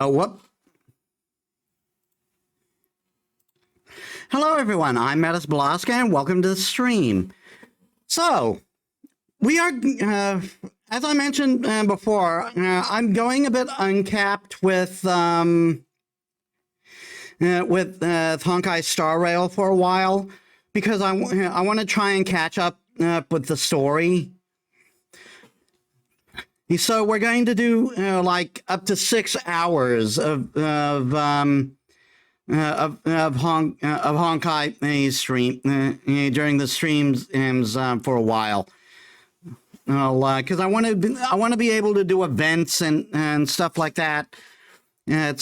Oh, what? Hello, everyone. I'm Metis Balaska, and welcome to the stream. So, we are, as I mentioned before, I'm going a bit uncapped with Honkai Star Rail for a while because I want to try and catch up with the story. So we're going to do like up to 6 hours of Honkai stream during the streams for a while. Because I want to be able to do events and stuff like that. Yeah.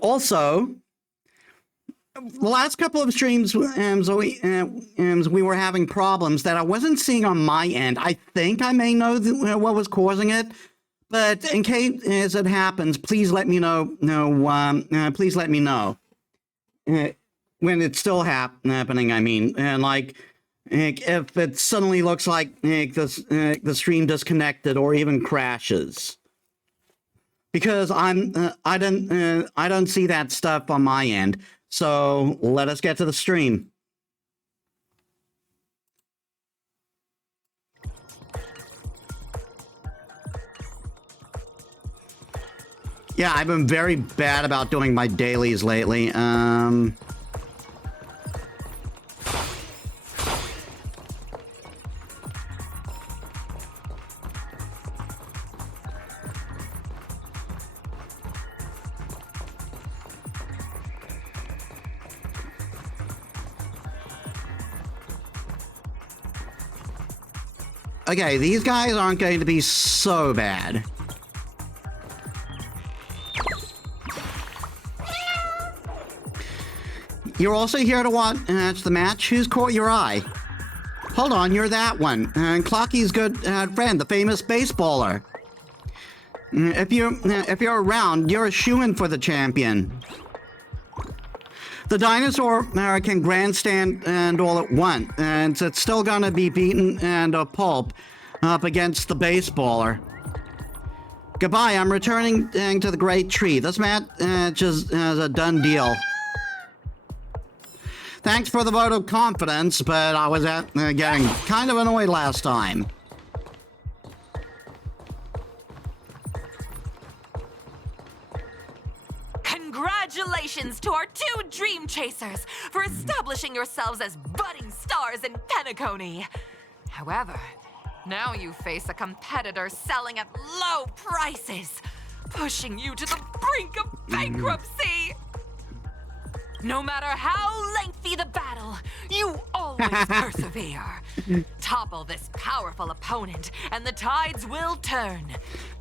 Also, the last couple of streams, we were having problems that I wasn't seeing on my end. I think I may know what was causing it, but in case as it happens, please let me know. Please let me know when it's still happening. I mean, and like if it suddenly looks like the stream disconnected or even crashes, because I don't see that stuff on my end. So let us get to the stream. Yeah, I've been very bad about doing my dailies lately. Okay, these guys aren't going to be so bad. You're also here to watch the match? Who's caught your eye? Hold on, you're that one. Clocky's good friend, the famous baseballer. If you're around, you're a shoo-in for the champion. The dinosaur can grandstand and all at once, and it's still gonna be beaten and a pulp up against the baseballer. Goodbye, I'm returning to the Great Tree. This match is a done deal. Thanks for the vote of confidence, but I was getting kind of annoyed last time. Congratulations to our two Dream Chasers for establishing yourselves as budding stars in Penacony. However, now you face a competitor selling at low prices, pushing you to the brink of bankruptcy. No matter how lengthy the battle, you always persevere. Topple this powerful opponent, and the tides will turn,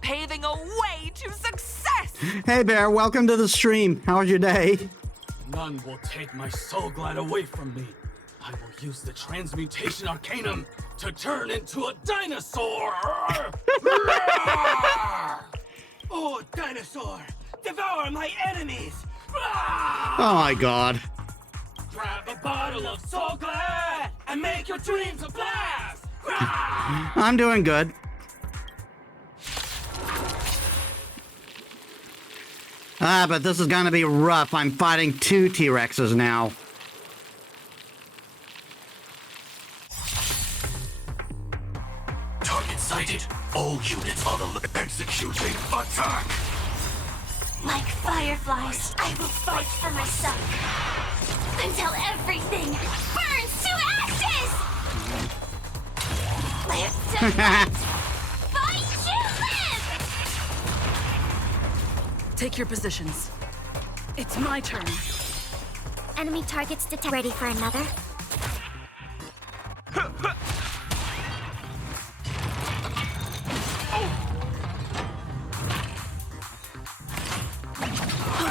paving a way to success! Hey Bear, welcome to the stream. How was your day? None will take my soul glide away from me. I will use the transmutation arcanum to turn into a dinosaur! Oh, dinosaur! Devour my enemies! Oh my god. Grab a bottle of Soul Glad and make your dreams a blast! I'm doing good. But this is gonna be rough. I'm fighting 2 T-Rexes now. Target sighted. All units on the executing attack. Like fireflies, I will fight for myself until everything burns to ashes! Live to fight! Fight to live! Take your positions. It's my turn. Enemy targets detected. Ready for another?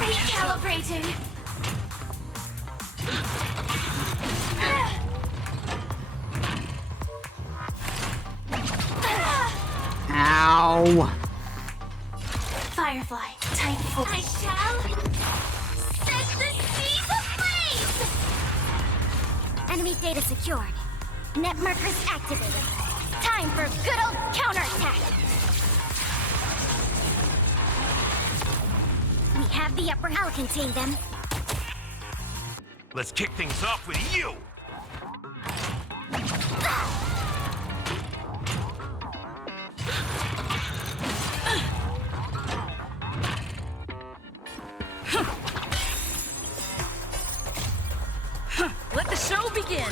Recalibrating. Ow. Firefly, time for. I shall set the seas ablaze! Enemy data secured. Net markers activated. Time for good old counterattack. have the upper hand. I'll contain them. Let's kick things off with you! Let the show begin.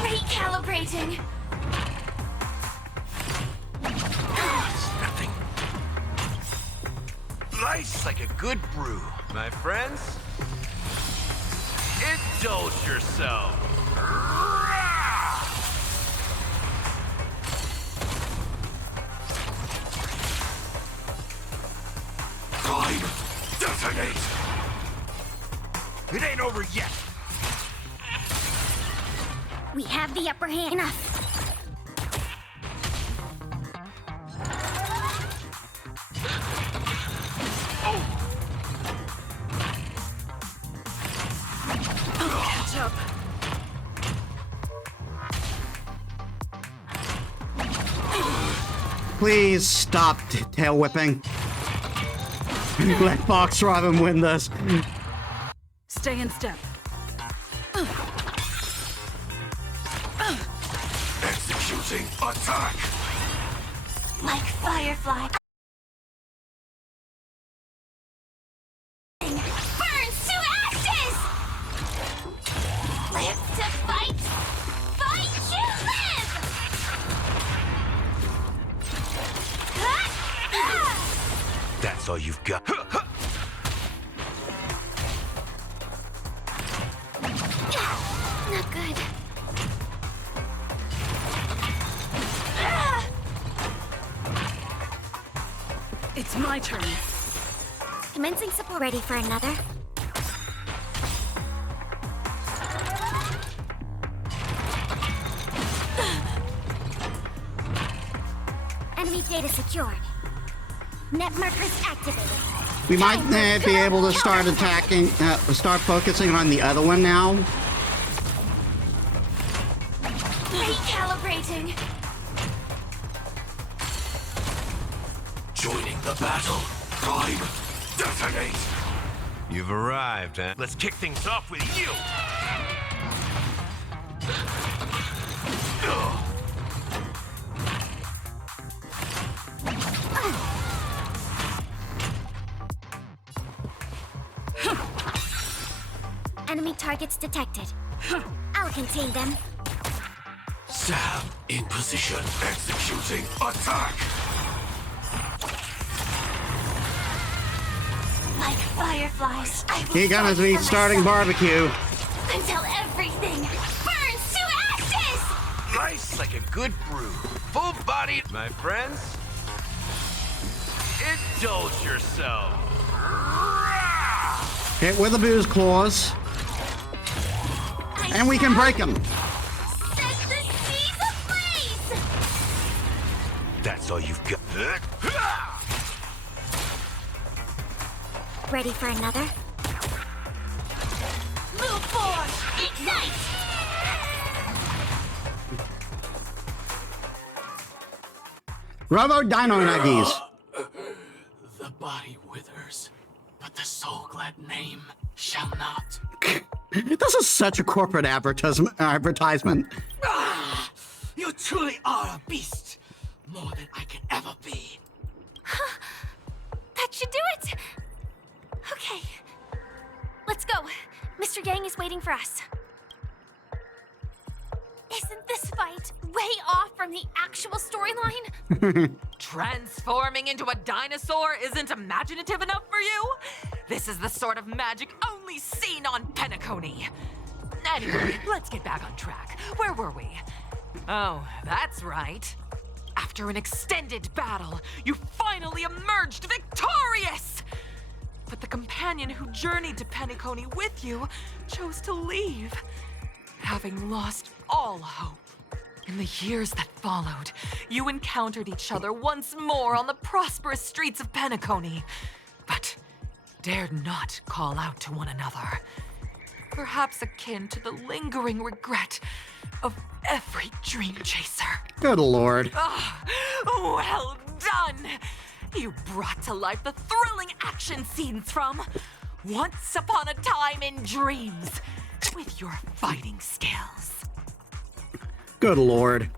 Recalibrating. Nothing. Nice like a good brew, my friends. Indulge yourself. Prime, detonate! It ain't over yet. We have the upper hand. Enough. Catch up. Please stop tail whipping. Let Fox Robin win this. Stay in step. Executing attack! Like Firefly. Burns to ashes! Live to fight! Fight to live! That's all you've got. Not good. It's my turn. Commencing support. Ready for another? Enemy data secured. Net markers activated. We might be able to start attacking, start focusing on the other one now. Recalibrating. Joining the battle. Prime, detonate! You've arrived, huh? Let's kick things off with you! Enemy targets detected. I'll contain them. Sam in position. Executing attack! Like fireflies, I will He gonna fight be for starting myself barbecue. until everything burns to ashes! Nice like a good brew. Full-bodied, my friends. Indulge yourself. Hit with the booze claws, and we can break them. Set the seas ablaze! That's all you've got. Ready for another? Move forward! Ignite! Robo Dino Nuggies. The body withers, but the soul-glad name shall not. This is such a corporate advertisement. You truly are a beast, more than I can ever be. That should do it! Okay. Let's go. Mr. Yang is waiting for us. Isn't this fight way off from the actual storyline? Transforming into a dinosaur isn't imaginative enough for you? This is the sort of magic only seen on Penacony. Anyway, let's get back on track. Where were we? Oh, that's right. After an extended battle, you finally emerged victorious! But the companion who journeyed to Penacony with you chose to leave, having lost all hope. In the years that followed, you encountered each other once more on the prosperous streets of Penacony, but dared not call out to one another. perhaps akin to the lingering regret of every dream chaser. Good lord. Well done! You brought to life the thrilling action scenes from Once Upon a Time in Dreams with your fighting skills. Good lord.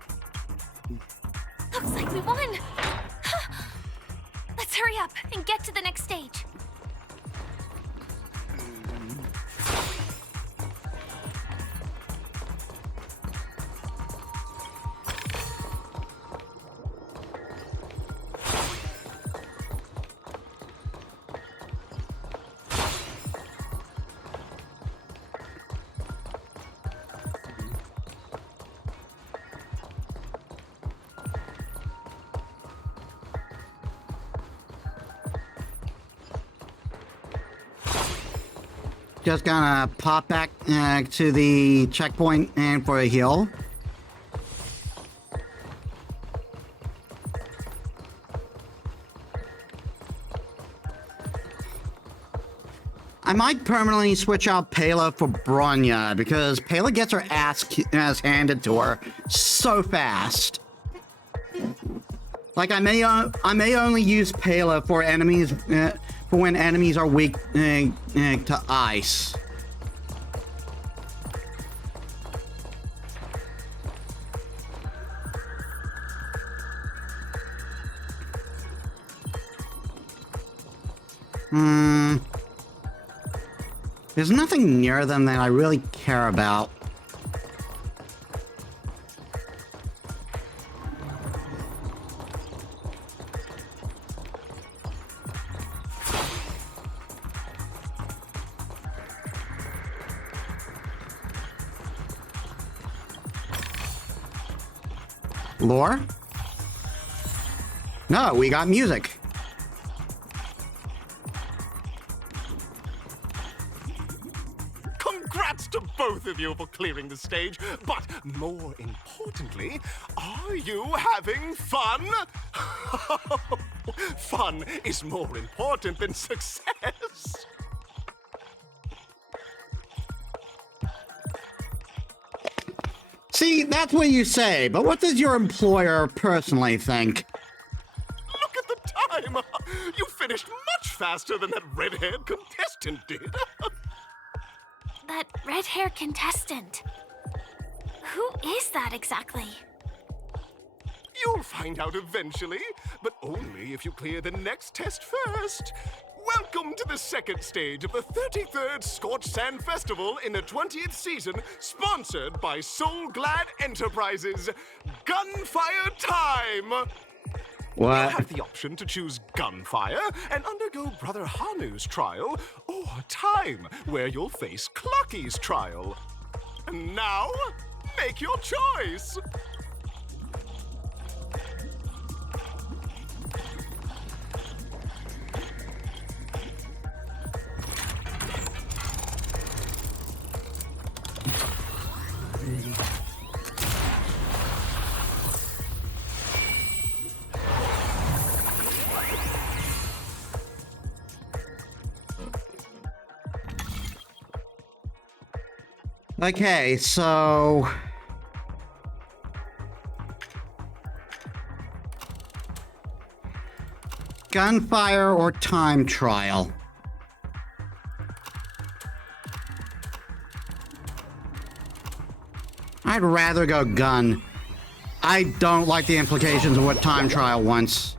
Looks like we won. Let's hurry up and get to the next stage. Just gonna pop back to the checkpoint and for a heal. I might permanently switch out Pela for Bronya because Pela gets her ass handed to her so fast. Like I may only use Pela for enemies for when enemies are weak to ice. There's nothing near them that I really care about. Lore? No, we got music. Congrats to both of you for clearing the stage, but more importantly, are you having fun? Fun is more important than success. See, that's what you say, but what does your employer personally think? Look at the time! You finished much faster than that red-haired contestant did. That red-haired contestant. Who is that exactly? You'll find out eventually, but only if you clear the next test first. Welcome to the second stage of the 33rd Scorched Sand Festival in the 20th season, sponsored by Soul Glad Enterprises. Gunfire time! You What? have the option to choose gunfire and undergo Brother Hanu's trial, or time, where you'll face Clucky's trial. And now, make your choice! Okay, so... Gunfire or time trial? I'd rather go gun. I don't like the implications of what time trial wants.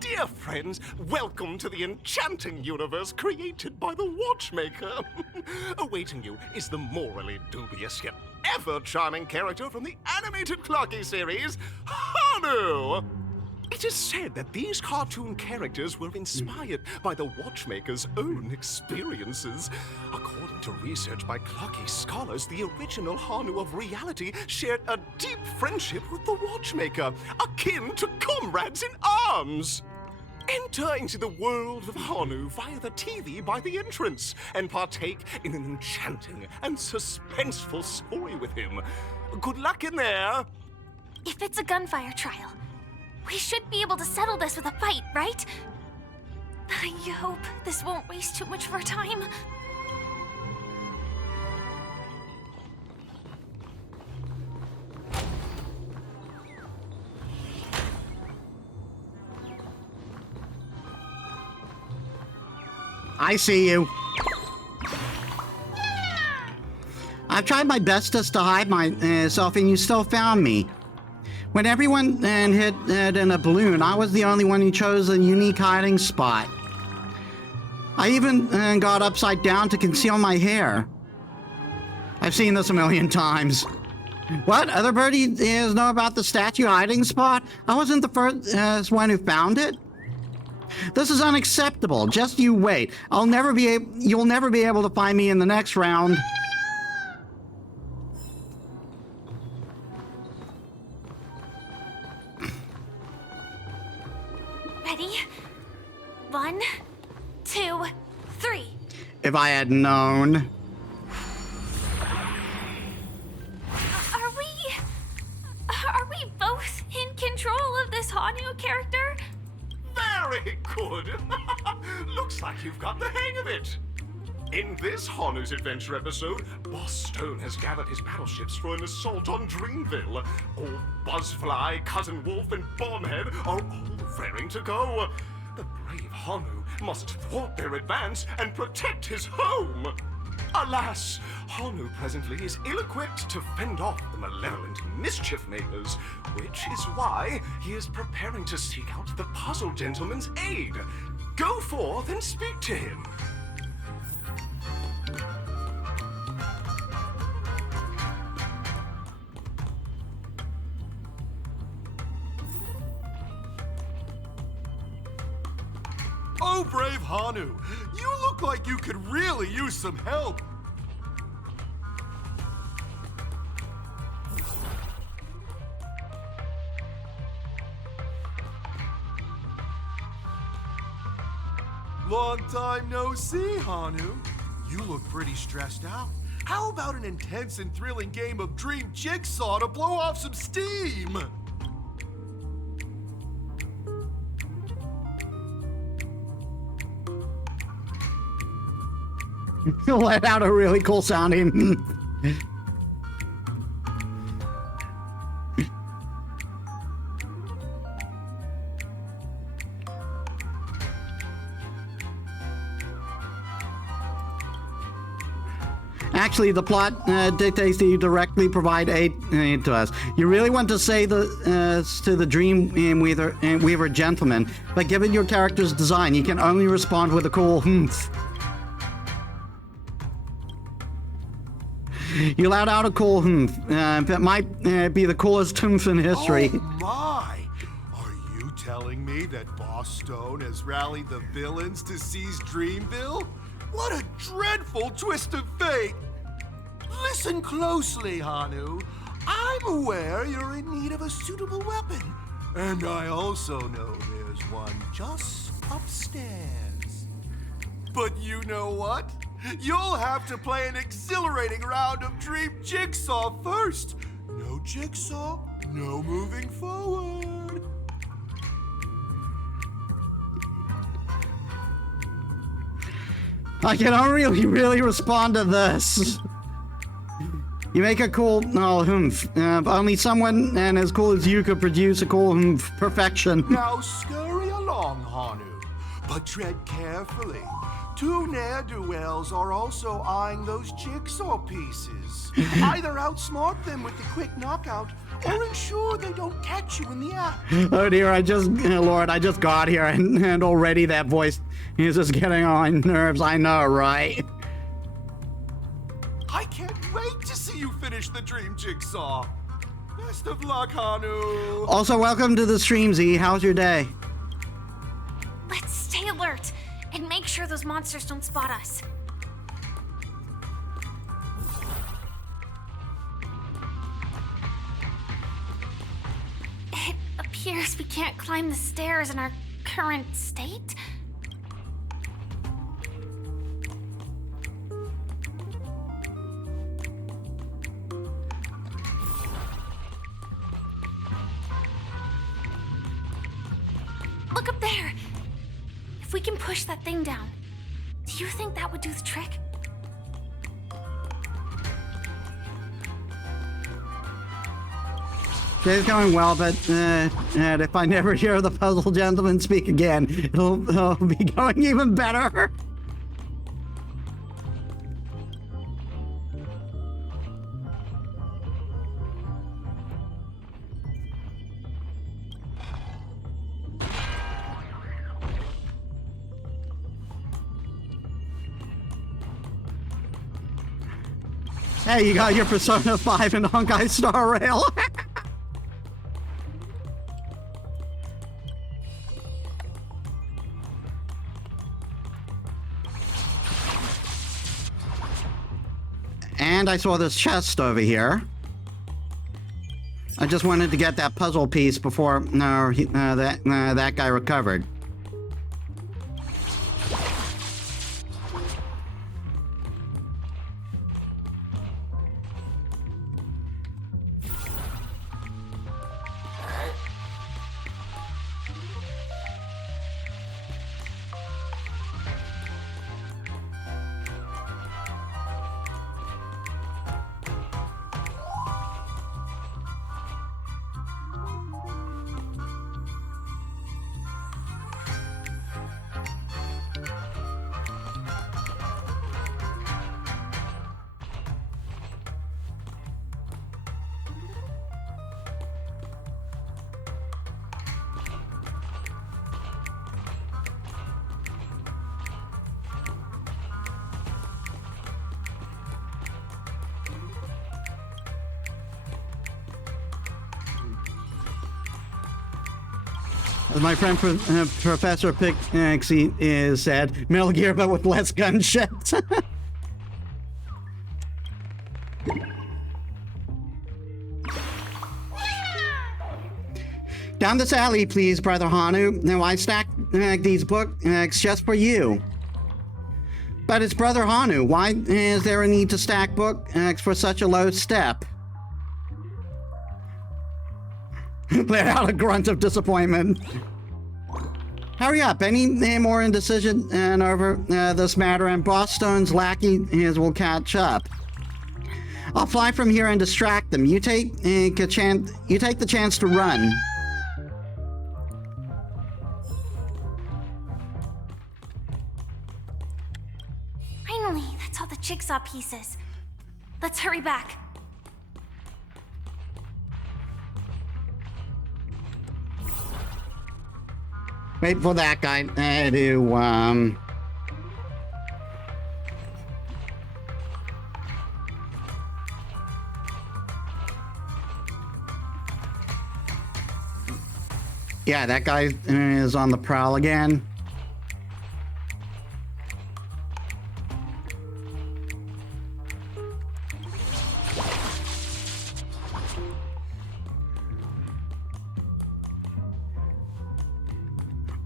Dear friends, welcome to the enchanting universe created by the Watchmaker. Awaiting you is the morally dubious yet ever-charming character from the animated Clocky series, Hanu! It is said that these cartoon characters were inspired by the Watchmaker's own experiences. According to research by Clocky scholars, the original Hanu of reality shared a deep friendship with the Watchmaker, akin to comrades in arms. Enter into the world of Hanu via the TV by the entrance and partake in an enchanting and suspenseful story with him. Good luck in there. If it's a gunfire trial, we should be able to settle this with a fight, right? I hope this won't waste too much of our time. I see you. I've tried my bestest to hide myself, and you still found me. When everyone hid in a balloon, I was the only one who chose a unique hiding spot. I even got upside down to conceal my hair. I've seen this a million times. What? Other birdies know about the statue hiding spot? I wasn't the first one who found it. This is unacceptable. Just you wait. You'll never be able to find me in the next round. Ready? 1, 2, 3. If I had known. Are we both in control of this Hanu character? Very good. Looks like you've got the hang of it. In this Hanu's Adventure episode, Boss Stone has gathered his battleships for an assault on Dreamville. All Buzzfly, Cousin Wolf, and Bombhead are all raring to go. The brave Hanu must thwart their advance and protect his home. Alas, Hanu presently is ill-equipped to fend off the malevolent mischief makers, which is why he is preparing to seek out the Puzzle Gentleman's aid. Go forth and speak to him. Oh, brave Hanu, you look like you could really use some help. Long time no see, Hanu. You look pretty stressed out. How about an intense and thrilling game of Dream Jigsaw to blow off some steam? Let out a really cool sounding. Actually, the plot dictates that you directly provide aid to us. You really want to say to the Dreamweaver gentleman, but given your character's design, you can only respond with a cool humph. You let out a cool humph. That might be the coolest humph in history. Oh my! Are you telling me that Boss Stone has rallied the villains to seize Dreamville? What a dreadful twist of fate! Listen closely, Hanu. I'm aware you're in need of a suitable weapon. And I also know there's one just upstairs. But you know what? You'll have to play an exhilarating round of Dream Jigsaw first. No Jigsaw, no moving forward. I can only really respond to this. You make a cool humph. Only someone as cool as you could produce a cool humph. Perfection. Now scurry along, Hanu, but tread carefully. Two ne'er-do-wells are also eyeing those jigsaw pieces. Either outsmart them with the quick knockout, or ensure they don't catch you in the act. Oh dear, Lord, I just got here, and already that voice is just getting on my nerves. I know, right? I can't wait to see you finish the Dream Jigsaw. Best of luck, Hanu. Also, welcome to the stream, Z. How's your day? Let's stay alert and make sure those monsters don't spot us. It appears we can't climb the stairs in our current state. look up there. If we can push that thing down, do you think that would do the trick? It's going well, but and if I never hear the puzzle gentleman speak again, it'll be going even better. Hey, you got your Persona 5 and Honkai Star Rail. And I saw this chest over here. I just wanted to get that puzzle piece before that guy recovered. As my friend Professor Pixie is said, Metal Gear but with less gunships. Down this alley, please, Brother Hanu. Now I stacked these books just for you. But it's Brother Hanu. Why is there a need to stack books for such a low step? Let out a grunt of disappointment. Hurry up, any more indecision over this matter, and Boss Stone's lackey will catch up. I'll fly from here and distract them. You take the chance to run. Finally, that's all the jigsaw pieces. Let's hurry back. Wait for that guy to, Yeah, that guy is on the prowl again.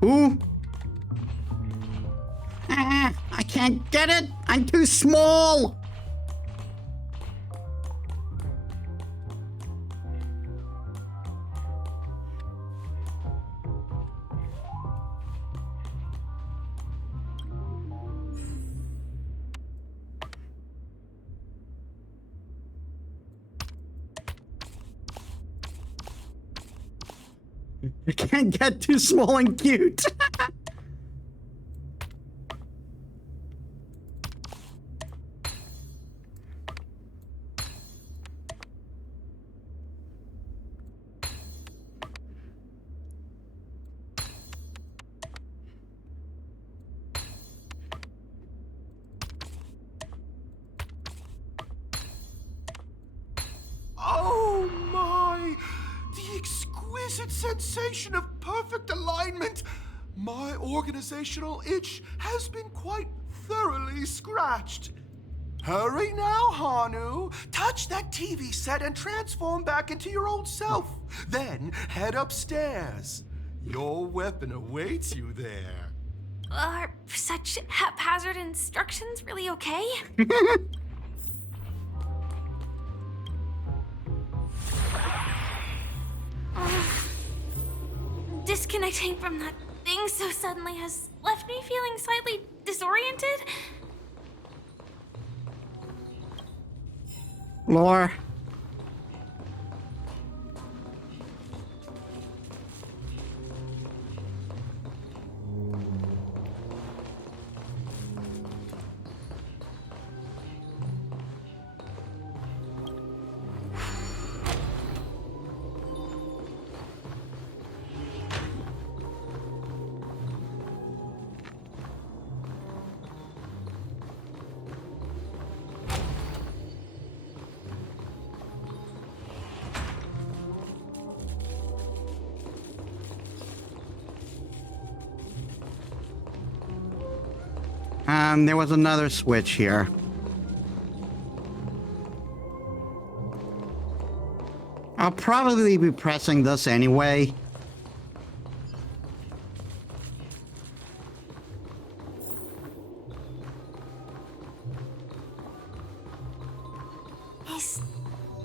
Ooh. I can't get it. I'm too small. I can't get too small and cute. Oh my! The exquisite sensation of perfect alignment! My organizational itch has been quite thoroughly scratched. Hurry now, Hanu. Touch that TV set and transform back into your old self. Then head upstairs. Your weapon awaits you there. Are such haphazard instructions really okay? Disconnecting from that thing happening so suddenly has left me feeling slightly disoriented. Lore. There was another switch here. I'll probably be pressing this anyway. Is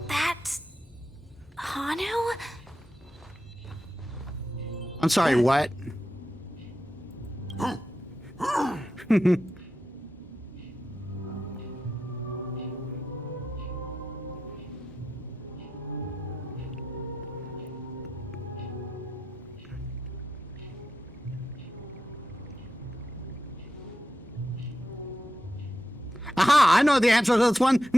that Hanu? I'm sorry, what? Aha! I know the answer to this one.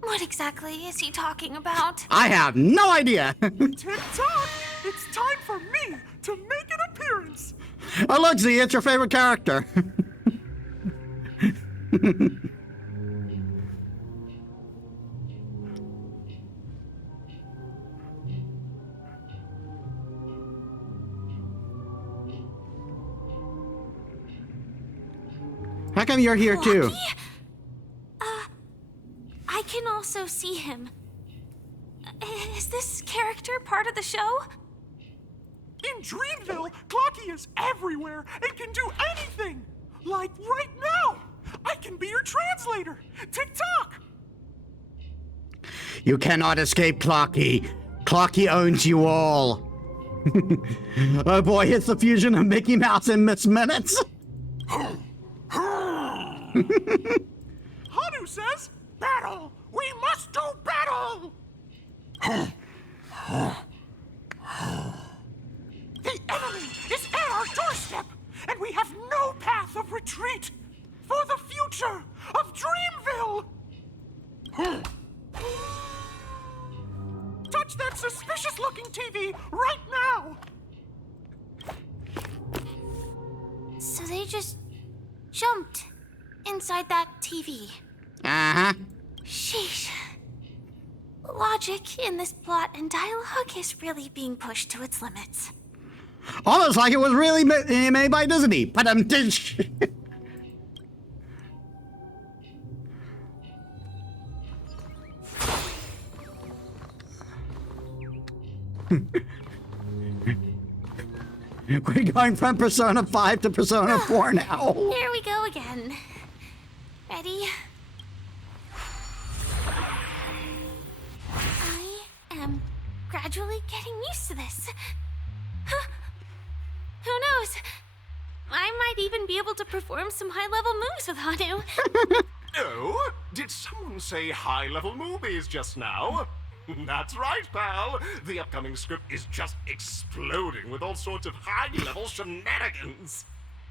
What exactly is he talking about? I have no idea. Tick-tock! It's time for me to make an appearance! Oh, look, Z, it's your favorite character. How come you're here too? Lucky? I can also see him. Is this character part of the show? In Dreamville, Clocky is everywhere and can do anything! Like right now! I can be your translator! Tick-tock! You cannot escape Clocky. Clocky owns you all. Oh boy, it's the fusion of Mickey Mouse and Miss Minutes. Hanu says, battle! We must do battle! The enemy is at our doorstep, and we have no path of retreat for the future of Dreamville! Touch that suspicious-looking TV right now! So they just jumped inside that TV. Uh-huh. Sheesh. Logic in this plot and dialogue is really being pushed to its limits. Almost like it was really made by Disney. But we're going from Persona 5 to Persona 4 now. Here we go again. Ready? I am gradually getting used to this. Huh. Who knows? I might even be able to perform some high-level moves with Hanu. Oh, did someone say high-level movies just now? That's right, pal. The upcoming script is just exploding with all sorts of high-level shenanigans.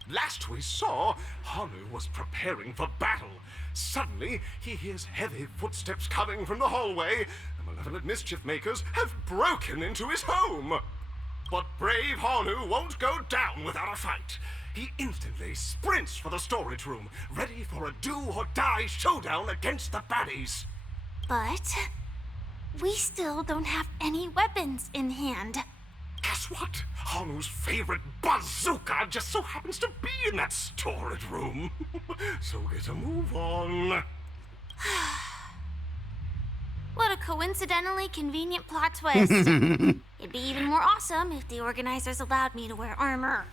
Last we saw, Hanu was preparing for battle. Suddenly, he hears heavy footsteps coming from the hallway. The malevolent mischief makers have broken into his home. But brave Hanu won't go down without a fight. He instantly sprints for the storage room, ready for a do-or-die showdown against the baddies. But we still don't have any weapons in hand. Guess what? Hanu's favorite bazooka just so happens to be in that storage room. So get a move on. What a coincidentally convenient plot twist. It'd be even more awesome if the organizers allowed me to wear armor.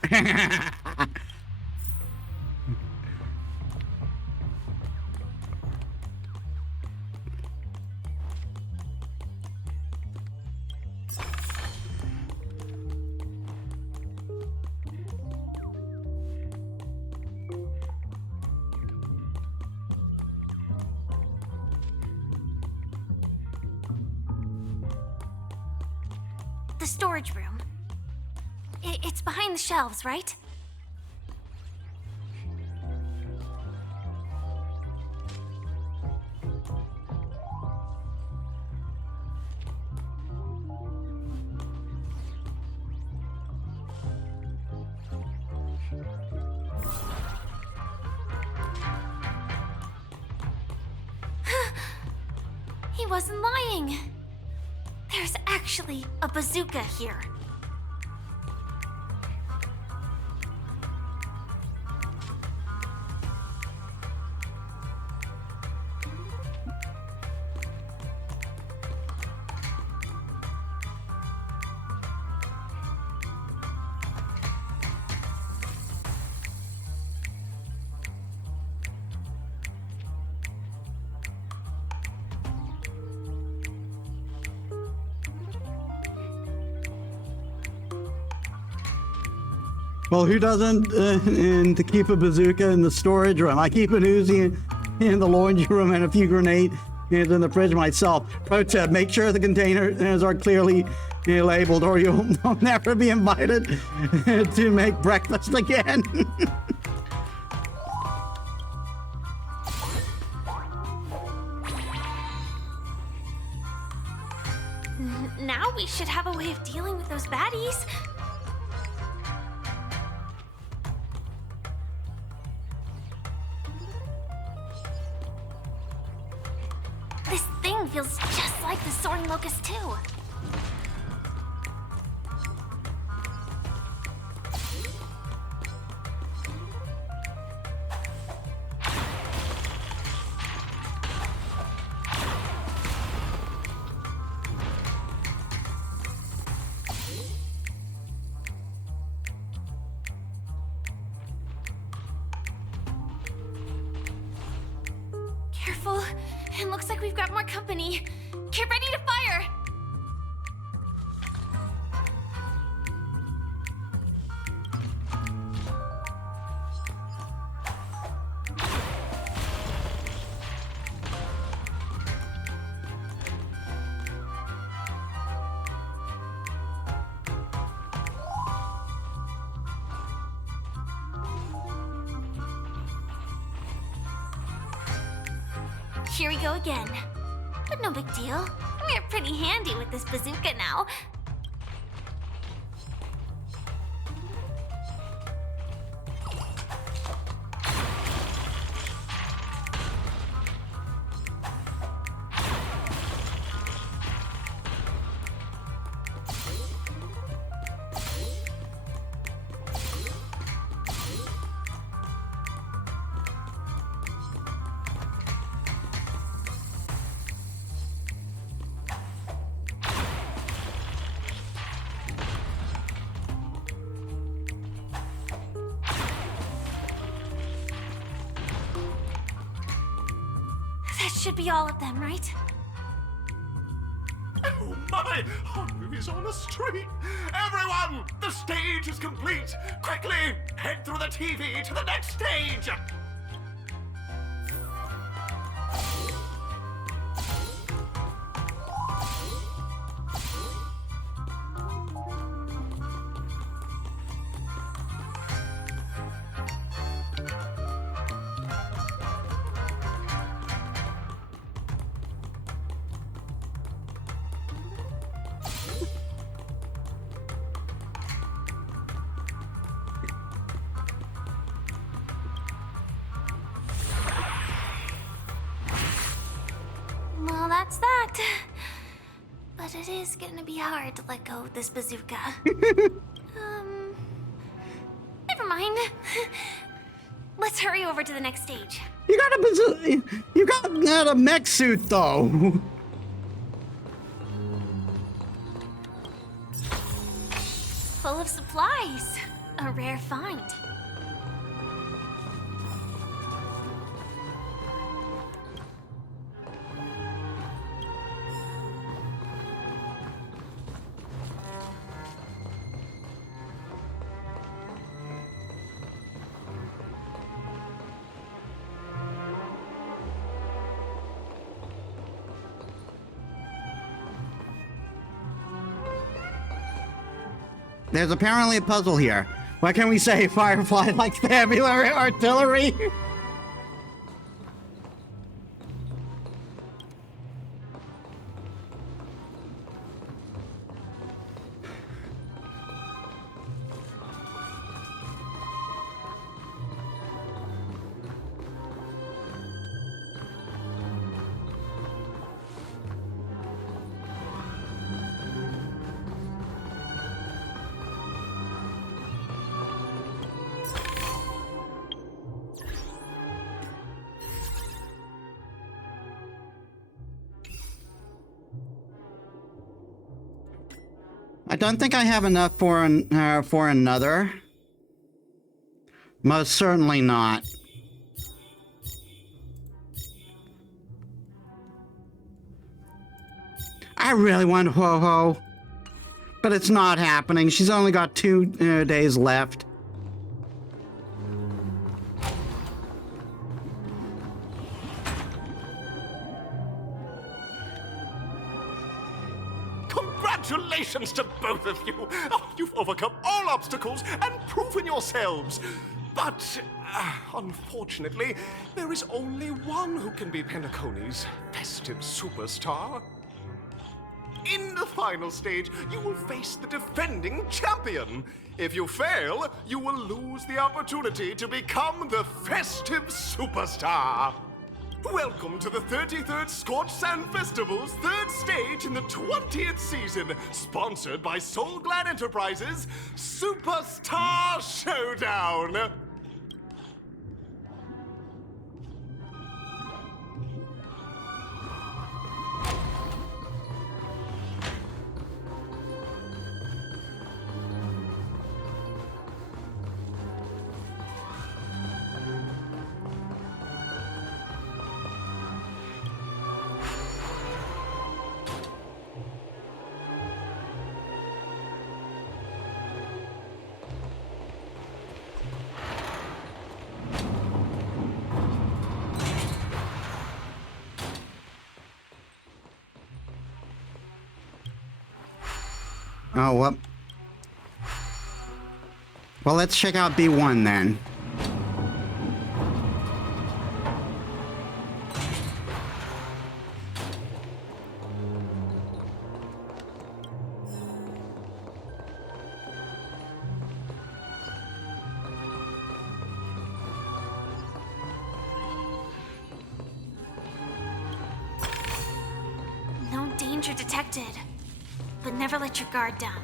the storage room. It's behind the shelves, right? He wasn't lying. There's actually a bazooka here. Well, who doesn't and to keep a bazooka in the storage room? I keep an Uzi in the laundry room and a few grenades in the fridge myself. Pro tip, make sure the containers are clearly labeled or you'll never be invited to make breakfast again. Now we should have a way of dealing with those baddies. This thing feels just like the Soaring Locust too. Careful. It looks like we've got more company. Get ready to fire! Here we go again. But no big deal. We're pretty handy with this bazooka now. That should be all of them, right? Oh my! Haru is on the street! Everyone! The stage is complete! Quickly! Head through the TV to the next stage! Well, that's that. But it is gonna be hard to let go of this bazooka. Never mind. Let's hurry over to the next stage. You got a bazooka. You got a mech suit though. Full of supplies. A rare find. There's apparently a puzzle here. What can we say? Firefly likes the heavy artillery? I don't think I have enough for another. Most certainly not. I really want Ho-Ho, but it's not happening. She's only got 2 days left. Congratulations to both of you! Oh, you've overcome all obstacles and proven yourselves. But, unfortunately, there is only one who can be Penacony's festive superstar. In the final stage, you will face the defending champion. If you fail, you will lose the opportunity to become the festive superstar. Welcome to the 33rd Scorched Sand Festival's 3rd stage in the 20th season, sponsored by Soul Glad Enterprises, Superstar Showdown! Oh, well. Well, let's check out B1 then. No danger detected. But never let your guard down.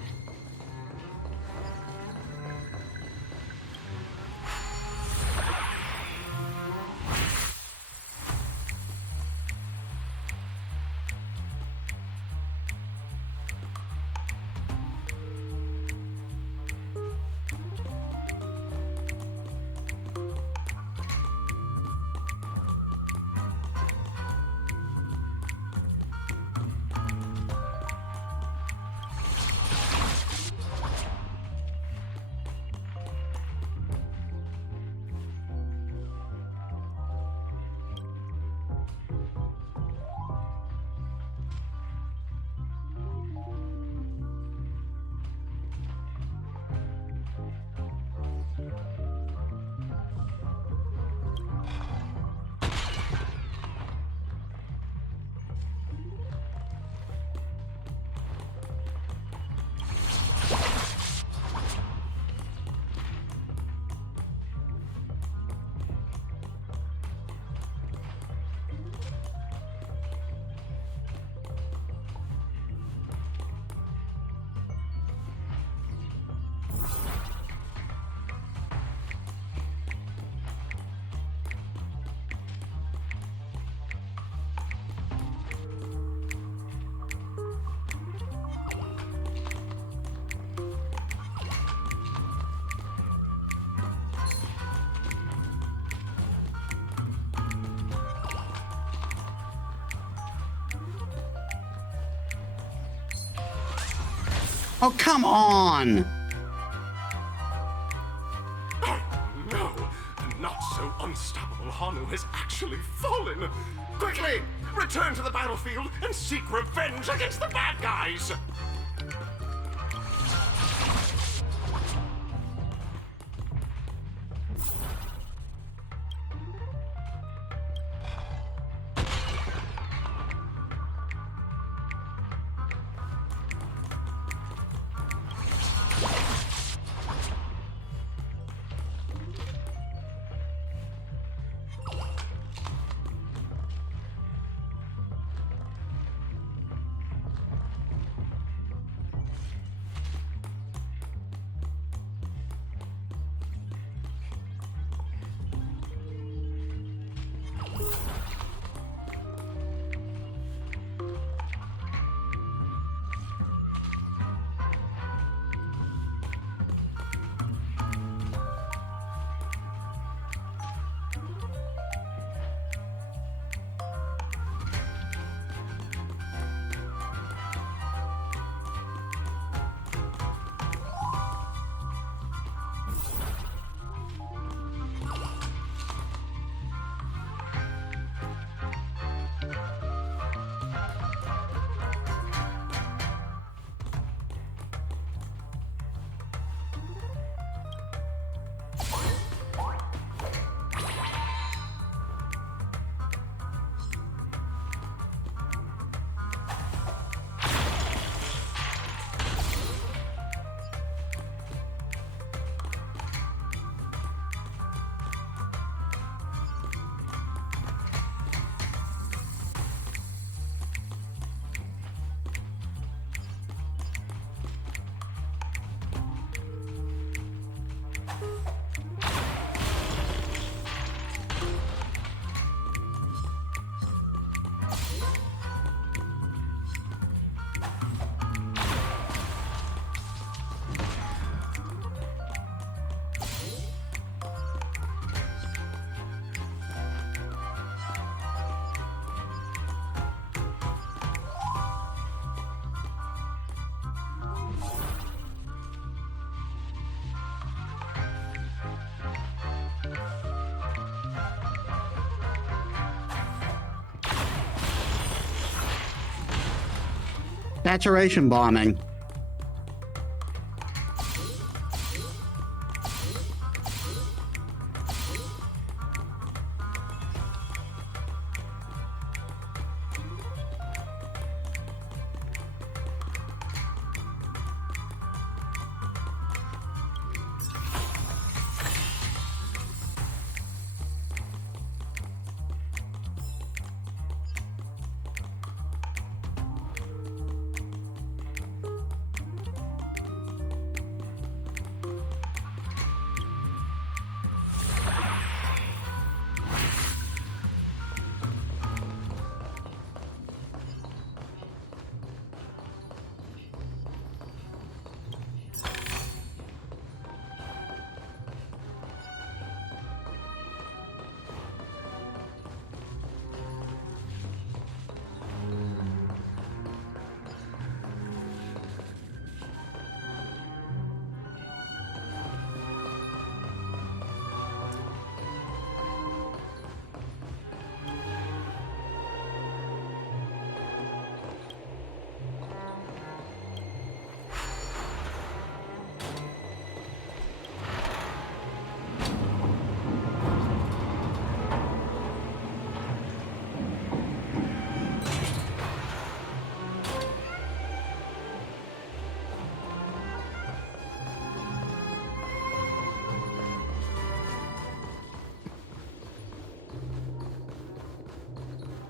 Oh, come on! Oh, no! Not so unstoppable Hanu has actually fallen! Quickly! Return to the battlefield and seek revenge against the bad guys! Saturation bombing.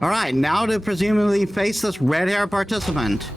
All right, now to presumably face this red-hair participant.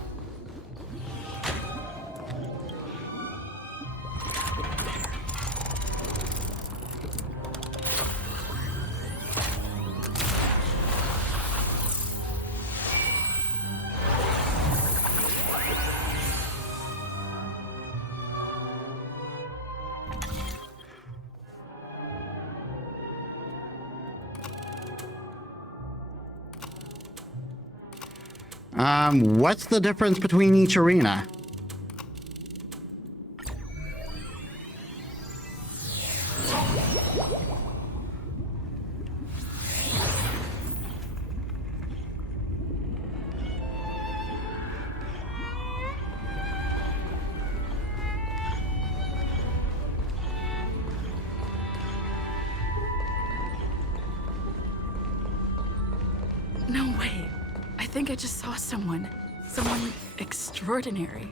What's the difference between each arena? No way. I think I just saw someone. Someone extraordinary.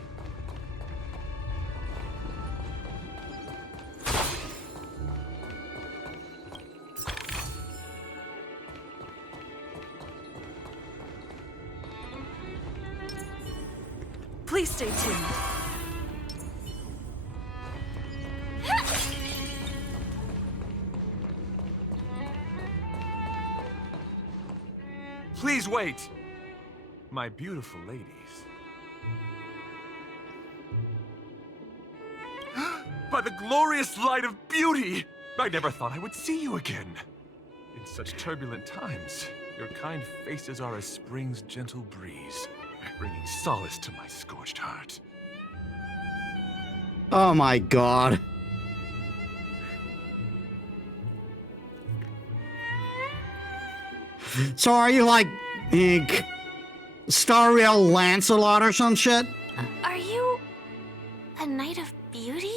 Please stay tuned. Please wait! My beautiful ladies. By the glorious light of beauty! I never thought I would see you again. In such turbulent times, your kind faces are as spring's gentle breeze, bringing solace to my scorched heart. Oh my god. So are you like Star Rail Lancelot or some shit? Are you a knight of beauty?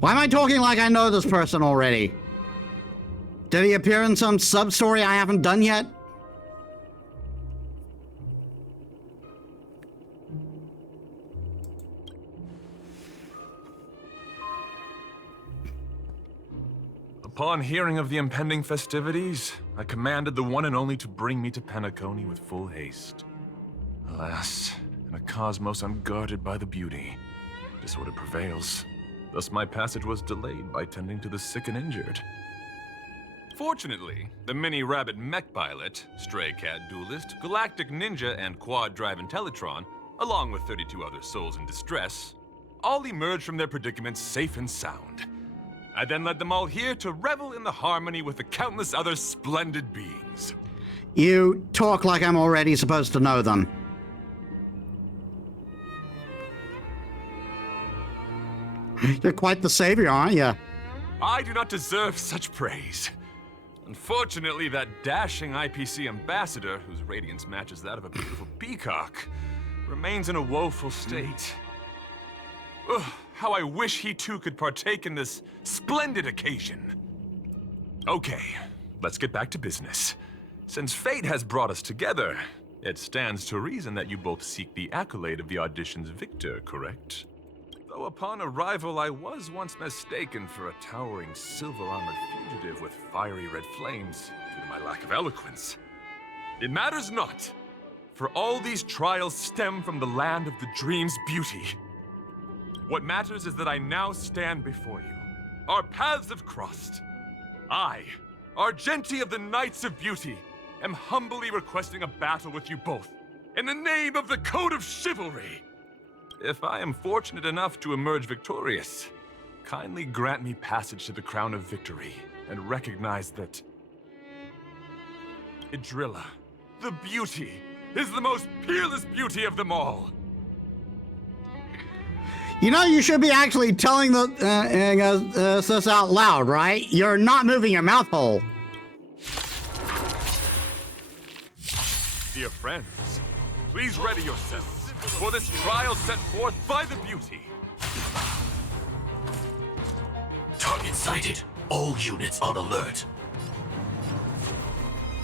Why am I talking like I know this person already? Did he appear in some sub-story I haven't done yet? Upon hearing of the impending festivities, I commanded the one and only to bring me to Penacony with full haste. Alas, in a cosmos unguarded by the beauty, disorder prevails. Thus my passage was delayed by tending to the sick and injured. Fortunately, the mini-rabbit mech pilot, stray cat duelist, galactic ninja, and quad-drive Intellitron, along with 32 other souls in distress, all emerged from their predicaments safe and sound. I then led them all here to revel in the harmony with the countless other splendid beings. You talk like I'm already supposed to know them. You're quite the savior, aren't you? I do not deserve such praise. Unfortunately, that dashing IPC ambassador, whose radiance matches that of a beautiful peacock, remains in a woeful state. Ugh, how I wish he too could partake in this splendid occasion. Okay, let's get back to business. Since fate has brought us together, it stands to reason that you both seek the accolade of the audition's victor, correct? Though upon arrival, I was once mistaken for a towering silver-armored fugitive with fiery red flames due to my lack of eloquence. It matters not, for all these trials stem from the land of the dream's beauty. What matters is that I now stand before you. Our paths have crossed. I, Argenti of the Knights of Beauty, am humbly requesting a battle with you both, in the name of the Code of Chivalry. If I am fortunate enough to emerge victorious, kindly grant me passage to the Crown of Victory, and recognize that Idrilla, the beauty, is the most peerless beauty of them all. You know, you should be actually telling this out loud, right? You're not moving your mouth hole. Dear friends, please ready yourselves for this trial set forth by the beauty. Target sighted. All units on alert.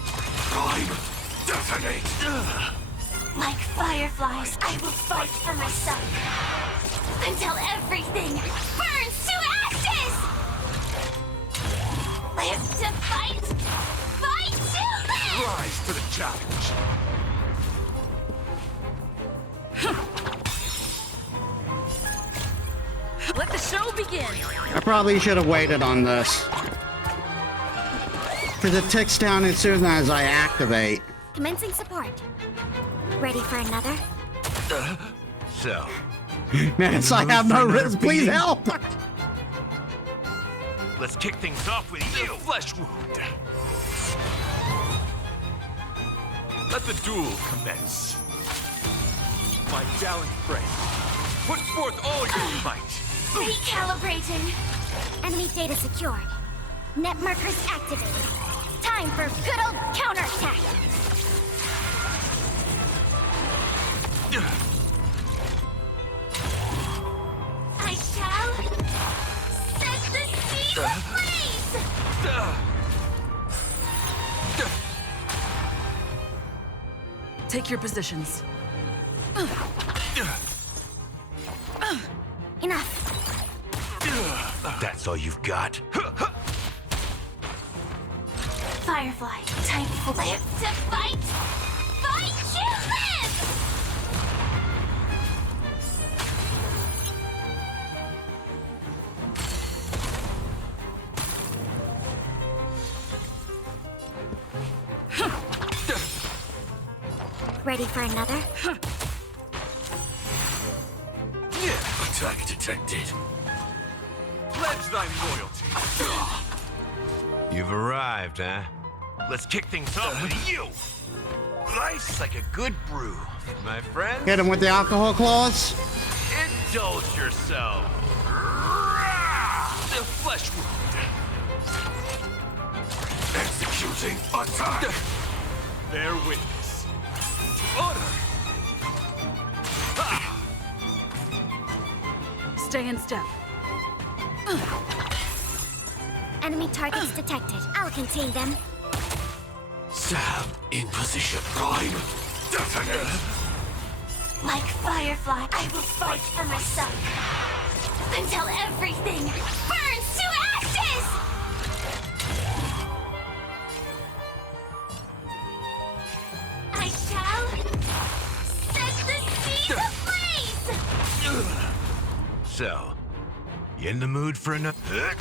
Prime, detonate! Like fireflies, I will fight for myself until everything burns to ashes! Live to fight! Fight to live! Rise to the challenge. Let the show begin. I probably should have waited on this. Because it ticks down as soon as I activate. Commencing support. Ready for another? So, Man, I have no risk. Please help! let's kick things off with you. Flesh wound. Let the duel commence. My gallant friend, put forth all your might. Recalibrating. Enemy data secured. Net markers activated. Time for good old counterattack. I shall set the seas ablaze! Take your positions. Enough. That's all you've got? Firefly, time for live to fight! Fight to live! Ready for another? Attack detected. Pledge thy loyalty. You've arrived, huh? Let's kick things off with you! Life's like a good brew, my friend. Hit him with the alcohol clause. Indulge yourself. The flesh wound. Executing attack. Bear witness. Order. Stay in step. Enemy targets detected. I'll contain them. Sam in position. Prime, detonate. Like firefly, I will fight for myself until everything burns to ashes! I shall set the seas ablaze! So, you in the mood for another?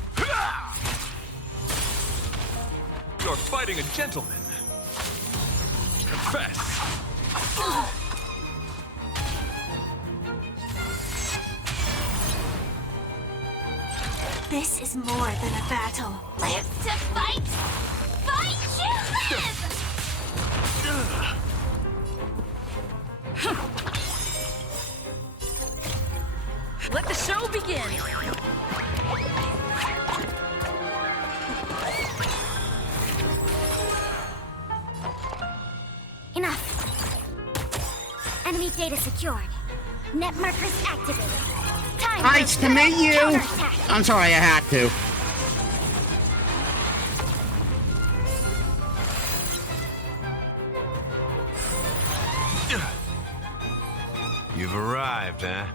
You're fighting a gentleman. Confess. This is more than a battle. Live to fight! Fight to live! Let the show begin! Enough. Enemy data secured. Net markers activated. Time Nice for to meet you. counterattack. I'm sorry, I had to. You've arrived, huh?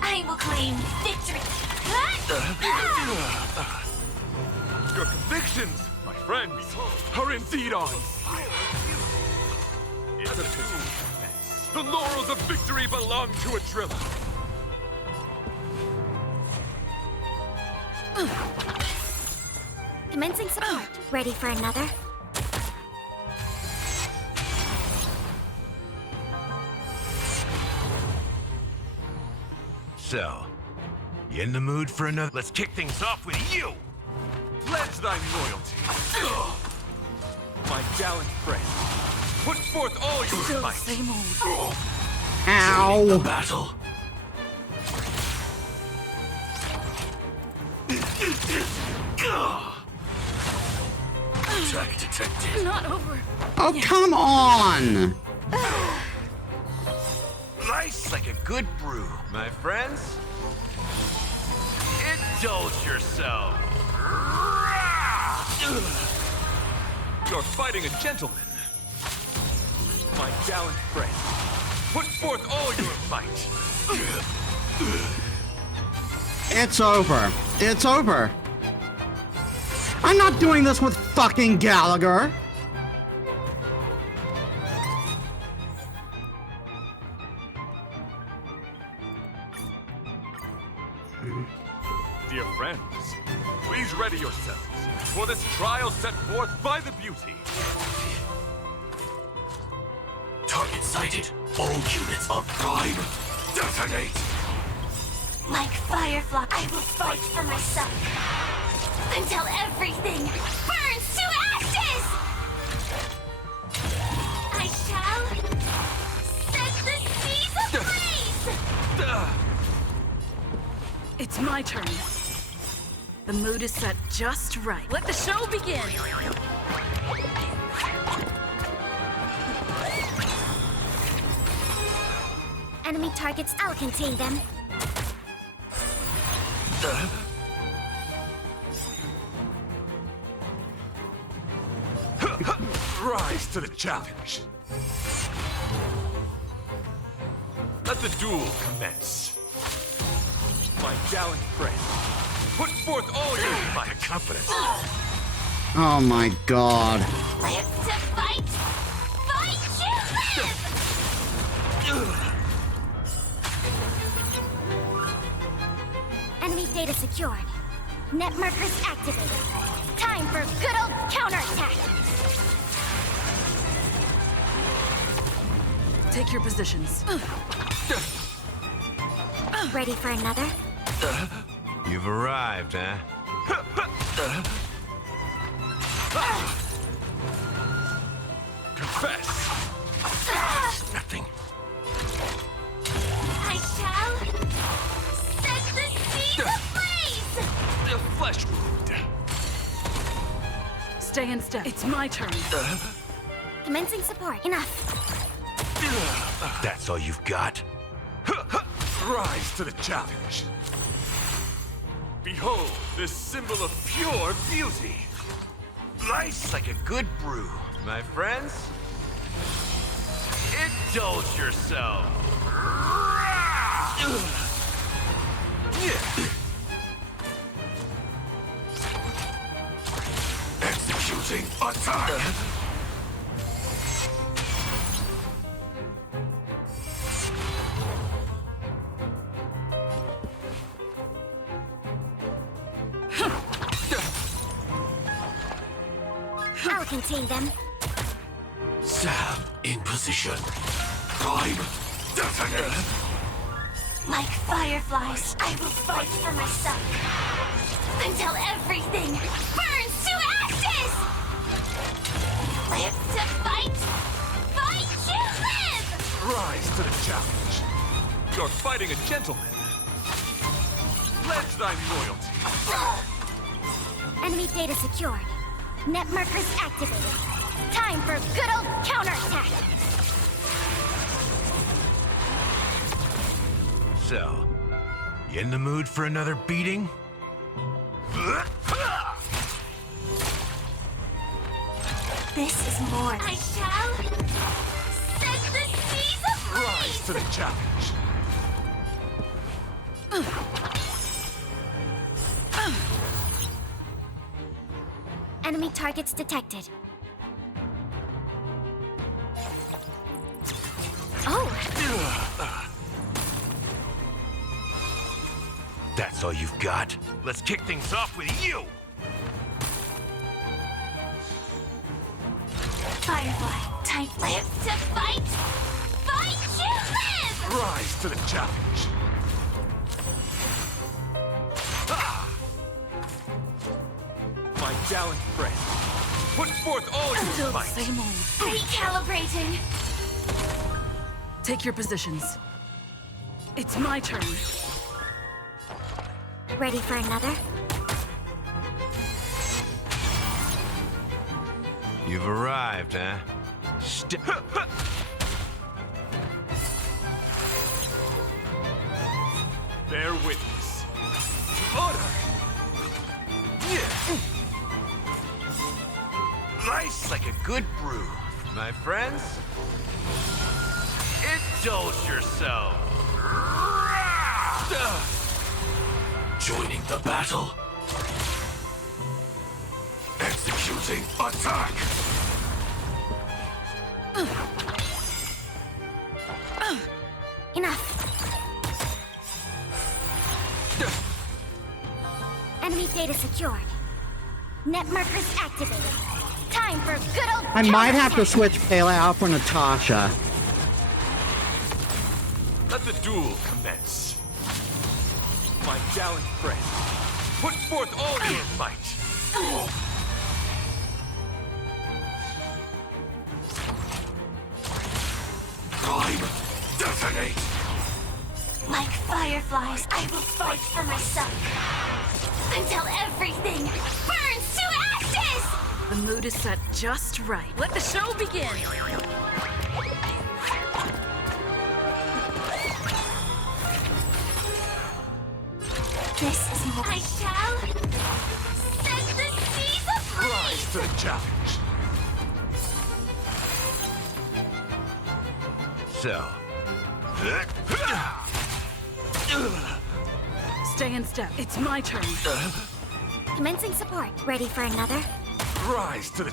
I will claim victory. Your convictions, my friends, are indeed on fire. It's a pity. The laurels of victory belong to a driller. Commencing support. Ready for another? So, you in the mood for another? Let's kick things off with you! Pledge thy loyalty. My gallant friend, put forth all your Still the might. same old. Ow. Battle. Attack detected. Not over. Oh, come on. Nice like a good brew, my friends. Indulge yourself. You're fighting a gentleman. My gallant friend, put forth all your might. It's over. It's over. I'm not doing this with fucking Gallagher. Dear friends, please ready yourselves for this trial set forth by the beauty. Target sighted. All units on prime. Detonate. Like Firefly, I will fight for myself. Until everything burns to ashes! I shall set the seas ablaze! It's my turn. The mood is set just right. Let the show begin! Enemy targets, I'll contain them. Rise to the challenge. Let the duel commence. My gallant friend, put forth all your might. Confidence. Oh my god. Live to fight! Fight to live! Enemy data secured. Net markers activated. Time for good old counterattack! Take your positions. Ready for another? You've arrived, huh? Confess. Nothing. I shall set the seas ablaze! The flesh wound. Stay in step. It's my turn. Commencing support. Enough. That's all you've got? Rise to the challenge. Behold this symbol of pure beauty. Nice like a good brew, my friends. Indulge yourself. Executing attack. I'll contain them. Sam in position. Prime. Detonate. Like fireflies, I will fight for myself. Until everything burns to ashes! Live to fight! Fight to live! Rise to the challenge. You're fighting a gentleman. Pledge thy loyalty. Enemy data secured. Net markers activated. Time for good old counterattack. So, you in the mood for another beating? This is more. I shall set the seas ablaze. Rise to the challenge. Enemy targets detected. Oh, That's all you've got? Let's kick things off with you! Firefly, type live to fight. Fight you live! Rise to the challenge. My gallant friend, put forth all your Still the might. same old. Recalibrating. Take your positions. It's my turn. Ready for another? You've arrived, huh? Bear witness. To order. Nice like a good brew, my friends. Indulge yourself. Joining the battle. Executing attack. Enough. Enemy data secured. Net markers activated. Time for good old I might have to counterattack. switch Pale out for Natasha. Let the duel commence. My gallant friend, put forth all your might. Prime. Detonate. Like fireflies, I will fight for myself. Until everything burns to ashes! The mood is set just right. Let the show begin. This is more. I shall set the seas ablaze! Rise to the challenge. So. Stay in step. It's my turn. Commencing support. Ready for another? Rise to the...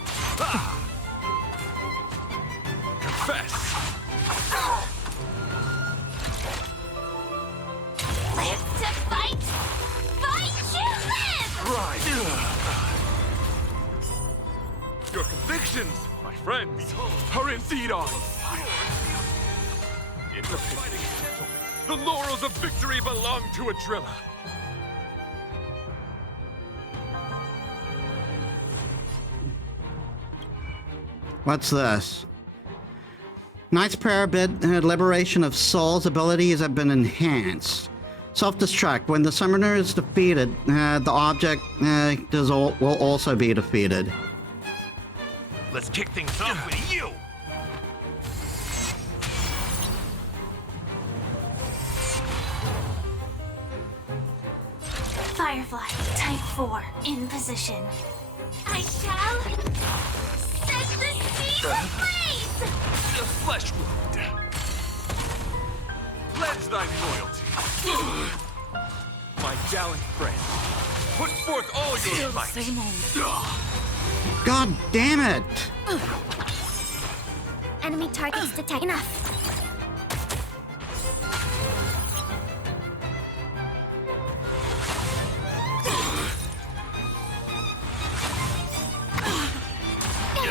Confess. Live to fight! Fight you live! Rise. Your convictions, my friends, are indeed on fire. It's a pity. The laurels of victory belong to a driller. What's this? Knight's Prayer bit liberation of souls abilities have been enhanced. Self-destruct. When the summoner is defeated, the object will also be defeated. Let's kick things off with you! Firefly, type 4, in position. I shall set the seas ablaze! A flesh wound. Pledge thy loyalty. My gallant friend, put forth all your Still the might. same old. God damn it! Enemy targets detect. Enough.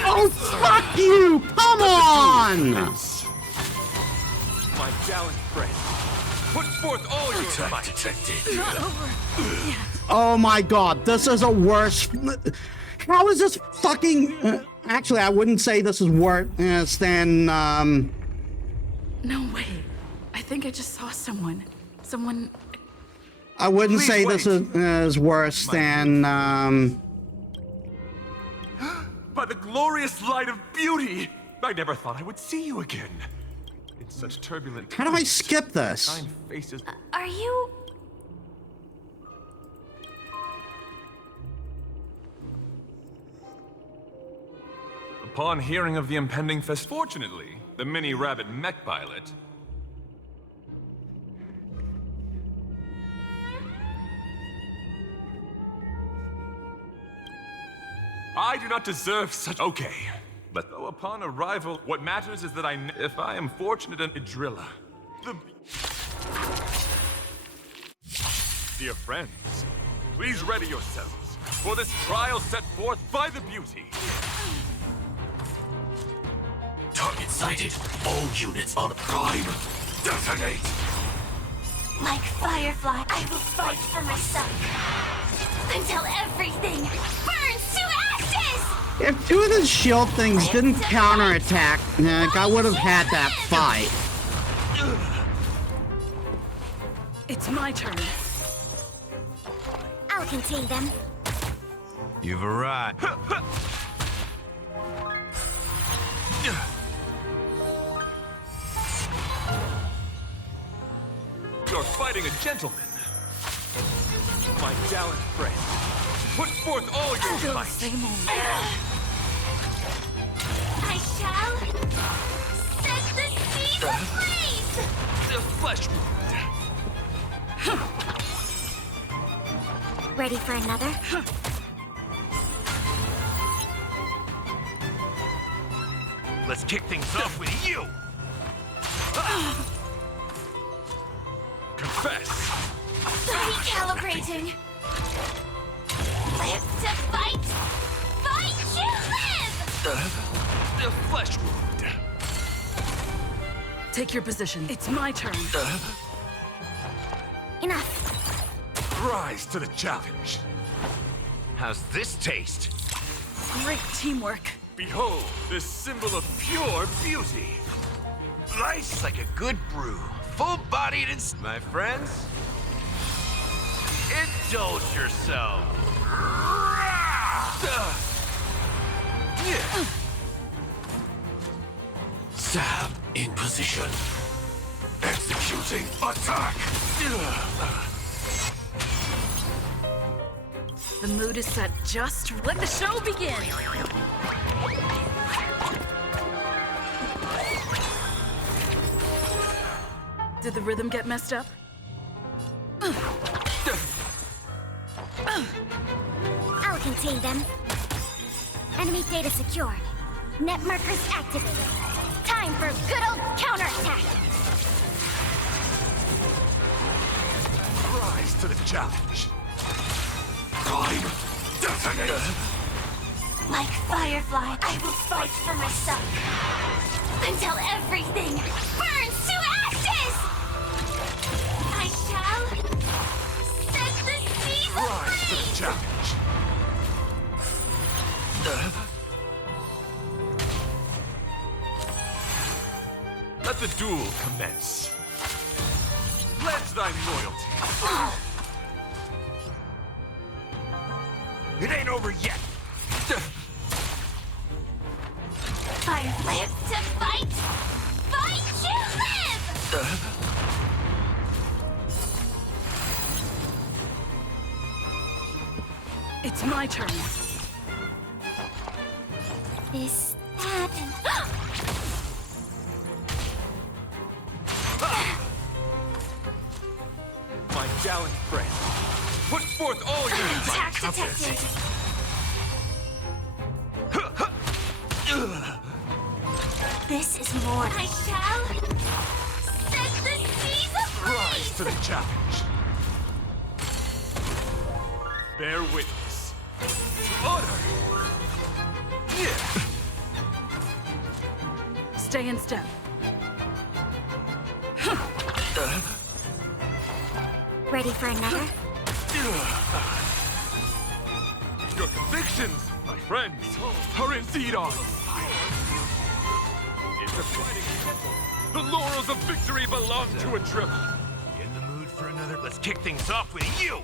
Oh, fuck you! Come on! My gallant friend, put forth all your Attack might. detected. Not over yet. Oh my god, this is a worse... How is this fucking... actually, I wouldn't say this is worse than, No way. I think I just saw someone. Someone. I wouldn't Please say this wait. is worse than By the glorious light of beauty! I never thought I would see you again. In such turbulent how do I times, skip this? kind faces. Are you... Upon hearing of the impending fest, fortunately, the mini rabbit mech pilot. I do not deserve such. Okay. But though upon arrival, what matters is that if I am fortunate in Idrilla, the. Dear friends, please ready yourselves for this trial set forth by the beauty. Target sighted. All units on prime. Detonate. Like Firefly, I will fight for myself. Until everything burns to ashes! If two of the shield things didn't counterattack, I would have had that fight. It's my turn. I'll contain them. You've arrived. You're fighting a gentleman. My gallant friend, put forth all your might. Same old. I shall set the seas ablaze! The flesh wound. Ready for another? Let's kick things off with you. Confess. Recalibrating. Live to fight! Fight to live! The flesh wound. Take your position. It's my turn. Enough. Rise to the challenge. How's this taste? Great teamwork. Behold, this symbol of pure beauty. Life's like a good brew. Full-bodied and... My friends? Indulge yourself. Sam in position. Executing attack. The mood is set just. Let the show begin. Did the rhythm get messed up? I'll contain them. Enemy data secured. Net markers activated. Time for good old counterattack. Rise to the challenge. Prime. Detonate. Like Firefly, I will fight for myself. Until everything burns to ashes! I shall set the seas Rise to the ablaze! challenge. Let the duel commence. Pledge thy loyalty. It ain't over yet. Firefly lives to fight! Fight to live! It's my turn. This, that, and... My gallant friend, put forth all your Attack might. detected! This is more. I shall set the seas Rise to ablaze! the challenge. Bear witness to honor. Yeah. Stay in step. Ready for another? Your convictions, my friends, are indeed on. It's a fighting The laurels of victory belong to a driller. In the mood for another? Let's kick things off with you!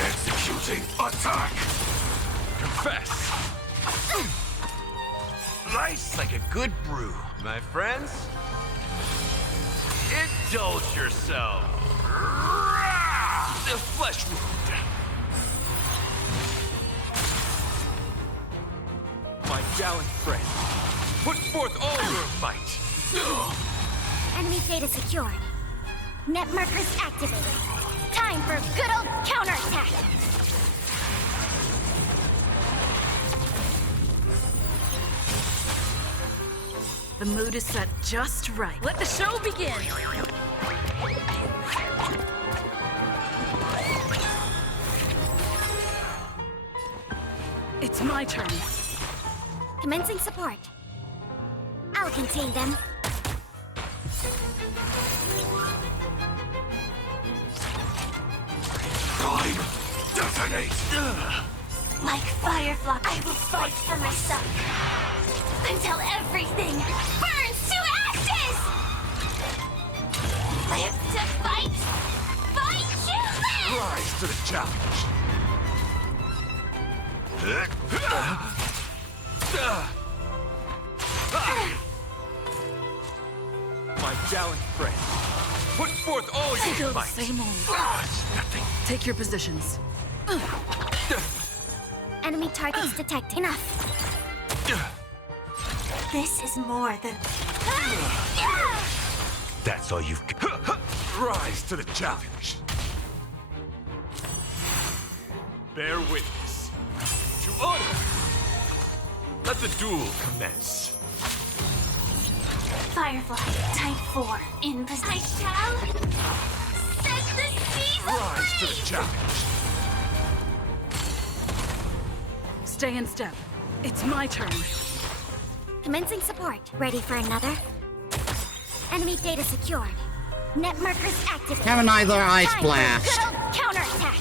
Executing attack! Confess! Nice like a good brew, my friends. Indulge yourself. The flesh wound. My gallant friend, put forth all your might. Enemy data secured. Net markers activated. Time for a good old counterattack. The mood is set just right. Let the show begin! It's my turn. Commencing support. I'll contain them. Time, detonate! Like Firefly, I will fight for myself. Until everything burns to ashes! Live to fight! Fight you! Rise to the challenge. My gallant friend, put forth all Still your the might. same old. Take your positions. Enemy targets detected. Enough. This is more than... That's all you've got. Rise to the challenge. Bear witness. To honor. Let the duel commence. Firefly, type 4, in position. I shall set the seas Rise to the ablaze! challenge. Stay in step. It's my turn. Commencing support. Ready for another? Enemy data secured. Net markers activated. Have another ice Time for a blast. good old counterattack.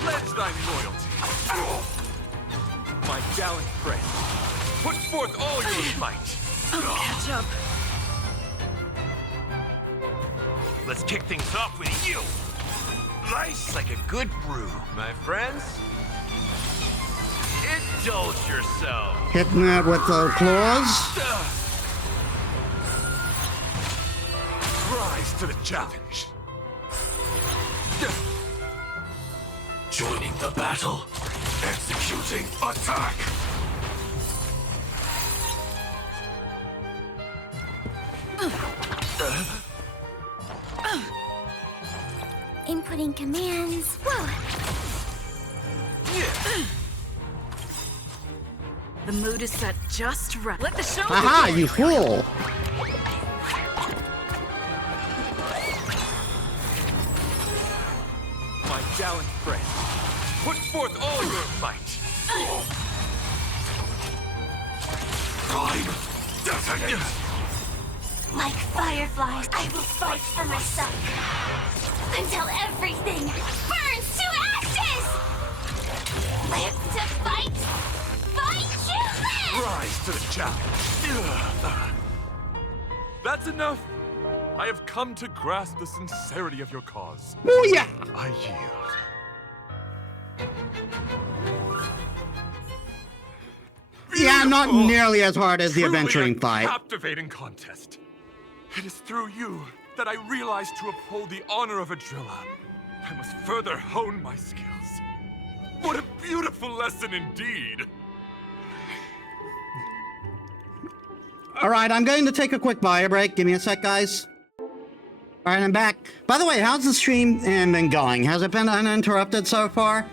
Pledge thy loyalty. My gallant friend, put forth all your might. I'll catch up. Let's kick things off with you. Nice like a good brew, my friends. Indulge yourself. Hitting that with the claws. Rise to the challenge. Joining the battle. Executing attack. Inputting commands. Whoa. The mood is set just right. Let the show Aha, begin! you fool! My gallant friend, put forth all your might. Time, detonate! Like fireflies, I will fight for myself. Until everything burns to ashes! Live to fight! Fight you live! Rise to the challenge. That's enough. I have come to grasp the sincerity of your cause. Oh yeah! I yield. Yeah, not Beautiful. nearly as hard as the Truly adventuring a fight. captivating contest. It is through you that I realized to uphold the honor of a driller, I must further hone my skills. What a beautiful lesson indeed. All right, I'm going to take a quick bio break. Give me a sec, guys. All right, I'm back. By the way, how's the stream been going? Has it been uninterrupted so far?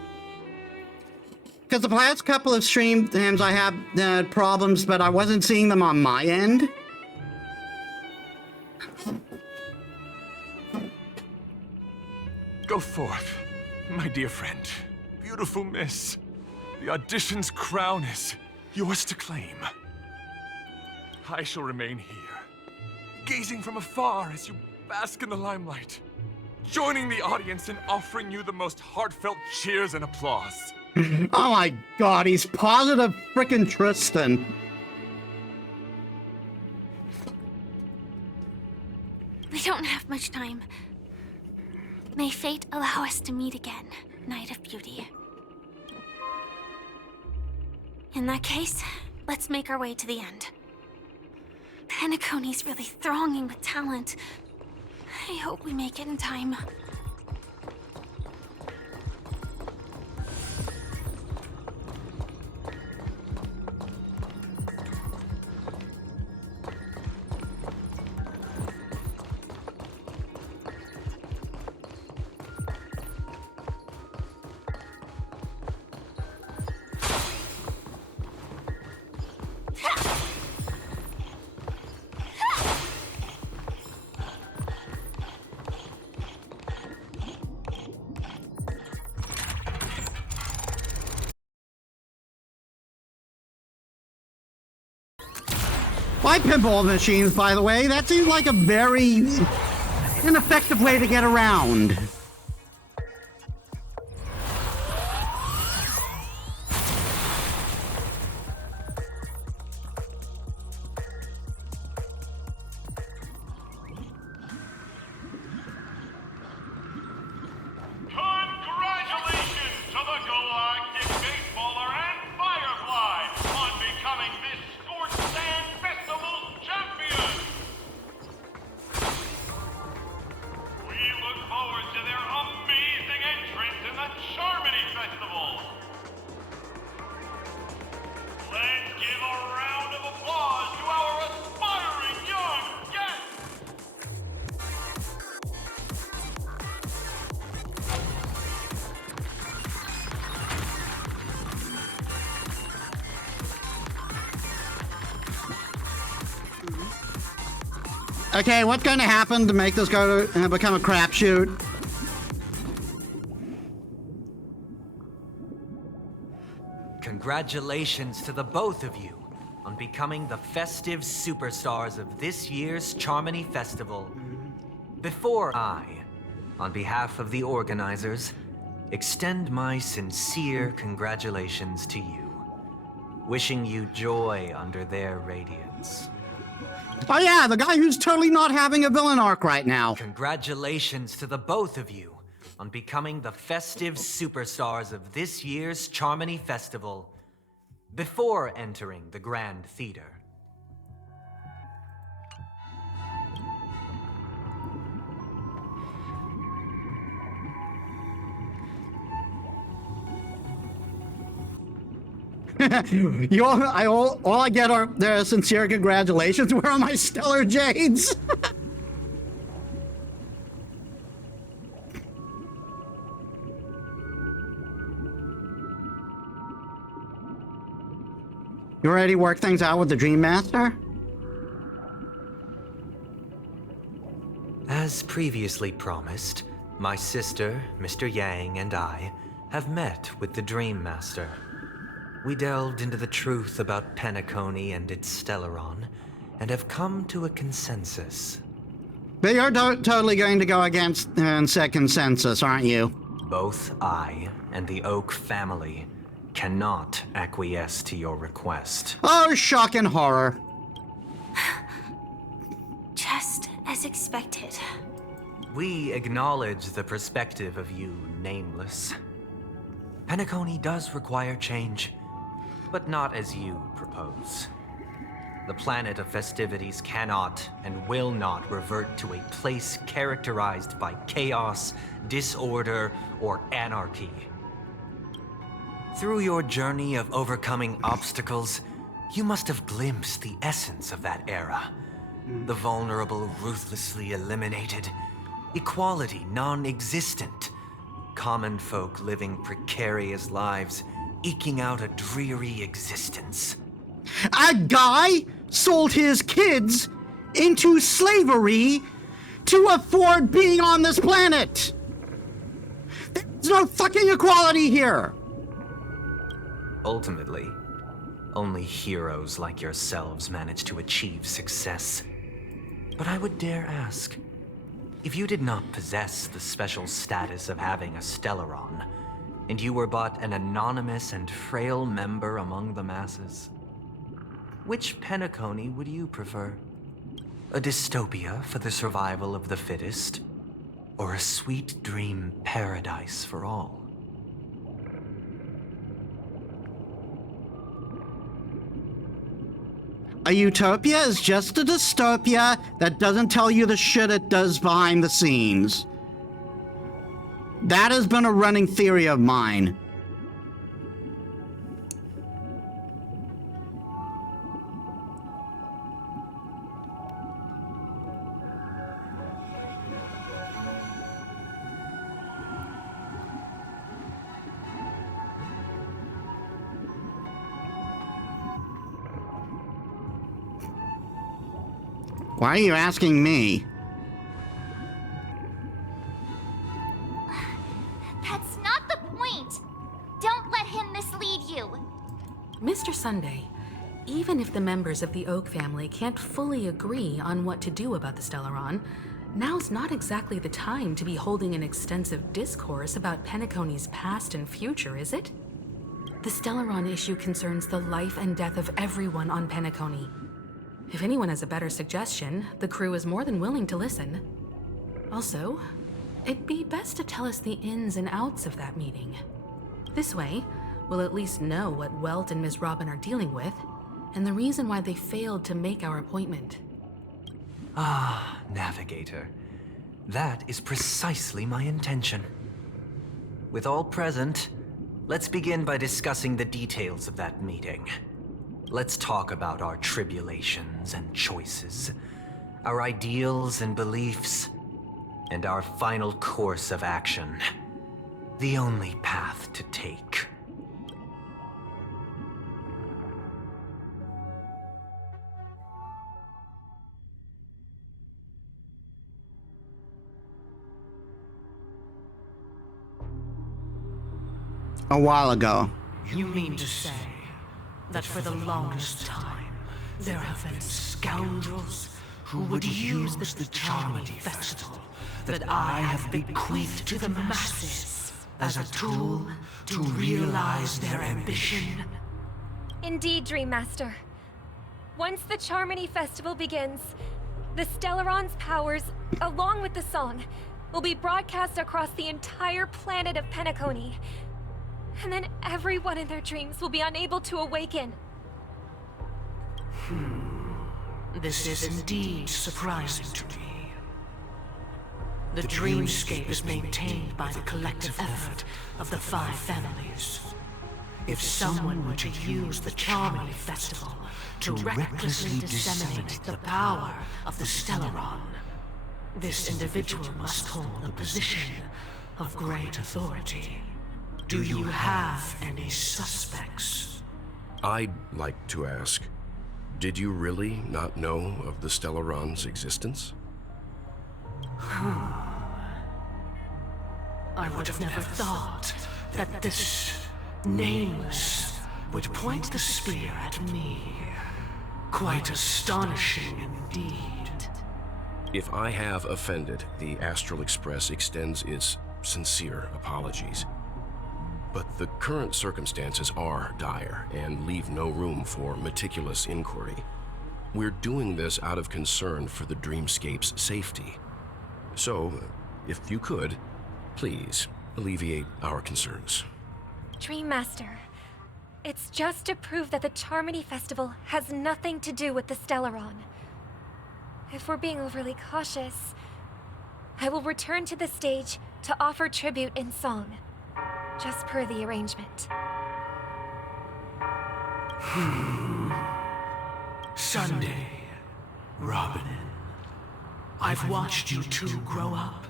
Because the past couple of streams I had problems, but I wasn't seeing them on my end. Go forth, my dear friend. Beautiful miss. The audition's crown is yours to claim. I shall remain here, gazing from afar as you bask in the limelight, joining the audience in offering you the most heartfelt cheers and applause. Oh my god, he's positive frickin' Tristan. We don't have much time. May fate allow us to meet again, Knight of Beauty. In that case, let's make our way to the end. Penacony's really thronging with talent. I hope we make it in time. Why pinball machines, by the way? That seems like a very ineffective way to get around. Congratulations to the Galactic Baseballer and Firefly on becoming this Scorched Sand Festival's champion! We look forward to their amazing entrance in the Charmony Festival! Let's give a round of applause to our aspiring young guests! Okay, what's going to happen to make this go to become a crapshoot? Congratulations to the both of you on becoming the festive superstars of this year's Charmony Festival. Before I, on behalf of the organizers, extend my sincere congratulations to you, wishing you joy under their radiance. Oh yeah, the guy who's totally not having a villain arc right now. Congratulations to the both of you on becoming the festive superstars of this year's Charmony Festival before entering the Grand Theater. All I get are their sincere congratulations. Where are my stellar jades? You ready to work things out with the Dream Master? As previously promised, my sister, Mr. Yang, and I have met with the Dream Master. We delved into the truth about Penacony and its Stellaron, and have come to a consensus. But you're totally going to go against said consensus, aren't you? Both I and the Oak family cannot acquiesce to your request. Oh, shock and horror. Just as expected. We acknowledge the perspective of you, Nameless. Penacony does require change, but not as you propose. The planet of festivities cannot and will not revert to a place characterized by chaos, disorder, or anarchy. Through your journey of overcoming obstacles, you must have glimpsed the essence of that era. The vulnerable ruthlessly eliminated, equality non-existent, common folk living precarious lives, eking out a dreary existence. A guy sold his kids into slavery to afford being on this planet. There's no fucking equality here. Ultimately, only heroes like yourselves manage to achieve success. But I would dare ask, if you did not possess the special status of having a Stellaron, and you were but an anonymous and frail member among the masses, which Penacony would you prefer? A dystopia for the survival of the fittest, or a sweet dream paradise for all? A utopia is just a dystopia that doesn't tell you the shit it does behind the scenes. That has been a running theory of mine. Why are you asking me? That's not the point! Don't let him mislead you! Mr. Sunday, even if the members of the Oak family can't fully agree on what to do about the Stellaron, now's not exactly the time to be holding an extensive discourse about Penacony's past and future, is it? The Stellaron issue concerns the life and death of everyone on Penacony. If anyone has a better suggestion, the crew is more than willing to listen. Also, it'd be best to tell us the ins and outs of that meeting. This way, we'll at least know what Welt and Ms. Robin are dealing with, and the reason why they failed to make our appointment. Ah, Navigator. That is precisely my intention. With all present, let's begin by discussing the details of that meeting. Let's talk about our tribulations and choices, our ideals and beliefs, and our final course of action. The only path to take. A while ago. You mean to say that for the longest time, there have been scoundrels who would use the Charming Festival that I have bequeathed to the masses as a tool to realize their ambition? Indeed, Dream Master. Once the Charmony Festival begins, the Stellaron's powers, along with the song, will be broadcast across the entire planet of Penacony. And then everyone in their dreams will be unable to awaken. This is indeed surprising to me. The dreamscape is maintained by the collective effort of the 5 families. If someone were to use the Charmony Festival to recklessly disseminate the power of the Stellaron, this individual must hold a position of great authority. Do you have any suspects? I'd like to ask, did you really not know of the Stellaron's existence? I would have never thought that this Nameless would point the spear at me. Quite astonishing indeed. If I have offended, the Astral Express extends its sincere apologies. But the current circumstances are dire and leave no room for meticulous inquiry. We're doing this out of concern for the Dreamscape's safety. So, if you could, please alleviate our concerns. Dream Master, it's just to prove that the Charmony Festival has nothing to do with the Stellaron. If we're being overly cautious, I will return to the stage to offer tribute in song. Just per the arrangement. Sunday, Robin, I've watched you two grow up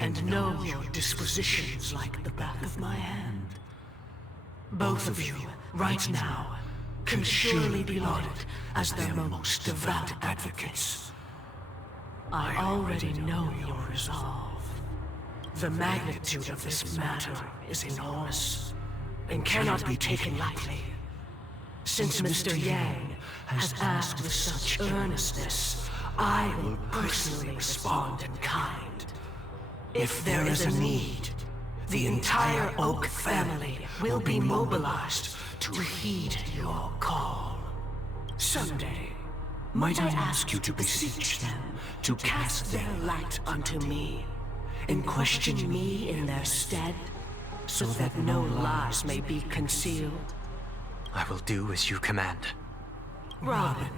and know your dispositions like the back of my hand. Both of you, right now, can surely be lauded as their most devout advocates. I already know your resolve. The magnitude of this matter is enormous, and cannot be taken lightly. Since Mr. Yang has asked with such earnestness, I will personally respond in kind. If there is a need, the entire Oak family will be mobilized to heed your call. Someday, might I ask you to beseech them to cast their light unto me, and question me in their stead, so that no lies may be concealed? I will do as you command. Robin,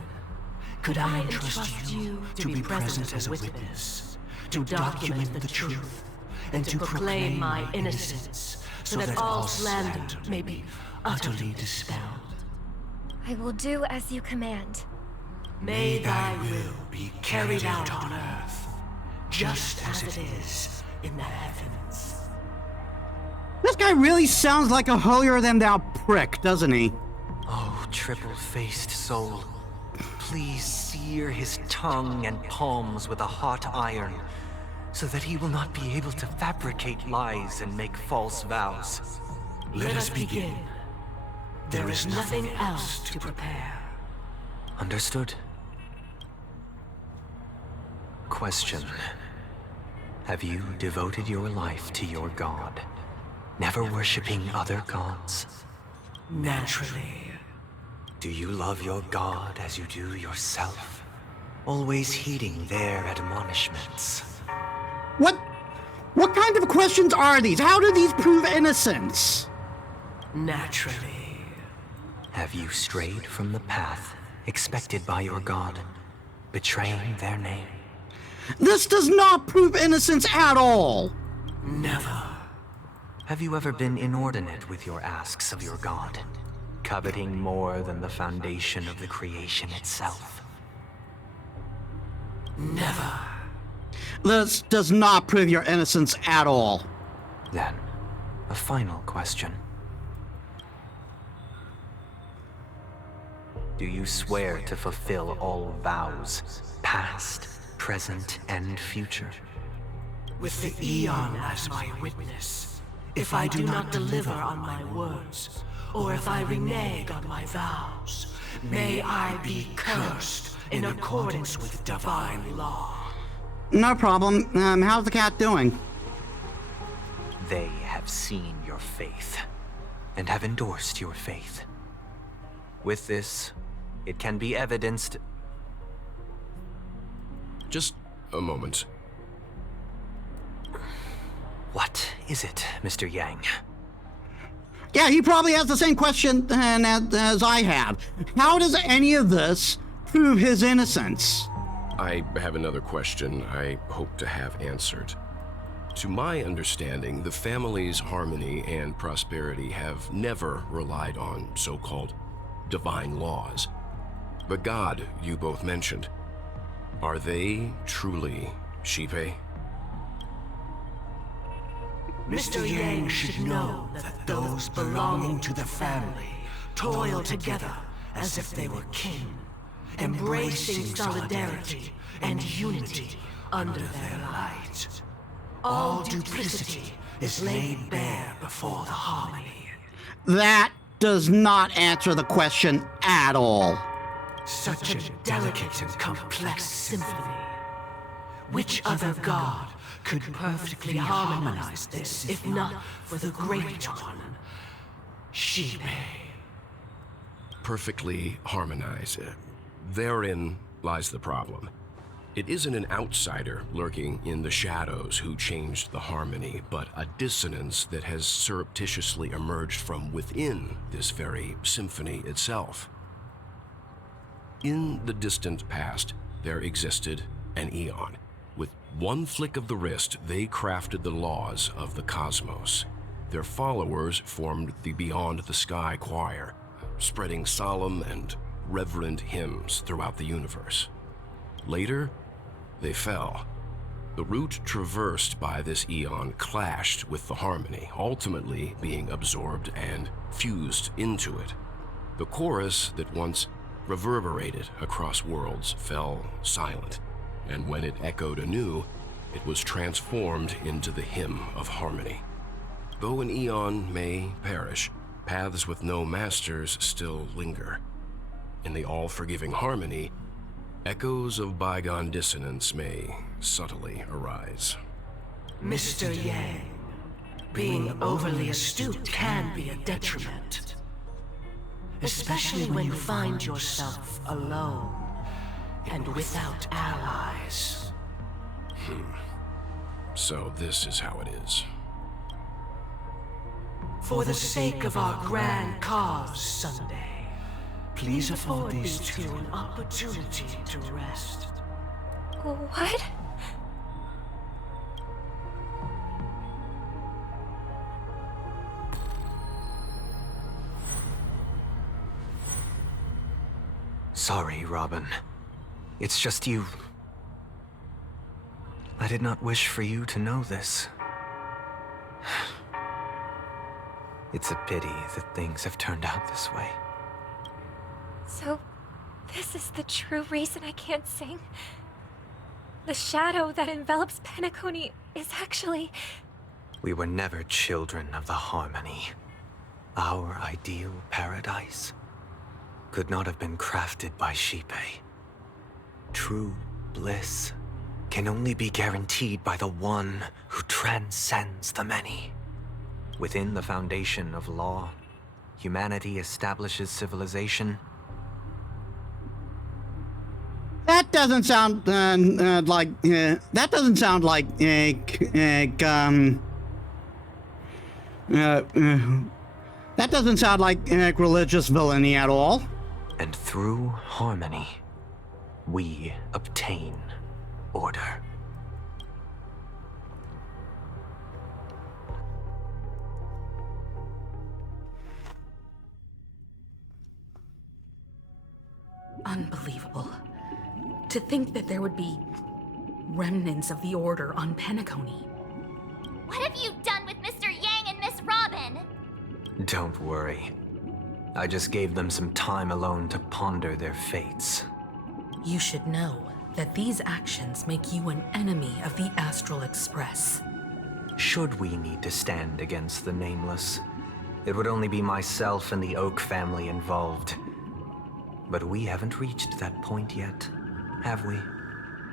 could I entrust you to be present as a witness, to document the truth, and to proclaim my innocence, so that all slander may be utterly dispelled? I will do as you command. May thy will be carried out on earth, just as it is in the heavens. This guy really sounds like a holier-than-thou prick, doesn't he? Oh, triple-faced soul, please sear his tongue and palms with a hot iron, so that he will not be able to fabricate lies and make false vows. Let us begin. There is nothing else to prepare. Understood. Question. Have you devoted your life to your god, never worshipping other gods? Naturally. Do you love your god as you do yourself, always heeding their admonishments? What kind of questions are these? How do these prove innocence? Naturally. Have you strayed from the path expected by your god, betraying their name? This does not prove innocence at all. Never. Have you ever been inordinate with your asks of your god, coveting more than the foundation of the creation itself? Never. This does not prove your innocence at all. Then, a final question. Do you swear to fulfill all vows, past, present, and future? With the Eon as my witness, if I do not deliver on my words, or if I renege on my vows, may I be cursed in accordance with divine law. No problem. How's the cat doing? They have seen your faith, and have endorsed your faith. With this, it can be evidenced... Just a moment. What is it, Mr. Yang? Yeah, he probably has the same question as I have. How does any of this prove his innocence? I have another question I hope to have answered. To my understanding, the family's harmony and prosperity have never relied on so-called divine laws. The god you both mentioned, are they truly Sci-Fi? Mr. Yang should know that those belonging to the family toil together as if they were kin, embracing solidarity and unity under their light. All duplicity is laid bare before the harmony. That does not answer the question at all. Such a delicate and complex symphony. Which other god could perfectly harmonize this, if not for the great one, Sci-Fi? Perfectly harmonize. Therein lies the problem. It isn't an outsider lurking in the shadows who changed the harmony, but a dissonance that has surreptitiously emerged from within this very symphony itself. In the distant past, there existed an Eon. With one flick of the wrist, they crafted the laws of the cosmos. Their followers formed the Beyond the Sky Choir, spreading solemn and reverent hymns throughout the universe. Later, they fell. The route traversed by this Eon clashed with the harmony, ultimately being absorbed and fused into it. The chorus that once reverberated across worlds fell silent, and when it echoed anew, it was transformed into the hymn of harmony. Though an Eon may perish, paths with no masters still linger. In the all-forgiving harmony, echoes of bygone dissonance may subtly arise. Mr. Yang, being overly astute can be a detriment. Especially when you find yourself alone and without allies. So this is how it is. For the sake of our grand cause, Sunday, please afford these two an opportunity to rest. What? Sorry, Robin. It's just you. I did not wish for you to know this. It's a pity that things have turned out this way. So, this is the true reason I can't sing? The shadow that envelops Penacony is actually... We were never children of the harmony. Our ideal paradise could not have been crafted by Xipe. True bliss can only be guaranteed by the one who transcends the many. Within the foundation of law, humanity establishes civilization. That doesn't sound like that doesn't sound like that doesn't sound like religious villainy at all. And through harmony, we obtain order. Unbelievable. To think that there would be remnants of the Order on Penacony. What have you done with Mr. Yang and Miss Robin? Don't worry. I just gave them some time alone to ponder their fates. You should know that these actions make you an enemy of the Astral Express. Should we need to stand against the Nameless, it would only be myself and the Oak family involved. But we haven't reached that point yet, have we?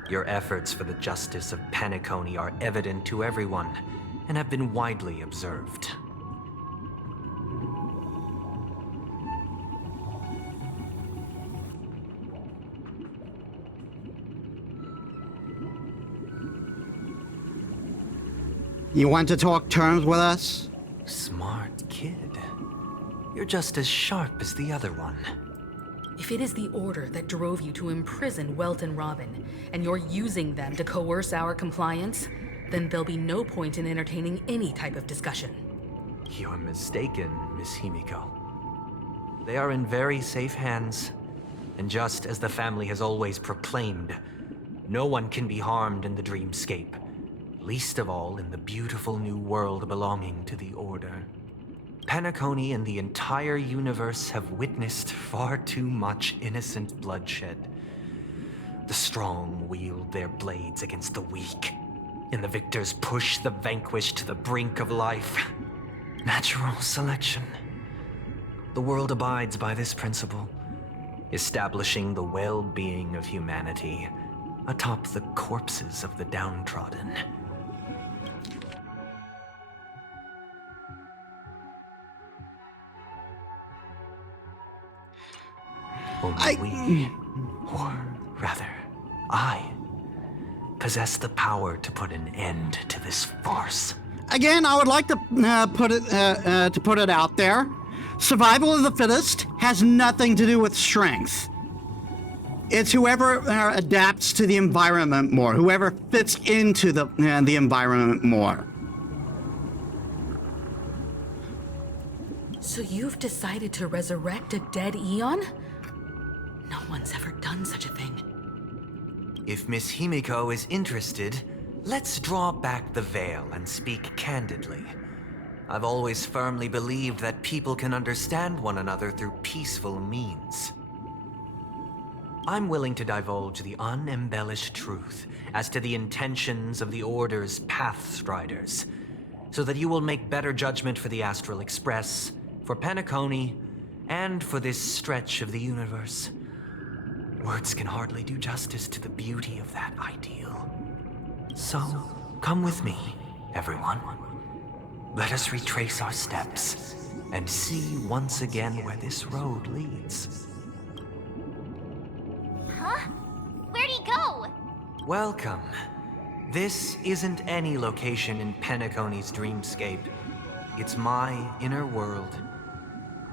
Your efforts for the justice of Penacony are evident to everyone, and have been widely observed. You want to talk terms with us? Smart kid. You're just as sharp as the other one. If it is the Order that drove you to imprison Welt and Robin, and you're using them to coerce our compliance, then there'll be no point in entertaining any type of discussion. You're mistaken, Miss Himiko. They are in very safe hands, and just as the family has always proclaimed, no one can be harmed in the dreamscape, least of all in the beautiful new world belonging to the Order. Penacony and the entire universe have witnessed far too much innocent bloodshed. The strong wield their blades against the weak, and the victors push the vanquished to the brink of life. Natural selection. The world abides by this principle, establishing the well-being of humanity atop the corpses of the downtrodden. Only we, or rather, I, possess the power to put an end to this farce. Again, I would like to put it out there. Survival of the fittest has nothing to do with strength. It's whoever adapts to the environment more, whoever fits into the environment more. So you've decided to resurrect a dead Eon? No one's ever done such a thing. If Miss Himiko is interested, let's draw back the veil and speak candidly. I've always firmly believed that people can understand one another through peaceful means. I'm willing to divulge the unembellished truth as to the intentions of the Order's Pathstriders, so that you will make better judgment for the Astral Express for Penacony, and for this stretch of the universe. Words can hardly do justice to the beauty of that ideal. So, come with me, everyone. Let us retrace our steps and see once again where this road leads. Huh? Where'd he go? Welcome. This isn't any location in Penacony's dreamscape. It's my inner world.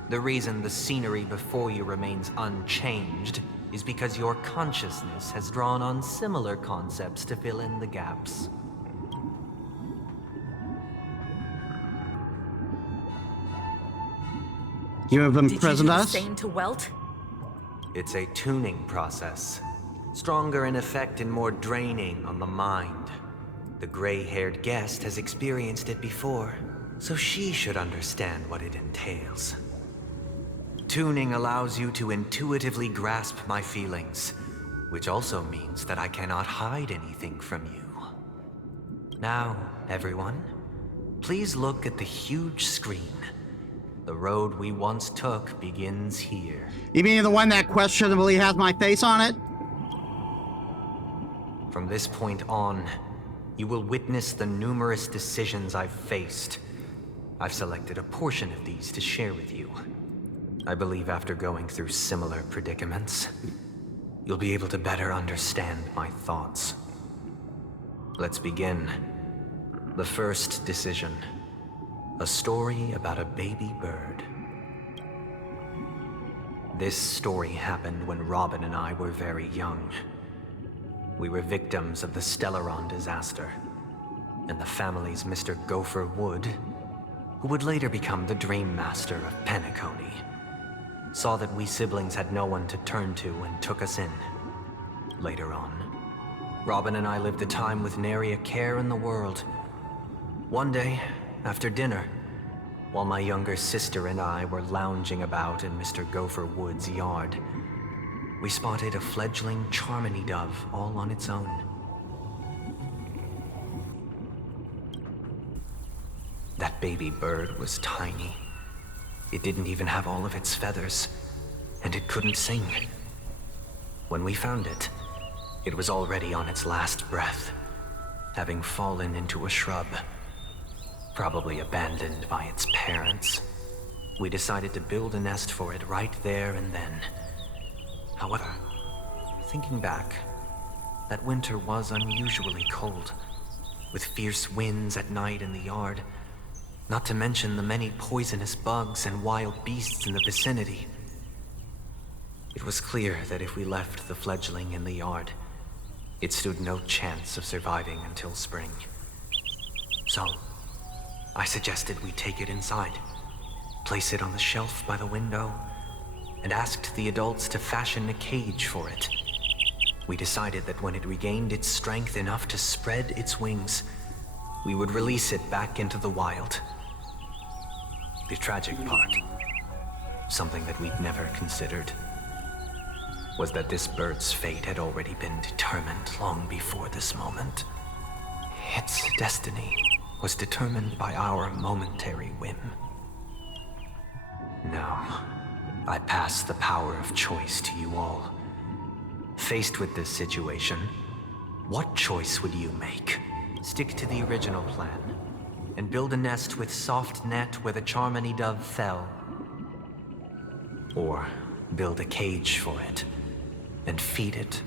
The reason the scenery before you remains unchanged is because your consciousness has drawn on similar concepts to fill in the gaps. You have Did imprisoned you do the us? same to Welt? It's a tuning process. Stronger in effect and more draining on the mind. The gray-haired guest has experienced it before, so she should understand what it entails. Tuning allows you to intuitively grasp my feelings, which also means that I cannot hide anything from you. Now, everyone, please look at the huge screen. The road we once took begins here. You mean the one that questionably has my face on it? From this point on, you will witness the numerous decisions I've faced. I've selected a portion of these to share with you. I believe after going through similar predicaments, you'll be able to better understand my thoughts. Let's begin. The first decision. A story about a baby bird. This story happened when Robin and I were very young. We were victims of the Stellaron disaster, and the family's Mr. Gopher Wood, who would later become the Dream Master of Penacony, saw that we siblings had no one to turn to and took us in. Later on, Robin and I lived a time with nary a care in the world. One day, after dinner, while my younger sister and I were lounging about in Mr. Gopher Wood's yard, we spotted a fledgling Charmony dove all on its own. That baby bird was tiny. It didn't even have all of its feathers, and it couldn't sing. When we found it, it was already on its last breath, having fallen into a shrub, probably abandoned by its parents. We decided to build a nest for it right there and then. However, thinking back, that winter was unusually cold, with fierce winds at night in the yard, not to mention the many poisonous bugs and wild beasts in the vicinity. It was clear that if we left the fledgling in the yard, it stood no chance of surviving until spring. So, I suggested we take it inside, place it on the shelf by the window, and asked the adults to fashion a cage for it. We decided that when it regained its strength enough to spread its wings, we would release it back into the wild. The tragic part, something that we'd never considered, was that this bird's fate had already been determined long before this moment. Its destiny was determined by our momentary whim. Now, I pass the power of choice to you all. Faced with this situation, what choice would you make? Stick to the original plan and build a nest with soft net where the Charmony dove fell. Or build a cage for it and feed it,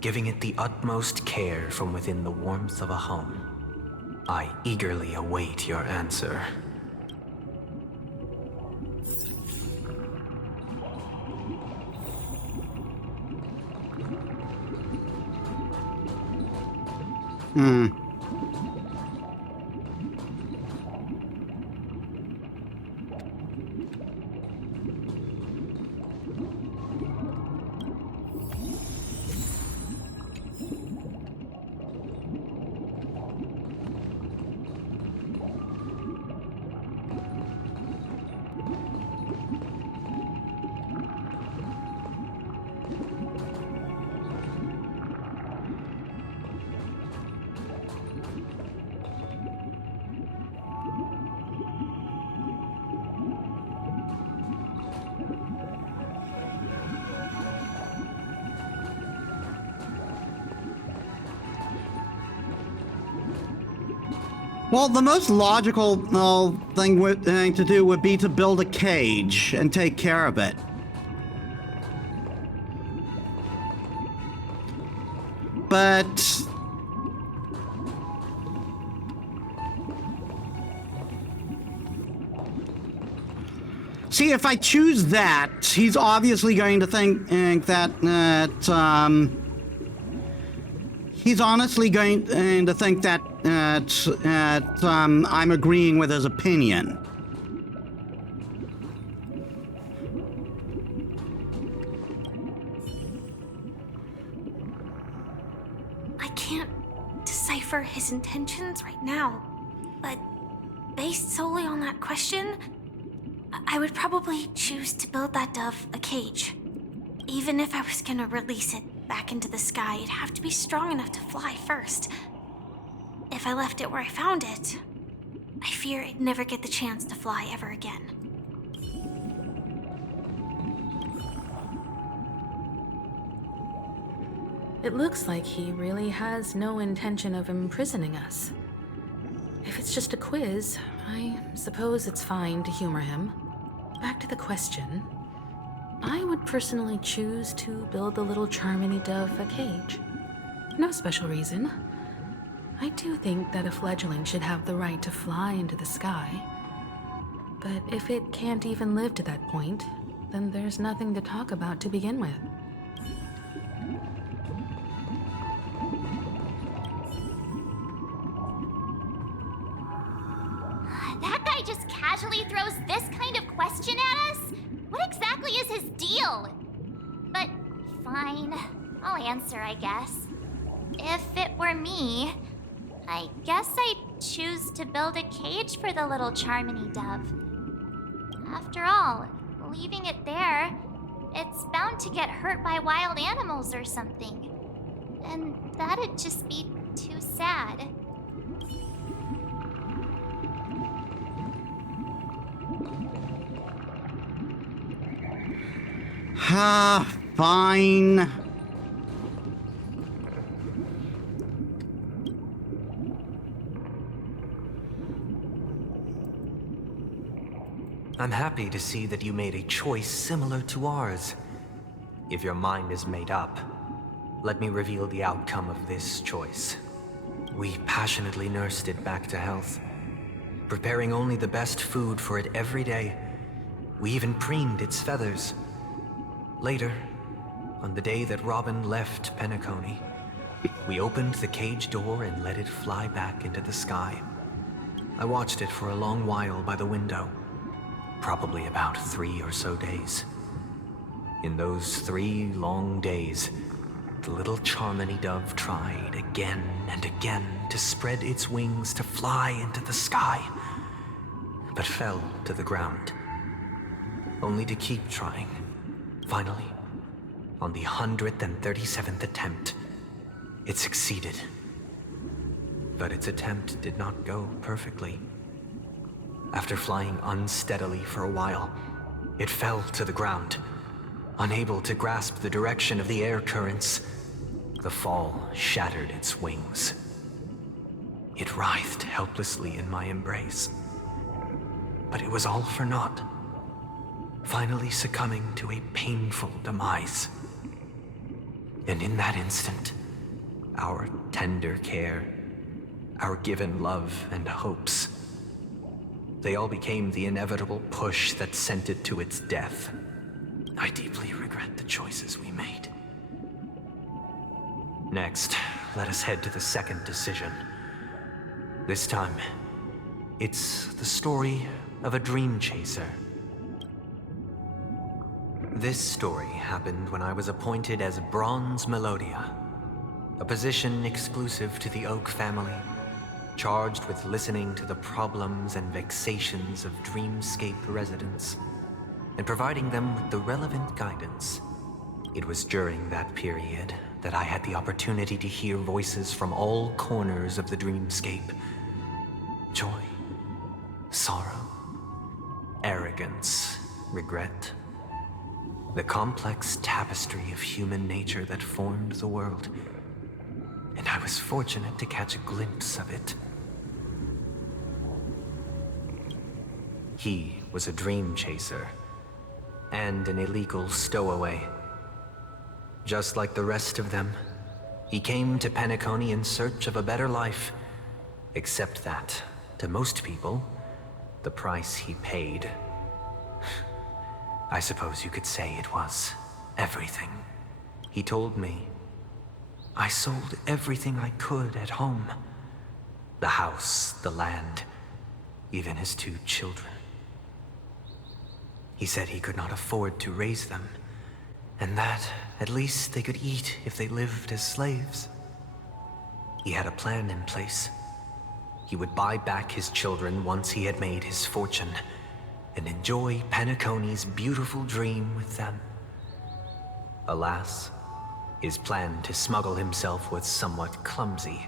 giving it the utmost care from within the warmth of a home. I eagerly await your answer. Well, the most logical thing to do would be to build a cage and take care of it. But see, if I choose that, he's obviously going to think that he's honestly going to think that I'm agreeing with his opinion. I can't decipher his intentions right now, but based solely on that question, I would probably choose to build that dove a cage. Even if I was gonna release it back into the sky, it'd have to be strong enough to fly first. If I left it where I found it, I fear it'd never get the chance to fly ever again. It looks like he really has no intention of imprisoning us. If it's just a quiz, I suppose it's fine to humor him. Back to the question. I would personally choose to build the little Charmony dove a cage. No special reason. I do think that a fledgling should have the right to fly into the sky. But if it can't even live to that point, then there's nothing to talk about to begin with. That guy just casually throws this kind of question at us? What exactly is his deal? But fine, I'll answer, I guess. If it were me, I guess I'd choose to build a cage for the little Charmony dove. After all, leaving it there, it's bound to get hurt by wild animals or something. And that'd just be too sad. Fine. I'm happy to see that you made a choice similar to ours. If your mind is made up, let me reveal the outcome of this choice. We passionately nursed it back to health, preparing only the best food for it every day. We even preened its feathers. Later, on the day that Robin left Penacony, we opened the cage door and let it fly back into the sky. I watched it for a long while by the window, probably about 3 or so days. In those 3 long days, the little Charmony dove tried again and again to spread its wings to fly into the sky, but fell to the ground, only to keep trying. Finally, on the 137th attempt, it succeeded. But its attempt did not go perfectly. After flying unsteadily for a while, it fell to the ground, unable to grasp the direction of the air currents. The fall shattered its wings. It writhed helplessly in my embrace. But it was all for naught, finally succumbing to a painful demise. And in that instant, our tender care, our given love and hopes, they all became the inevitable push that sent it to its death. I deeply regret the choices we made. Next, let us head to the second decision. This time, it's the story of a dream chaser. This story happened when I was appointed as Bronze Melodia, a position exclusive to the Oak family, charged with listening to the problems and vexations of Dreamscape residents, and providing them with the relevant guidance. It was during that period that I had the opportunity to hear voices from all corners of the Dreamscape. Joy, sorrow, arrogance, regret. The complex tapestry of human nature that formed the world. And I was fortunate to catch a glimpse of it. He was a dream chaser and an illegal stowaway. Just like the rest of them, he came to Penacony in search of a better life, except that, to most people, the price he paid, I suppose you could say it was everything. He told me, I sold everything I could at home. The house, the land, even his 2 children. He said he could not afford to raise them, and that at least they could eat if they lived as slaves. He had a plan in place. He would buy back his children once he had made his fortune, and enjoy Penacony's beautiful dream with them. Alas, his plan to smuggle himself was somewhat clumsy,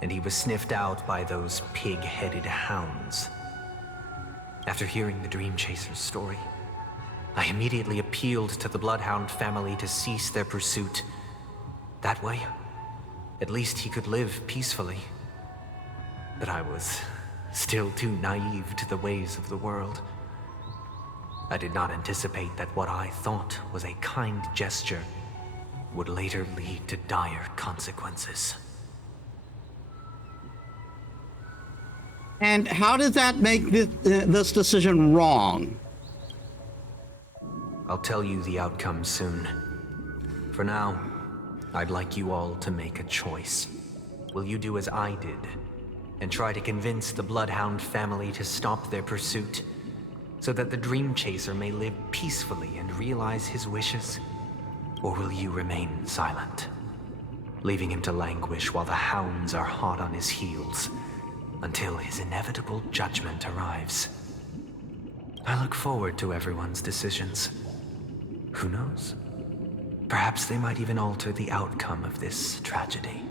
and he was sniffed out by those pig-headed hounds. After hearing the Dream Chaser's story, I immediately appealed to the Bloodhound family to cease their pursuit. That way, at least he could live peacefully. But I was still too naive to the ways of the world. I did not anticipate that what I thought was a kind gesture would later lead to dire consequences. And how does that make this decision wrong? I'll tell you the outcome soon. For now, I'd like you all to make a choice. Will you do as I did, and try to convince the Bloodhound family to stop their pursuit, so that the Dream Chaser may live peacefully and realize his wishes? Or will you remain silent, leaving him to languish while the hounds are hot on his heels, until his inevitable judgment arrives? I look forward to everyone's decisions. Who knows? Perhaps they might even alter the outcome of this tragedy.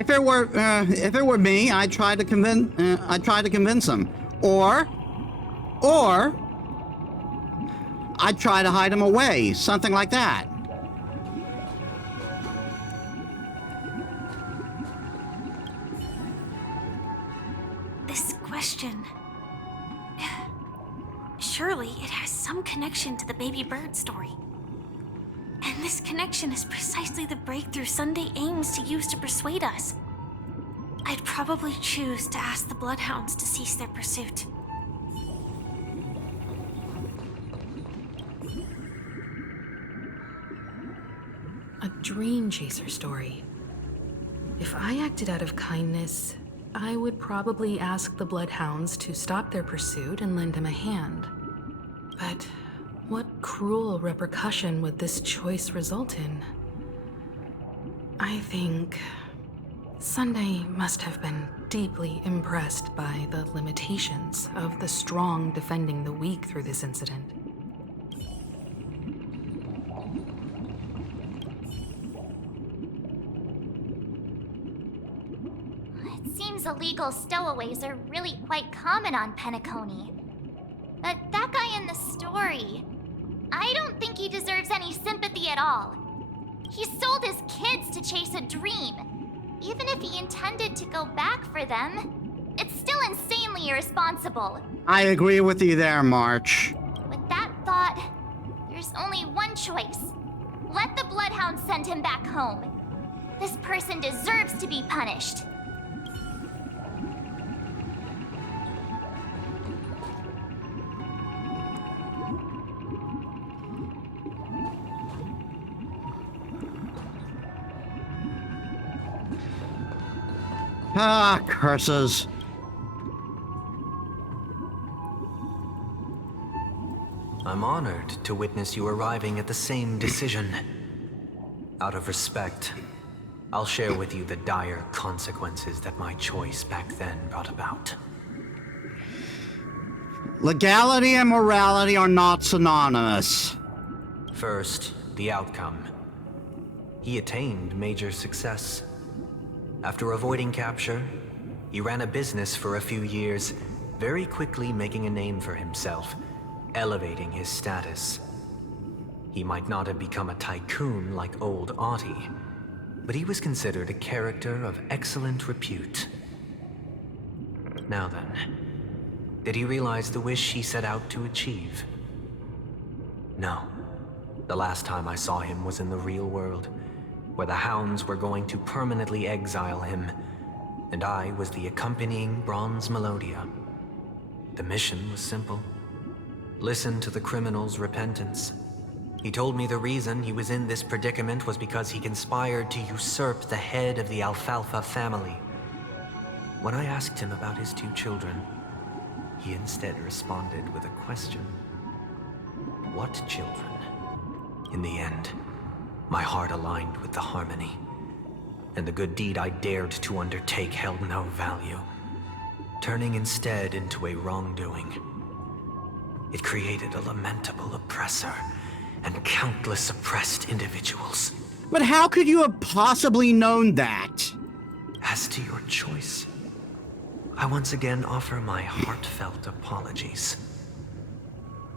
If it were me, I'd try to convince him, or I'd try to hide him away, something like that. This question... Surely it has some connection to the baby bird story. And this connection is precisely the breakthrough Sunday aims to use to persuade us. I'd probably choose to ask the Bloodhounds to cease their pursuit. A dream chaser story. If I acted out of kindness, I would probably ask the Bloodhounds to stop their pursuit and lend him a hand. But what cruel repercussion would this choice result in? I think Sunday must have been deeply impressed by the limitations of the strong defending the weak through this incident. It seems illegal stowaways are really quite common on Penacony. But that guy in the story, I don't think he deserves any sympathy at all. He sold his kids to chase a dream. Even if he intended to go back for them, it's still insanely irresponsible. I agree with you there, March. With that thought, there's only one choice. Let the Bloodhounds send him back home. This person deserves to be punished. Ah, curses. I'm honored to witness you arriving at the same decision. Out of respect, I'll share with you the dire consequences that my choice back then brought about. Legality and morality are not synonymous. First, the outcome. He attained major success. After avoiding capture, he ran a business for a few years, very quickly making a name for himself, elevating his status. He might not have become a tycoon like old Audie, but he was considered a character of excellent repute. Now then, did he realize the wish he set out to achieve? No. The last time I saw him was in the real world, where the Hounds were going to permanently exile him, and I was the accompanying Bronze Melodia. The mission was simple. Listen to the criminal's repentance. He told me the reason he was in this predicament was because he conspired to usurp the head of the Alfalfa family. When I asked him about his 2 children, he instead responded with a question. What children? In the end, my heart aligned with the harmony, and the good deed I dared to undertake held no value, turning instead into a wrongdoing. It created a lamentable oppressor and countless oppressed individuals. But how could you have possibly known that? As to your choice, I once again offer my heartfelt apologies.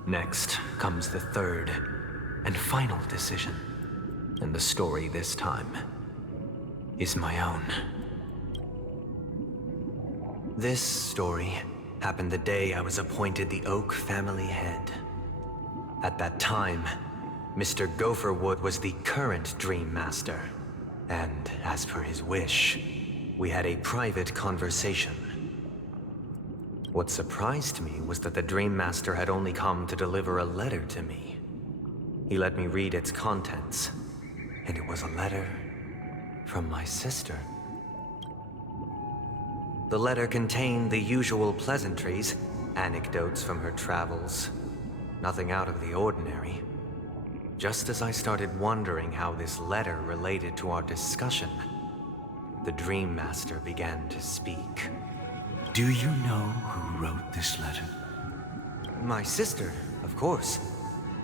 Next comes the third and final decision, and the story this time is my own. This story happened the day I was appointed the Oak family head. At that time, Mr. Gopherwood was the current Dream Master, and as per his wish, we had a private conversation. What surprised me was that the Dream Master had only come to deliver a letter to me. He let me read its contents, and it was a letter from my sister. The letter contained the usual pleasantries, anecdotes from her travels, nothing out of the ordinary. Just as I started wondering how this letter related to our discussion, the Dream Master began to speak. Do you know who wrote this letter? My sister, of course.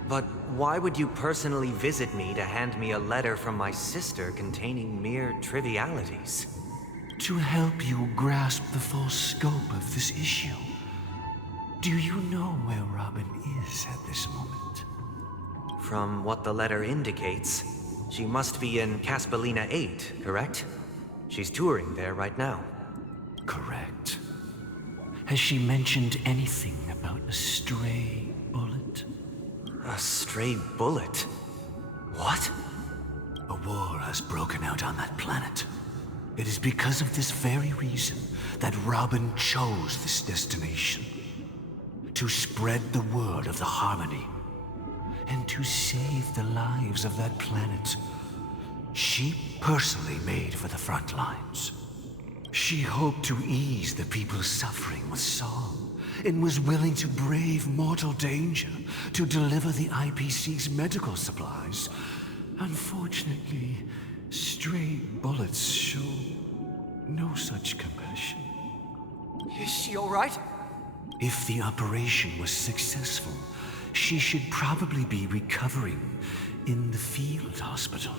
But why would you personally visit me to hand me a letter from my sister containing mere trivialities? To help you grasp the full scope of this issue. Do you know where Robin is at this moment? From what the letter indicates, she must be in Caspelina 8, correct? She's touring there right now. Correct. Has she mentioned anything about a stray bullet? A stray bullet? What? A war has broken out on that planet. It is because of this very reason that Robin chose this destination. To spread the word of the harmony. And to save the lives of that planet. She personally made for the front lines. She hoped to ease the people's suffering with song, and was willing to brave mortal danger to deliver the IPC's medical supplies. Unfortunately, stray bullets show no such compassion. Is she all right? If the operation was successful, she should probably be recovering in the field hospital.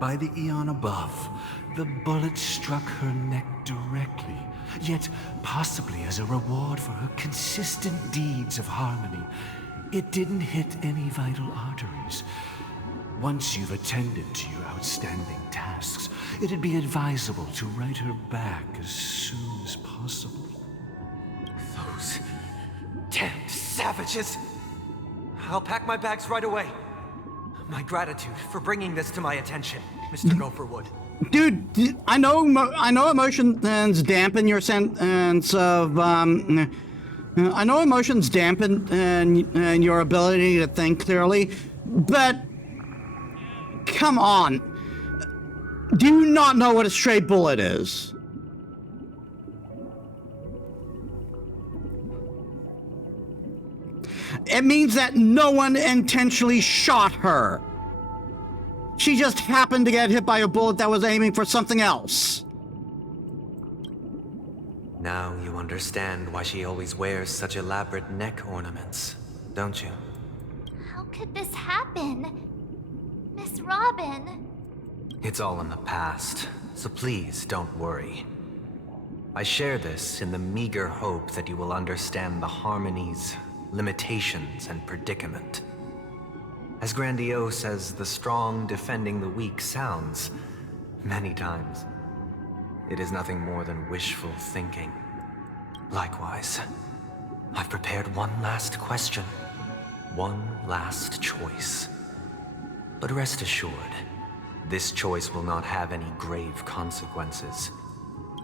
By the eon above, the bullet struck her neck directly, yet possibly as a reward for her consistent deeds of harmony. It didn't hit any vital arteries. Once you've attended to your outstanding tasks, it'd be advisable to write her back as soon as possible. Those damned savages! I'll pack my bags right away. My gratitude for bringing this to my attention, Mr. Gopherwood. Dude, I know emotions dampen your sense of, I know emotions dampen and your ability to think clearly, but come on. Do you not know what a stray bullet is? It means that no one intentionally shot her. She just happened to get hit by a bullet that was aiming for something else. Now you understand why she always wears such elaborate neck ornaments, don't you? How could this happen? Miss Robin. It's all in the past, so please don't worry. I share this in the meager hope that you will understand the harmony's limitations and predicament. As grandiose as the strong defending the weak sounds, Many times. It is nothing more than wishful thinking. Likewise, I've prepared one last question. One last choice. But rest assured, this choice will not have any grave consequences.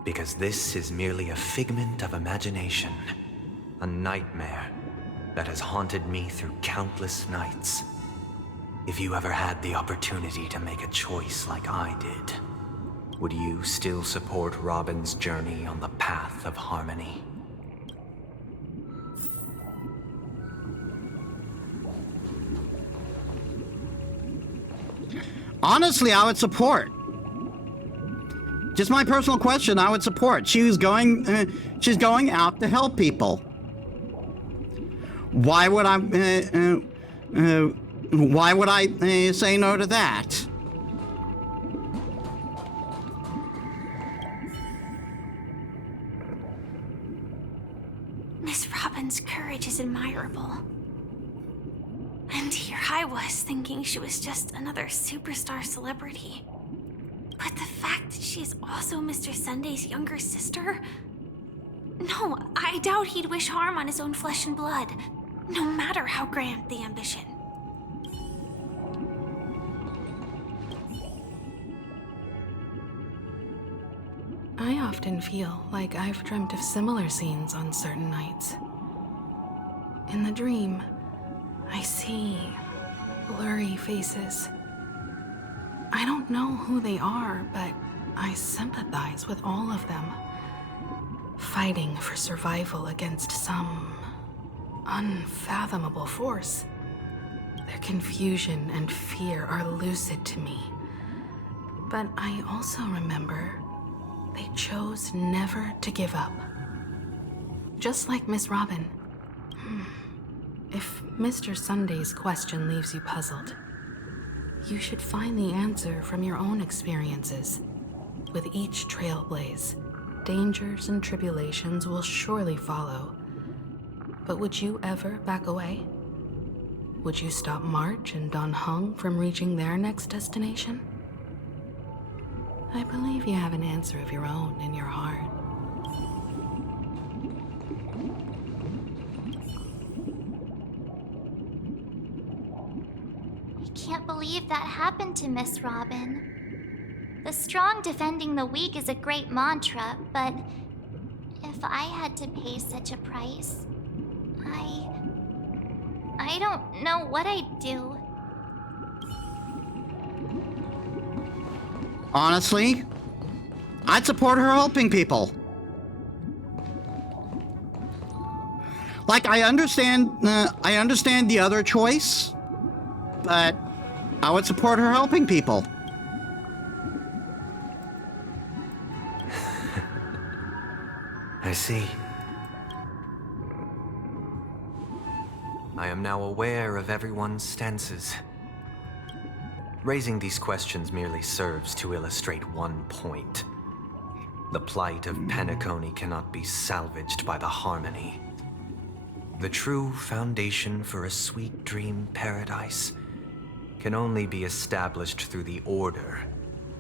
Because this is merely a figment of imagination. A nightmare that has haunted me through countless nights. If you ever had the opportunity to make a choice like I did, would you still support Robin's journey on the path of harmony? Honestly, I would support. Just my personal question, I would support. She's going out to help people. Why would I say no to that? Miss Robin's courage is admirable. And here I was thinking she was just another superstar celebrity. But the fact that she's also Mr. Sunday's younger sister? No, I doubt he'd wish harm on his own flesh and blood, no matter how grand the ambition. I often feel like I've dreamt of similar scenes on certain nights. In the dream, I see blurry faces. I don't know who they are, but I sympathize with all of them, fighting for survival against some unfathomable force. Their confusion and fear are lucid to me, but I also remember they chose never to give up. Just like Miss Robin. If Mr. Sunday's question leaves you puzzled, you should find the answer from your own experiences. With each trailblaze, dangers and tribulations will surely follow. But would you ever back away? Would you stop March and Don Hung from reaching their next destination? I believe you have an answer of your own in your heart. I can't believe that happened to Miss Robin. The strong defending the weak is a great mantra, but if I had to pay such a price, I don't know what I'd do. Honestly, I'd support her helping people. Like, I understand the other choice, but I would support her helping people. I see. I am now aware of everyone's stances. Raising these questions merely serves to illustrate one point. The plight of Penacony cannot be salvaged by the harmony. The true foundation for a sweet dream paradise can only be established through the order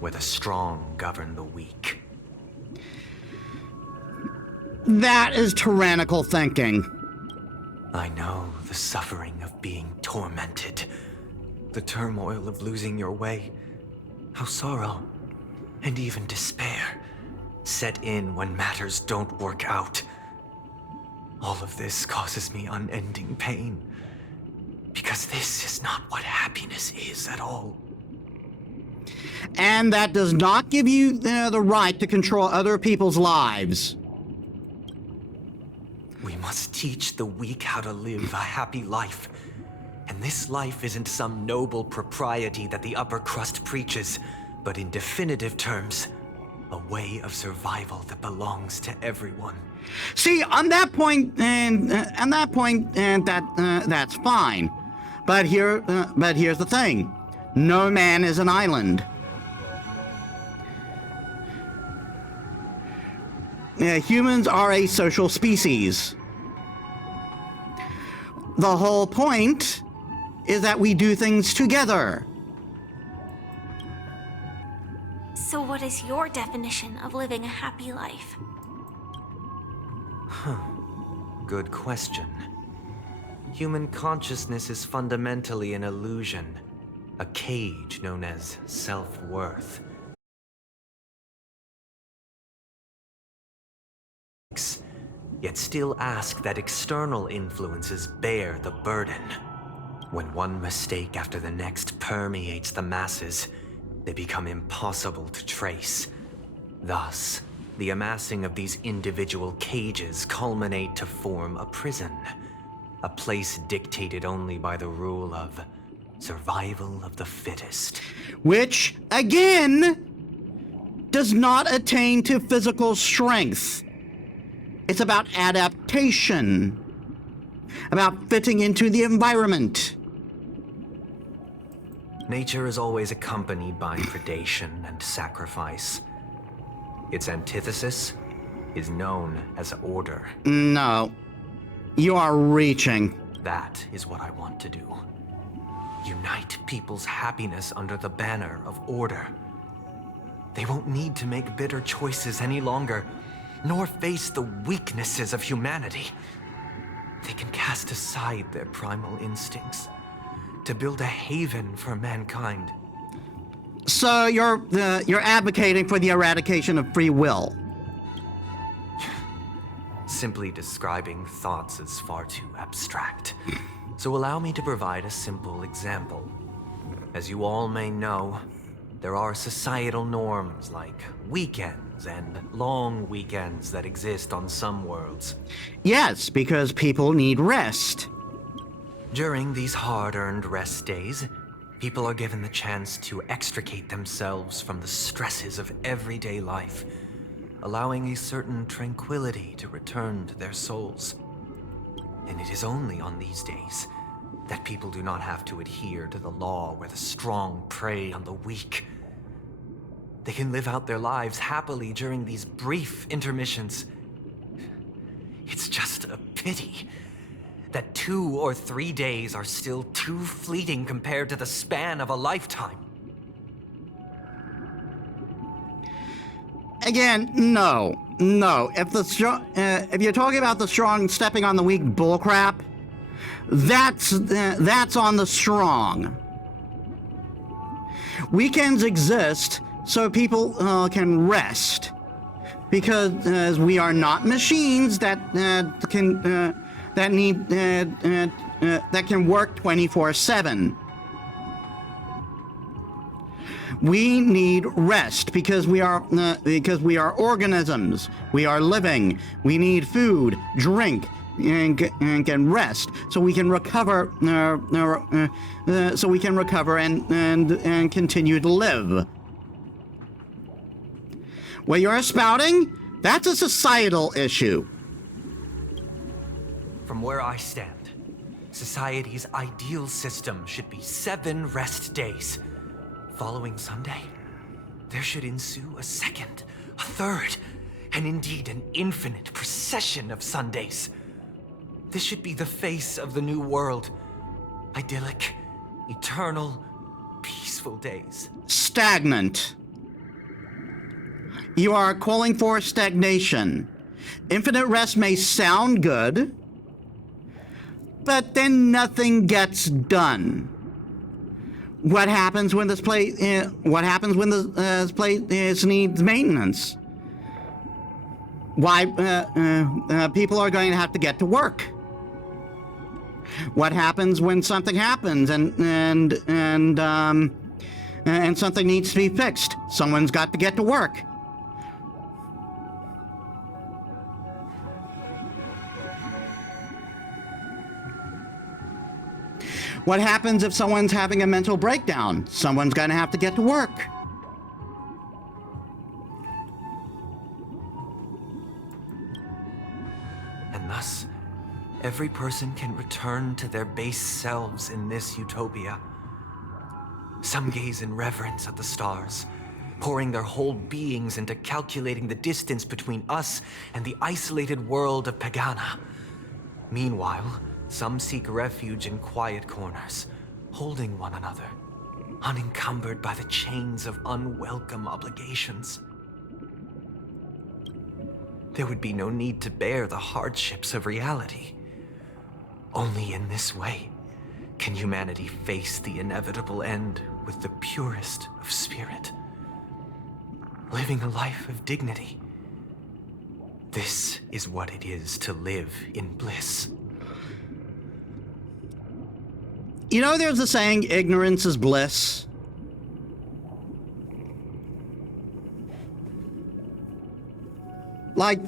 where the strong govern the weak. That is tyrannical thinking. I know the suffering of being tormented, the turmoil of losing your way, how sorrow and even despair set in when matters don't work out. All of this causes me unending pain, because this is not what happiness is at all. And that does not give you the right to control other people's lives. We must teach the weak how to live a happy life. And this life isn't some noble propriety that the upper crust preaches, but in definitive terms, a way of survival that belongs to everyone. See, on that point, that's fine. But here's the thing: no man is an island. Humans are a social species. The whole point is that we do things together. So what is your definition of living a happy life? Good question. Human consciousness is fundamentally an illusion, a cage known as self-worth. Yet still ask that external influences bear the burden. When one mistake after the next permeates the masses, they become impossible to trace. Thus, the amassing of these individual cages culminate to form a prison. A place dictated only by the rule of survival of the fittest. Which, again, does not attain to physical strength. It's about adaptation, about fitting into the environment. Nature is always accompanied by predation and sacrifice. Its antithesis is known as order. No. You are reaching. That is what I want to do. Unite people's happiness under the banner of order. They won't need to make bitter choices any longer, nor face the weaknesses of humanity. They can cast aside their primal instincts to build a haven for mankind. So you're advocating for the eradication of free will. Simply describing thoughts is far too abstract. So allow me to provide a simple example. As you all may know, there are societal norms like weekends and long weekends that exist on some worlds. Yes, because people need rest. During these hard-earned rest days, people are given the chance to extricate themselves from the stresses of everyday life, allowing a certain tranquility to return to their souls. And it is only on these days that people do not have to adhere to the law where the strong prey on the weak. They can live out their lives happily during these brief intermissions. It's just a pity that 2 or 3 days are still too fleeting compared to the span of a lifetime. Again, no. If you're talking about the strong stepping on the weak bullcrap, that's on the strong. Weekends exist so people can rest, because we are not machines that can work 24/7. We need rest because we are organisms. We are living. We need food, drink, and can rest so we can recover. And continue to live. What you're spouting, that's a societal issue. From where I stand, society's ideal system should be 7 rest days. Following Sunday, there should ensue a second, a third, and indeed an infinite procession of Sundays. This should be the face of the new world. Idyllic, eternal, peaceful days. Stagnant. You are calling for stagnation. Infinite rest may sound good, but then nothing gets done. What happens when this place? What happens when this place needs maintenance? Why? People are going to have to get to work. What happens when something happens and something needs to be fixed? Someone's got to get to work. What happens if someone's having a mental breakdown? Someone's going to have to get to work. And thus, every person can return to their base selves in this utopia. Some gaze in reverence at the stars, pouring their whole beings into calculating the distance between us and the isolated world of Pagana. Meanwhile, some seek refuge in quiet corners, holding one another, unencumbered by the chains of unwelcome obligations. There would be no need to bear the hardships of reality. Only in this way can humanity face the inevitable end with the purest of spirit, living a life of dignity. This is what it is to live in bliss. You know, there's a saying, ignorance is bliss. Like,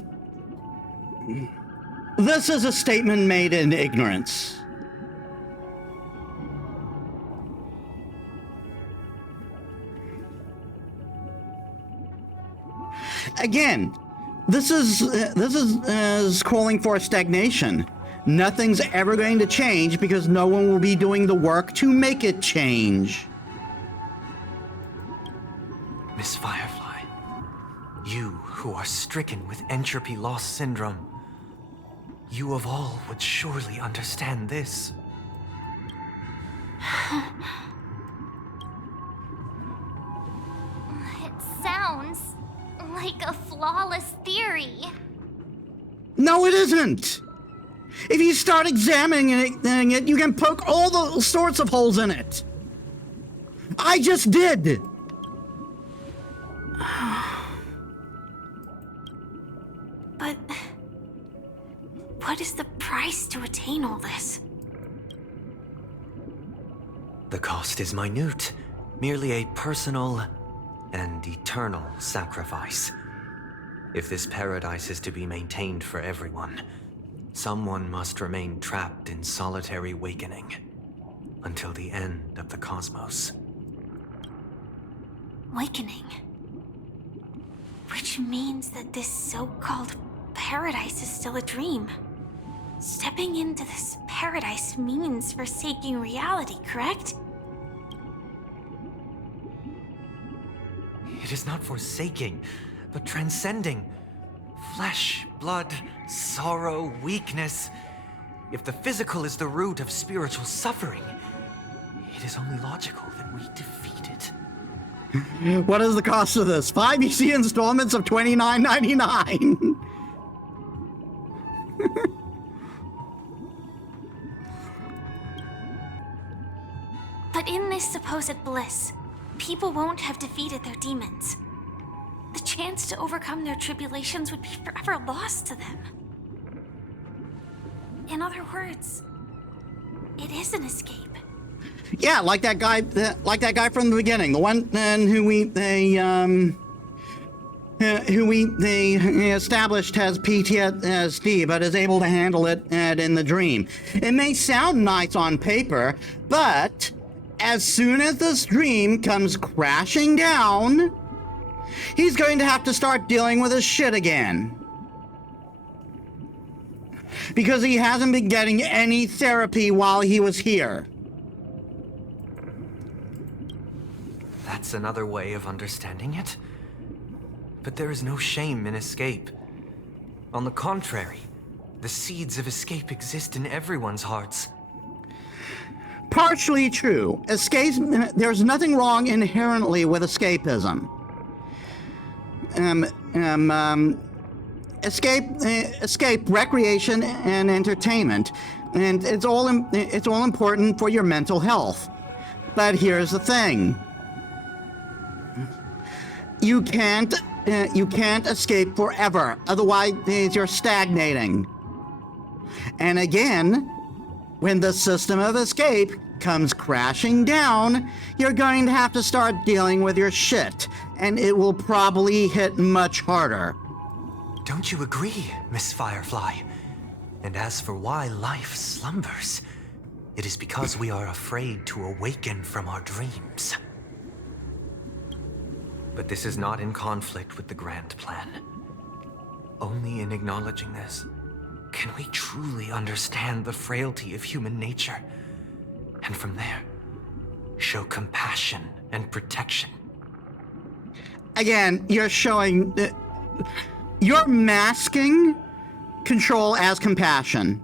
this is a statement made in ignorance. Again, this is calling for stagnation. Nothing's ever going to change because no one will be doing the work to make it change. Miss Firefly, you who are stricken with entropy loss syndrome, you of all would surely understand this. It sounds like a flawless theory. No, it isn't. If you start examining it, you can poke all the sorts of holes in it. I just did. But what is the price to attain all this? The cost is minute, merely a personal and eternal sacrifice. If this paradise is to be maintained for everyone, someone must remain trapped in solitary awakening until the end of the cosmos. Awakening. Which means that this so-called paradise is still a dream. Stepping into this paradise means forsaking reality, correct? It is not forsaking, but transcending. Flesh, blood, sorrow, weakness. If the physical is the root of spiritual suffering, it is only logical that we defeat it. What is the cost of this? 5 easy installments of $29.99. But in this supposed bliss, people won't have defeated their demons. The chance to overcome their tribulations would be forever lost to them. In other words, it is an escape. Yeah, like that guy from the beginning, the one who we established has PTSD, but is able to handle it in the dream. It may sound nice on paper, but as soon as this dream comes crashing down, he's going to have to start dealing with his shit again. Because he hasn't been getting any therapy while he was here. That's another way of understanding it. But there is no shame in escape. On the contrary, the seeds of escape exist in everyone's hearts. Partially true. There's nothing wrong inherently with escapism. Escape, recreation, and entertainment, and it's all important for your mental health. But here's the thing: you can't escape forever. Otherwise, you're stagnating. And again, when the system of escape comes crashing down, you're going to have to start dealing with your shit, and it will probably hit much harder. Don't you agree, Miss Firefly? And as for why life slumbers, it is because we are afraid to awaken from our dreams. But this is not in conflict with the grand plan. Only in acknowledging this can we truly understand the frailty of human nature, and from there, show compassion and protection. Again, you're showing... you're masking control as compassion.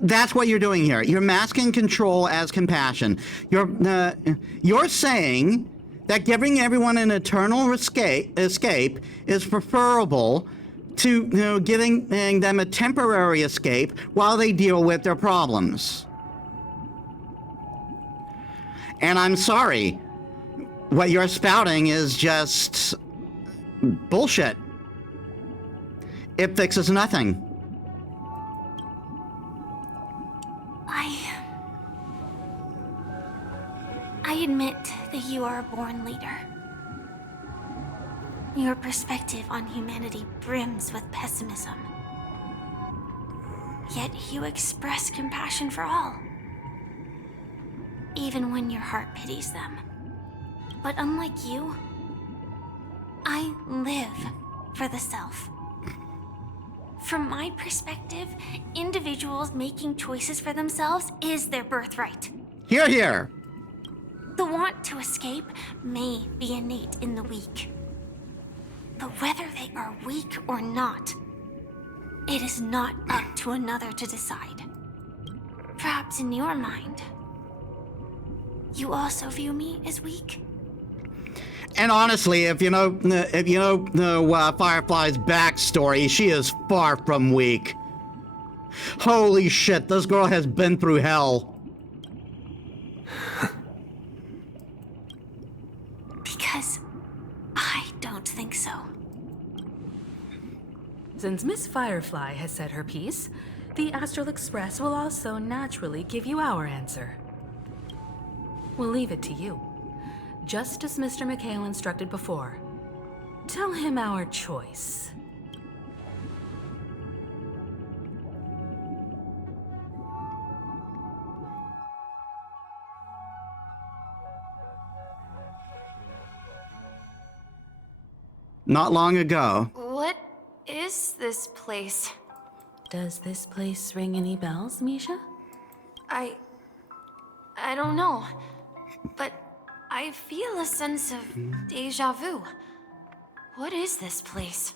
That's what you're doing here. You're masking control as compassion. You're saying that giving everyone an eternal escape is preferable to giving them a temporary escape while they deal with their problems. And I'm sorry, what you're spouting is just bullshit. It fixes nothing. I admit that you are a born leader. Your perspective on humanity brims with pessimism. Yet you express compassion for all, even when your heart pities them. But unlike you, I live for the self. From my perspective, individuals making choices for themselves is their birthright. Hear, hear. The want to escape may be innate in the weak. But whether they are weak or not, it is not up to another to decide. Perhaps in your mind, you also view me as weak? And honestly, if you know Firefly's backstory, she is far from weak. Holy shit, this girl has been through hell. Because I don't think so. Since Miss Firefly has said her piece, the Astral Express will also naturally give you our answer. We'll leave it to you. Just as Mr. McHale instructed before. Tell him our choice. Not long ago. What is this place? Does this place ring any bells, Misha? I don't know, but I feel a sense of deja vu. What is this place?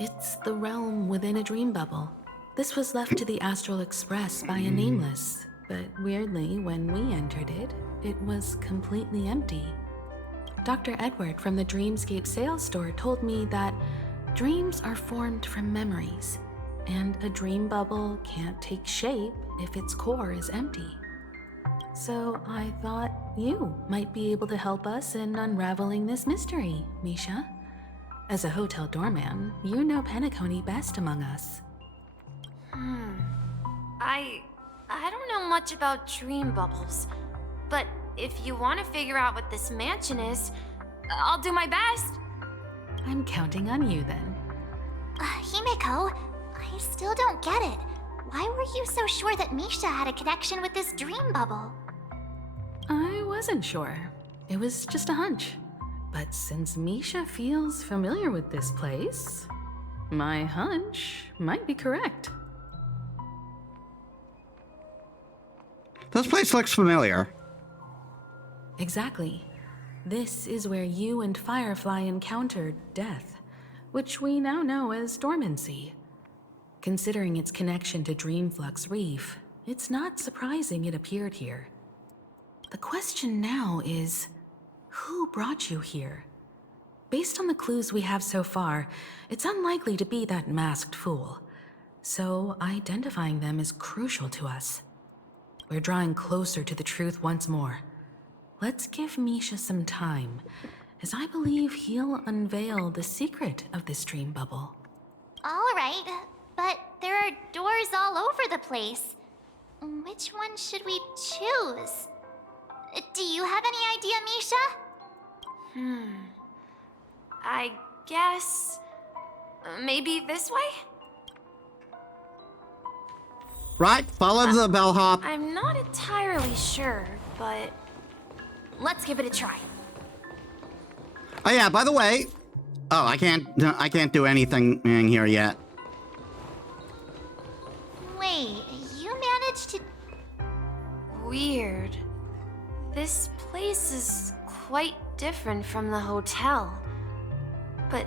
It's the realm within a dream bubble. This was left to the Astral Express by a nameless, but weirdly, when we entered it, it was completely empty. Dr. Edward from the Dreamscape sales store told me that dreams are formed from memories, and a dream bubble can't take shape if its core is empty. So I thought you might be able to help us in unraveling this mystery, Misha. As a hotel doorman, you know Penacony best among us. I don't know much about dream bubbles, but if you want to figure out what this mansion is, I'll do my best. I'm counting on you then. Himeko, I still don't get it. Why were you so sure that Misha had a connection with this dream bubble? I wasn't sure. It was just a hunch. But since Misha feels familiar with this place, my hunch might be correct. This place looks familiar. Exactly. This is where you and Firefly encountered death, which we now know as dormancy. Considering its connection to Dreamflux Reef, it's not surprising it appeared here. The question now is, who brought you here? Based on the clues we have so far, it's unlikely to be that masked fool. So identifying them is crucial to us. We're drawing closer to the truth once more. Let's give Misha some time, as I believe he'll unveil the secret of this dream bubble. All right, but there are doors all over the place. Which one should we choose? Do you have any idea, Misha? I guess maybe this way? Right, follow the bellhop. I'm not entirely sure, but let's give it a try. Oh yeah, by the way, I can't do anything in here yet. Wait, you managed to... Weird. This place is quite different from the hotel. But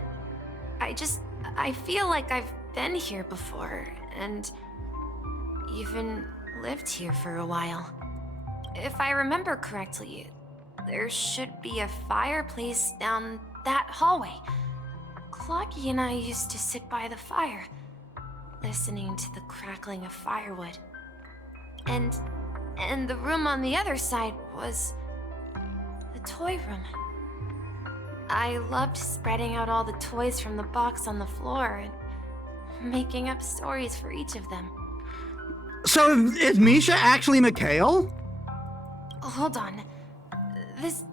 I feel like I've been here before, and even lived here for a while. If I remember correctly, there should be a fireplace down that hallway. Clocky and I used to sit by the fire, listening to the crackling of firewood. And the room on the other side was the toy room. I loved spreading out all the toys from the box on the floor and making up stories for each of them. So is Misha actually Mikhail? Hold on. This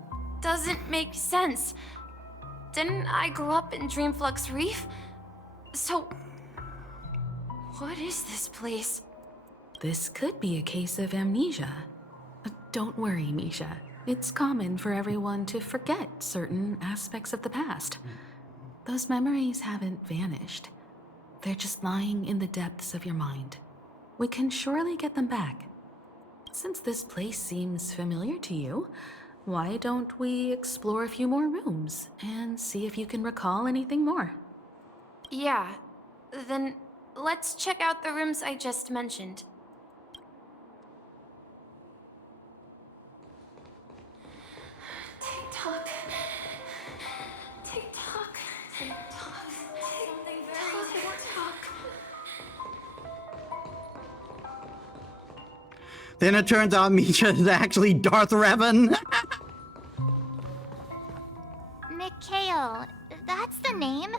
doesn't make sense. Didn't I grow up in Dreamflux Reef? So, what is this place? This could be a case of amnesia. Don't worry, Misha. It's common for everyone to forget certain aspects of the past. Those memories haven't vanished. They're just lying in the depths of your mind. We can surely get them back. Since this place seems familiar to you, why don't we explore a few more rooms and see if you can recall anything more? Yeah, then let's check out the rooms I just mentioned. Tick-tock. Tick-tock. Tick-tock. Something very tick-tock. Then it turns out Misha is actually Darth Revan. Mikhail, that's the name.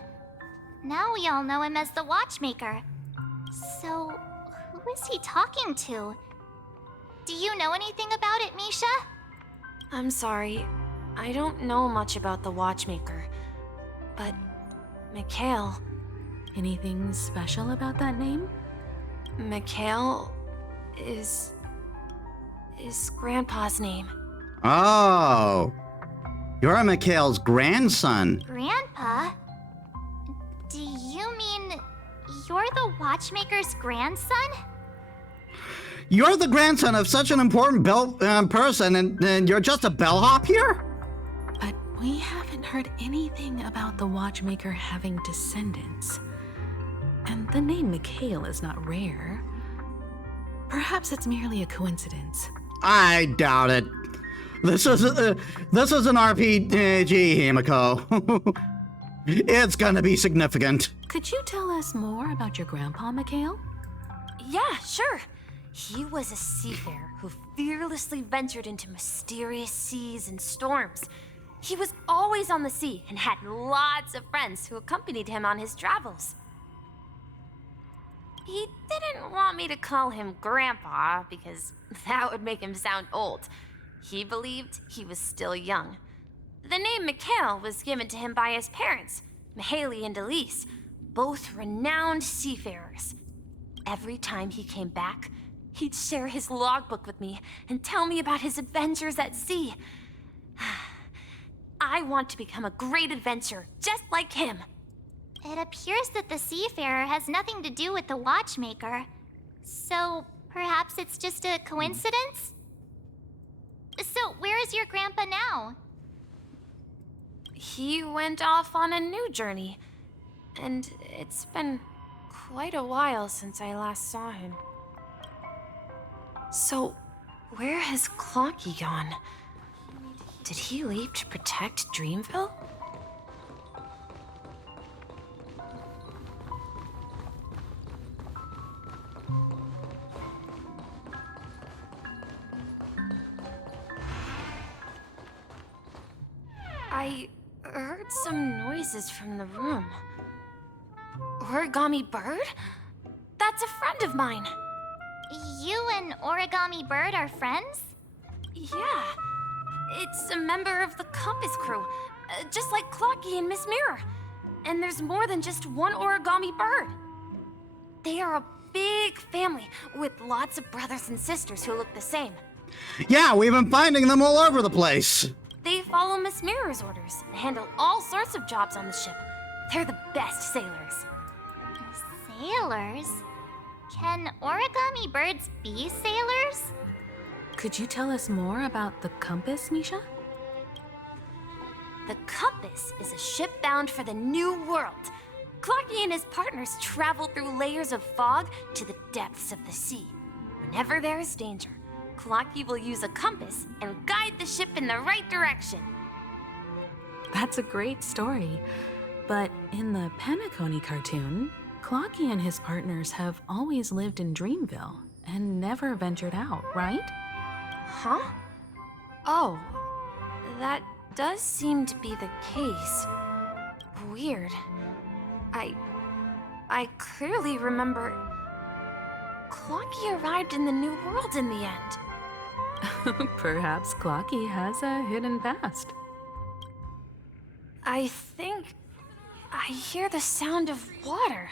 Now we all know him as the Watchmaker. So, who is he talking to? Do you know anything about it, Misha? I'm sorry. I don't know much about the Watchmaker. But, Mikhail... Anything special about that name? Mikhail is Grandpa's name. Oh. You're Mikhail's grandson. Grandpa? Do you mean you're the Watchmaker's grandson? You're the grandson of such an important person, and you're just a bellhop here? But we haven't heard anything about the Watchmaker having descendants. And the name Mikhail is not rare. Perhaps it's merely a coincidence. I doubt it. This is an RPG, Himiko. It's gonna be significant. Could you tell us more about your grandpa, Mikhail? Yeah, sure. He was a seafarer who fearlessly ventured into mysterious seas and storms. He was always on the sea and had lots of friends who accompanied him on his travels. He didn't want me to call him Grandpa because that would make him sound old. He believed he was still young. The name Mikhail was given to him by his parents, Mihaly and Elise, both renowned seafarers. Every time he came back, he'd share his logbook with me and tell me about his adventures at sea. I want to become a great adventurer, just like him. It appears that the seafarer has nothing to do with the Watchmaker. So, perhaps it's just a coincidence? So, where is your grandpa now? He went off on a new journey, and it's been quite a while since I last saw him. So, where has Clocky gone? Did he leave to protect Dreamville? I heard some noises from the room. Origami Bird? That's a friend of mine. You and Origami Bird are friends? Yeah. It's a member of the Compass crew, just like Clocky and Miss Mirror. And there's more than just one Origami Bird. They are a big family with lots of brothers and sisters who look the same. Yeah, we've been finding them all over the place. They follow Miss Mirror's orders and handle all sorts of jobs on the ship. They're the best sailors. Sailors? Can origami birds be sailors? Could you tell us more about the Compass, Misha? The Compass is a ship bound for the New World. Clocky and his partners travel through layers of fog to the depths of the sea. whenever there is danger, Clocky will use a compass and guide the ship in the right direction. That's a great story. But in the Penacony cartoon, Clocky and his partners have always lived in Dreamville and never ventured out, right? Huh? Oh, that does seem to be the case. Weird. I clearly remember Clocky arrived in the New World in the end. Perhaps Clocky has a hidden past. I think I hear the sound of water.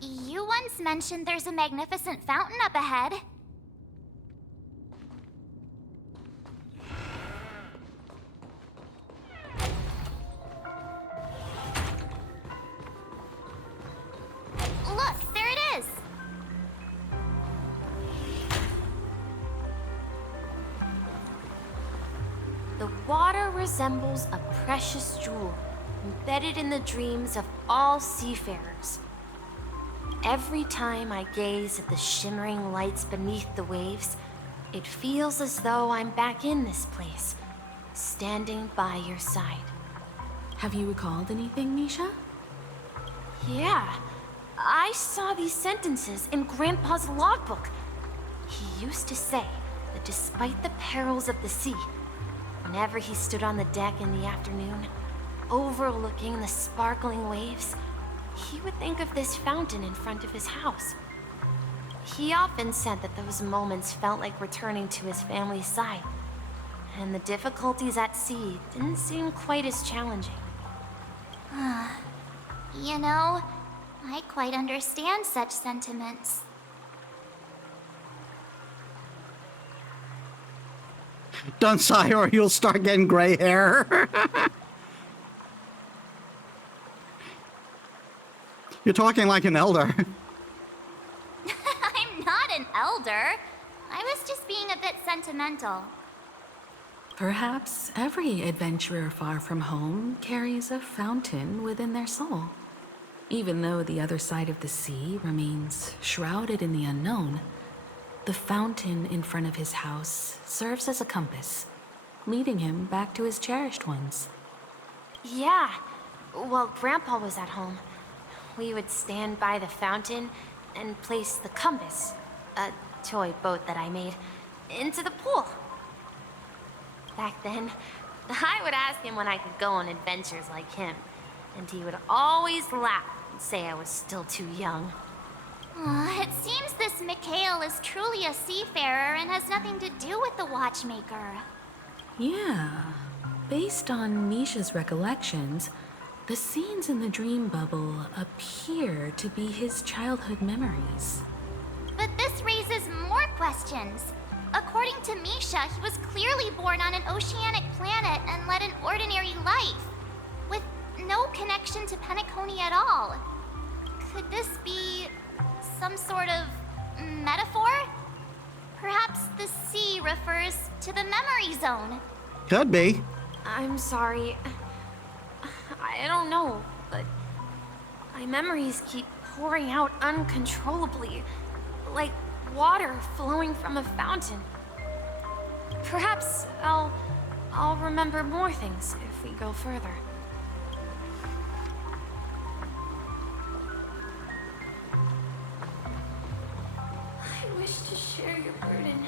You once mentioned there's a magnificent fountain up ahead. Look, there it is! The water resembles a precious jewel, embedded in the dreams of all seafarers. Every time I gaze at the shimmering lights beneath the waves, it feels as though I'm back in this place, standing by your side. Have you recalled anything, Misha? Yeah, I saw these sentences in Grandpa's logbook. He used to say that despite the perils of the sea, whenever he stood on the deck in the afternoon, overlooking the sparkling waves, he would think of this fountain in front of his house. He often said that those moments felt like returning to his family's side, and the difficulties at sea didn't seem quite as challenging. You know, I quite understand such sentiments. Don't sigh or you'll start getting gray hair. You're talking like an elder. I'm not an elder. I was just being a bit sentimental. Perhaps every adventurer far from home carries a fountain within their soul. Even though the other side of the sea remains shrouded in the unknown, the fountain in front of his house serves as a compass, leading him back to his cherished ones. Yeah, while Grandpa was at home, we would stand by the fountain and place the compass, a toy boat that I made, into the pool. Back then, I would ask him when I could go on adventures like him, and he would always laugh and say I was still too young. It seems this Mikhail is truly a seafarer and has nothing to do with the watchmaker. Yeah. Based on Misha's recollections, the scenes in the dream bubble appear to be his childhood memories. But this raises more questions. According to Misha, he was clearly born on an oceanic planet and led an ordinary life, with no connection to Penacony at all. Could this be some sort of metaphor? Perhaps the sea refers to the memory zone. Could be. I'm sorry. I don't know, but my memories keep pouring out uncontrollably, like water flowing from a fountain. Perhaps I'll remember more things if we go further. I wish to share your burden.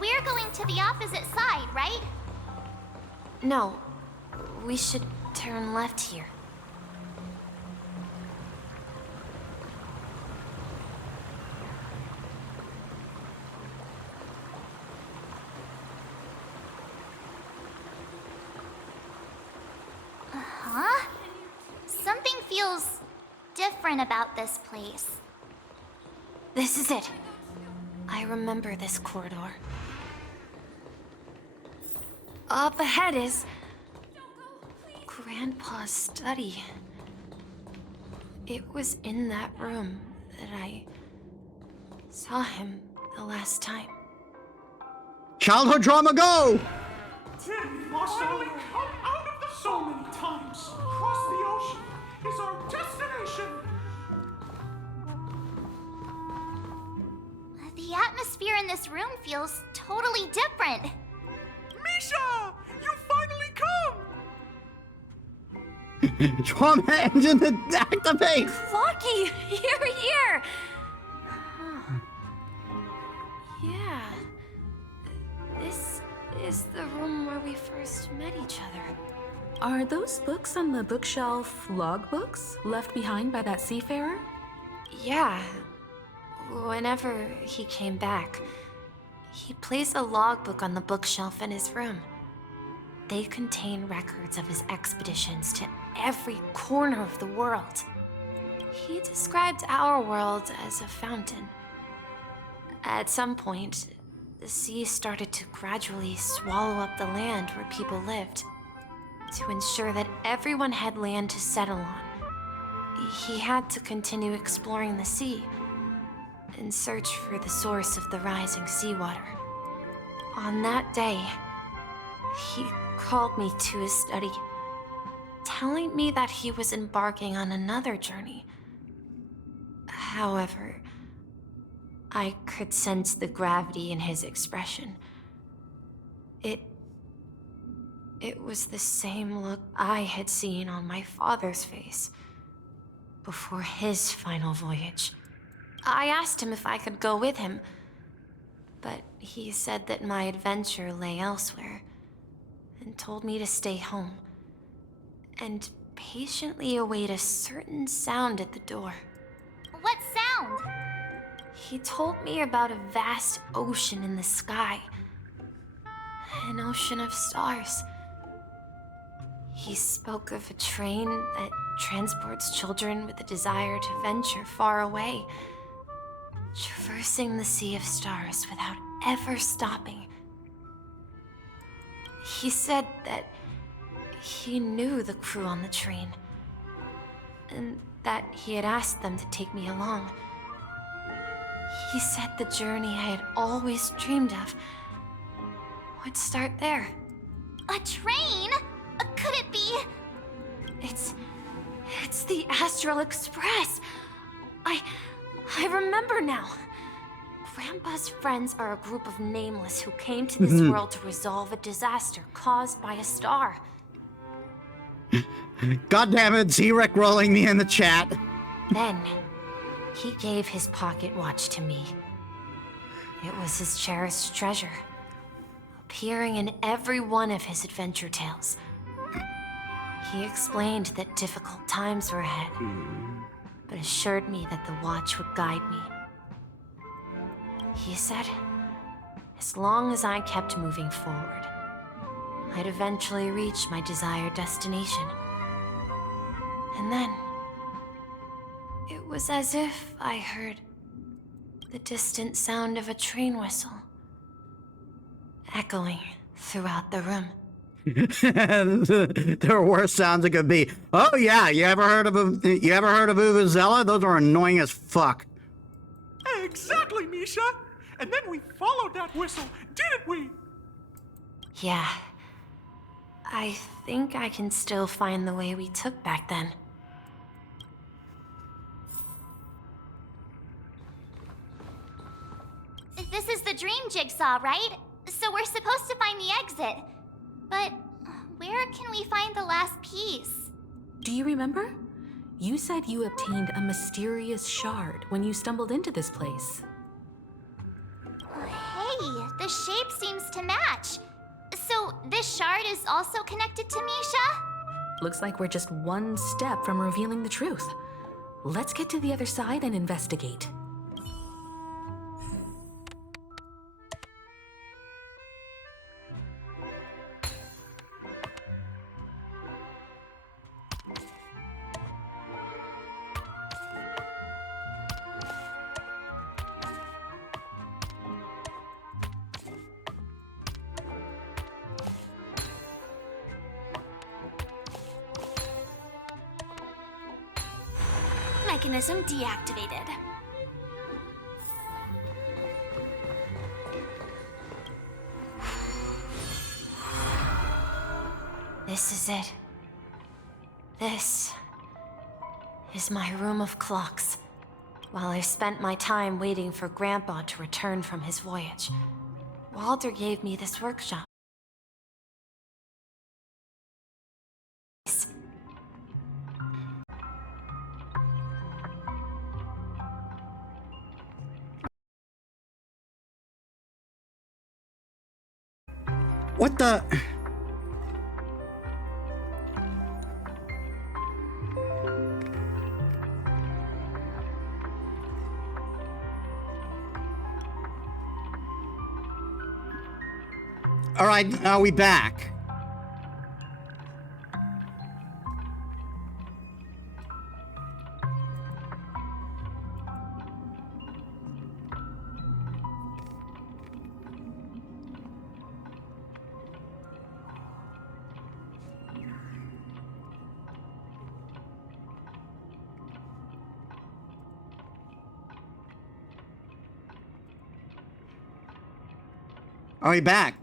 We're going to the opposite side, right? No, we should turn left here. Huh? Something feels different about this place. This is it. I remember this corridor. Up ahead is Grandpa's study. It was in that room that I saw him the last time. Childhood drama, go! Finally come out of the so many times. Across the ocean is our destination. atmosphere in this room feels totally different. Misha! You finally come! Trauma engine activate! Lucky, you're here! Yeah. This is the room where we first met each other. Are those books on the bookshelf logbooks left behind by that seafarer? Yeah. Whenever he came back, he placed a logbook on the bookshelf in his room. They contain records of his expeditions to every corner of the world. He described our world as a fountain. At some point, the sea started to gradually swallow up the land where people lived. To ensure that everyone had land to settle on, he had to continue exploring the sea in search for the source of the rising seawater. On that day, he called me to his study, telling me that he was embarking on another journey. However, I could sense the gravity in his expression. It was the same look I had seen on my father's face before his final voyage. I asked him if I could go with him, but he said that my adventure lay elsewhere and told me to stay home and patiently await a certain sound at the door. What sound? He told me about a vast ocean in the sky, an ocean of stars. He spoke of a train that transports children with a desire to venture far away, traversing the sea of stars without ever stopping. He said that he knew the crew on the train, and that he had asked them to take me along. He said the journey I had always dreamed of would start there. A train? Could it be? It's the Astral Express. I remember now. Grandpa's friends are a group of nameless who came to this world to resolve a disaster caused by a star. God damn it, Z-Rec rolling me in the chat. Then, he gave his pocket watch to me. It was his cherished treasure, appearing in every one of his adventure tales. He explained that difficult times were ahead, but assured me that the watch would guide me. He said, as long as I kept moving forward, I'd eventually reach my desired destination. And then, it was as if I heard the distant sound of a train whistle echoing throughout the room. There are worse sounds it could be. Oh yeah, you ever heard of Uvuzela? Those are annoying as fuck. Exactly, Misha! And then we followed that whistle, didn't we? Yeah. I think I can still find the way we took back then. This is the dream jigsaw, right? So we're supposed to find the exit. But where can we find the last piece? Do you remember? You said you obtained a mysterious shard when you stumbled into this place. Hey, the shape seems to match. So this shard is also connected to Misha? Looks like we're just one step from revealing the truth. Let's get to the other side and investigate. Mechanism deactivated. This is it. This is my room of clocks. While I spent my time waiting for Grandpa to return from his voyage, Walter gave me this workshop. What the? All right, are we back? Are we back?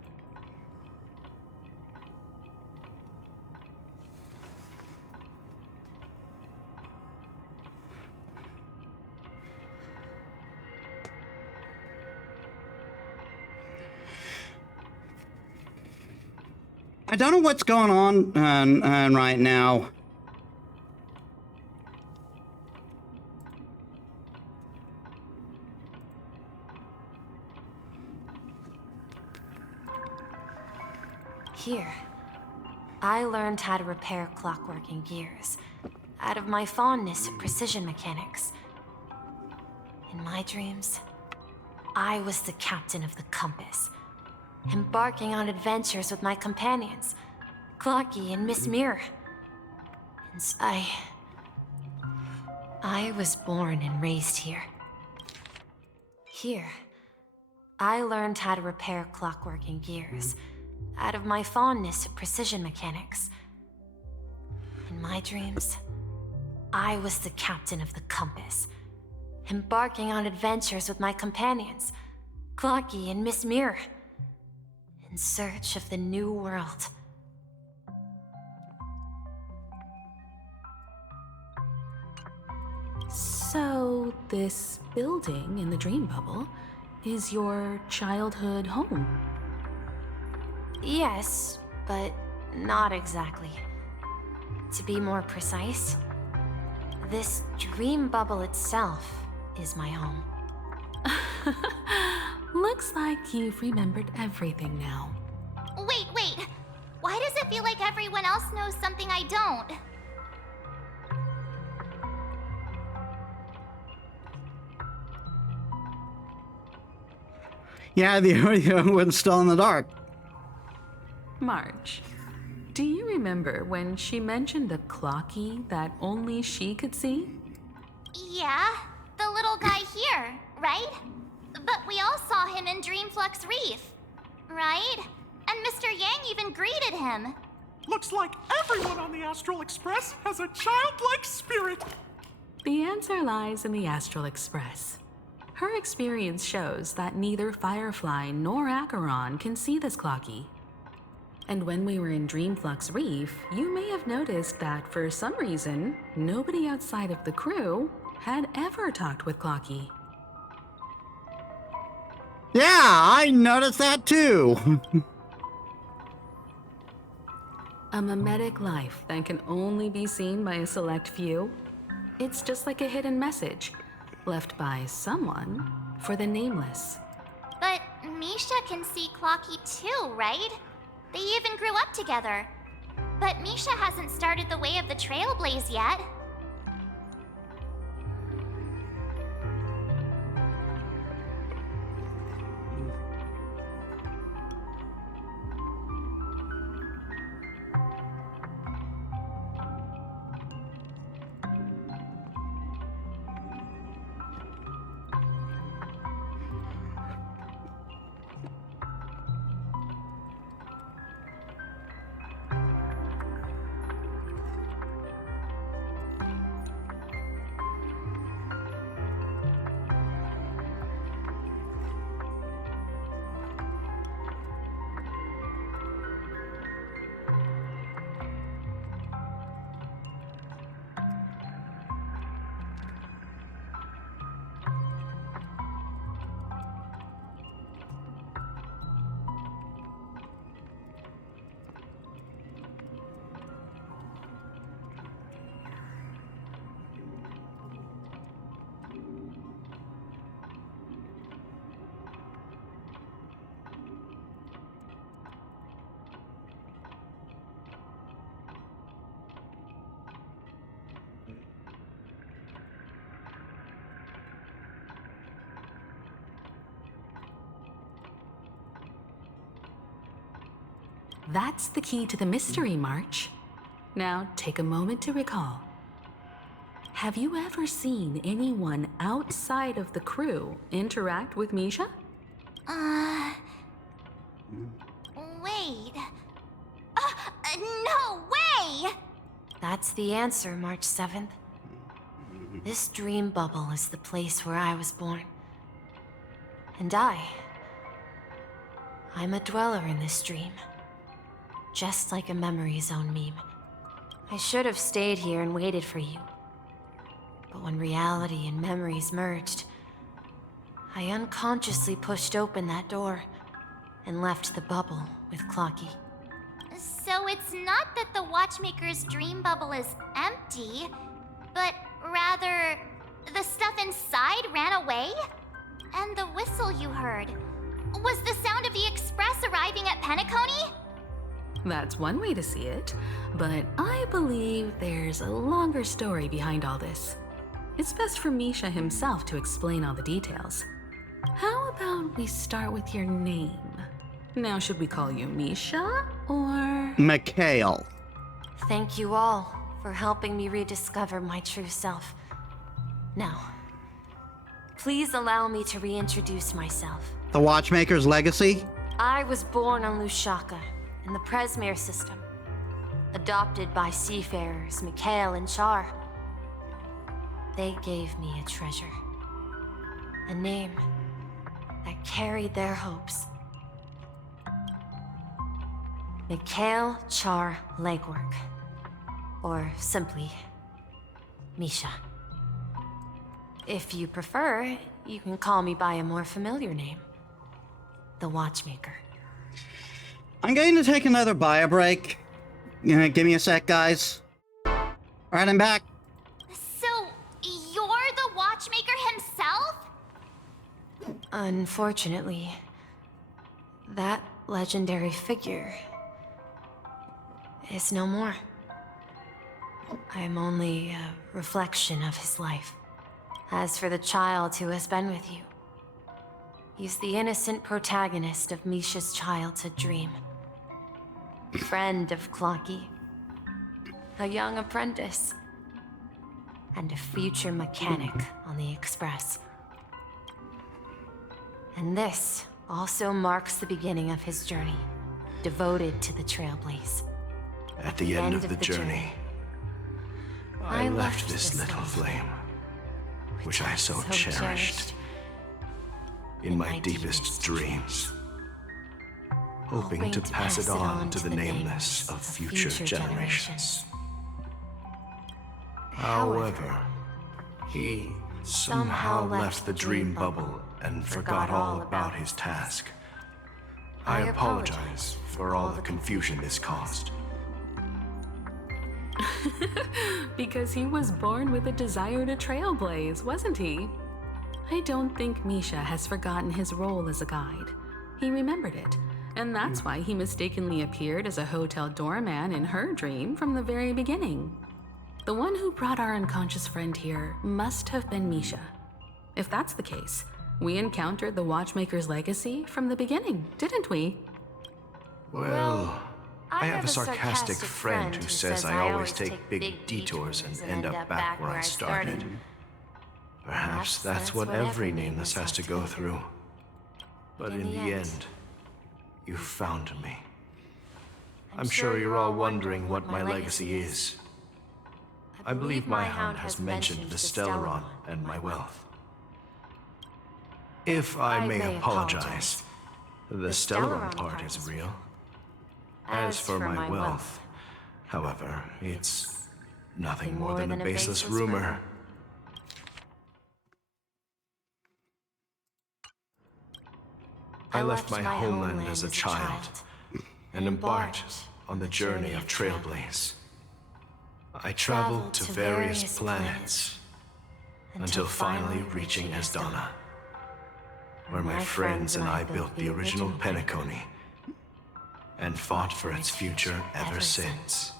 I don't know what's going on right now. Here, I learned how to repair clockwork and gears out of my fondness for precision mechanics. In my dreams, I was the captain of the compass, embarking on adventures with my companions, Clocky and Miss Mirror. And I was born and raised here. Here, I learned how to repair clockwork and gears out of my fondness for precision mechanics. In my dreams, I was the captain of the compass, embarking on adventures with my companions, Clocky and Miss Mirror, in search of the new world. So, this building in the dream bubble is your childhood home? Yes, but not exactly. To be more precise, this dream bubble itself is my home. Looks like you've remembered everything now. Wait. Why does it feel like everyone else knows something I don't? Yeah, the one's still in the dark. Marge, do you remember when she mentioned a clocky that only she could see? Yeah, the little guy here, right? But we all saw him in Dreamflux Reef, right? And Mr. Yang even greeted him. Looks like everyone on the Astral Express has a childlike spirit. The answer lies in the Astral Express. Her experience shows that neither Firefly nor Acheron can see this clocky. And when we were in Dreamflux Reef, you may have noticed that for some reason, nobody outside of the crew had ever talked with Clocky. Yeah, I noticed that too. A mimetic life that can only be seen by a select few? It's just like a hidden message left by someone for the nameless. But Misha can see Clocky too, right? They even grew up together. But Misha hasn't started the way of the Trailblaze yet. That's the key to the mystery, March. Now, take a moment to recall. Have you ever seen anyone outside of the crew interact with Misha? Wait. No way! That's the answer, March 7th. This dream bubble is the place where I was born. And I'm a dweller in this dream. Just like a memory zone meme. I should have stayed here and waited for you. But when reality and memories merged, I unconsciously pushed open that door and left the bubble with Clocky. So it's not that the Watchmaker's dream bubble is empty, but rather the stuff inside ran away? And the whistle you heard was the sound of the express arriving at Penacony? That's one way to see it, but I believe there's a longer story behind all this. It's best for Misha himself to explain all the details. How about we start with your name? Now, should we call you Misha, or... Mikhail. Thank you all for helping me rediscover my true self. Now, please allow me to reintroduce myself. The Watchmaker's legacy? I was born on Lushaka, in the Presmere system. Adopted by seafarers Mikhail and Char. They gave me a treasure. A name that carried their hopes. Mikhail Char Legwork. Or simply, Misha. If you prefer, you can call me by a more familiar name. The Watchmaker. I'm going to take another bio break. Give me a sec, guys. Alright, I'm back. So, you're the Watchmaker himself? Unfortunately, that legendary figure is no more. I am only a reflection of his life. As for the child who has been with you, he's the innocent protagonist of Misha's childhood dream. Friend of Clocky, a young apprentice, and a future mechanic on the Express. And this also marks the beginning of his journey, devoted to the Trailblaze. At the end of the journey, I left this little flame, which I so cherished, in my deepest dreams, hoping to pass it on to the nameless of future generations. However, he somehow left the dream bubble and forgot all about his task. I apologize for all the confusion this caused. Because he was born with a desire to trailblaze, wasn't he? I don't think Misha has forgotten his role as a guide. He remembered it, and that's why he mistakenly appeared as a hotel doorman in her dream from the very beginning. The one who brought our unconscious friend here must have been Misha. If that's the case, we encountered the Watchmaker's legacy from the beginning, didn't we? Well, I have a sarcastic friend who says I always take big detours and end up back where I started. Perhaps that's what every nameless has to go through. But in the end, you found me. I'm sure you're all wondering what my legacy is. I believe my hound has mentioned the Stellaron and my wealth. If I may apologize, the Stellaron part is real. As for my wealth, however, it's nothing more than a baseless rumor. I left my homeland as a child and embarked on the journey of Trailblaze. I traveled to various planets until finally reaching Asdana, where my friends and I built the original Penacony and fought for its future ever since.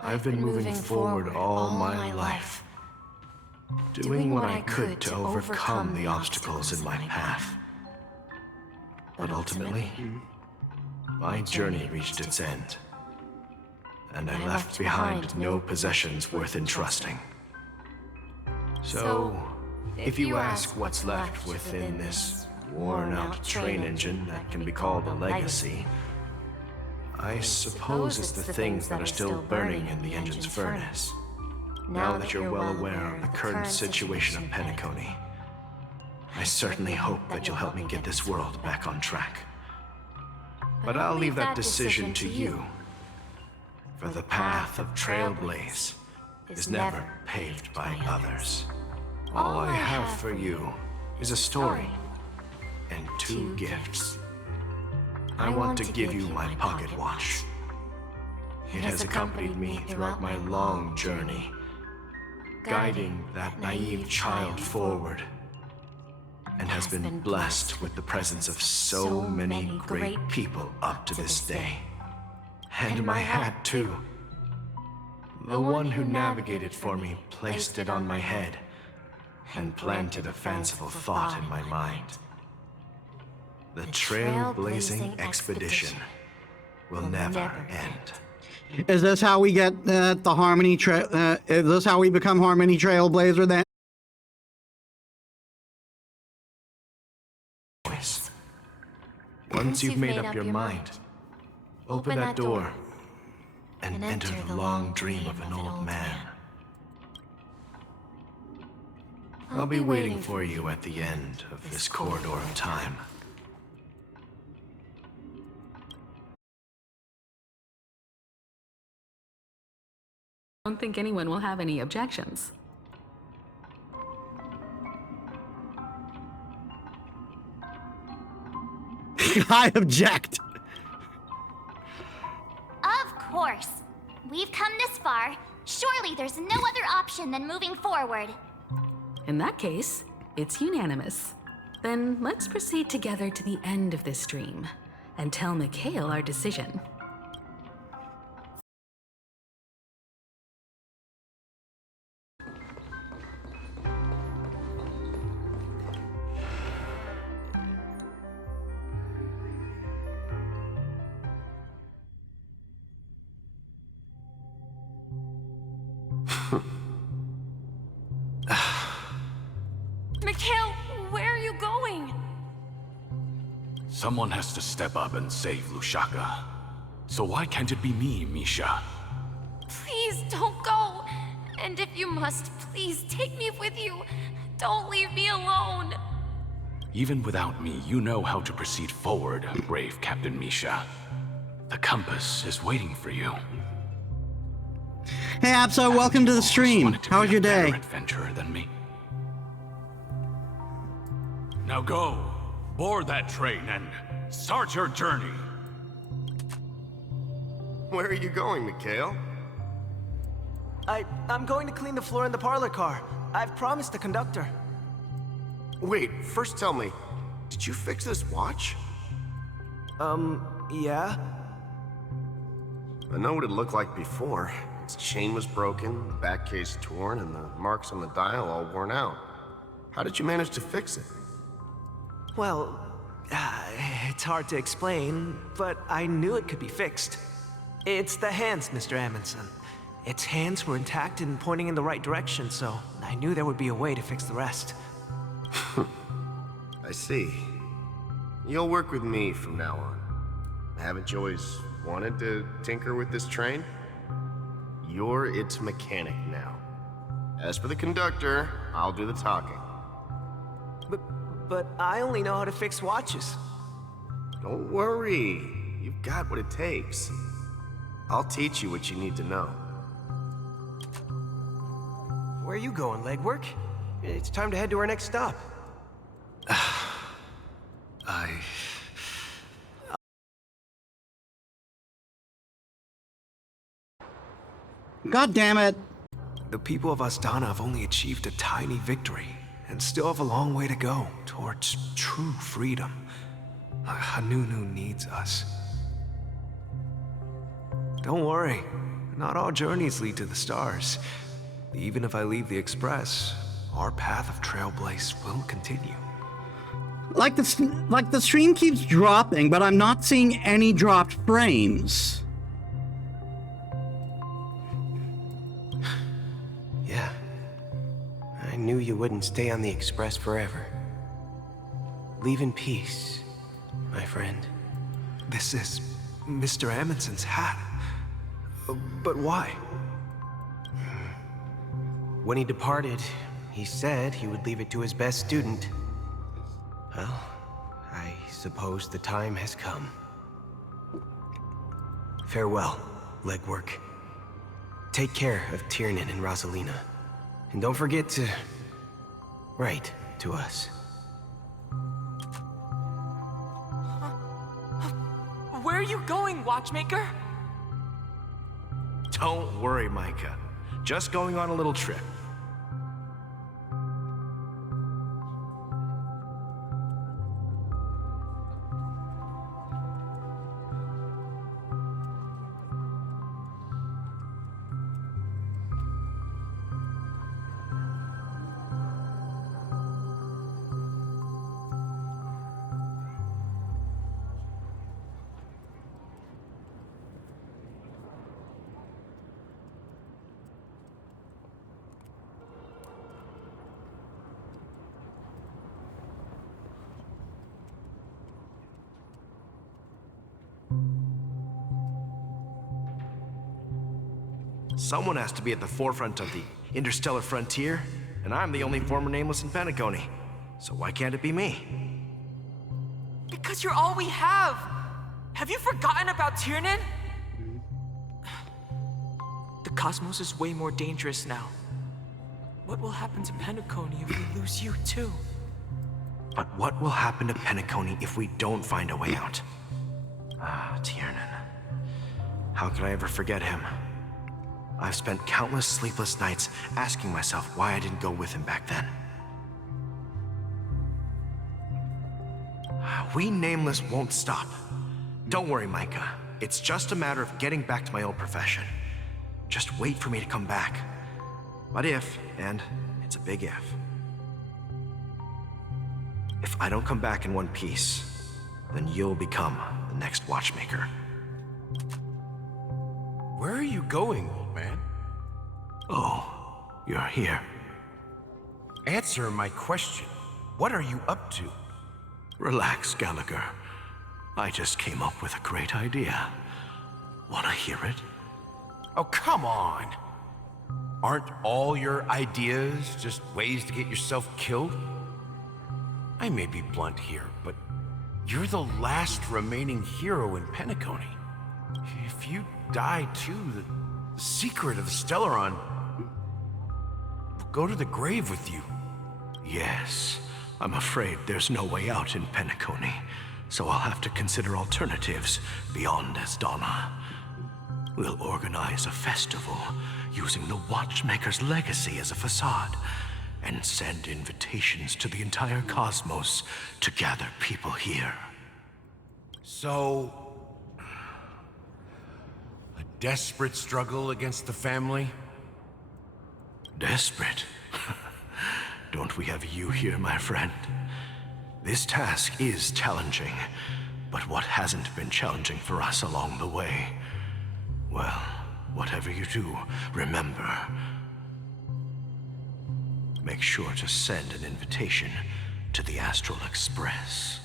I've been moving forward all my life, doing what I could to overcome the obstacles in my path. But ultimately, My journey reached its end, and I left behind no possessions worth entrusting. So, if you ask what's left within this worn-out train engine that can be called a legacy, I suppose it's the things that are still burning in the engine's furnace. Now that you're well aware of the current situation of Penacony, I certainly hope that you'll help me get this world back on track. But I'll leave that decision to you, for the path of Trailblaze is never paved by others. All I have for you is a story and 2 gifts. I want to give you my pocket watch. It has accompanied me throughout my long journey, guiding that naive child forward, and has been blessed with the presence of so many great people up to this day. And my hat, too. The one who navigated for me placed it on my head and planted a fanciful thought in my mind. The trailblazing expedition will never end. Is this how we get the Harmony Trail? Is this how we become Harmony Trailblazer then? Once you've made up your mind, open that door and enter the long dream of an old man. I'll be waiting for you at the end of this corridor of time. I don't think anyone will have any objections. I object. Of course. We've come this far. Surely there's no other option than moving forward. In that case, it's unanimous. Then let's proceed together to the end of this dream and tell Mikhail our decision. Mikhail, where are you going? Someone has to step up and save Lushaka. So why can't it be me, Misha? Please don't go. And if you must, please take me with you. Don't leave me alone. Even without me, you know how to proceed forward, brave Captain Misha. The compass is waiting for you. Hey, Abso, welcome to the stream. How was your day? Adventurer than me. Now go, board that train and start your journey. Where are you going, Mikhail? I'm going to clean the floor in the parlor car. I've promised the conductor. Wait, first tell me, did you fix this watch? Yeah? I know what it looked like before. Its chain was broken, the back case torn, and the marks on the dial all worn out. How did you manage to fix it? Well, it's hard to explain, but I knew it could be fixed. It's the hands, Mr. Amundsen. Its hands were intact and pointing in the right direction, so I knew there would be a way to fix the rest. I see. You'll work with me from now on. Haven't you always wanted to tinker with this train? You're its mechanic now. As for the conductor, I'll do the talking. But I only know how to fix watches. Don't worry. You've got what it takes. I'll teach you what you need to know. Where are you going, legwork? It's time to head to our next stop. God damn it. The people of Astana have only achieved a tiny victory, and still have a long way to go towards true freedom. Hanunu needs us. Don't worry, not all journeys lead to the stars. Even if I leave the Express, our path of Trailblaze will continue. Like the stream keeps dropping, but I'm not seeing any dropped frames. Yeah. I knew you wouldn't stay on the Express forever. Leave in peace, my friend. This is Mr. Amundsen's hat. But why? When he departed, he said he would leave it to his best student. Well, I suppose the time has come. Farewell, legwork. Take care of Tiernan and Rosalina. And don't forget to write to us. Where are you going, Watchmaker? Don't worry, Micah. Just going on a little trip. Someone has to be at the forefront of the interstellar frontier, and I'm the only former Nameless in Penacony. So why can't it be me? Because you're all we have! Have you forgotten about Tiernan? The cosmos is way more dangerous now. What will happen to Penacony if we lose you too? But what will happen to Penacony if we don't find a way out? Ah, Tiernan. How could I ever forget him? I've spent countless sleepless nights asking myself why I didn't go with him back then. We Nameless won't stop. Don't worry, Micah. It's just a matter of getting back to my old profession. Just wait for me to come back. But if, and it's a big if I don't come back in one piece, then you'll become the next Watchmaker. Where are you going, old man? Oh, you're here. Answer my question. What are you up to? Relax, Gallagher. I just came up with a great idea. Wanna hear it? Oh, come on. Aren't all your ideas just ways to get yourself killed? I may be blunt here, but you're the last remaining hero in Penacony. If you die too, the secret of the Stellaron will go to the grave with you. Yes. I'm afraid there's no way out in Penacony, so I'll have to consider alternatives beyond Asdana. We'll organize a festival using the Watchmaker's legacy as a facade, and send invitations to the entire cosmos to gather people here. So, a desperate struggle against the family? Desperate? Don't we have you here, my friend? This task is challenging, but what hasn't been challenging for us along the way? Well, whatever you do, remember, make sure to send an invitation to the Astral Express.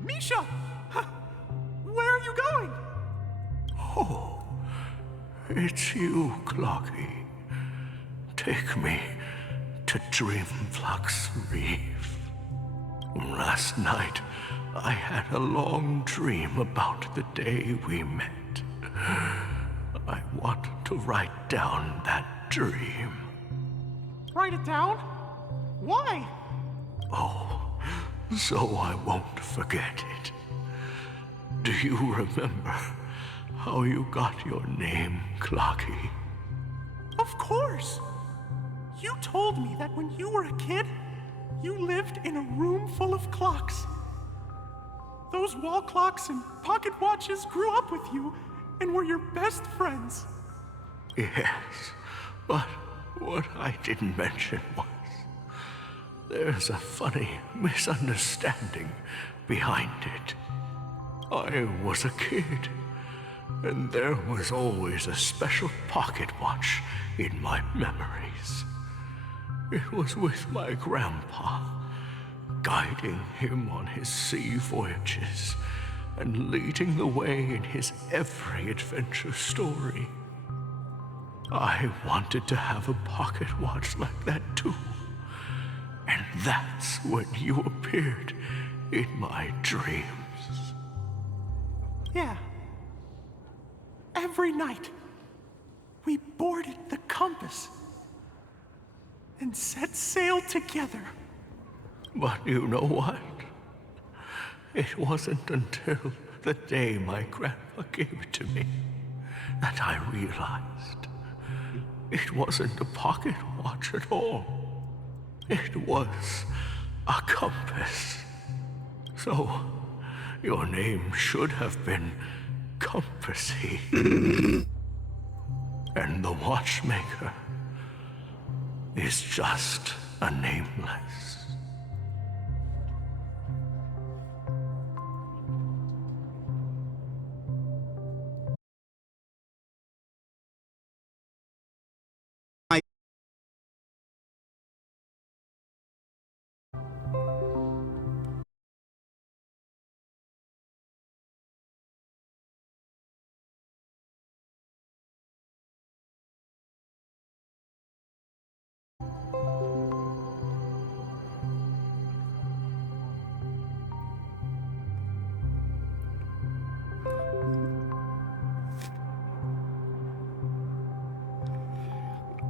Misha! Where are you going? Oh, it's you, Clocky. Take me to Dreamflux Reef. Last night, I had a long dream about the day we met. I want to write down that dream. Write it down? Why? Oh, so I won't forget it. Do you remember how you got your name, Clocky? Of course! You told me that when you were a kid, you lived in a room full of clocks. Those wall clocks and pocket watches grew up with you and were your best friends. Yes, but what I didn't mention was there's a funny misunderstanding behind it. I was a kid, and there was always a special pocket watch in my memories. It was with my grandpa, guiding him on his sea voyages and leading the way in his every adventure story. I wanted to have a pocket watch like that too. And that's when you appeared in my dreams. Yeah. Every night, we boarded the compass and set sail together. But you know what? It wasn't until the day my grandpa gave it to me that I realized it wasn't a pocket watch at all. It was a compass. So, your name should have been Compassy. And the watchmaker is just a nameless.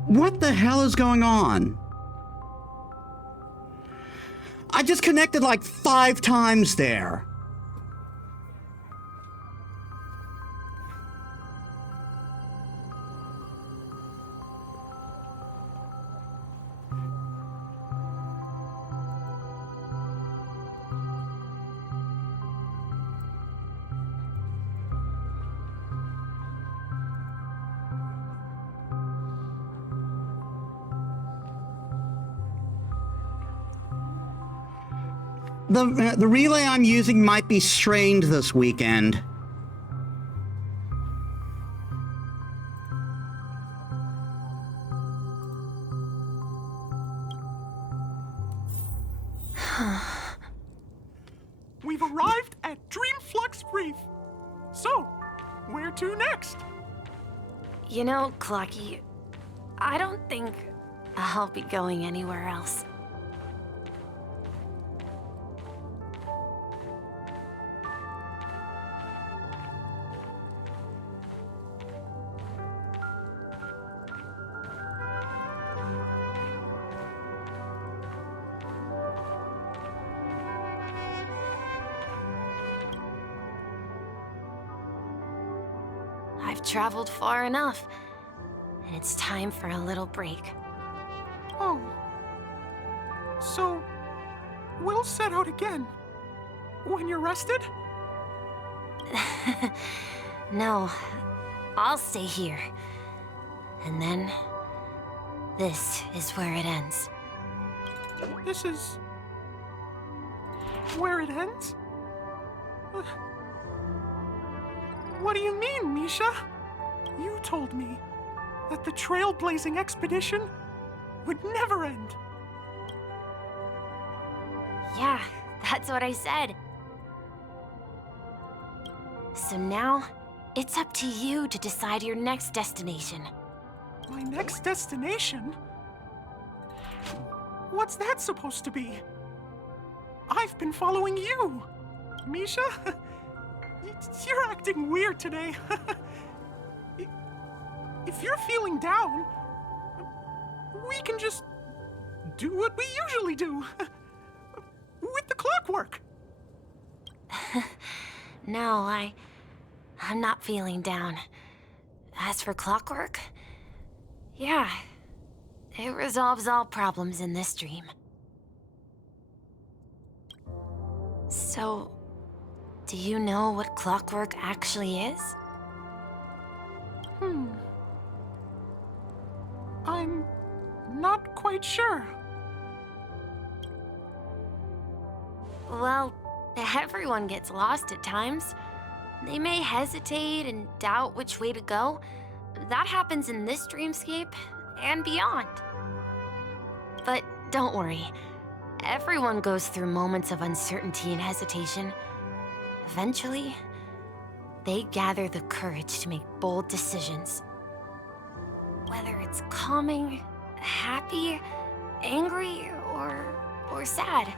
What the hell is going on? I just connected like 5 times there. The relay I'm using might be strained this weekend. We've arrived at Dreamflux Reef. So, where to next? You know, Clocky, I don't think I'll be going anywhere else. I've traveled far enough, and it's time for a little break. Oh. So, we'll set out again. When you're rested? No, I'll stay here. And then, this is where it ends. This is... where it ends? What do you mean, Misha? You told me that the trailblazing expedition would never end. Yeah, that's what I said. So now, it's up to you to decide your next destination. My next destination? What's that supposed to be? I've been following you, Misha. You're acting weird today. If you're feeling down, we can just do what we usually do. With the clockwork. No, I'm not feeling down. As for clockwork, yeah, it resolves all problems in this dream. So, do you know what clockwork actually is? I'm not quite sure. Well, everyone gets lost at times. They may hesitate and doubt which way to go. That happens in this dreamscape and beyond. But don't worry. Everyone goes through moments of uncertainty and hesitation. Eventually, they gather the courage to make bold decisions. Whether it's calming, happy, angry, or sad,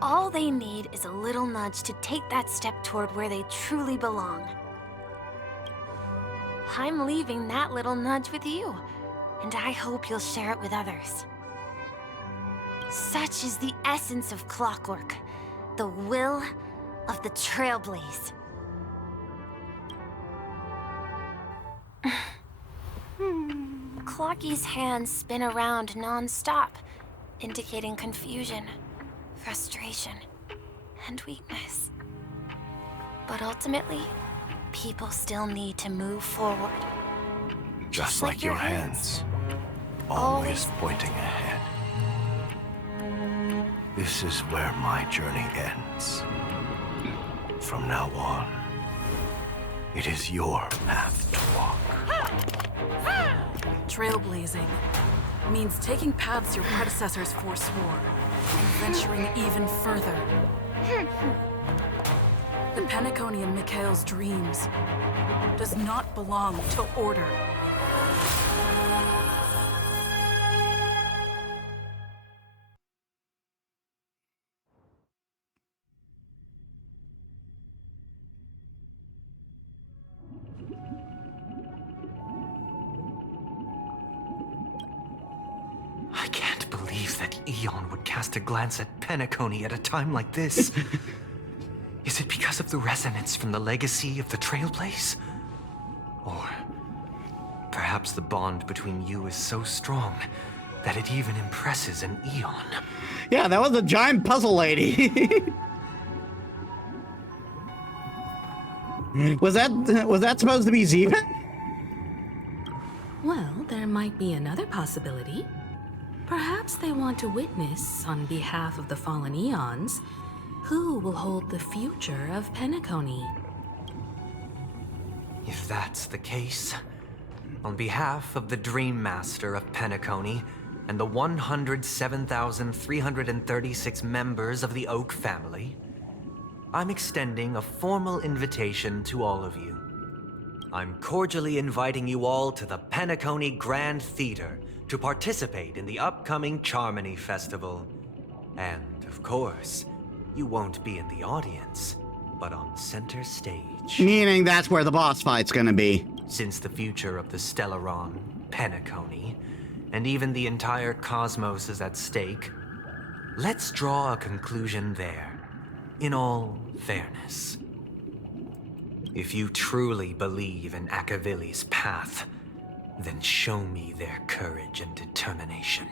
all they need is a little nudge to take that step toward where they truly belong. I'm leaving that little nudge with you, and I hope you'll share it with others. Such is the essence of clockwork, the will of the Trailblaze. Clocky's hands spin around non-stop, indicating confusion, frustration, and weakness. But ultimately, people still need to move forward. Just like your hands, always pointing ahead. This is where my journey ends. From now on, it is your path to walk. Trailblazing means taking paths your predecessors forswore and venturing even further. The Penacony in Mikhail's dreams does not belong to order. I can't believe that Eon would cast a glance at Penacony at a time like this. Is it because of the resonance from the legacy of the Trailblaze? Or perhaps the bond between you is so strong that it even impresses an Eon? Yeah, that was a giant puzzle lady. Was that supposed to be Zeven? Well, there might be another possibility. Perhaps they want to witness, on behalf of the fallen Eons, who will hold the future of Penacony. If that's the case, on behalf of the Dream Master of Penacony and the 107,336 members of the Oak family, I'm extending a formal invitation to all of you. I'm cordially inviting you all to the Penacony Grand Theater to participate in the upcoming Charmony Festival. And, of course, you won't be in the audience, but on center stage. Meaning that's where the boss fight's gonna be. Since the future of the Stellaron, Penacony, and even the entire cosmos is at stake, let's draw a conclusion there, in all fairness. If you truly believe in Akavili's path, then show me their courage and determination.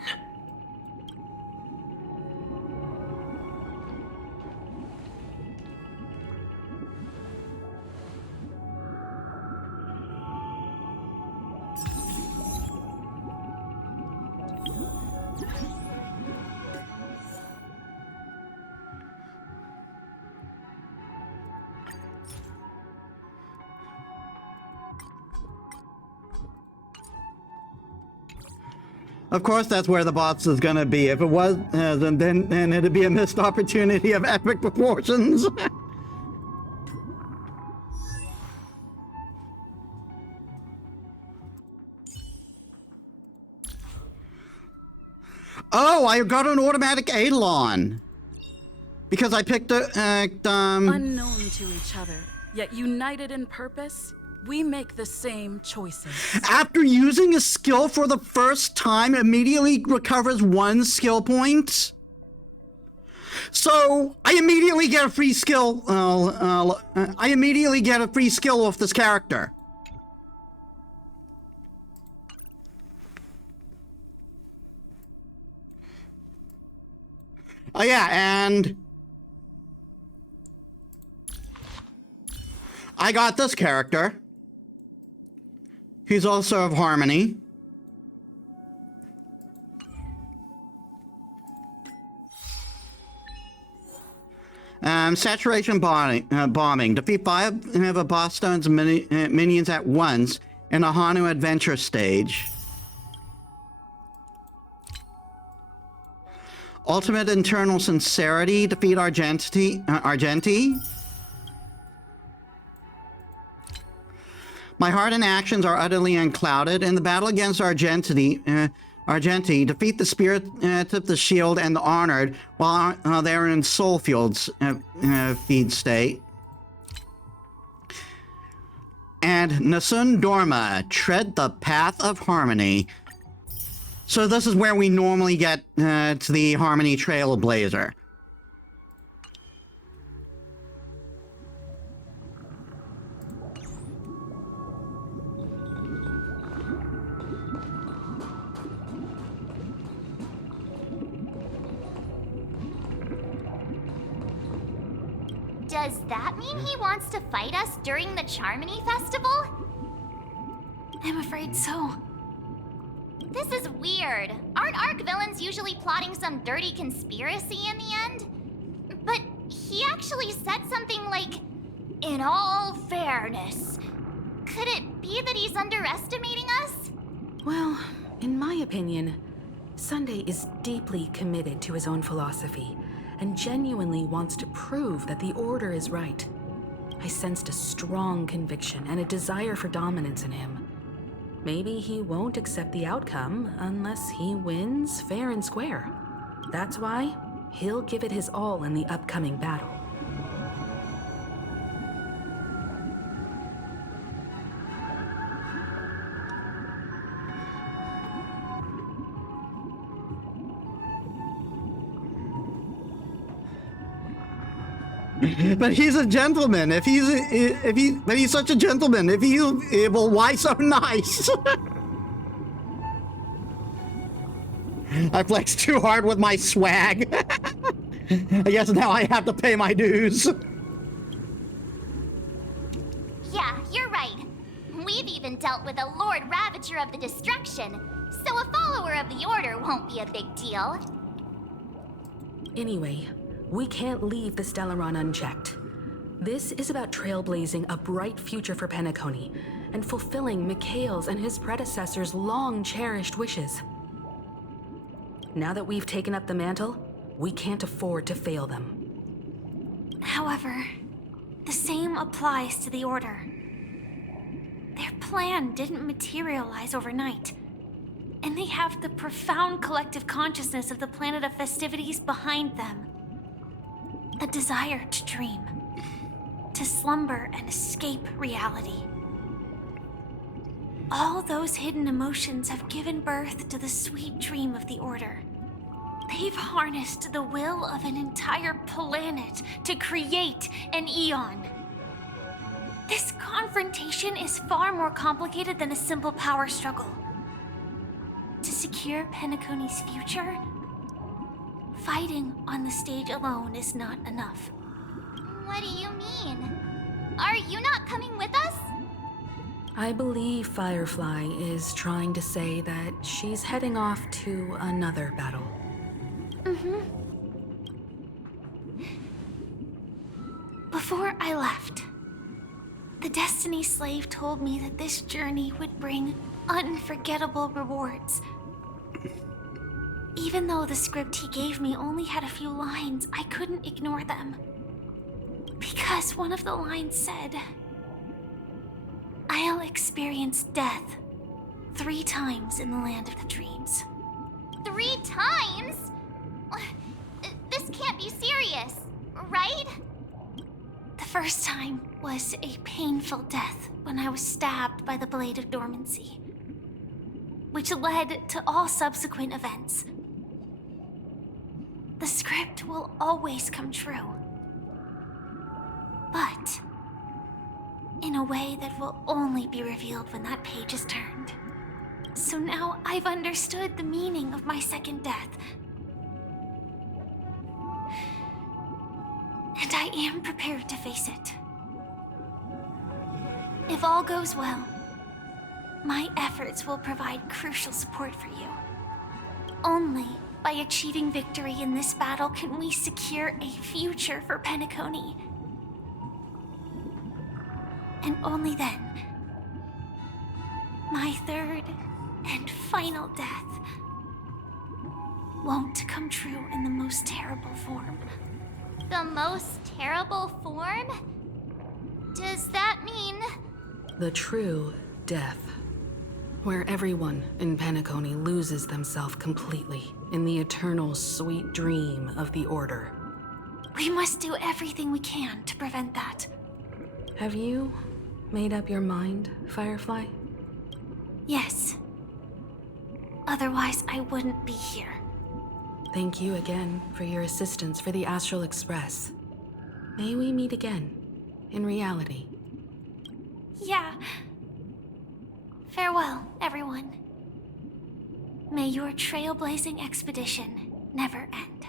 Of course, that's where the boss is gonna be. If it was, then it'd be a missed opportunity of epic proportions. Oh, I got an automatic Eidolon. Because I picked a, Unknown to each other, yet united in purpose, we make the same choices. After using a skill for the first time, immediately recovers 1 skill point. So I immediately get a free skill. I immediately get a free skill off this character. Oh yeah, and I got this character. He's also of Harmony. Saturation bombing. Defeat 5 of Boss Stone's minions at once in a Hanu adventure stage. Ultimate internal sincerity. Defeat Argenti. My heart and actions are utterly unclouded. In the battle against Argenti, defeat the spirit of the shield and the honored while they're in soul fields feed state. And Nasun Dorma, tread the path of harmony. So this is where we normally get to the Harmony Trailblazer. Does that mean he wants to fight us during the Charmony Festival? I'm afraid so. This is weird. Aren't Arc villains usually plotting some dirty conspiracy in the end? But he actually said something like, "In all fairness." Could it be that he's underestimating us? Well, in my opinion, Sunday is deeply committed to his own philosophy and genuinely wants to prove that the Order is right. I sensed a strong conviction and a desire for dominance in him. Maybe he won't accept the outcome unless he wins fair and square. That's why he'll give it his all in the upcoming battle. But he's a gentleman. But he's such a gentleman. Well, why so nice? I flexed too hard with my swag. I guess now I have to pay my dues. Yeah, you're right. We've even dealt with a Lord Ravager of the Destruction, so a follower of the Order won't be a big deal. Anyway, we can't leave the Stellaron unchecked. This is about trailblazing a bright future for Penacony and fulfilling Mikhail's and his predecessors' long-cherished wishes. Now that we've taken up the mantle, we can't afford to fail them. However, the same applies to the Order. Their plan didn't materialize overnight, and they have the profound collective consciousness of the planet of festivities behind them. A desire to dream, to slumber and escape reality. All those hidden emotions have given birth to the sweet dream of the Order. They've harnessed the will of an entire planet to create an Eon. This confrontation is far more complicated than a simple power struggle. To secure Penacony's future, fighting on the stage alone is not enough. What do you mean? Are you not coming with us? I believe Firefly is trying to say that she's heading off to another battle. Mm-hmm. Before I left, the Destiny Slave told me that this journey would bring unforgettable rewards. Even though the script he gave me only had a few lines, I couldn't ignore them. Because one of the lines said, "I'll experience death 3 times in the land of the dreams." 3 times? This can't be serious, right? The first time was a painful death when I was stabbed by the Blade of Dormancy, which led to all subsequent events. The script will always come true, but in a way that will only be revealed when that page is turned. So now I've understood the meaning of my second death. And I am prepared to face it. If all goes well, my efforts will provide crucial support for you. Only by achieving victory in this battle can we secure a future for Penacony. And only then, my third and final death won't come true in the most terrible form. The most terrible form? Does that mean... The true death. Where everyone in Penacony loses themselves completely in the eternal sweet dream of the Order. We must do everything we can to prevent that. Have you made up your mind, Firefly? Yes. Otherwise, I wouldn't be here. Thank you again for your assistance for the Astral Express. May we meet again, in reality. Yeah. Farewell, everyone. May your trailblazing expedition never end.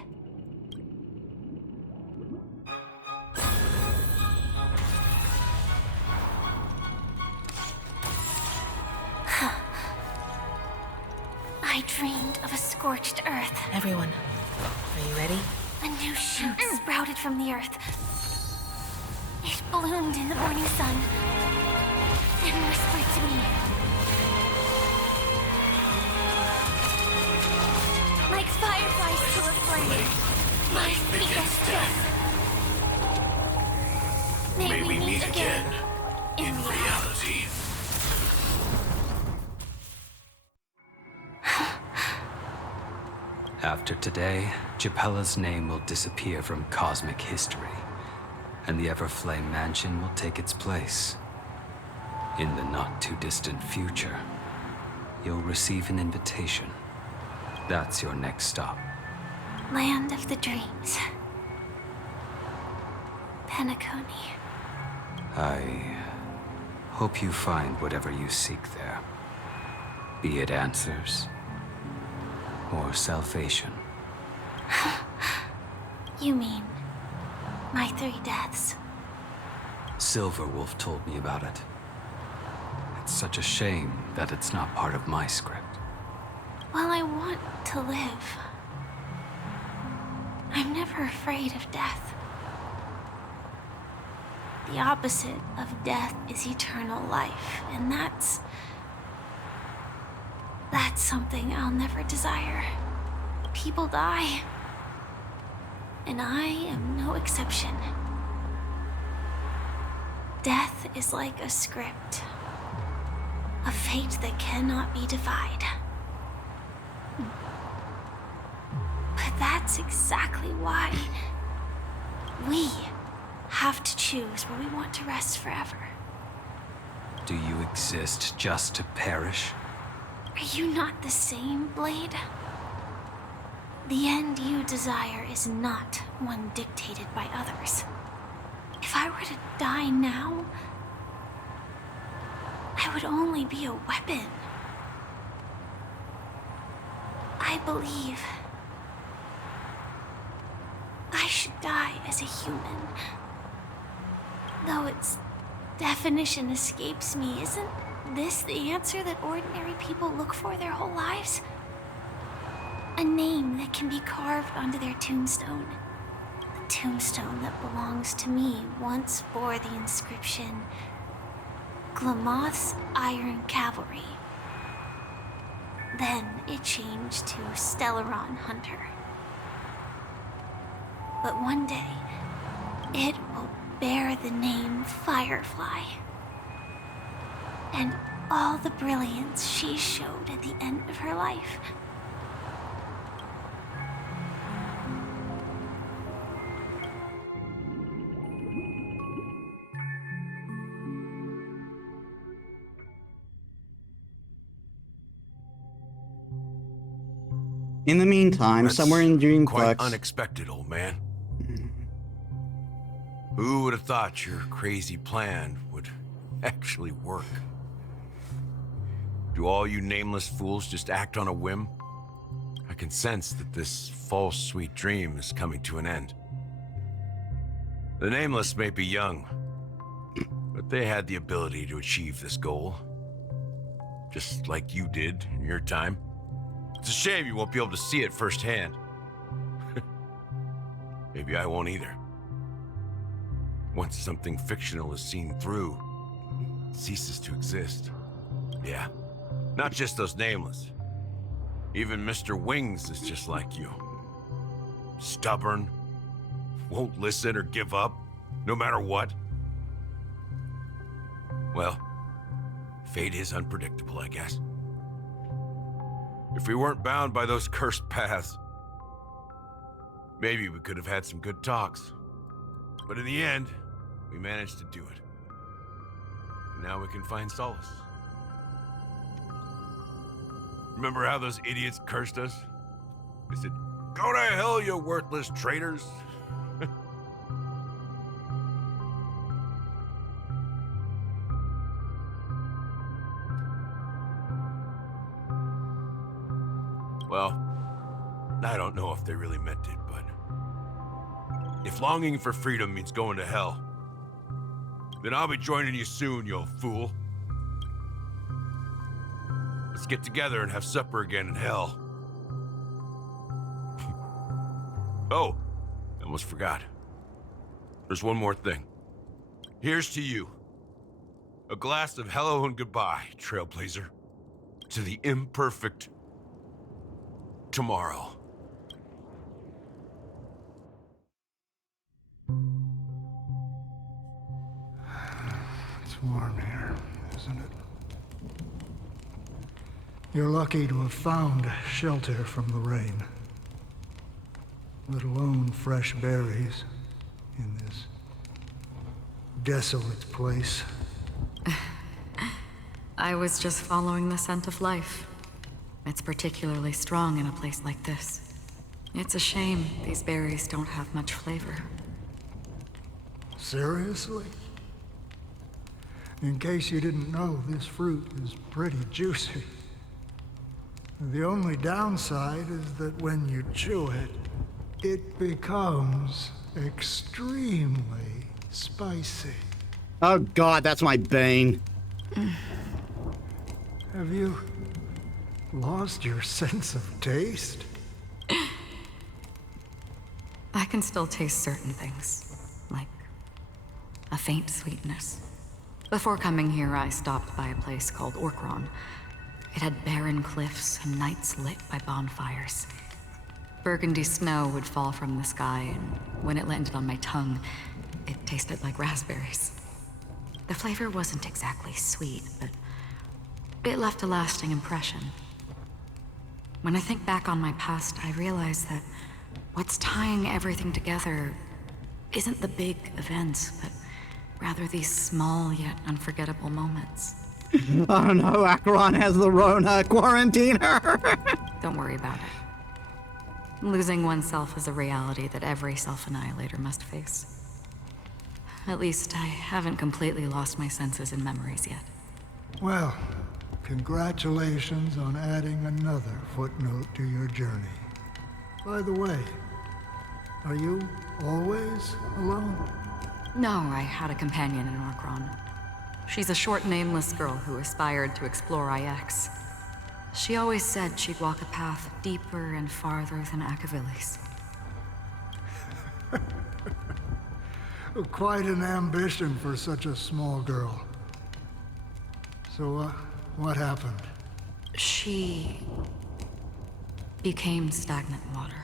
I dreamed of a scorched earth. Everyone, are you ready? A new shoot sprouted from the earth. It bloomed in the morning sun and whispered to me. Like fireflies to a flame, my biggest death. May we meet again in reality. After today, Japella's name will disappear from cosmic history, and the Everflame Mansion will take its place. In the not-too-distant future, you'll receive an invitation. That's your next stop. Land of the dreams. Penacony. I hope you find whatever you seek there. Be it answers or salvation. You mean my 3 deaths? Silverwolf told me about it. It's such a shame that it's not part of my script. Well, I want to live. I'm never afraid of death. The opposite of death is eternal life, and that's something I'll never desire. People die, and I am no exception. Death is like a script, a fate that cannot be defied. But that's exactly why we have to choose where we want to rest forever. Do you exist just to perish? Are you not the same, Blade? The end you desire is not one dictated by others. If I were to die now, I would only be a weapon. I believe I should die as a human. Though its definition escapes me, isn't this the answer that ordinary people look for their whole lives? A name that can be carved onto their tombstone. The tombstone that belongs to me once bore the inscription, Glamoth's Iron Cavalry. Then it changed to Stellaron Hunter. But one day, it will bear the name Firefly. And all the brilliance she showed at the end of her life. In the meantime, That's somewhere in quite Dreamflux, unexpected, old man. Who would have thought your crazy plan would actually work? Do all you nameless fools just act on a whim? I can sense that this false sweet dream is coming to an end. The nameless may be young, but they had the ability to achieve this goal. Just like you did in your time. It's a shame you won't be able to see it firsthand. Maybe I won't either. Once something fictional is seen through, it ceases to exist. Yeah, not just those nameless. Even Mr. Wings is just like you. Stubborn, won't listen or give up, no matter what. Well, fate is unpredictable, I guess. If we weren't bound by those cursed paths, maybe we could have had some good talks. But in the end, we managed to do it. And now we can find solace. Remember how those idiots cursed us? They said, "Go to hell, you worthless traitors." Well, I don't know if they really meant it, but if longing for freedom means going to hell, then I'll be joining you soon, you old fool. Let's get together and have supper again in hell. Oh, I almost forgot. There's one more thing. Here's to you. A glass of hello and goodbye, Trailblazer. To the imperfect tomorrow. It's warm here, isn't it? You're lucky to have found shelter from the rain. Let alone fresh berries in this desolate place. I was just following the scent of life. It's particularly strong in a place like this. It's a shame these berries don't have much flavor. Seriously? In case you didn't know, this fruit is pretty juicy. The only downside is that when you chew it, it becomes extremely spicy. Oh God, that's my bane. Have you lost your sense of taste? I can still taste certain things, like a faint sweetness. Before coming here, I stopped by a place called Orkron. It had barren cliffs and nights lit by bonfires. Burgundy snow would fall from the sky, and when it landed on my tongue, it tasted like raspberries. The flavor wasn't exactly sweet, but it left a lasting impression. When I think back on my past, I realize that what's tying everything together isn't the big events, but rather these small yet unforgettable moments. Oh no, Acheron has the Rona. Quarantine her. Don't worry about it. Losing oneself is a reality that every self-annihilator must face. At least I haven't completely lost my senses and memories yet. Well, congratulations on adding another footnote to your journey. By the way, are you always alone? No, I had a companion in Orkron. She's a short, nameless girl who aspired to explore IX. She always said she'd walk a path deeper and farther than Akavilis. Quite an ambition for such a small girl. So, what happened? She became stagnant water.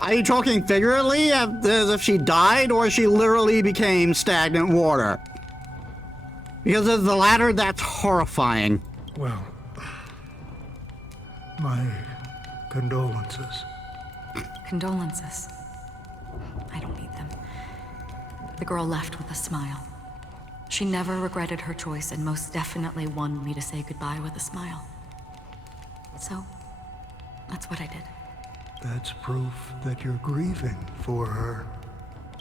Are you talking figuratively, as if she died, or she literally became stagnant water? Because of the latter, that's horrifying. Well, my condolences. Condolences. I don't need them. The girl left with a smile. She never regretted her choice and most definitely wanted me to say goodbye with a smile. So, that's what I did. That's proof that you're grieving for her.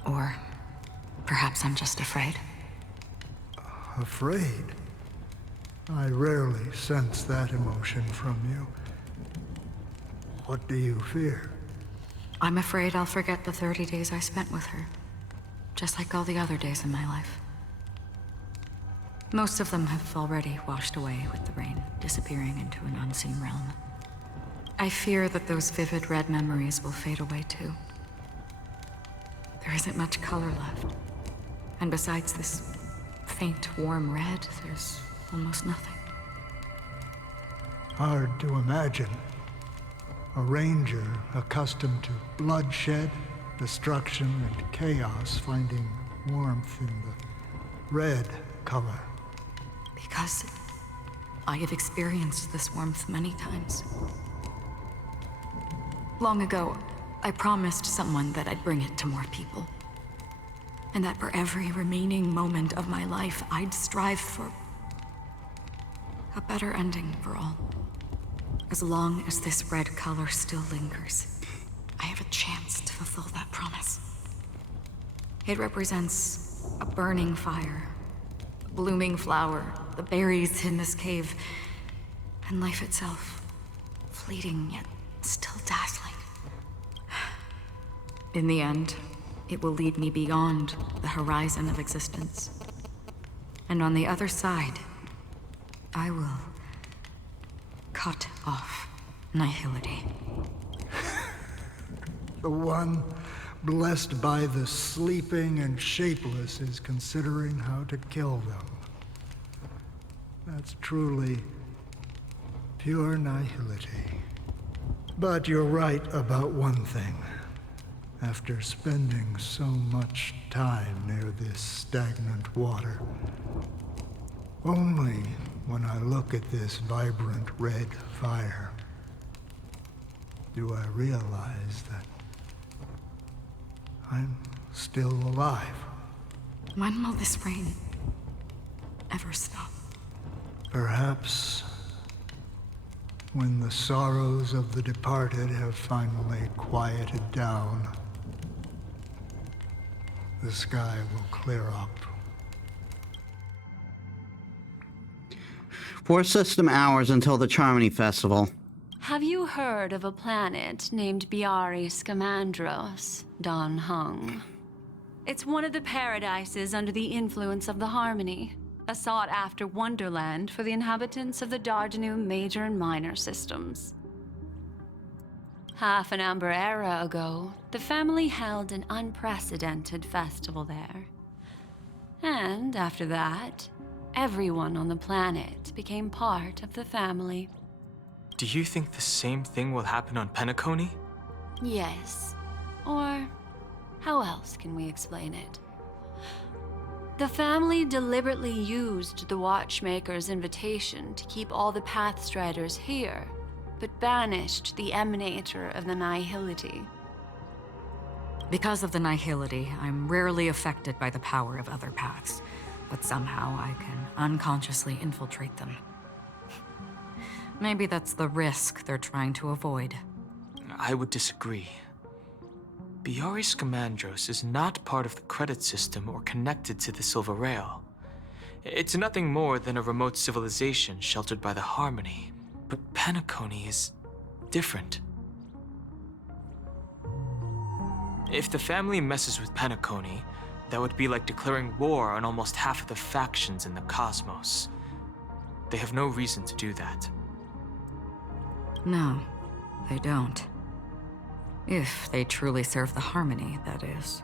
Or perhaps I'm just afraid. Afraid? I rarely sense that emotion from you. What do you fear? I'm afraid I'll forget the 30 days I spent with her. Just like all the other days in my life. Most of them have already washed away with the rain, disappearing into an unseen realm. I fear that those vivid red memories will fade away too. There isn't much color left. And besides this faint, warm red, there's almost nothing. Hard to imagine. A ranger accustomed to bloodshed, destruction, and chaos finding warmth in the red color. Because I have experienced this warmth many times. Long ago, I promised someone that I'd bring it to more people. And that for every remaining moment of my life, I'd strive for a better ending for all. As long as this red color still lingers, I have a chance to fulfill that promise. It represents a burning fire, a blooming flower, the berries in this cave, and life itself, fleeting yet still dazzling. In the end, it will lead me beyond the horizon of existence. And on the other side, I will cut off nihility. The one blessed by the sleeping and shapeless is considering how to kill them. That's truly pure nihility. But you're right about one thing. After spending so much time near this stagnant water, only when I look at this vibrant red fire do I realize that I'm still alive. When will this rain ever stop? Perhaps when the sorrows of the departed have finally quieted down, the sky will clear up. 4 system hours until the Charmony Festival. Have you heard of a planet named Biari Scamandros, Don Hung? It's one of the paradises under the influence of the Harmony, a sought-after wonderland for the inhabitants of the Dardanu Major and Minor systems. Half an Amber Era ago, the family held an unprecedented festival there. And after that, everyone on the planet became part of the family. Do you think the same thing will happen on Penacony? Yes. Or how else can we explain it? The family deliberately used the Watchmaker's invitation to keep all the Pathstriders here, but banished the Emanator of the Nihility. Because of the nihility, I'm rarely affected by the power of other paths, but somehow I can unconsciously infiltrate them. Maybe that's the risk they're trying to avoid. I would disagree. Biari Scamandros is not part of the credit system or connected to the Silver Rail. It's nothing more than a remote civilization sheltered by the Harmony. But Penacony is different. If the family messes with Penacony, that would be like declaring war on almost half of the factions in the cosmos. They have no reason to do that. No, they don't. If they truly serve the Harmony, that is.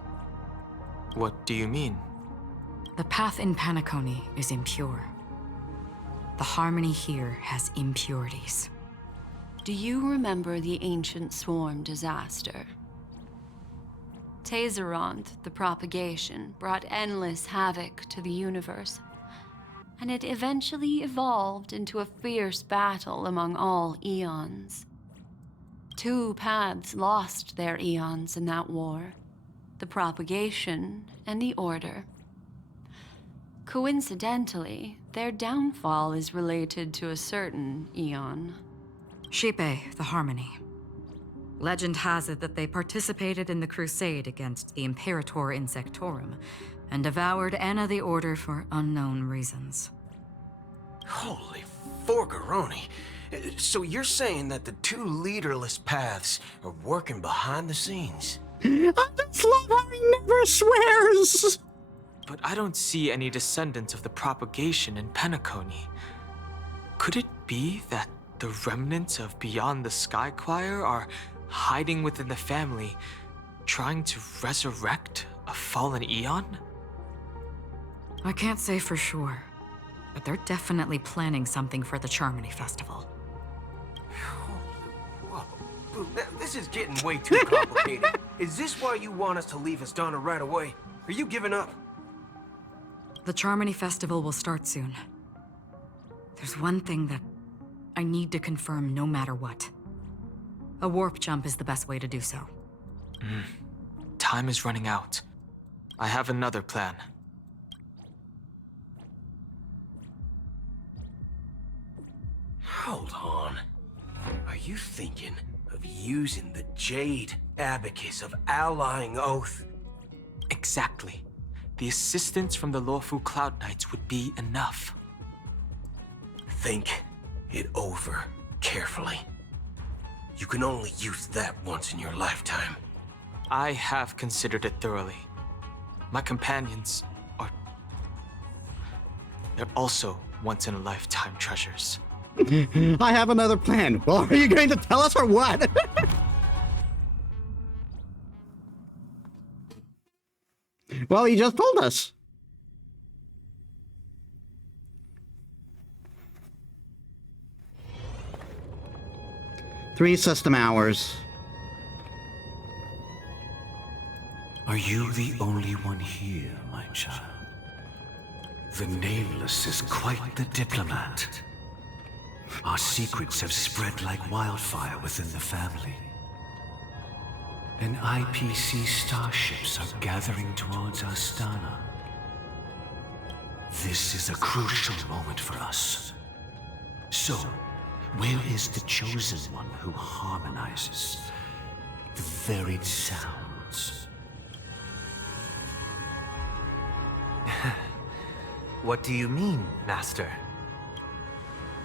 What do you mean? The path in Penacony is impure. The Harmony here has impurities. Do you remember the Ancient Swarm disaster? Tazeront, the propagation, brought endless havoc to the universe, and it eventually evolved into a fierce battle among all eons. 2 paths lost their eons in that war, the propagation and the Order. Coincidentally, their downfall is related to a certain eon. Shipe, the Harmony. Legend has it that they participated in the crusade against the Imperator Insectorum and devoured Anna the Order for unknown reasons. Holy forgaroni. So you're saying that the 2 leaderless paths are working behind the scenes? I just love how he never swears! but I don't see any descendants of the propagation in Penacony. Could it be that the remnants of Beyond the Sky Choir are hiding within the family, trying to resurrect a fallen eon? I can't say for sure, but they're definitely planning something for the Charmony Festival. Whoa, this is getting way too complicated. Is this why you want us to leave Astana right away? Are you giving up? The Charmony Festival will start soon. There's one thing that I need to confirm no matter what. A warp jump is the best way to do so. Time is running out. I have another plan. Hold on. Are you thinking of using the Jade Abacus of Allying Oath? Exactly. The assistance from the Lawful Cloud Knights would be enough. Think it over carefully. You can only use that once in your lifetime. I have considered it thoroughly. My companions are... they're also once-in-a-lifetime treasures. I have another plan. Well, are you going to tell us or what? Well, he just told us. Three system hours. Are you the only one here, my child? The Nameless is quite the diplomat. Our secrets have spread like wildfire within the family. And IPC starships are gathering towards Astana. This is a crucial moment for us. So, where is the chosen one who harmonizes the varied sounds? What do you mean, Master?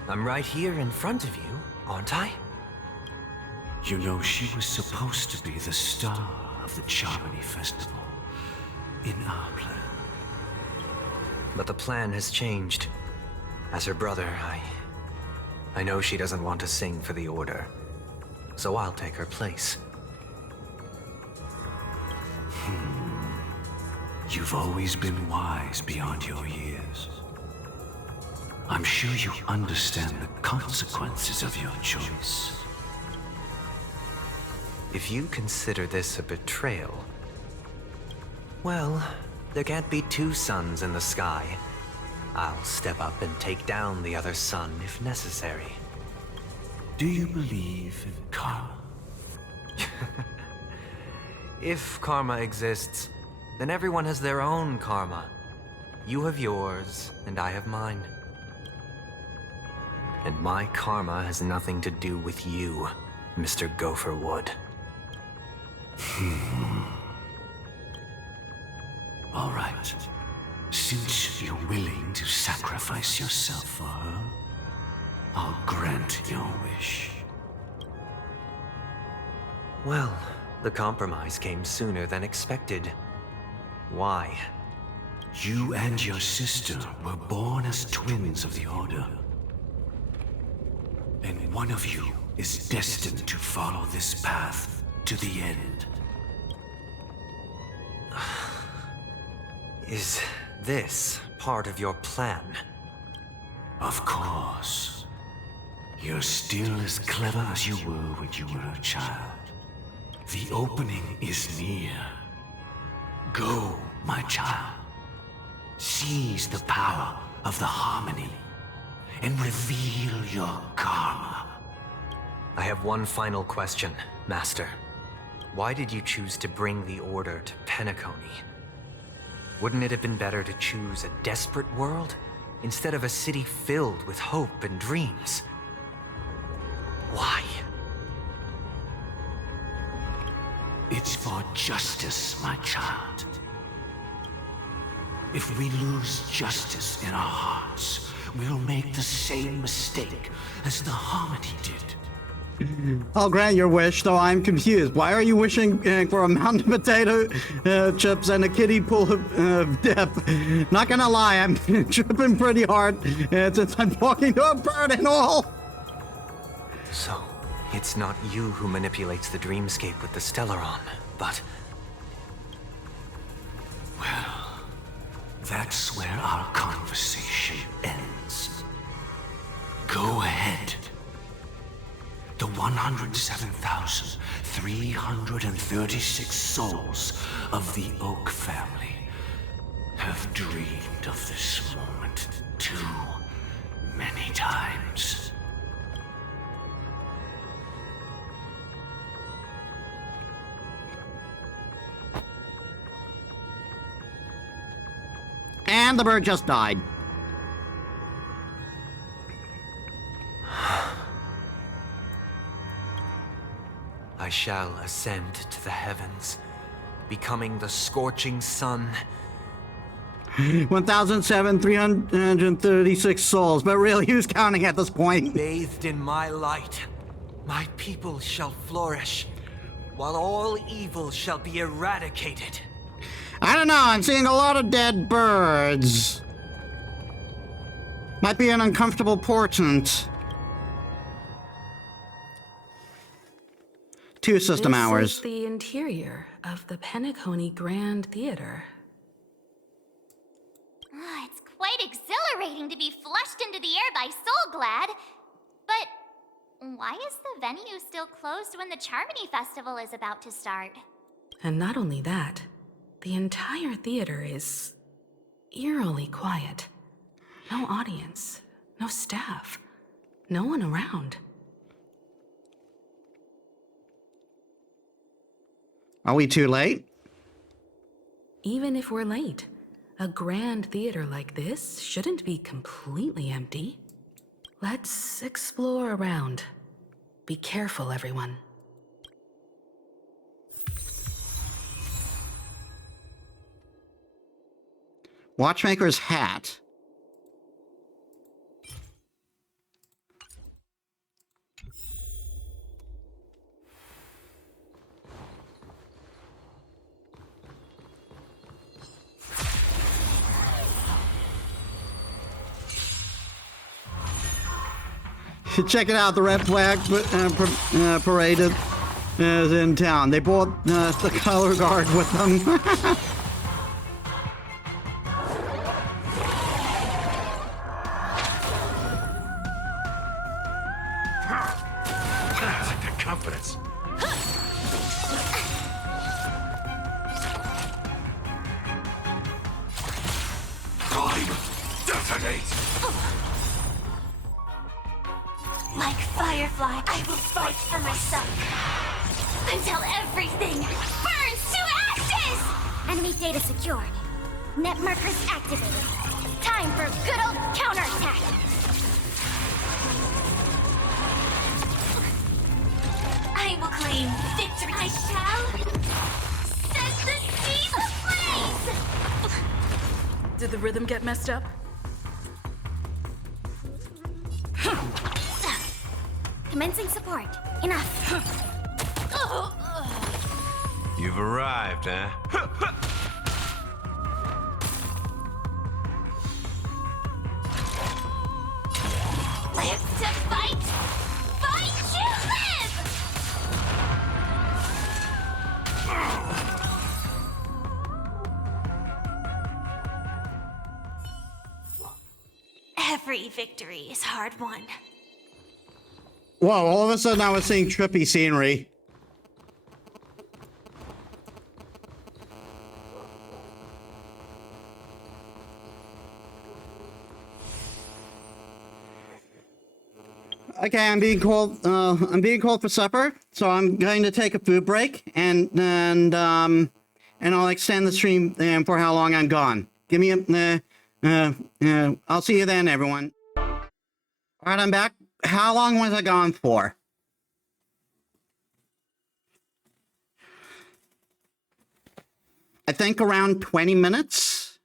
I'm right here in front of you, aren't I? You know, she was supposed to be the star of the Charmony Festival in our plan. But the plan has changed. As her brother, I know she doesn't want to sing for the Order, so I'll take her place. You've always been wise beyond your years. I'm sure you understand the consequences of your choice. If you consider this a betrayal, well, there can't be two suns in the sky. I'll step up and take down the other sun if necessary. Do you believe in karma? If karma exists, then everyone has their own karma. You have yours, and I have mine. And my karma has nothing to do with you, Mr. Gopherwood. All right. Since you're willing to sacrifice yourself for her, I'll grant your wish. Well, the compromise came sooner than expected. Why? You and your sister were born as twins of the Order. And one of you is destined to follow this path to the end. Is this part of your plan? Of course. You're still as clever as you were when you were a child. The opening is near. Go, my child. Seize the power of the harmony and reveal your karma. I have one final question, Master. Why did you choose to bring the Order to Penacony? Wouldn't it have been better to choose a desperate world instead of a city filled with hope and dreams? Why? It's for justice, my child. If we lose justice in our hearts, we'll make the same mistake as the Harmony did. I'll grant your wish, though I'm confused. Why are you wishing for a mountain of potato chips and a kiddie pool of dip? Not gonna lie, I'm tripping pretty hard since I'm talking to a bird and all. So, it's not you who manipulates the dreamscape with the Stellaron, but... Well, that's where our conversation ends. Go ahead. The 107,336 souls of the Oak family have dreamed of this moment too many times. And the bird just died. I shall ascend to the heavens, becoming the scorching sun. 1,336 souls, but really, who's counting at this point? Bathed in my light, my people shall flourish, while all evil shall be eradicated. I don't know, I'm seeing a lot of dead birds. Might be an uncomfortable portent. 2 system hours. This is the interior of the Penacony Grand Theater. It's quite exhilarating to be flushed into the air by Soulglad. But why is the venue still closed when the Charmony Festival is about to start? And not only that, the entire theater is eerily quiet. No audience, no staff, no one around. Are we too late? Even if we're late, a grand theater like this shouldn't be completely empty. Let's explore around. Be careful, everyone. Watchmaker's hat. Check it out, the red flag parade is in town. They brought the color guard with them. The confidence. Time, detonate! Like Firefly, I will fight for myself. Until everything burns to ashes! Enemy data secured. Net markers activated. Time for good old counterattack. I will claim victory. I shall set the seas ablaze! Did the rhythm get messed up? Commencing support. Enough. You've arrived, huh? Live to fight! Fight to live! Every victory is hard won. Whoa, all of a sudden I was seeing trippy scenery. Okay, I'm being called for supper, so I'm going to take a food break and I'll extend the stream for how long I'm gone. Give me I'll see you then, everyone. All right, I'm back. How long was I gone for? I think around 20 minutes.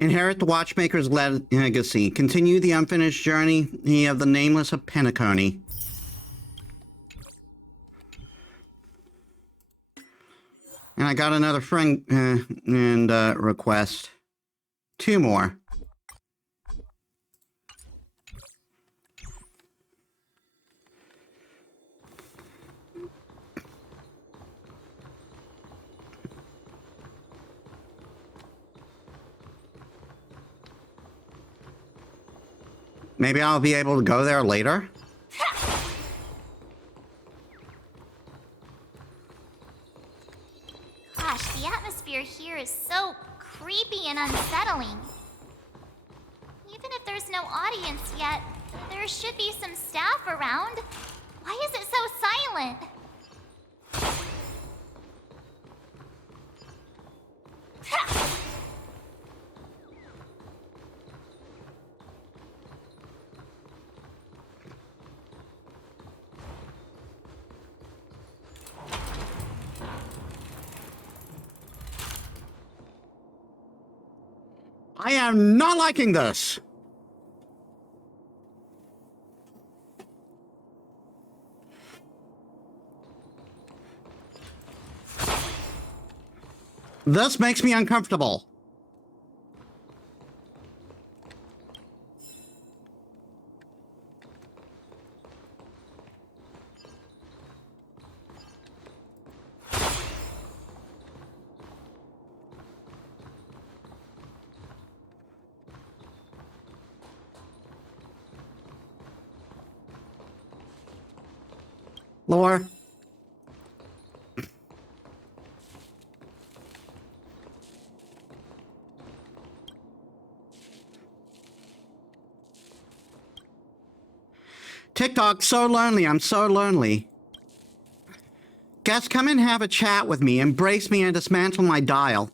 Inherit the Watchmaker's legacy. Continue the unfinished journey of the Nameless of Penacony. And I got another friend request. 2 more. Maybe I'll be able to go there later. Gosh, the atmosphere here is so creepy and unsettling. Even if there's no audience yet, there should be some staff around. Why is it so silent? I am not liking this. This makes me uncomfortable. Lore. TikTok, so lonely. I'm so lonely. Guests, come and have a chat with me. Embrace me and dismantle my dial.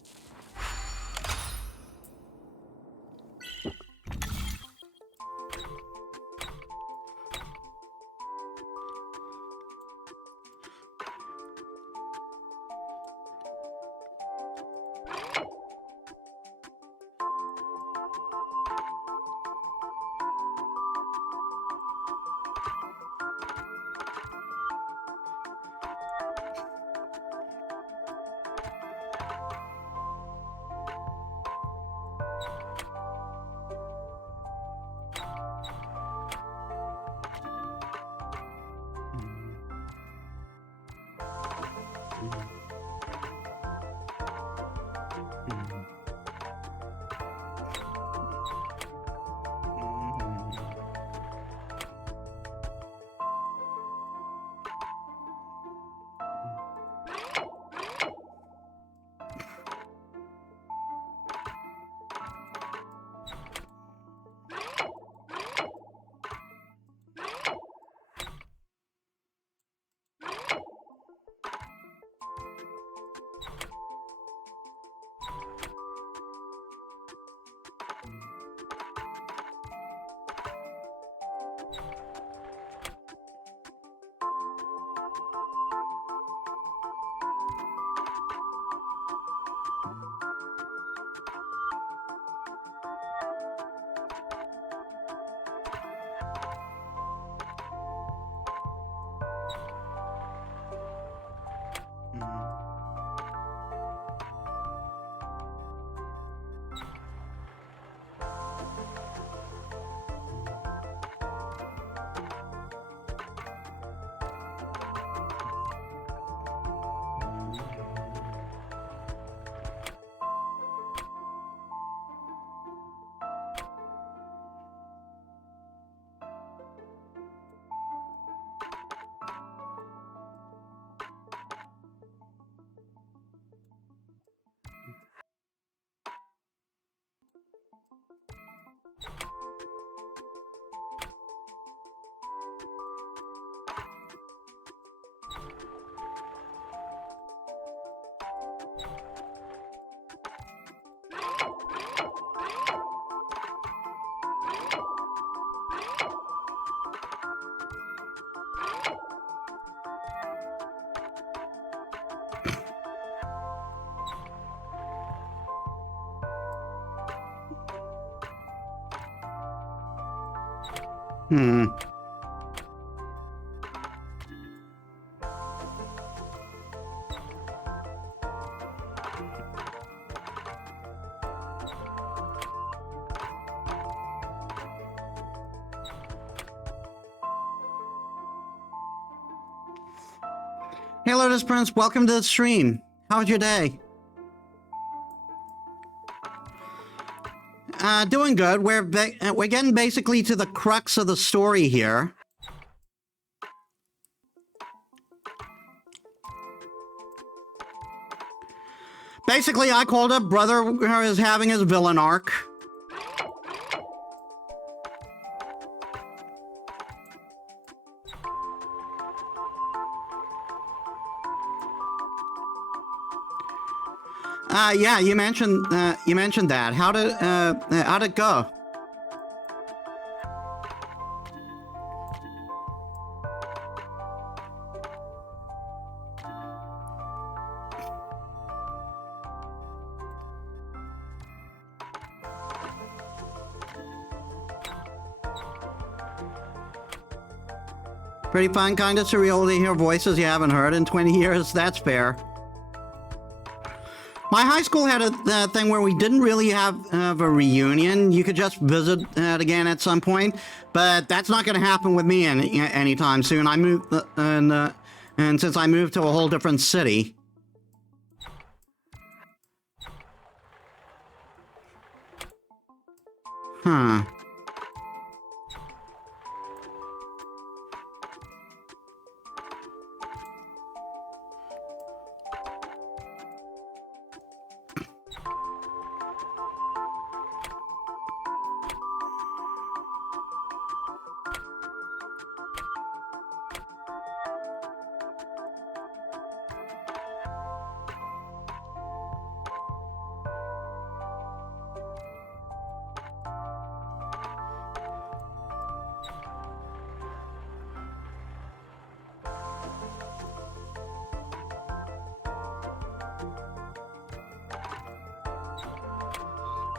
Hmm. Hey, Lotus Prince, welcome to the stream. How was your day? Doing good. We're getting basically to the crux of the story here. Basically, I called up Brother is having his villain arc. Yeah, you mentioned that. How'd it go? Pretty fun, kind of surreal to hear voices you haven't heard in 20 years. That's fair. My high school had a thing where we didn't really have a reunion. You could just visit it again at some point, but that's not going to happen with me anytime soon. I moved, and since I moved to a whole different city. Huh.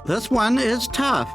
This one is tough.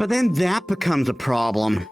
But then that becomes a problem.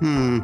Hmm.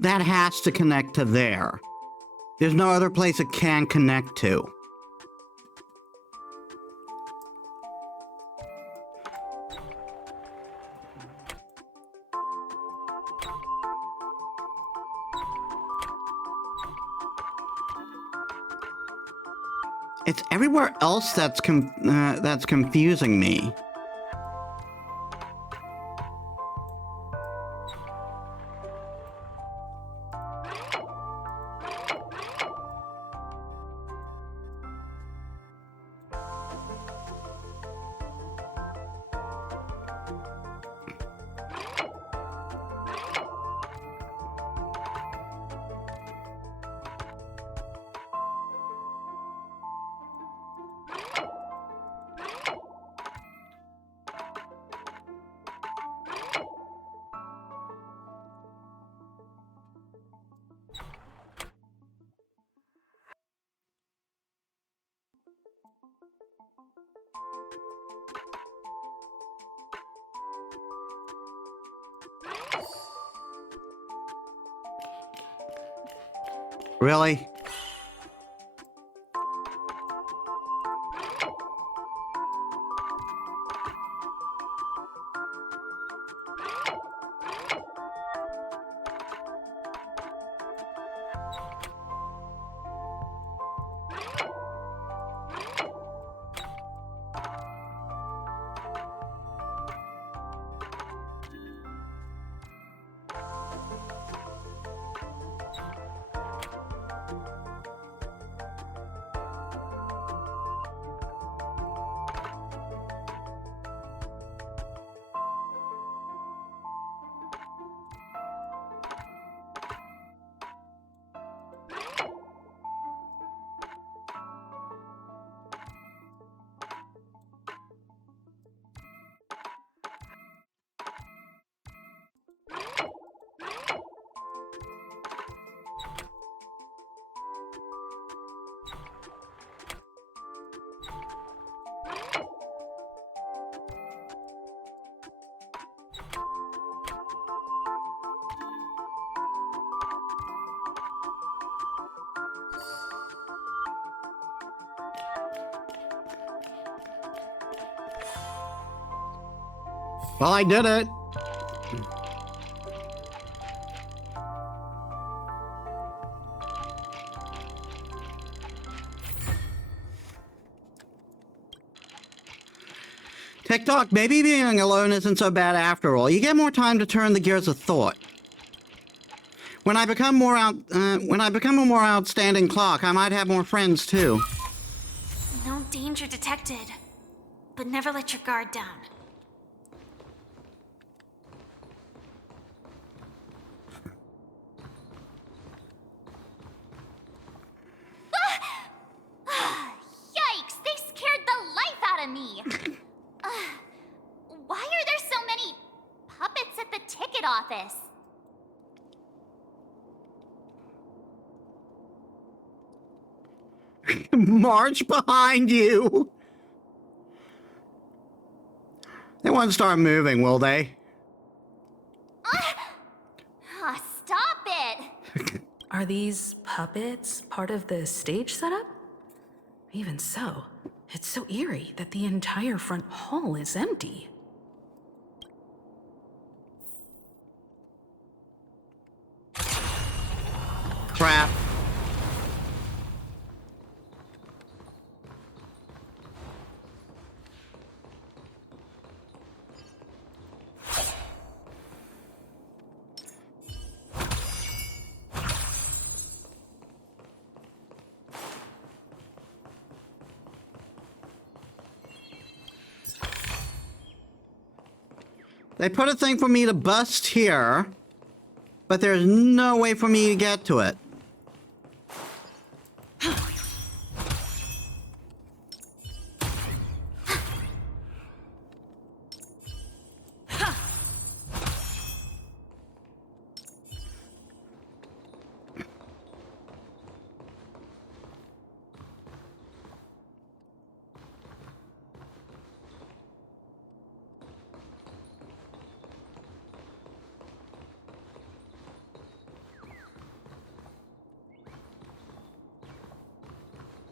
That has to connect to there. There's no other place it can connect to. It's everywhere else that's confusing me. Really? Well, I did it. TikTok, maybe being alone isn't so bad after all. You get more time to turn the gears of thought. When I become a more outstanding clock, I might have more friends too. No danger detected. But never let your guard down. Yikes! They scared the life out of me! Why are there so many puppets at the ticket office? March behind you! They won't start moving, will they? Stop it! Are these puppets part of the stage setup? Even so, it's so eerie that the entire front hall is empty. Crap. They put a thing for me to bust here, but there's no way for me to get to it.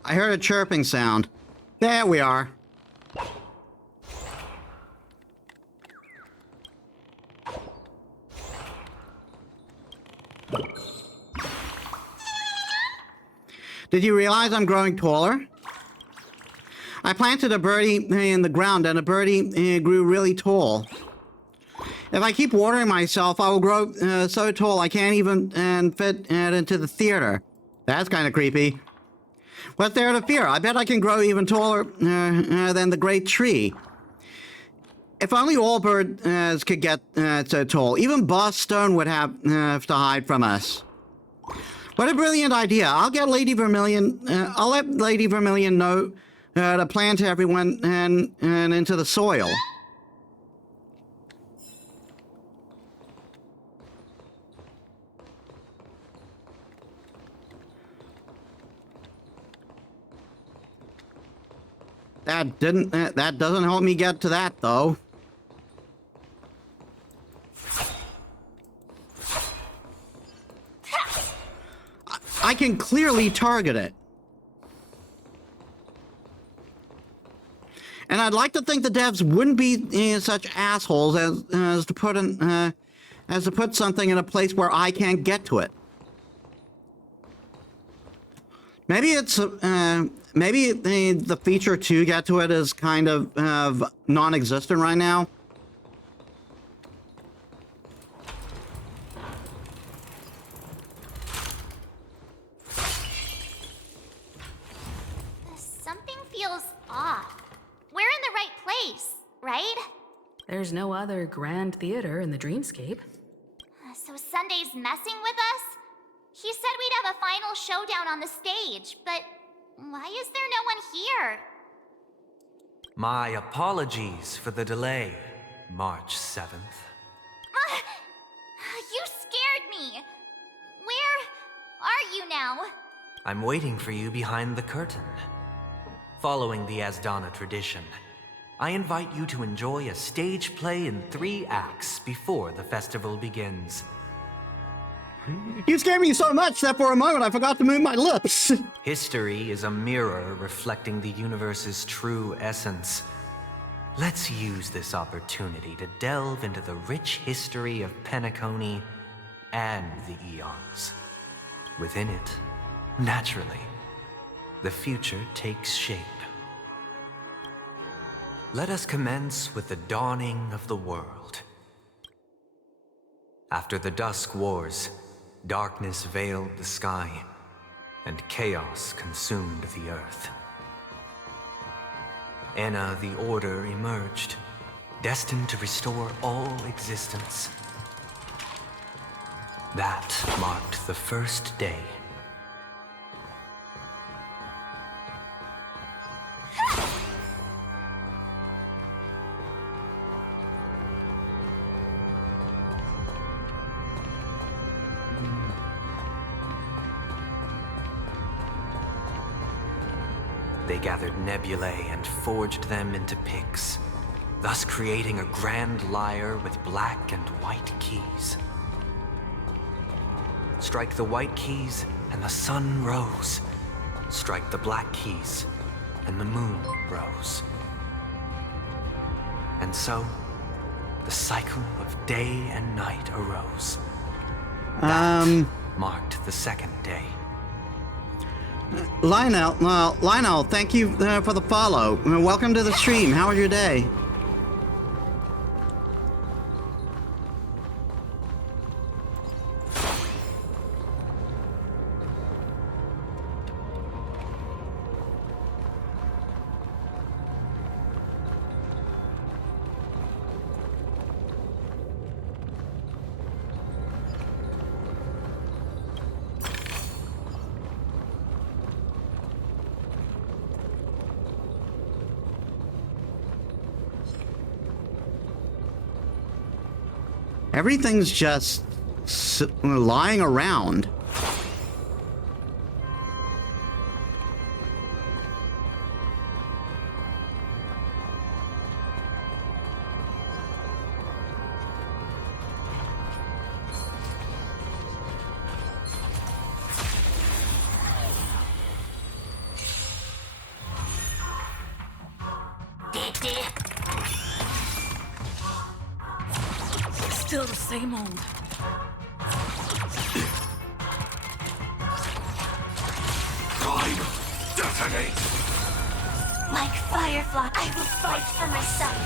I heard a chirping sound. There we are. Did you realize I'm growing taller? I planted a birdie in the ground and a birdie grew really tall. If I keep watering myself, I will grow so tall I can't even fit into the theater. That's kind of creepy. What's there to fear? I bet I can grow even taller than the great tree. If only all birds could get so tall. Even Boss Stone would have to hide from us. What a brilliant idea. I'll let Lady Vermilion know to plant everyone and into the soil. That doesn't help me get to that, though. I can clearly target it. And I'd like to think the devs wouldn't be such assholes as to put something in a place where I can't get to it. Maybe it's maybe the feature to get to it is kind of non-existent right now. Something feels off. We're in the right place, right? There's no other grand theater in the dreamscape. So Sunday's messing with us? He said we'd have a final showdown on the stage, but why is there no one here? My apologies for the delay, March 7th. You scared me! Where are you now? I'm waiting for you behind the curtain. Following the Asdana tradition, I invite you to enjoy a stage play in 3 acts before the festival begins. You scared me so much that for a moment I forgot to move my lips. History is a mirror reflecting the universe's true essence. Let's use this opportunity to delve into the rich history of Penacony and the Eons. Within it, naturally, the future takes shape. Let us commence with the dawning of the world. After the Dusk Wars, darkness veiled the sky, and chaos consumed the earth. Anna the Order emerged, destined to restore all existence. That marked the first day. They gathered nebulae and forged them into picks, thus creating a grand lyre with black and white keys. Strike the white keys, and the sun rose. Strike the black keys, and the moon rose. And so, the cycle of day and night arose. That marked the second day. Lionel, thank you for the follow. Welcome to the stream. How was your day? Everything's just lying around. Still the same old. Time, detonate! Like Firefly, I will fight for myself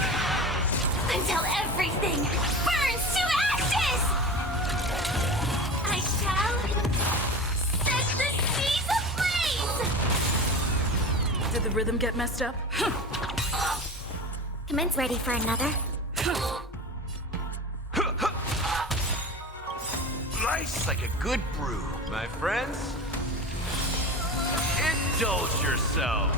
until everything burns to ashes! I shall set the seas ablaze! Did the rhythm get messed up? Commence ready for another. Life's like a good brew, my friends. Indulge yourself.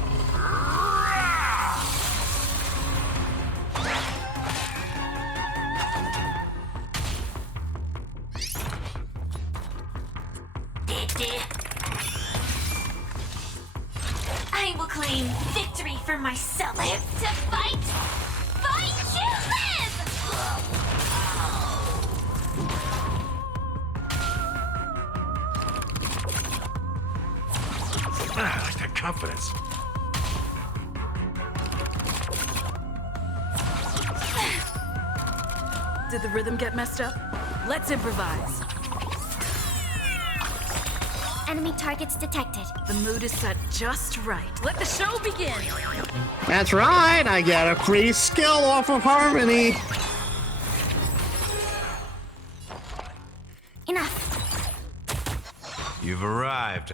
I will claim victory for myself. Live to fight! Fight to live! I like that confidence. Did the rhythm get messed up? Let's improvise. Enemy targets detected. The mood is set just right. Let the show begin. That's right, I get a free skill off of Harmony. Enough. You've arrived.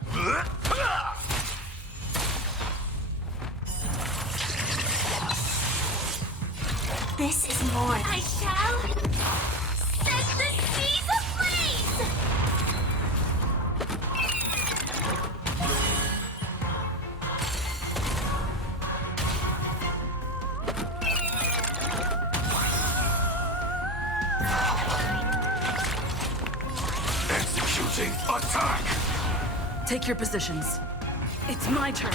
This is more. I shall set the seas ablaze! Executing attack! Take your positions. It's my turn.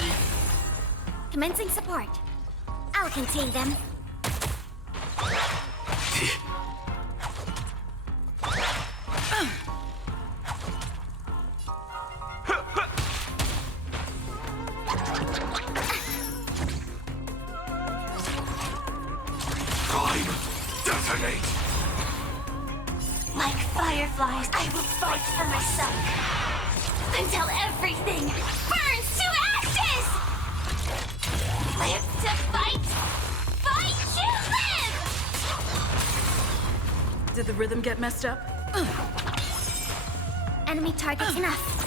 Commencing support. I'll contain them. Prime, detonate! Like fireflies, I will fight for myself. Until everything burns to ashes! Live to fight! Fight to live! Did the rhythm get messed up? Enemy targets enough.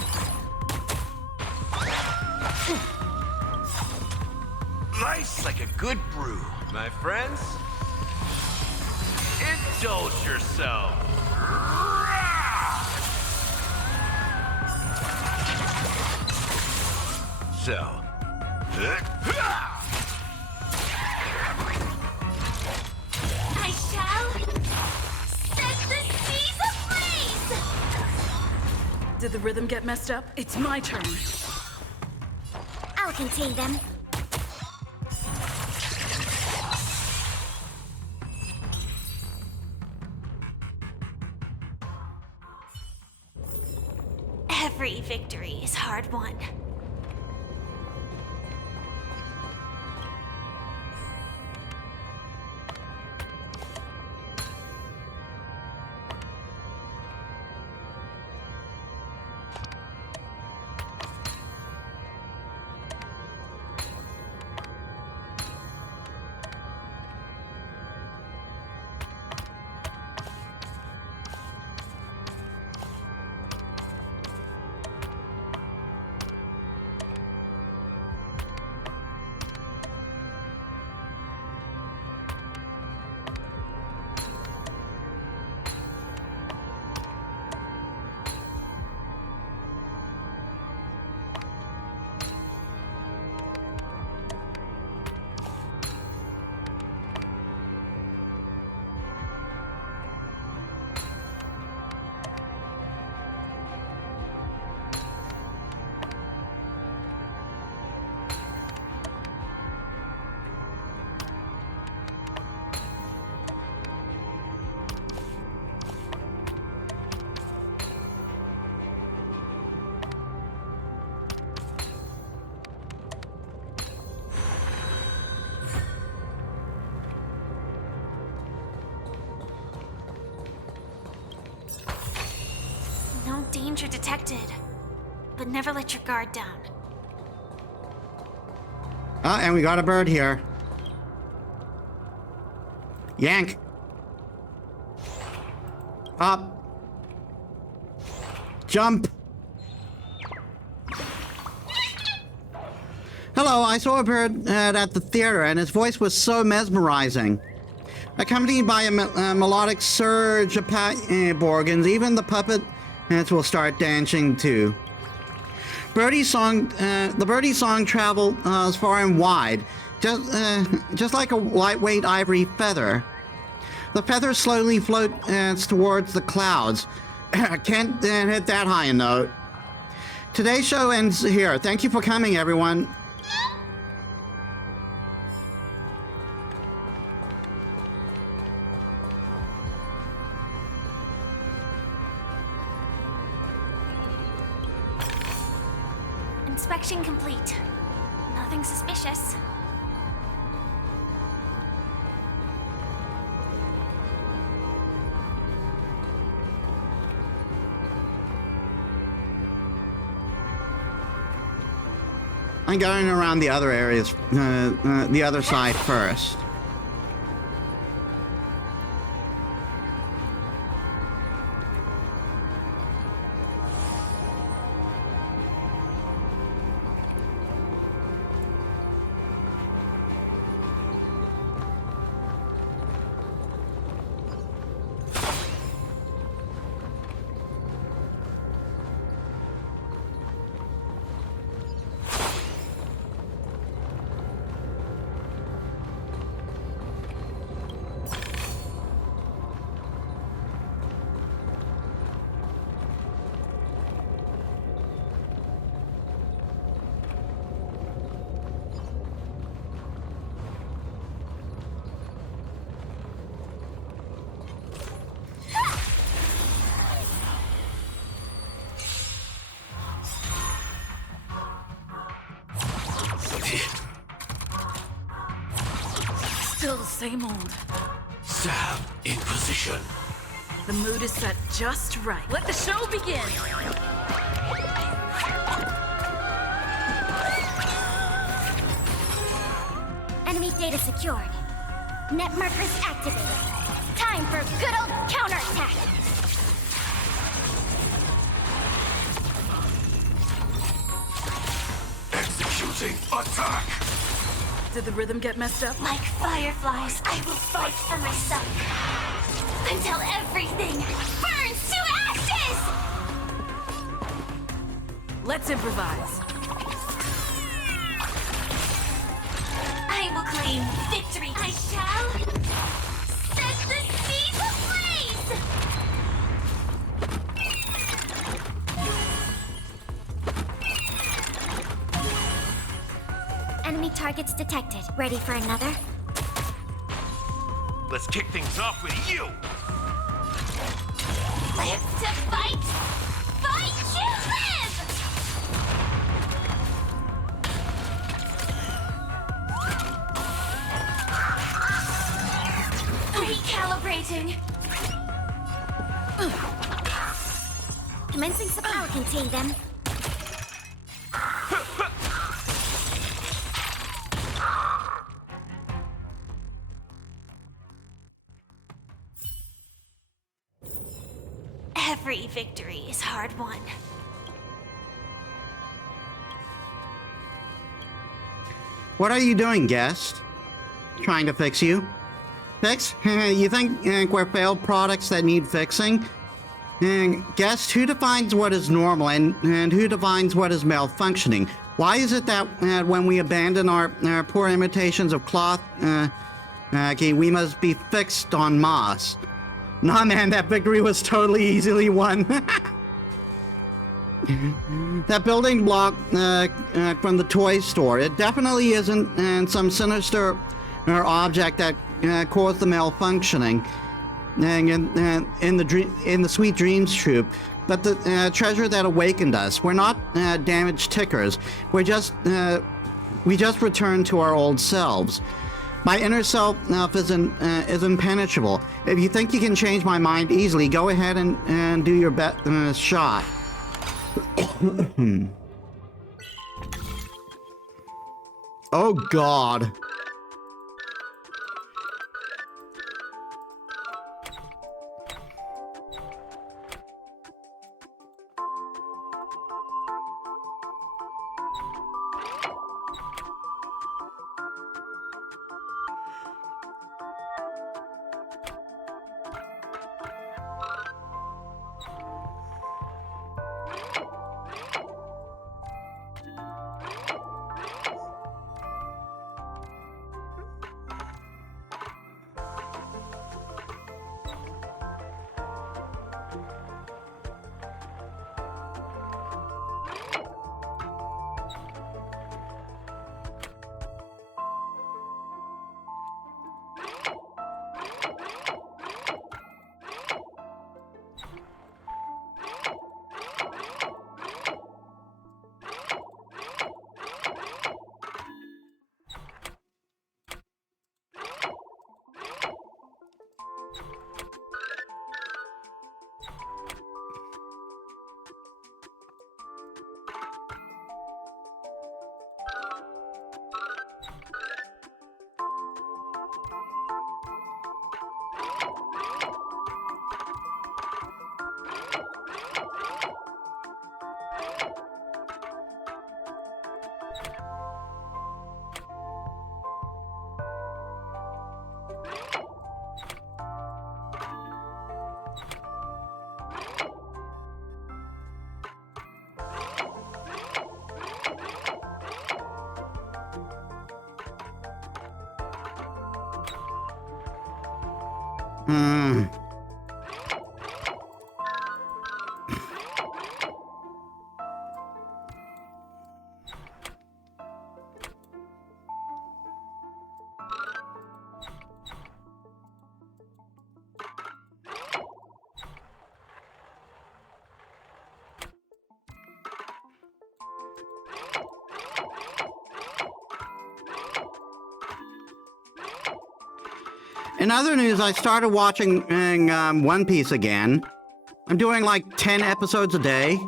Life's like a good brew, my friends. Indulge yourself. So. I shall set the seas ablaze! Did the rhythm get messed up? It's my turn. I'll contain them. Every victory is hard won. No danger detected, but never let your guard down. And we got a bird here. Yank. Up. Jump. Hello, I saw a bird at the theater, and his voice was so mesmerizing. Accompanied by a melodic surge of organs, even the puppets will start dancing too. The birdie song traveled far and wide, just like a lightweight ivory feather. The feather slowly floats towards the clouds. Can't hit that high a note. Today's show ends here. Thank you for coming, everyone. Inspection complete. Nothing suspicious. I'm going around the other areas, the other side first. Same old. Sam, in position. The mood is set just right. Let the show begin! Enemy data secured. Net markers activated. Time for a good old counterattack! Executing attack! Did the rhythm get messed up? Like fireflies, I will fight for myself. Until everything burns to ashes! Let's improvise. I will claim victory. I shall set the seas ablaze! Enemy targets detected. Ready for another? Let's kick things off with you! Live to fight! Fight to live! Recalibrating. Commencing some. I'll contain them. Every victory is hard won. What are you doing, guest? Trying to fix you? Fix? You think we're failed products that need fixing? Guest, who defines what is normal and who defines what is malfunctioning? Why is it that when we abandon our poor imitations of cloth, we must be fixed en masse? Nah, man, that victory was totally easily won. That building block from the toy store, it definitely isn't some sinister object that caused the malfunctioning in the Sweet Dreams troop, but the treasure that awakened us. We're not damaged tickers. We just returned to our old selves. My inner self is impenetrable. If you think you can change my mind easily, go ahead and do your best shot. Oh God. In other news, I started watching One Piece again. I'm doing like 10 episodes a day.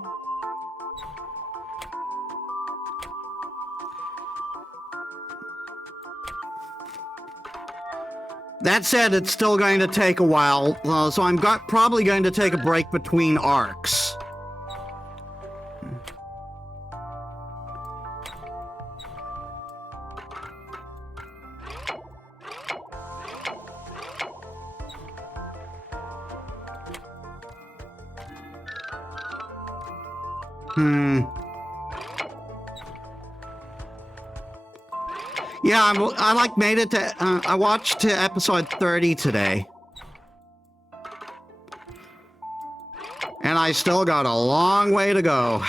That said, it's still going to take a while, so I'm probably going to take a break between arcs. Yeah, I like made it to, I watched to episode 30 today. And I still got a long way to go.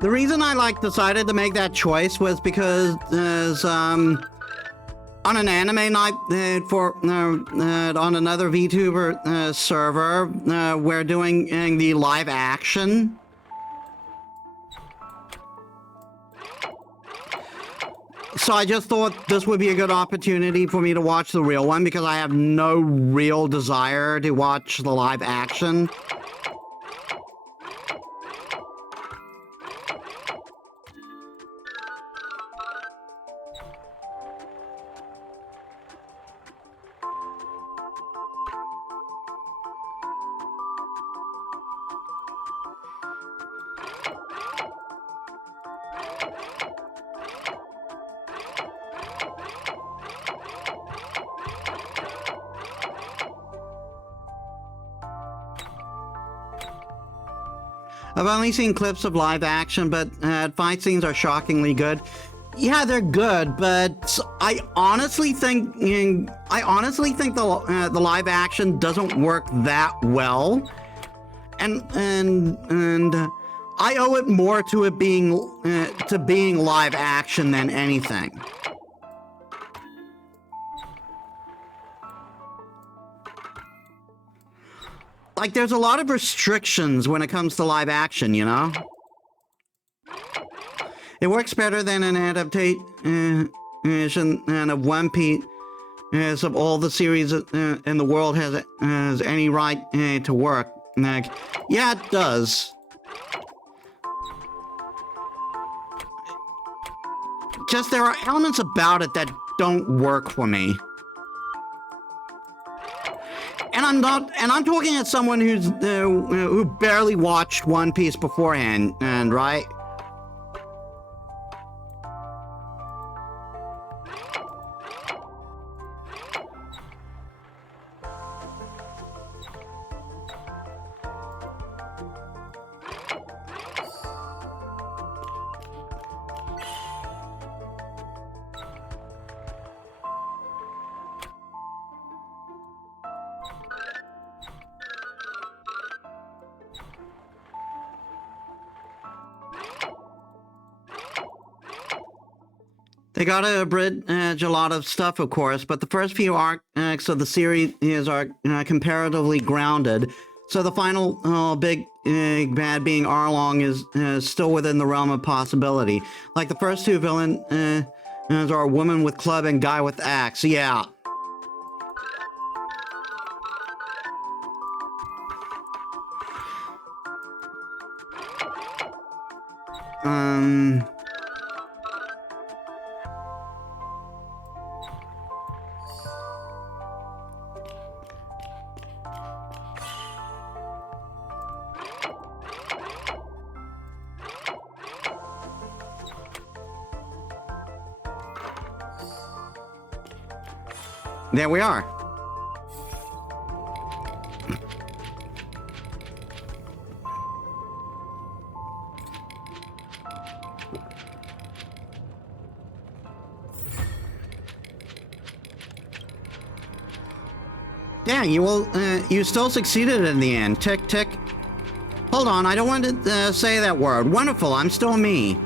The reason I decided to make that choice was because there's on an anime night on another VTuber server, we're doing the live action. So I just thought this would be a good opportunity for me to watch the real one because I have no real desire to watch the live action. I've only seen clips of live action, but fight scenes are shockingly good. Yeah, they're good, but I honestly think the live action doesn't work that well, and I owe it more to it being live action than anything. Like, there's a lot of restrictions when it comes to live action, you know? It works better than an adaptation of One Piece of all the series in the world has any right to work. Like, yeah, it does. Just there are elements about it that don't work for me. And I'm talking as someone who barely watched One Piece beforehand, and right? They got to abridge a lot of stuff, of course, but the first few arcs of the series are comparatively grounded. So the final big bad being Arlong is still within the realm of possibility. Like the first two villains are a woman with club and guy with axe. Yeah. There we are. Yeah, you still succeeded in the end. Tick, tick. Hold on, I don't want to say that word. Wonderful, I'm still me.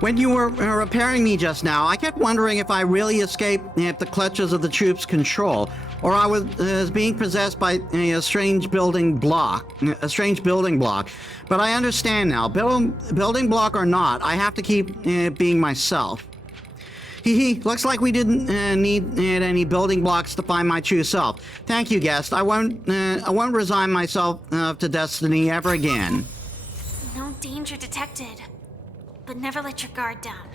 When you were repairing me just now, I kept wondering if I really escaped the clutches of the troops' control, or I was being possessed by a strange building block. But I understand now. Building block or not, I have to keep being myself. Looks like we didn't need any building blocks to find my true self. Thank you, guest. I won't resign myself to destiny ever again. No danger detected. But never let your guard down.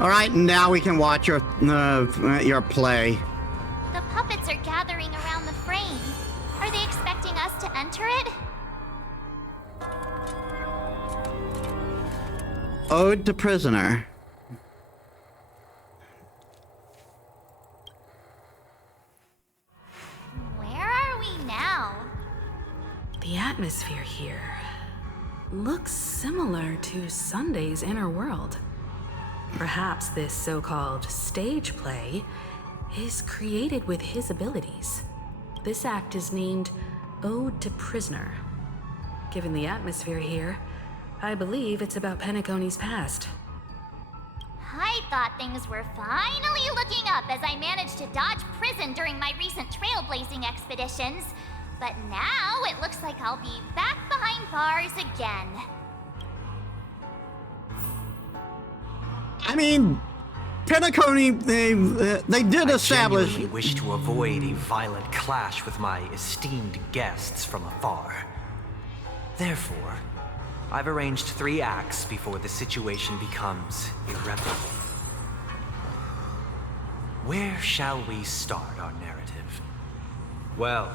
All right, now we can watch your play. The puppets are gathering around the frame. Are they expecting us to enter it? Ode to Prisoner. Where are we now? The atmosphere here looks similar to Sunday's inner world. Perhaps this so-called stage play is created with his abilities. This act is named Ode to Prisoner. Given the atmosphere here, I believe it's about Penacony's past. I thought things were finally looking up as I managed to dodge prison during my recent trailblazing expeditions. But now it looks like I'll be back behind bars again. I mean, Penacony, they did establish... I genuinely wish to avoid a violent clash with my esteemed guests from afar. Therefore, I've arranged 3 acts before the situation becomes irreparable. Where shall we start our narrative? Well,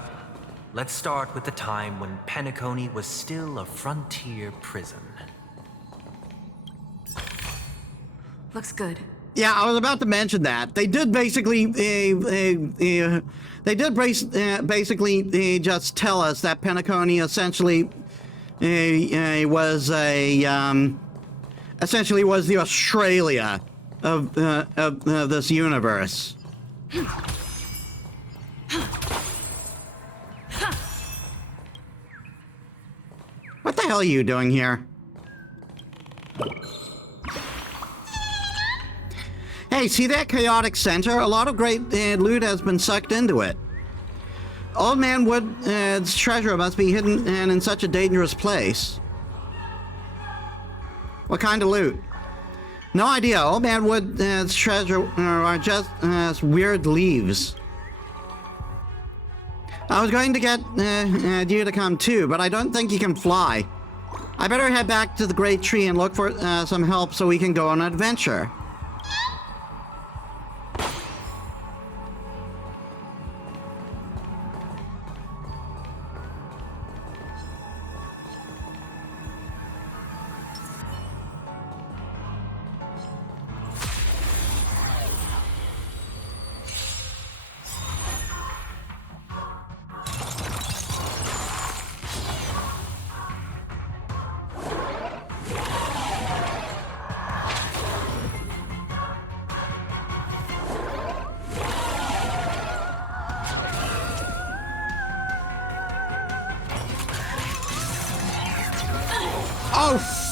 let's start with the time when Penacony was still a frontier prison. Looks good. Yeah, I was about to mention that. They did basically, basically just tell us that Penacony essentially was the Australia of this universe. What the hell are you doing here? Hey, see that chaotic center? A lot of great loot has been sucked into it. Old Man Wood's treasure must be hidden in such a dangerous place. What kind of loot? No idea. Old Man Wood's treasure are just weird leaves. I was going to get you to come too, but I don't think you can fly. I better head back to the Great Tree and look for some help so we can go on an adventure.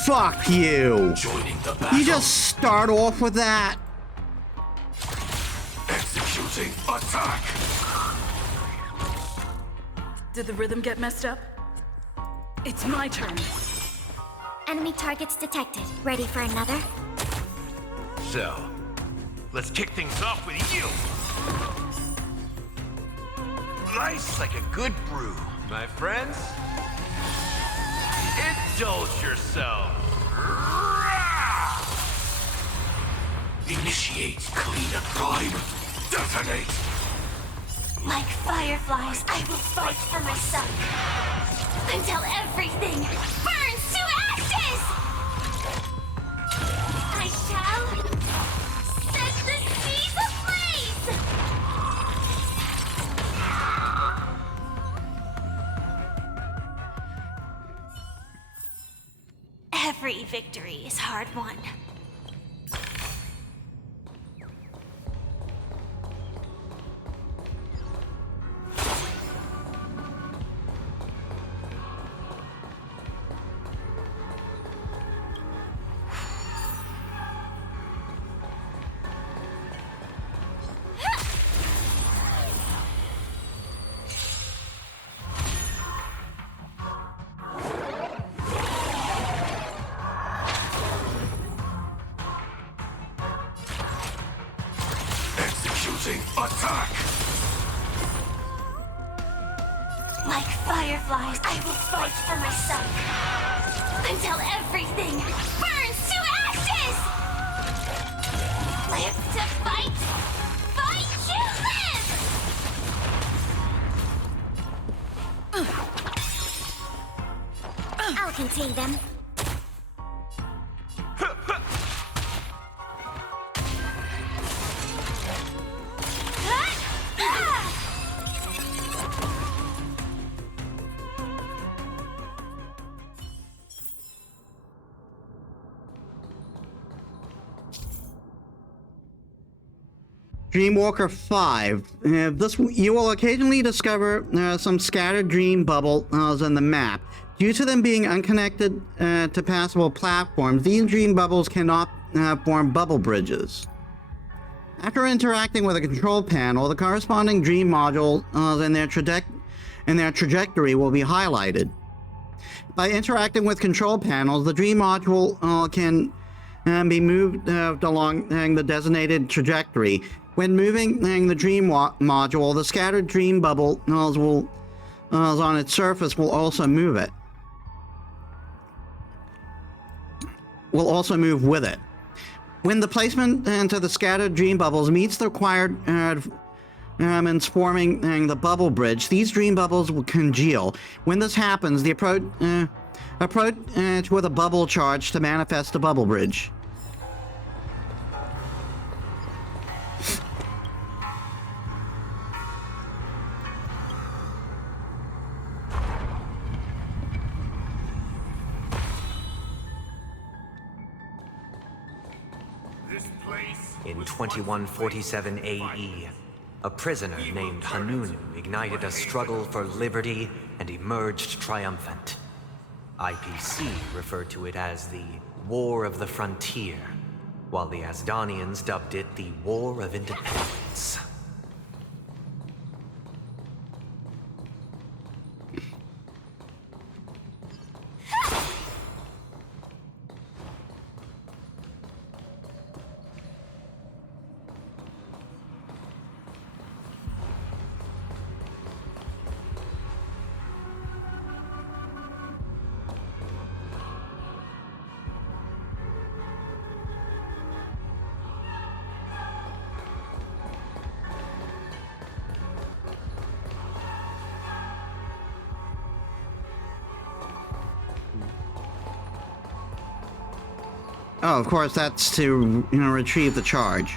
Fuck you! Joining the battle. You just start off with that? Executing attack! Did the rhythm get messed up? It's my turn. Enemy targets detected. Ready for another? So, let's kick things off with you! Nice like a good brew, my friends. Indulge yourself. Initiate cleanup prime. Detonate! Like fireflies, I will fight for myself. Until everything burns to ashes! I shall set the seas ablaze! Every victory is hard won. Attack! Like fireflies, I will fight for myself. Until everything burns to ashes! Live to fight! Fight to live! I'll contain them. Dreamwalker 5. You will occasionally discover some scattered dream bubbles in the map. Due to them being unconnected to passable platforms, these dream bubbles cannot form bubble bridges. After interacting with a control panel, the corresponding dream modules and their trajectory will be highlighted. By interacting with control panels, the dream module can be moved along the designated trajectory. When moving the dream module, the scattered dream bubble on its surface will also move it. Will also move with it. When the placement into the scattered dream bubbles meets the required in forming the bubble bridge, these dream bubbles will congeal. When this happens, the approach with a bubble charge to manifest the bubble bridge. In 2147 AE, a prisoner named Hanun ignited a struggle for liberty and emerged triumphant. IPC referred to it as the War of the Frontier, while the Asdanians dubbed it the War of Independence. Oh, of course, that's to, retrieve the charge.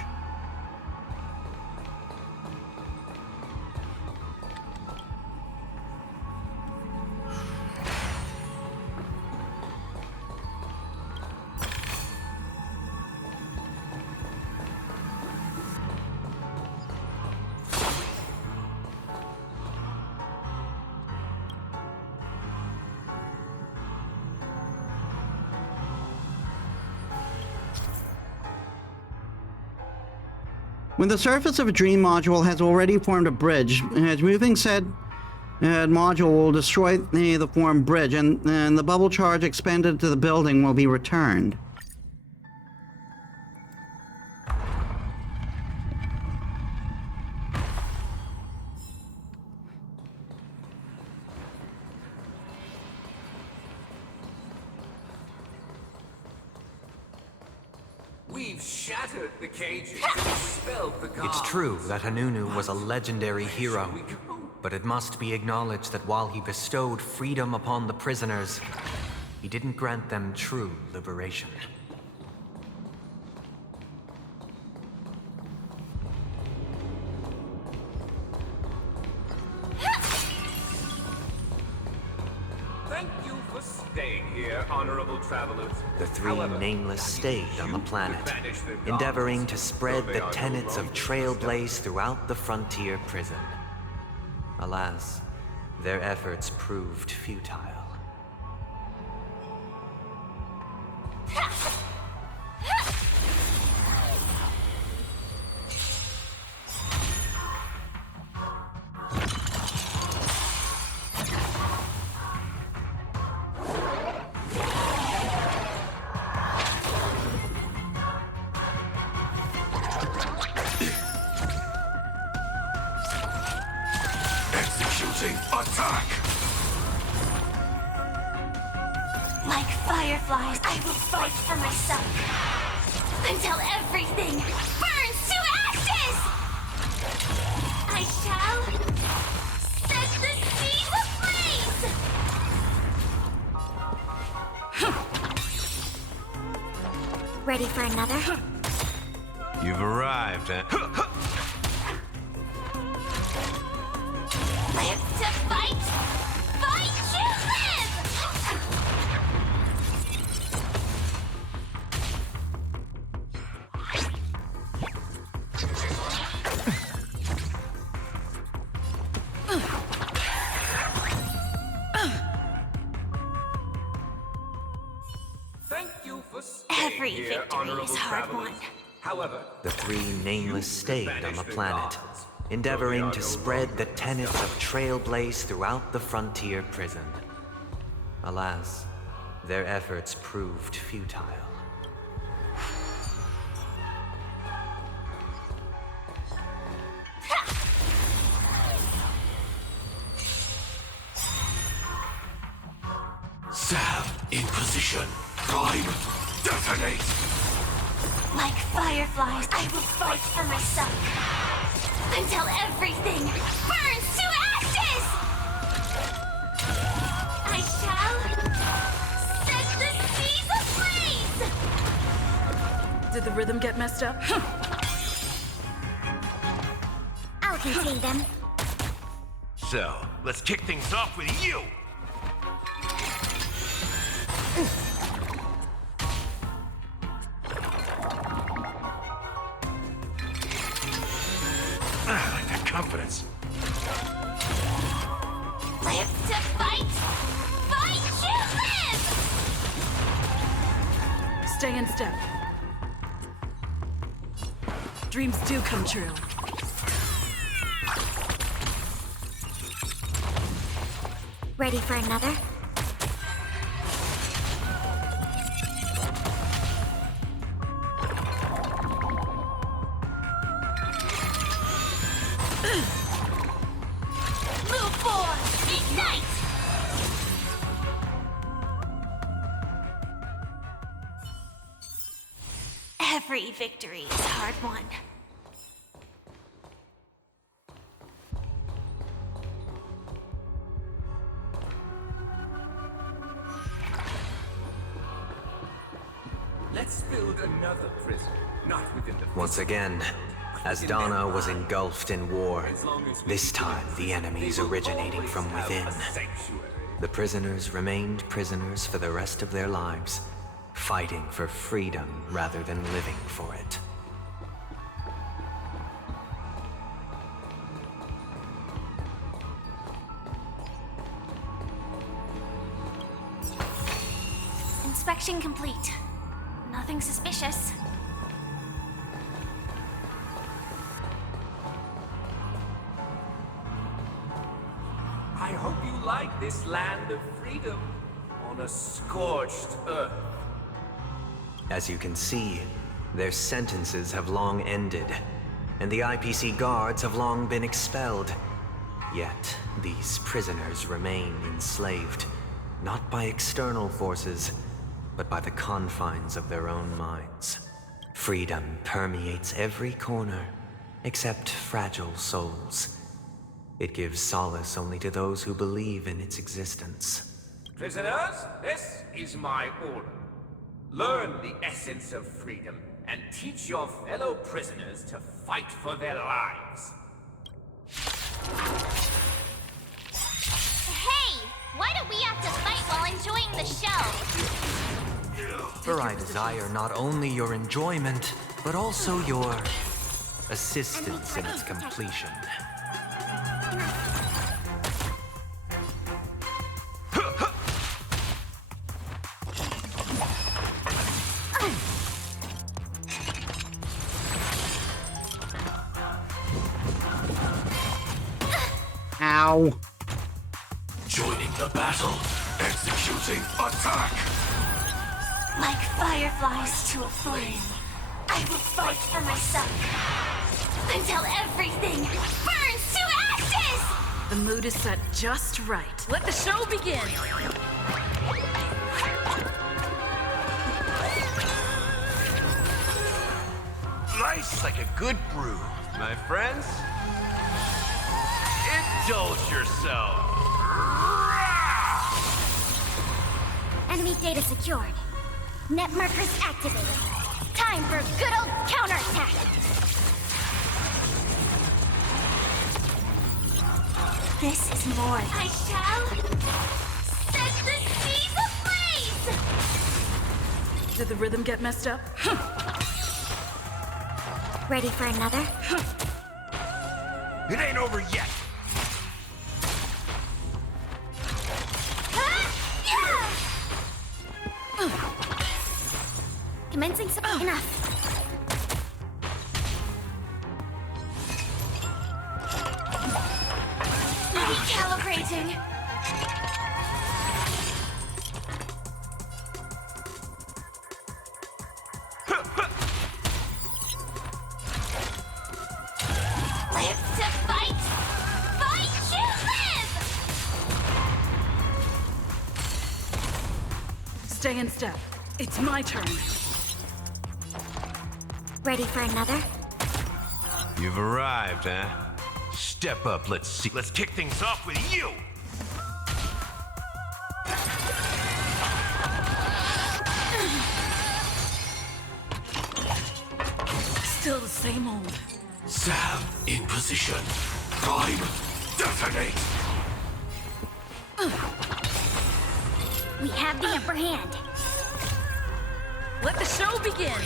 When the surface of a dream module has already formed a bridge, moving said module will destroy the formed bridge, and the bubble charge expended to the building will be returned. We've shattered the cages and expelled the guards. It's true that Hanunu was a legendary hero, but it must be acknowledged that while he bestowed freedom upon the prisoners, he didn't grant them true liberation. Thank you for staying here, honorable travelers. The three nameless stayed on the planet, endeavoring to spread the tenets of Trailblaze throughout the frontier prison. Alas, their efforts proved futile. Attack! Like fireflies, I will fight for myself until everything burns to ashes! I shall set the seas ablaze! Ready for another? You've arrived, huh? Live to fight! Fight to live! Thank you for staying Every here, victory honorable is hard travelers. won. However, The three nameless stayed on the planet, endeavoring to spread the tenets of Trailblaze throughout the frontier prison. Alas, their efforts proved futile. Sam, in position. Time, detonate! Like fireflies, I will fight for myself until everything burns to ashes! I shall set the seas ablaze! Did the rhythm get messed up? I'll contain them. So, let's kick things off with you! I like that confidence. Live to fight! Fight to live! Stay in step. Dreams do come true. Ready for another? Move forward! Ignite! Every victory is hard won. Let's build another prison, not within the Once again, as Donna was engulfed in war, this time the enemies originating from within. The prisoners remained prisoners for the rest of their lives, fighting for freedom rather than living for it. Inspection complete. Nothing suspicious. like this land of freedom on a scorched earth. As you can see, their sentences have long ended, and the IPC guards have long been expelled. Yet, these prisoners remain enslaved, not by external forces, but by the confines of their own minds. Freedom permeates every corner, except fragile souls. It gives solace only to those who believe in its existence. Prisoners, this is my order. Learn the essence of freedom and teach your fellow prisoners to fight for their lives. Hey! Why do we have to fight while enjoying the show? For I desire not only your enjoyment, but also your assistance in its completion. Ow. Joining the battle, executing attack. Like fireflies to a flame, I will fight for myself until everything burns to ashes! The mood is set just right. Let the show begin! Nice like a good brew, my friends. Indulge yourself. Enemy data secured. Net markers activated. Time for a good old counterattack! This is more. I shall set the seas ablaze! Did the rhythm get messed up? Ready for another? It ain't over yet. Commencing enough. Recalibrating. Live to fight! Fight to live! Stay in step. It's my turn. Ready for another? You've arrived, huh? Step up, let's see. Let's kick things off with you! Still the same old. Sam in position. Prime, detonate! We have the upper hand. Let the show begin!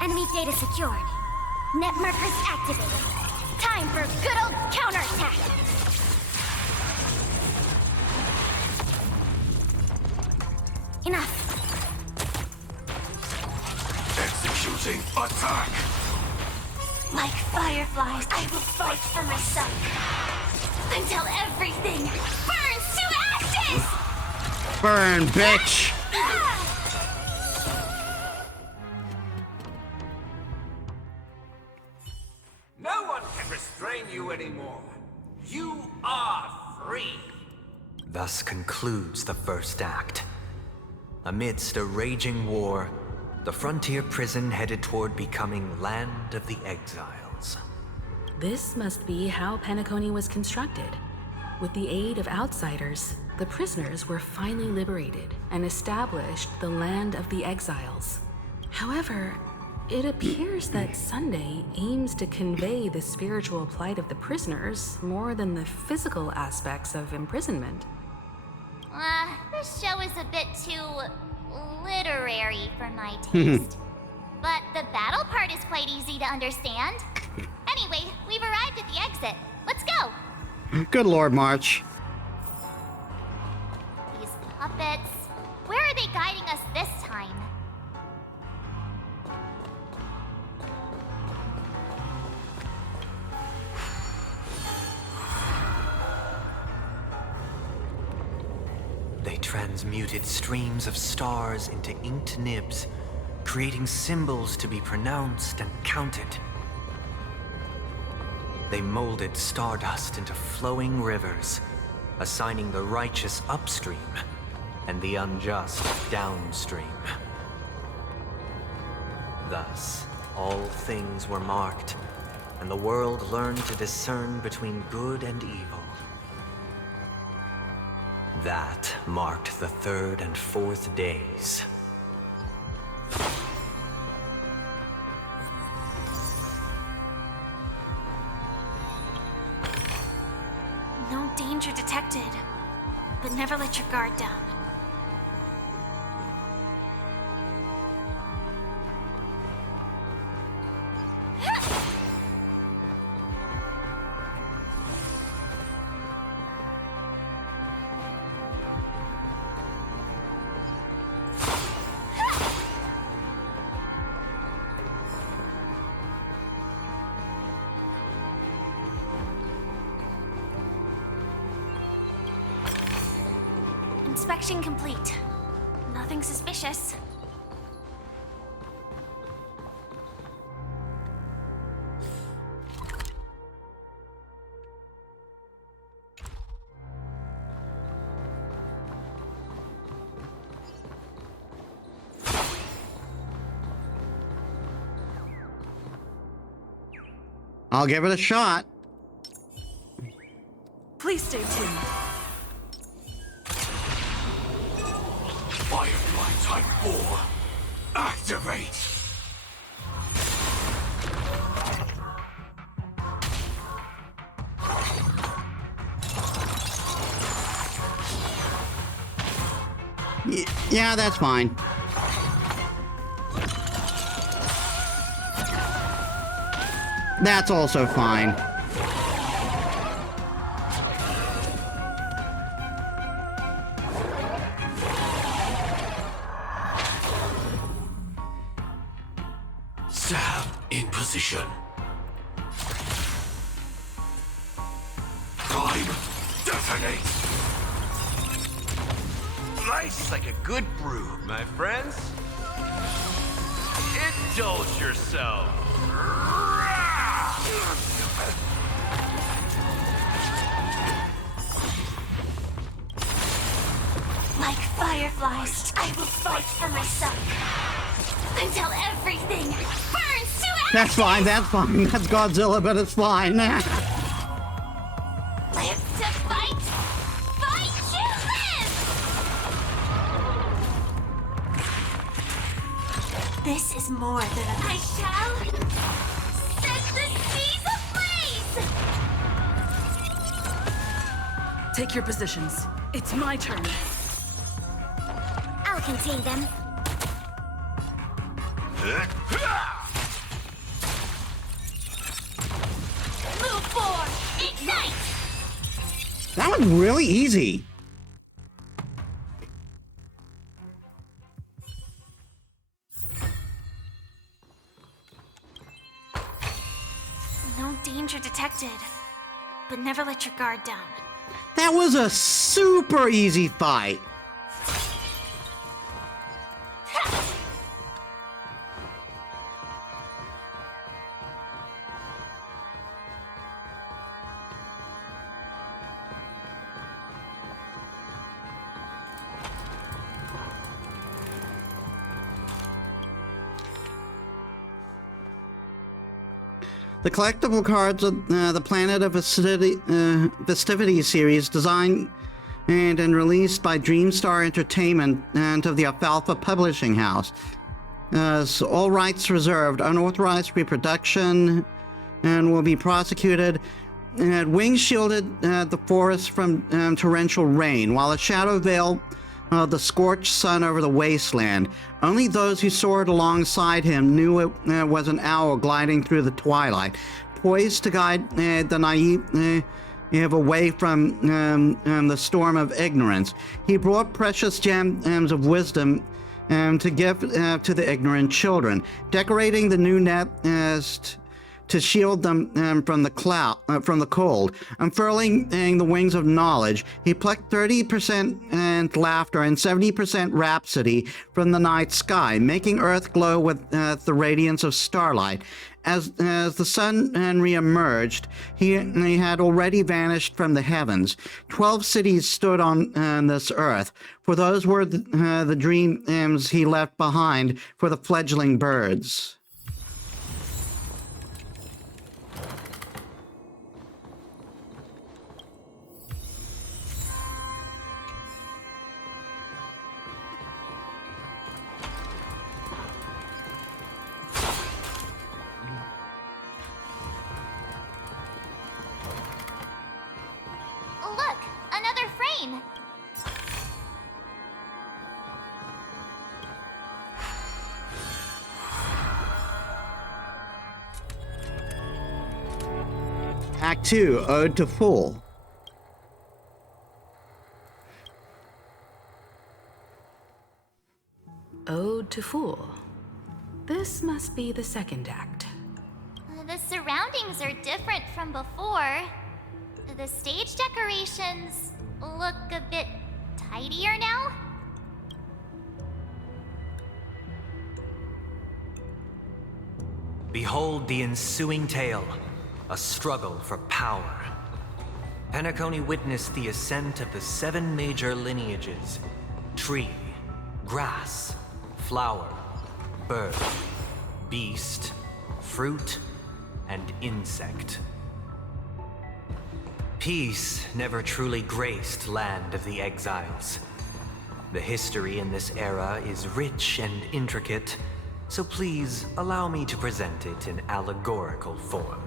Enemy data secured. Net markers activated. Time for a good old counterattack! Enough. Executing attack. Like fireflies, I will fight for myself until everything burns to ashes! Burn, bitch! No one can restrain you anymore. You are free. Thus concludes the first act. Amidst a raging war, the frontier prison headed toward becoming Land of the Exiles. This must be how Penacony was constructed. With the aid of outsiders, the prisoners were finally liberated and established the Land of the Exiles. However, it appears that Sunday aims to convey the spiritual plight of the prisoners more than the physical aspects of imprisonment. This show is a bit too literary for my taste. But the battle part is quite easy to understand. Anyway, we've arrived at the exit. Let's go! Good Lord, March. These puppets. Where are they guiding us this time? transmuted streams of stars into inked nibs, creating symbols to be pronounced and counted. They molded stardust into flowing rivers, assigning the righteous upstream and the unjust downstream. Thus, all things were marked, and the world learned to discern between good and evil. That marked the third and fourth days. No danger detected, but never let your guard down. Inspection complete. Nothing suspicious. I'll give it a shot. Please stay tuned. Firefly Type 4, activate! Yeah, that's fine. That's also fine. Sam in position. Time detonate. Nice like a good brew, my friends. Indulge yourself. Like fireflies, I will fight for myself until everything burns to ash. That's fine, that's fine. That's Godzilla, but it's fine. Live to fight, fight to live. This is more than a... I shall set the seas ablaze. Take your positions. It's my turn. I'll contain them. Move forward, ignite. That was really easy. No danger detected, but never let your guard down. That was a super easy fight. The collectible cards of the Planet of Festivity series, designed and released by Dreamstar Entertainment and of the Alfalfa Publishing House. So all rights reserved, unauthorized reproduction, and will be prosecuted. Wing shielded the forest from torrential rain, while a shadow veiled the scorched sun over the wasteland. Only those who soared alongside him knew it was an owl gliding through the twilight, poised to guide the naive away from the storm of ignorance. He brought precious gems of wisdom to give to the ignorant children, decorating the new nest to shield them from the cold. Unfurling the wings of knowledge, he plucked 30% laughter and 70% rhapsody from the night sky, making Earth glow with the radiance of starlight. As the sun re-emerged, he had already vanished from the heavens. 12 cities stood on this earth, for those were the dreams he left behind for the fledgling birds. Look, another frame. Act 2, Ode to Fool. Ode to Fool. This must be the second act. The surroundings are different from before. The stage decorations look a bit tidier now. Behold the ensuing tale, a struggle for power. Penacony witnessed the ascent of the 7 major lineages: tree, grass, flower, bird, beast, fruit, and insect. Peace never truly graced Land of the Exiles. The history in this era is rich and intricate, so please allow me to present it in allegorical form.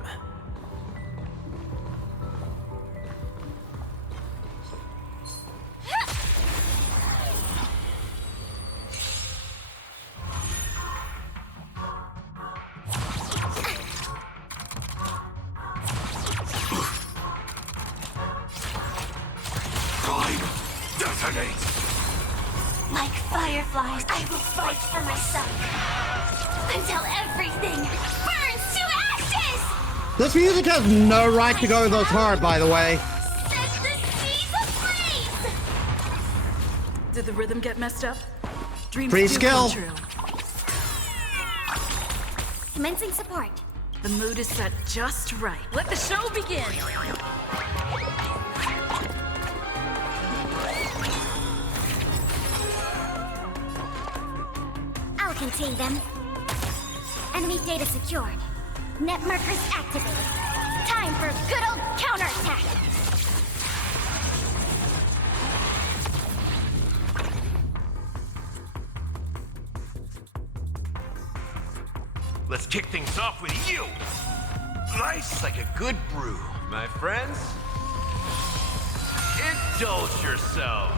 Like fireflies, I will fight for myself until everything burns to ashes! This music has no right to go this hard, by the way. Set the seas ablaze! Did the rhythm get messed up? Dreams Free do skill. come true. Commencing support. The mood is set just right. Let the show begin! I'll contain them. Enemy data secured. Net markers activated. Time for a good old counterattack! Let's kick things off with you! Nice like a good brew, my friends. Indulge yourself.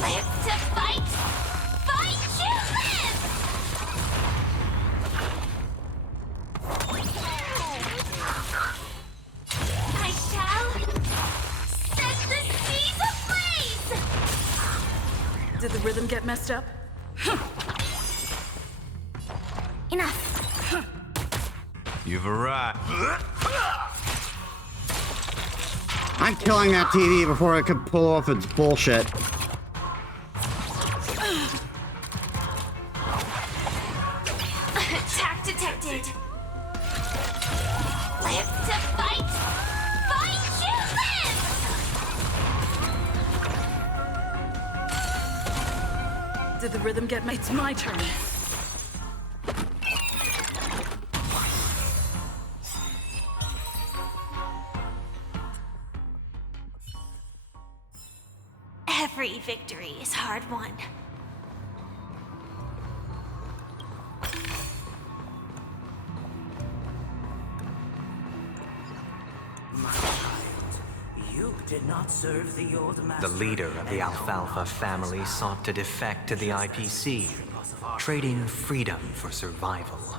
Live to fight! Fight to live! I shall set the seas ablaze! Did the rhythm get messed up? Enough. You've arrived. I'm killing that TV before it could pull off its bullshit. Attack detected. Live to fight! Fight to live! Did the rhythm get messed up? It's my turn. Every victory is hard won. My child, you did not serve the old master. The leader of the Alfalfa family sought to defect to the IPC, trading freedom for survival.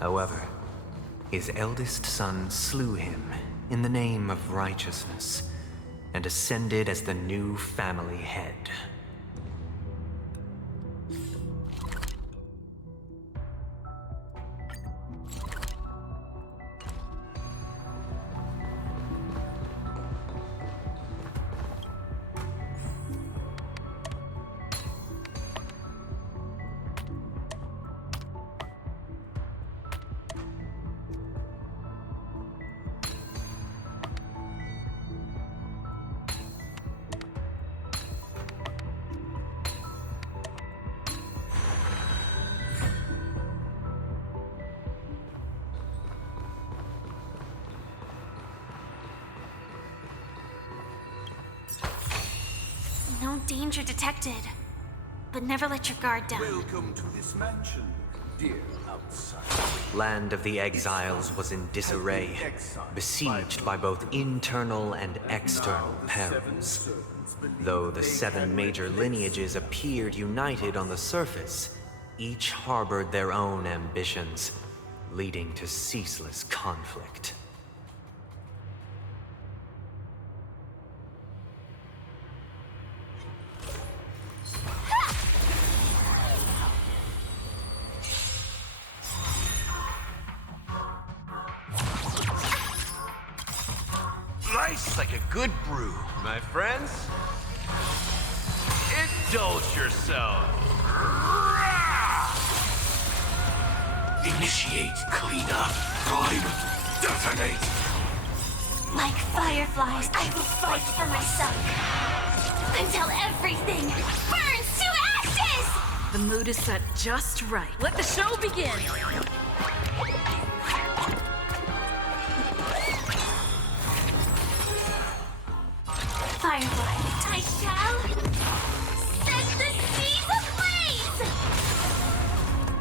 However, His eldest son slew him in the name of righteousness and ascended as the new family head. No danger detected. But never let your guard down. Welcome to this mansion, dear outsider. Land of the Exiles was in disarray, besieged by both internal and external perils. Though the 7 major lineages appeared united on the surface, each harbored their own ambitions, leading to ceaseless conflict. Nice like a good brew, my friends. Indulge yourself. Initiate cleanup. Prime. Detonate. Like fireflies, I will fight for myself. Until everything burns to ashes! The mood is set just right. Let the show begin! Firefly, I shall set the seas ablaze!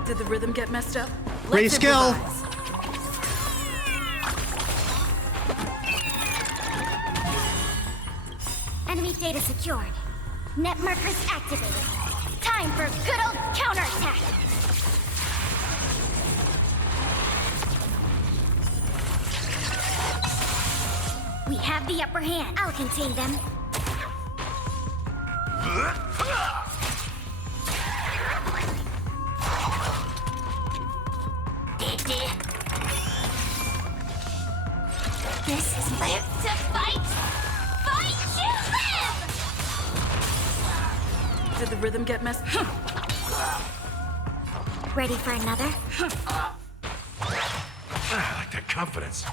Did the rhythm get messed up? Great Let's skill. improvise. Enemy data secured. Net markers activated. Time for good old counterattack. We have the upper hand. I'll contain them. This is live to fight! Fight to live! Did the rhythm get messed? Ready for another? I like that confidence.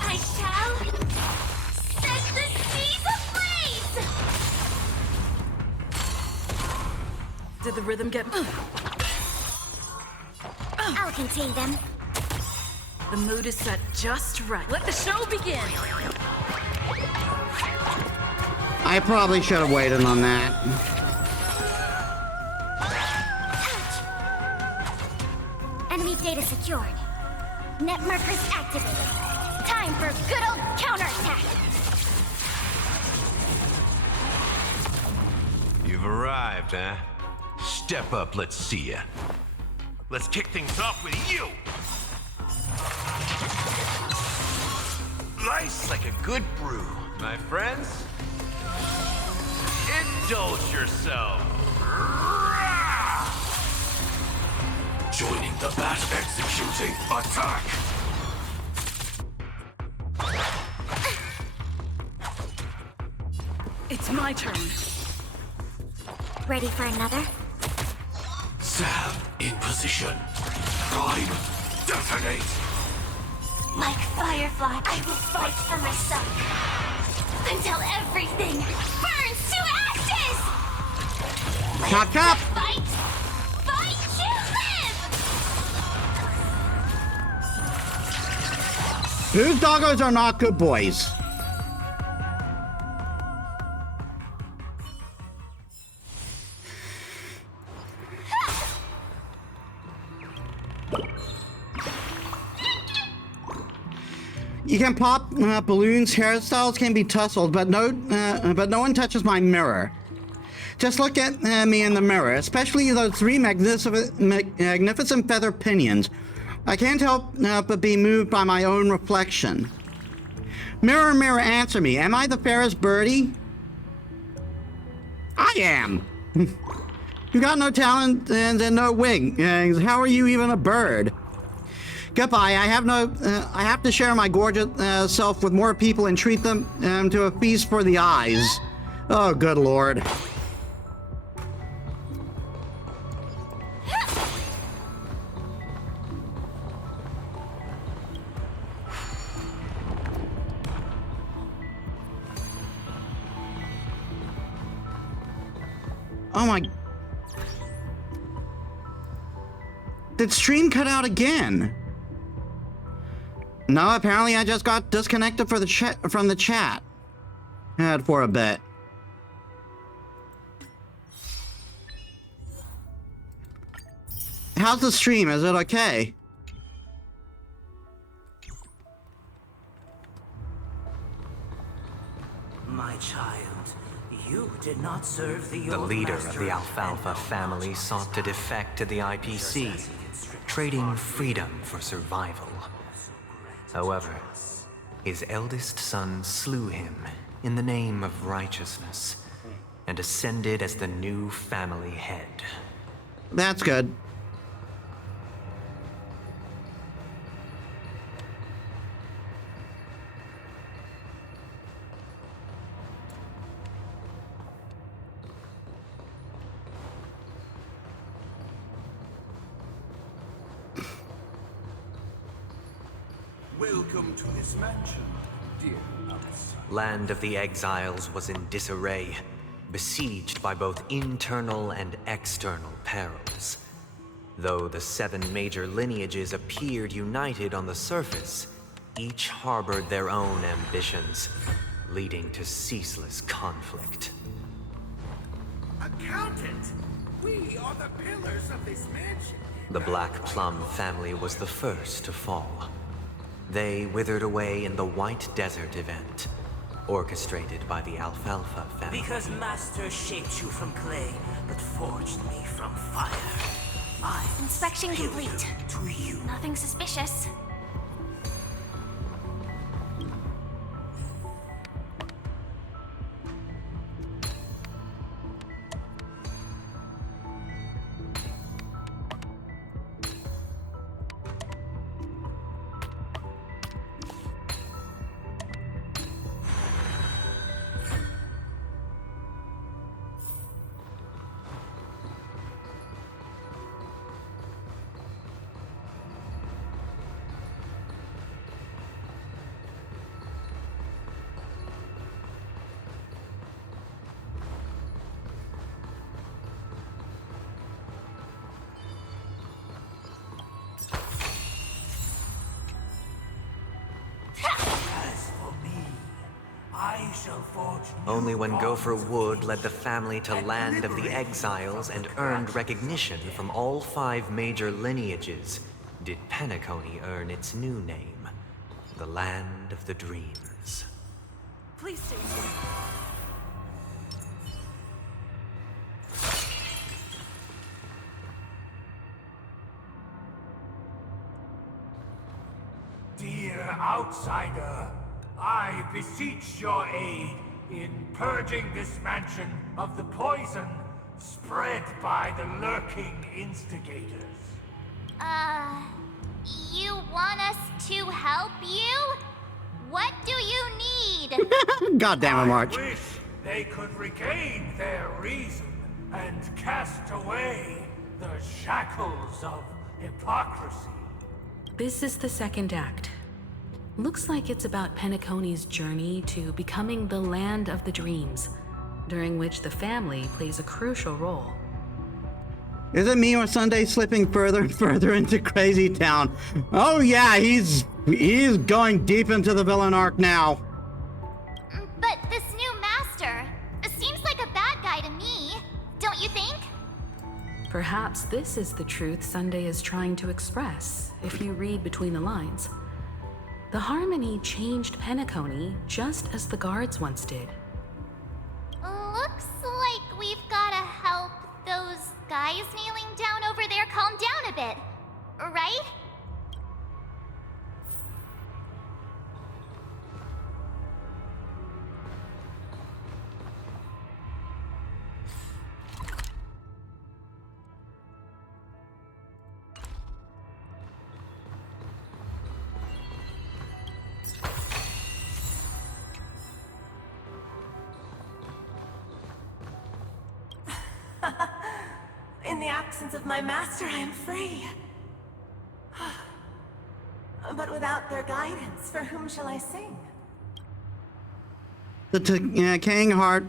I shall set the seas ablaze! Did the rhythm get... I'll contain them. The mood is set just right. Let the show begin! I probably should have waited on that. Enemy data secured. Net markers activated. Time for good old counterattack. You've arrived, huh? Step up, let's see ya. Let's kick things off with you! Nice like a good brew, my friends. Indulge yourself. Joining the bat executing attack. It's my turn. Ready for another? Sam in position. Prime. Detonate. Like firefly, I will fight for myself. Until everything burns to ashes! Chop, chop! Fight! Fight to live! Whose doggos are not good boys? You can pop balloons, hairstyles can be tussled, but no one touches my mirror. Just look at me in the mirror, especially those three magnificent feather pinions. I can't help but be moved by my own reflection. Mirror, mirror, answer me. Am I the fairest birdie? I am. You got no talent and no wings. How are you even a bird? Goodbye. I have to share my gorgeous self with more people and treat them to a feast for the eyes. Oh, good lord. Oh my... Did stream cut out again? No, apparently I just got disconnected from the chat. For a bit. How's the stream? Is it okay? My child, you did not serve the The leader of the Alfalfa family sought to defect to the IPC, trading freedom for survival. However, his eldest son slew him in the name of righteousness and ascended as the new family head. That's good. Welcome to this mansion, dear Alice. Land of the Exiles was in disarray, besieged by both internal and external perils. Though the 7 major lineages appeared united on the surface, each harbored their own ambitions, leading to ceaseless conflict. Accountant! We are the pillars of this mansion. The Black Plum family was the first to fall. They withered away in the White Desert event, orchestrated by the Alfalfa family. Because Master shaped you from clay, but forged me from fire. Inspection complete. To you. Nothing suspicious. Only when Gopher Wood led the family to Land of the Exiles and earned recognition from all 5 major lineages did Penacony earn its new name, the Land of the Dreams. Please stay tuned. Dear outsider, I beseech your aid in purging this mansion of the poison spread by the lurking instigators. You want us to help you? What do you need? God damn it, March. I wish they could regain their reason and cast away the shackles of hypocrisy. This is the second act. Looks like it's about Penacony's journey to becoming the Land of the Dreams, during which the family plays a crucial role. Is it me or Sunday slipping further and further into Crazy Town? Oh yeah, he's going deep into the villain arc now. But this new master seems like a bad guy to me, don't you think? Perhaps this is the truth Sunday is trying to express, if you read between the lines. The Harmony changed Penacony just as the guards once did. Looks like we've gotta help those guys kneeling down over there calm down a bit, right? In the absence of my master, I am free. But without their guidance, for whom shall I sing? The decaying heart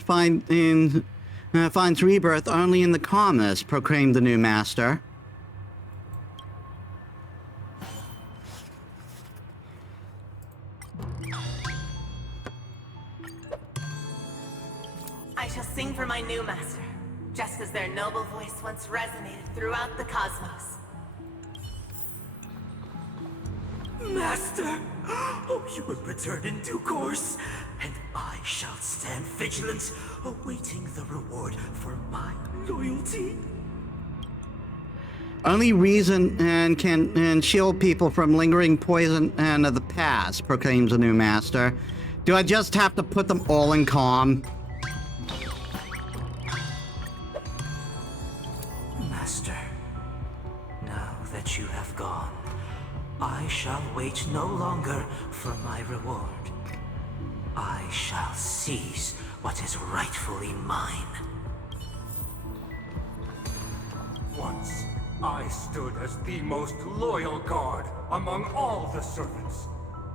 finds rebirth only in the calmness, proclaimed the new master. I shall sing for my new master, just as their noble voice once resonated throughout the cosmos. Master! Oh, you will return in due course, and I shall stand vigilant, awaiting the reward for my loyalty. Only reason can shield people from lingering poison of the past, proclaims the new master. Do I just have to put them all in calm? Master, now that you have gone, I shall wait no longer for my reward. I shall seize what is rightfully mine. Once, I stood as the most loyal guard among all the servants.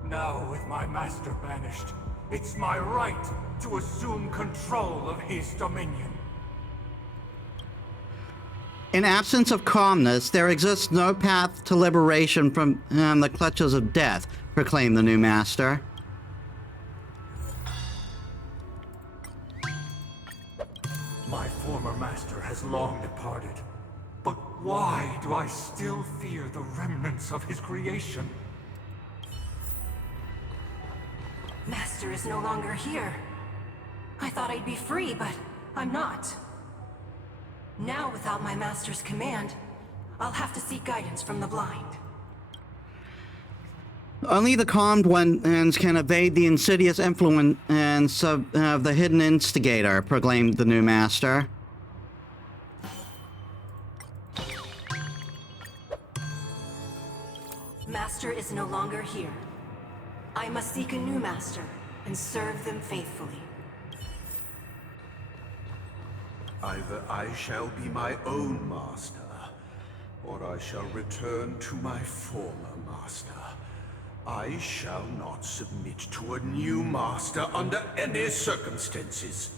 Now, with my master banished, it's my right to assume control of his dominion. In absence of calmness, there exists no path to liberation from the clutches of death, proclaimed the new master. My former master has long departed. But why do I still fear the remnants of his creation? Master is no longer here. I thought I'd be free, but I'm not. Now, without my master's command, I'll have to seek guidance from the blind. Only the calmed ones can evade the insidious influence of the hidden instigator, proclaimed the new master. Master is no longer here. I must seek a new master and serve them faithfully. Either I shall be my own master, or I shall return to my former master. I shall not submit to a new master under any circumstances.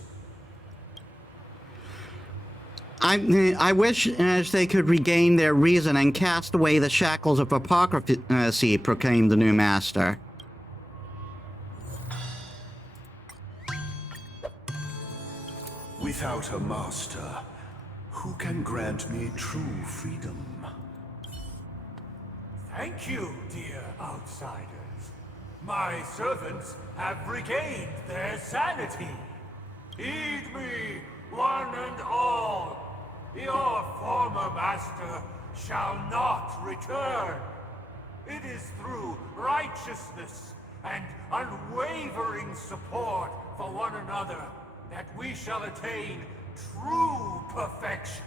I wish they could regain their reason and cast away the shackles of hypocrisy, proclaimed the new master. Without a master, who can grant me true freedom? Thank you, dear outsiders. My servants have regained their sanity. Heed me, one and all. Your former master shall not return. It is through righteousness and unwavering support for one another that we shall attain true perfection.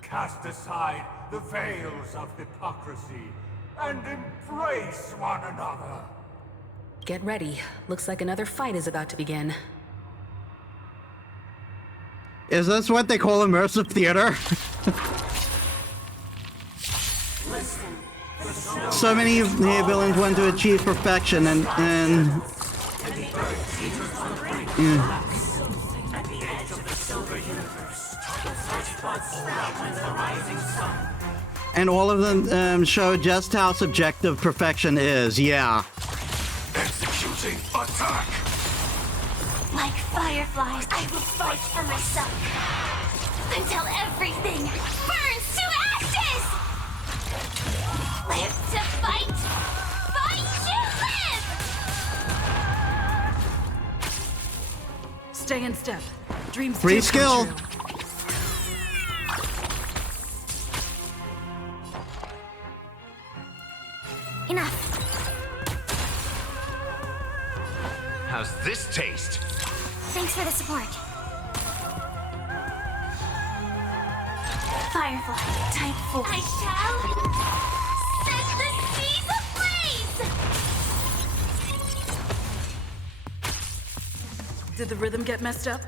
Cast aside the veils of hypocrisy and embrace one another. Get ready. Looks like another fight is about to begin. Is this what they call immersive theater? So many of the villains want to achieve perfection and yeah. And all of them show just how subjective perfection is, yeah. Executing attack! Like fireflies, I will fight for myself. Until everything burns to ashes! Live to fight! Fight Stay in step. Dreams Free do skill. come true. Enough. How's this taste? Thanks for the support. Firefly, type 4. I shall set the seas ablaze! Did the rhythm get messed up?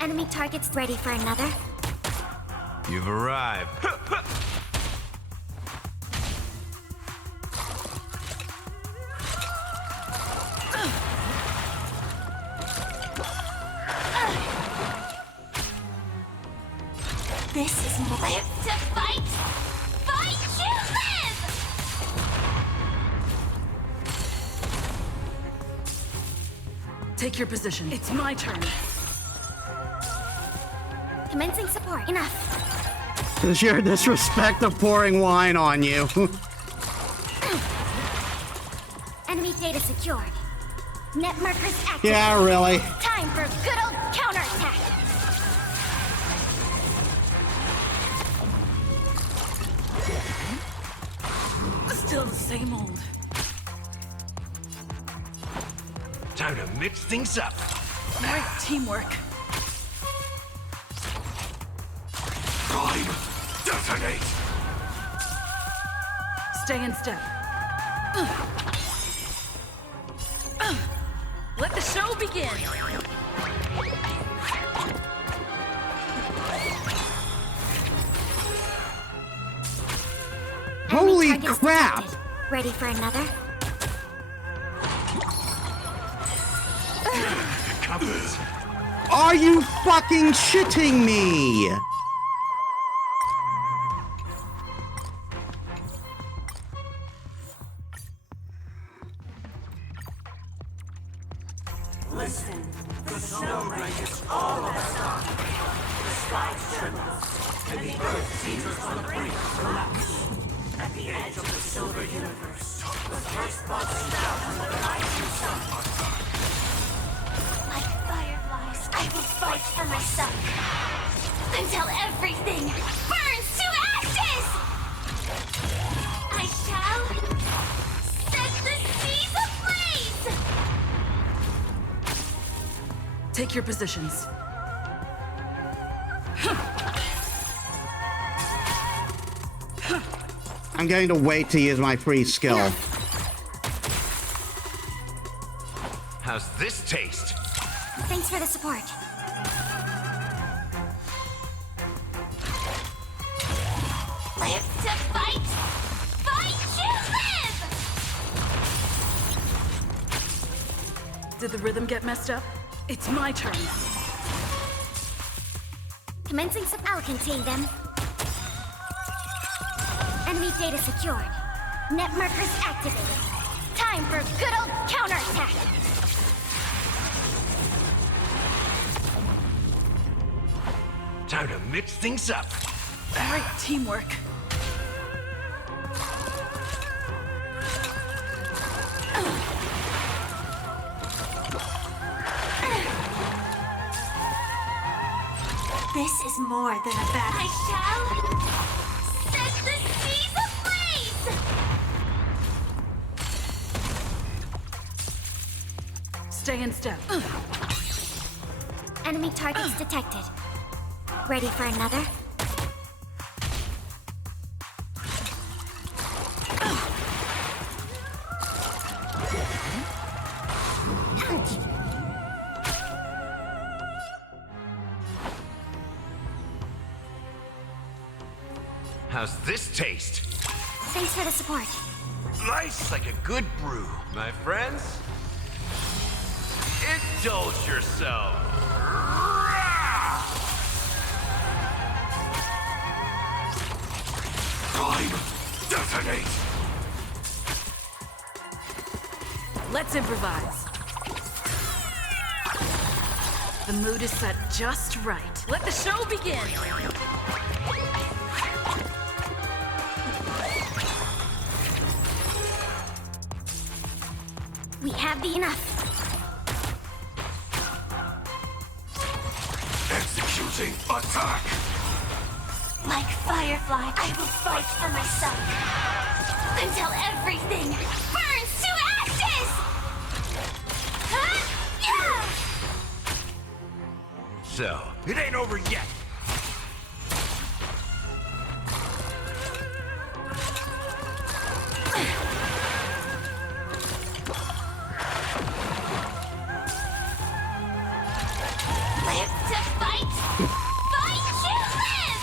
Enemy targets ready for another. You've arrived. This is more. Live to fight! Fight to live! Take your position. It's my turn. Commencing support. Enough. The sheer disrespect of pouring wine on you. Enemy data secured. Net markers active. Yeah, really. Time for good old counterattack. Still the same old. Time to mix things up. Great teamwork. Prime, detonate! Stay in step. Let the show begin. Holy Enemy targets crap! detected. Ready for another? Covers. Are you fucking shitting me? Listen, the snow blankets all of us on. The sky trembles, and the earth seems on the brink of collapse. At the edge of the silver universe, the first buzzing down from the rising sun. Like fireflies, I will fight for myself until everything burns to ashes! I shall set the seas ablaze! Take your positions. I'm going to wait to use my free skill. How's this taste? Thanks for the support. Live to fight! Fight to live! Did the rhythm get messed up? It's my turn. Commencing I'll contain them. Enemy data secured. Net markers activated. Time for good old counterattack. Time to mix things up. Great teamwork. This is more than a battle. I shall set the seas ablaze! Stay in step. Enemy targets detected. Ready for another? How's this taste? Thanks for the support. Nice like a good brew. My friends, indulge yourself. Prime, detonate! Let's improvise. The mood is set just right. Let the show begin. We have the enough. Attack! Like Firefly, I will fight for myself. Until everything burns to ashes! Huh? Yeah! So, it ain't over yet. Live to fight! Fight to live!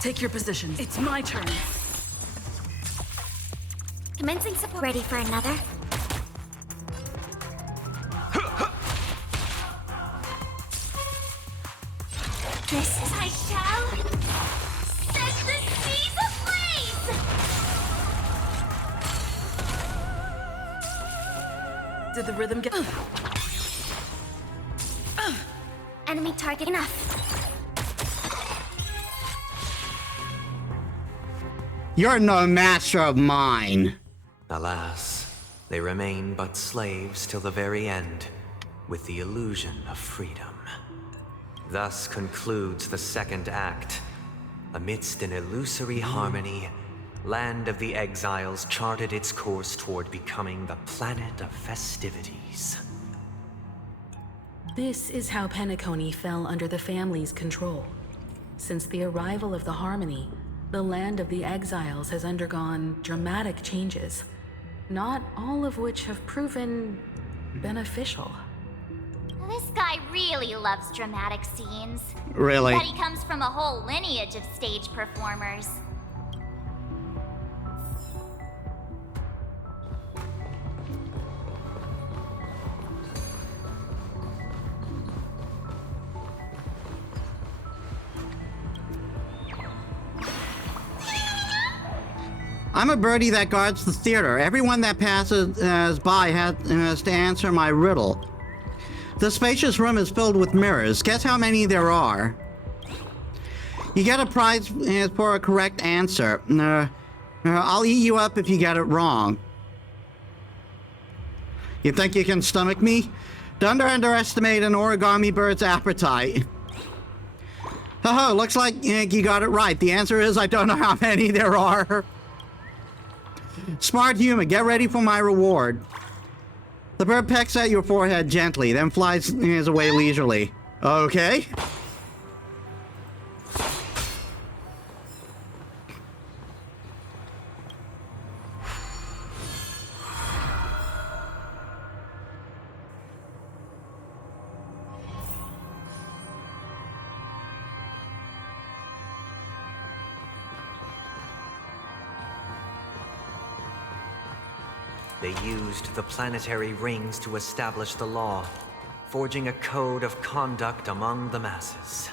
Take your positions. It's my turn. Commencing support. Ready for another? This is I shall set the seas ablaze! Did the rhythm get... Enemy target enough. You're no master of mine. Alas, they remain but slaves till the very end, with the illusion of freedom. Thus concludes the second act. Amidst an illusory harmony, Land of the Exiles charted its course toward becoming the planet of festivities. This is how Penacony fell under the family's control. Since the arrival of the Harmony, the Land of the Exiles has undergone dramatic changes, not all of which have proven beneficial. This guy really loves dramatic scenes. Really? But he comes from a whole lineage of stage performers. I'm a birdie that guards the theater. Everyone that passes by has to answer my riddle. The spacious room is filled with mirrors. Guess how many there are? You get a prize for a correct answer. I'll eat you up if you get it wrong. You think you can stomach me? Don't underestimate an origami bird's appetite. Oh, looks like you got it right. The answer is I don't know how many there are. Smart human, get ready for my reward. The bird pecks at your forehead gently, then flies away leisurely. Okay? They used the planetary rings to establish the law, forging a code of conduct among the masses.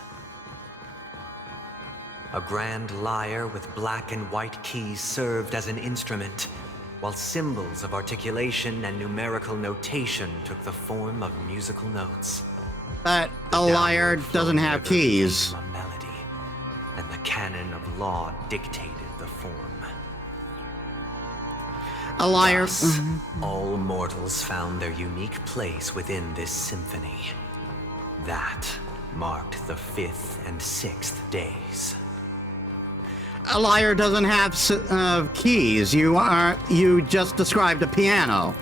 A grand lyre with black and white keys served as an instrument, while symbols of articulation and numerical notation took the form of musical notes. But a lyre doesn't have keys. A melody, and the canon of law dictated the form. A lyre. Thus, all mortals found their unique place within this symphony. That marked the 5th and 6th days. A lyre doesn't have keys. You just described a piano.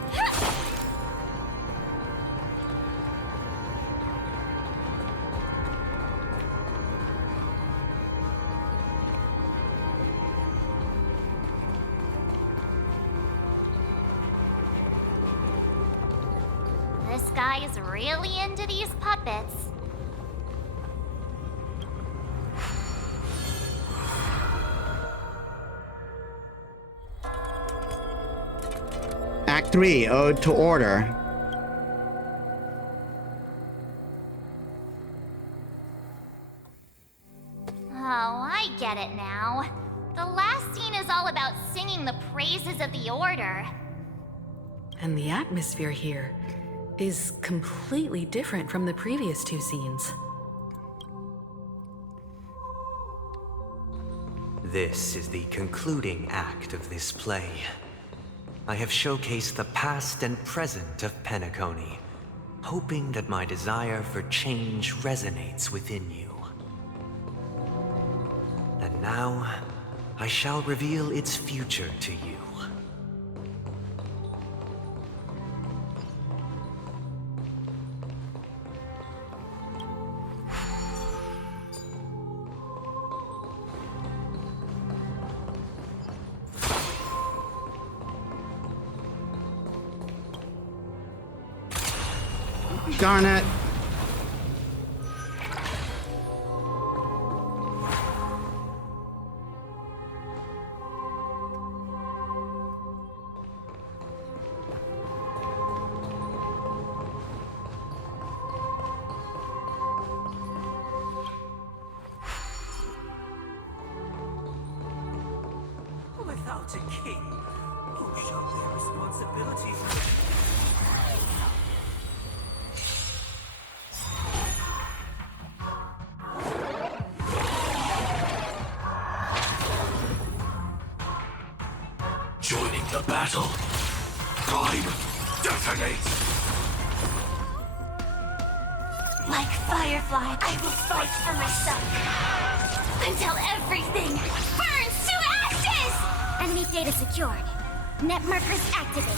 This guy is really into these puppets. Act 3, Ode to Order. Oh, I get it now. The last scene is all about singing the praises of the Order. And the atmosphere here is completely different from the previous 2 scenes. This is the concluding act of this play. I have showcased the past and present of Penacony, hoping that my desire for change resonates within you. And now, I shall reveal its future to you. Darn it. Without a king, who shall bear responsibility for it? Joining the battle. Time, detonate! Like Firefly, I will fight for myself. Until everything burns to ashes! Enemy data secured. Net markers activated.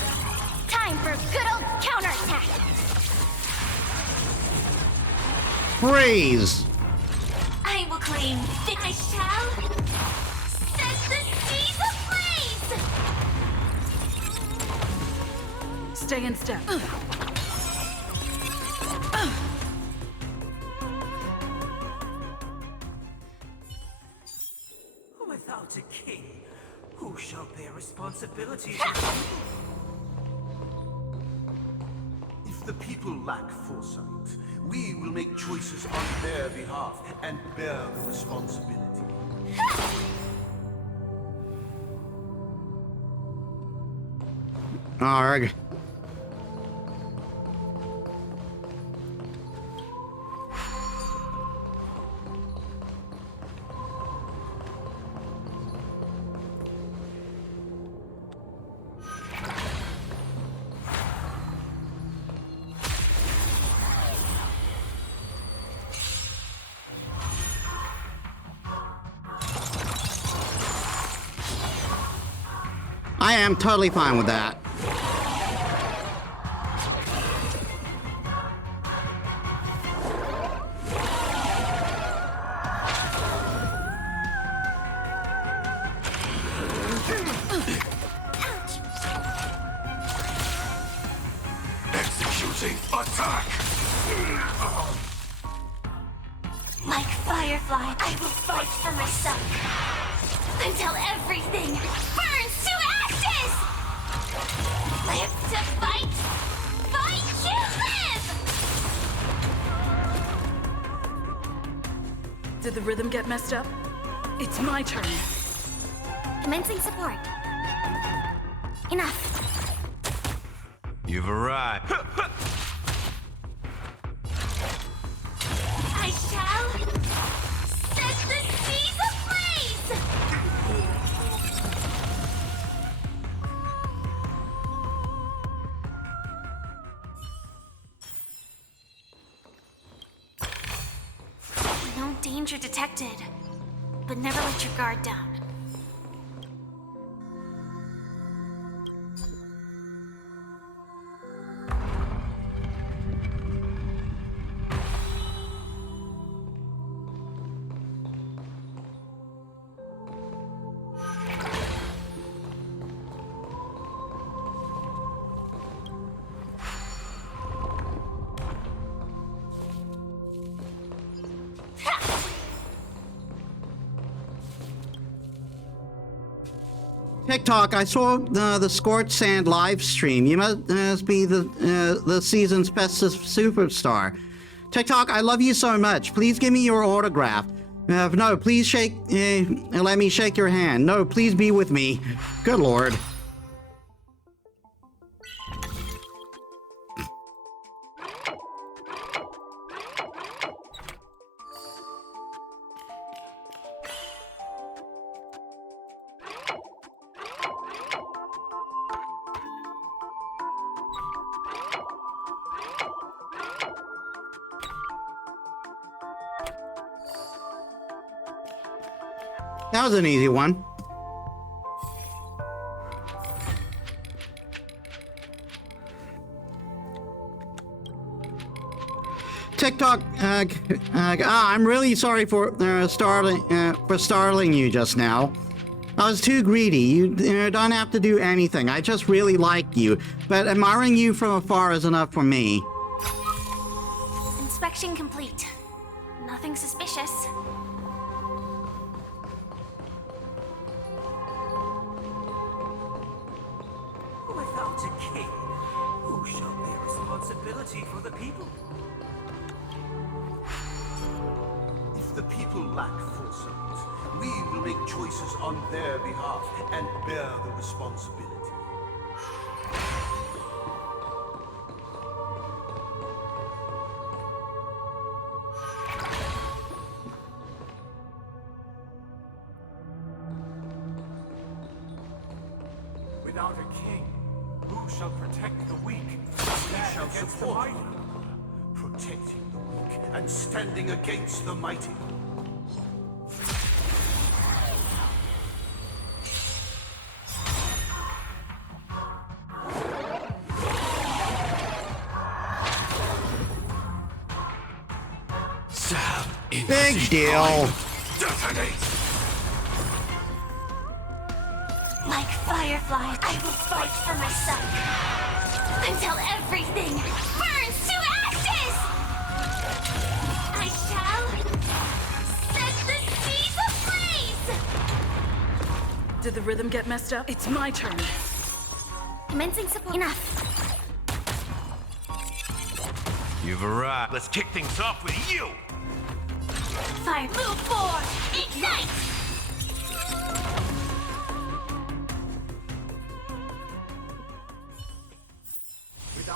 Time for a good old counterattack. Freeze! I will claim that I shall set the seas ablaze! Stay in step. Without a king, who shall bear responsibility for If the people lack foresight, we will make choices on their behalf and bear the responsibility. Arg. I am totally fine with that. Executing attack! Like Firefly, I will fight for myself. Until everything burns to ashes! Live to fight! Fight to live! Did the rhythm get messed up? It's my turn. Commencing support. Enough. You've arrived. I shall set the seas ablaze! No danger detected, but never let your guard down. TikTok, I saw the Scorched Sand live stream. You must be the season's best superstar. TikTok, I love you so much. Please give me your autograph. No, please shake. Let me shake your hand. No, please be with me. Good Lord. That was an easy one. TikTok, I'm really sorry for startling you just now. I was too greedy. You don't have to do anything. I just really like you, but admiring you from afar is enough for me. Inspection complete. Nothing suspicious. Without a king, who shall bear responsibility for the people? If the people lack foresight, we will make choices on their behalf and bear the responsibility. Without a king, who shall protect the weak? We shall support one another, protecting the weak and standing against the mighty. Big deal. Like fireflies, I will fight for my son. Until everything burns to ashes! I shall set the seas ablaze! Did the rhythm get messed up? It's my turn. Commencing support. Enough. You've arrived. Let's kick things off with you! Fire. Move forward! Ignite!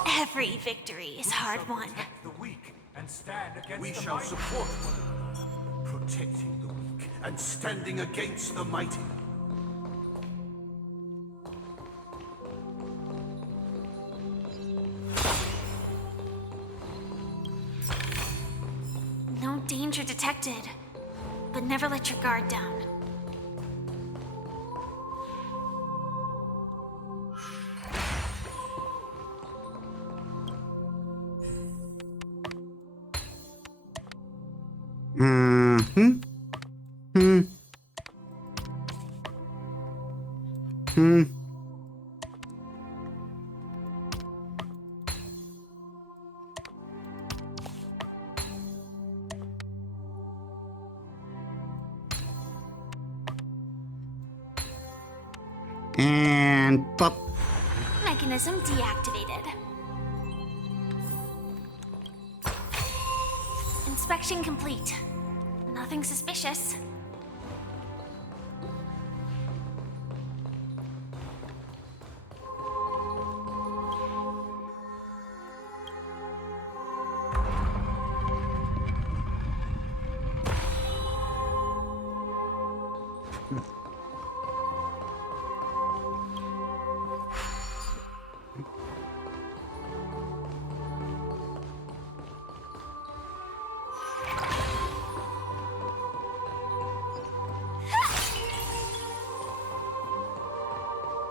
Every victory is hard won. The weak and stand against We the shall mighty. support one another, protecting the weak and standing against the mighty. No danger detected, but never let your guard down. And pop. Mechanism deactivated. Inspection complete. Nothing suspicious.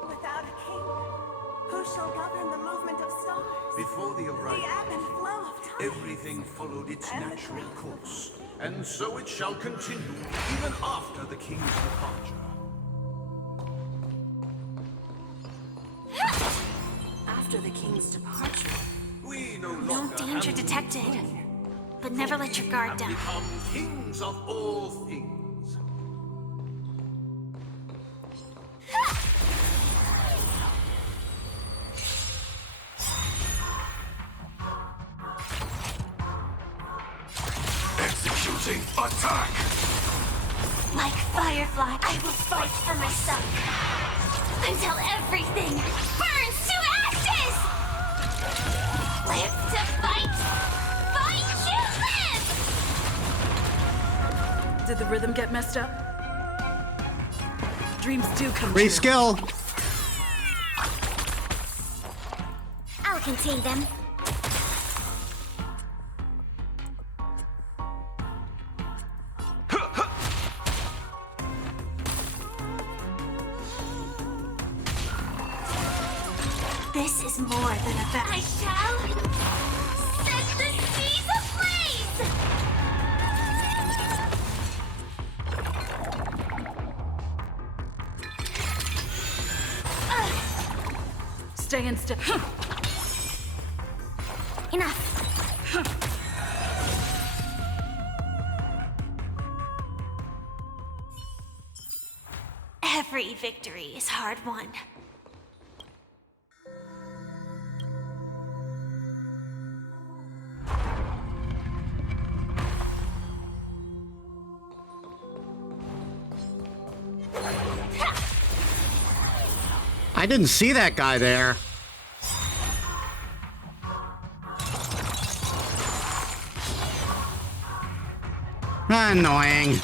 Without a king, who shall govern the movement of stars? Before the The arrival, ebb and flow of time. everything followed its natural course, and so it shall continue even after the king's departure. After the king's departure, We no No longer danger have detected, but never let your guard down. become kings of all things. Executing attack! Like firefly, I will fight for my son. Until everything burns to ashes! Live to fight! Fight to live! Did the rhythm get messed up? Dreams do come Free true. skill. I'll contain them. This is more than a battle. I shall set the seas ablaze! Stay in step. Enough. Every victory is hard won. I didn't see that guy there. Annoying.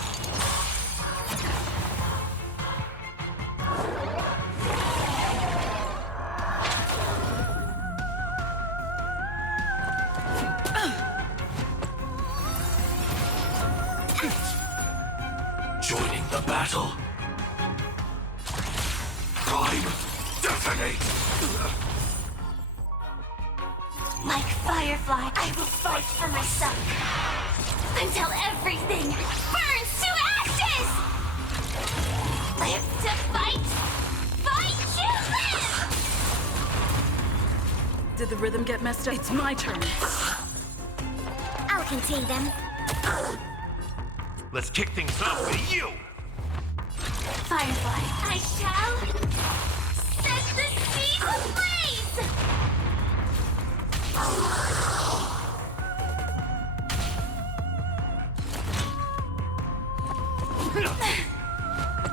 Joining the battle. Prime, detonate! Like Firefly, I will fight for myself. Until everything burns to ashes! Live to fight! Fight to live! Did the rhythm get messed up? It's my turn. I'll contain them. Let's kick things off with you! Firefly, I shall set the seas ablaze!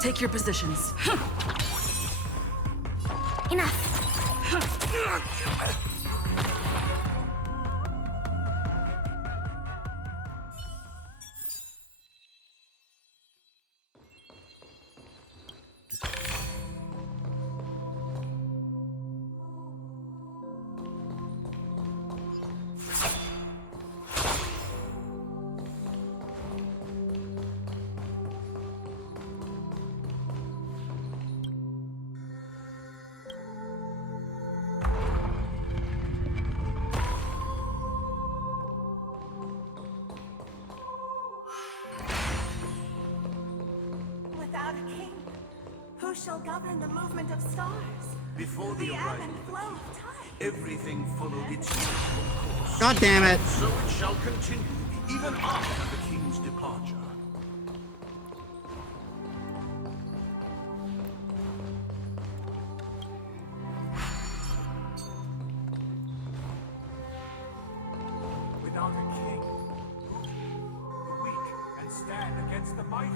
Take your positions. Enough. Without a king, who shall govern the movement of stars? Before the The ebb arrival, and flow of time. everything followed its usual course. God damn it. So it shall continue, even after the king's departure. Without a king, the weak can stand against the mighty.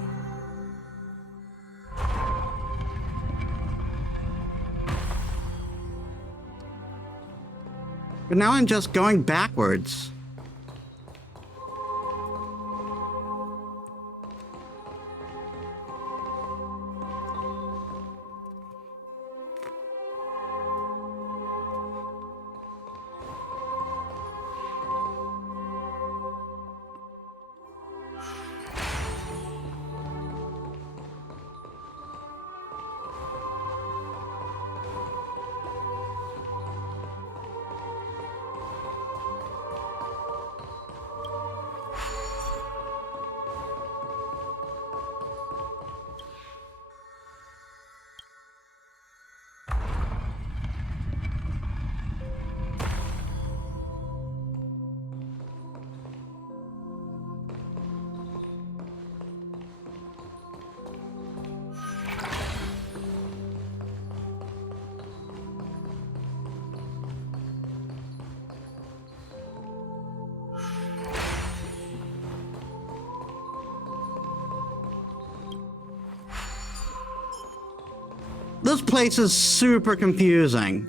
But now I'm just going backwards. This place is super confusing.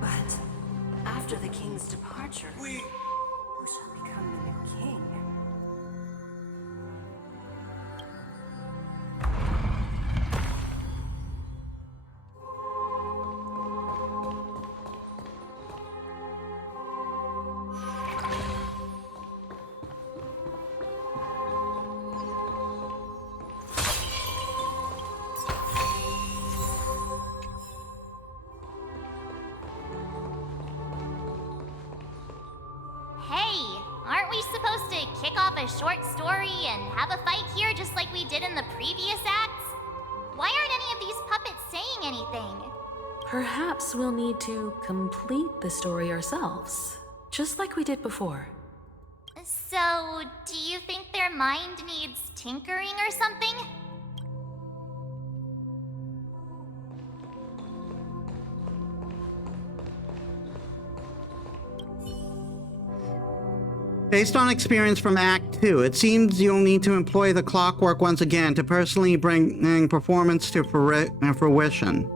But after the king's departure... we supposed to kick off a short story and have a fight here just like we did in the previous acts? Why aren't any of these puppets saying anything? Perhaps we'll need to complete the story ourselves, just like we did before. So, do you think their mind needs tinkering or something? Based on experience from Act 2, it seems you'll need to employ the clockwork once again to personally bring performance to fruition.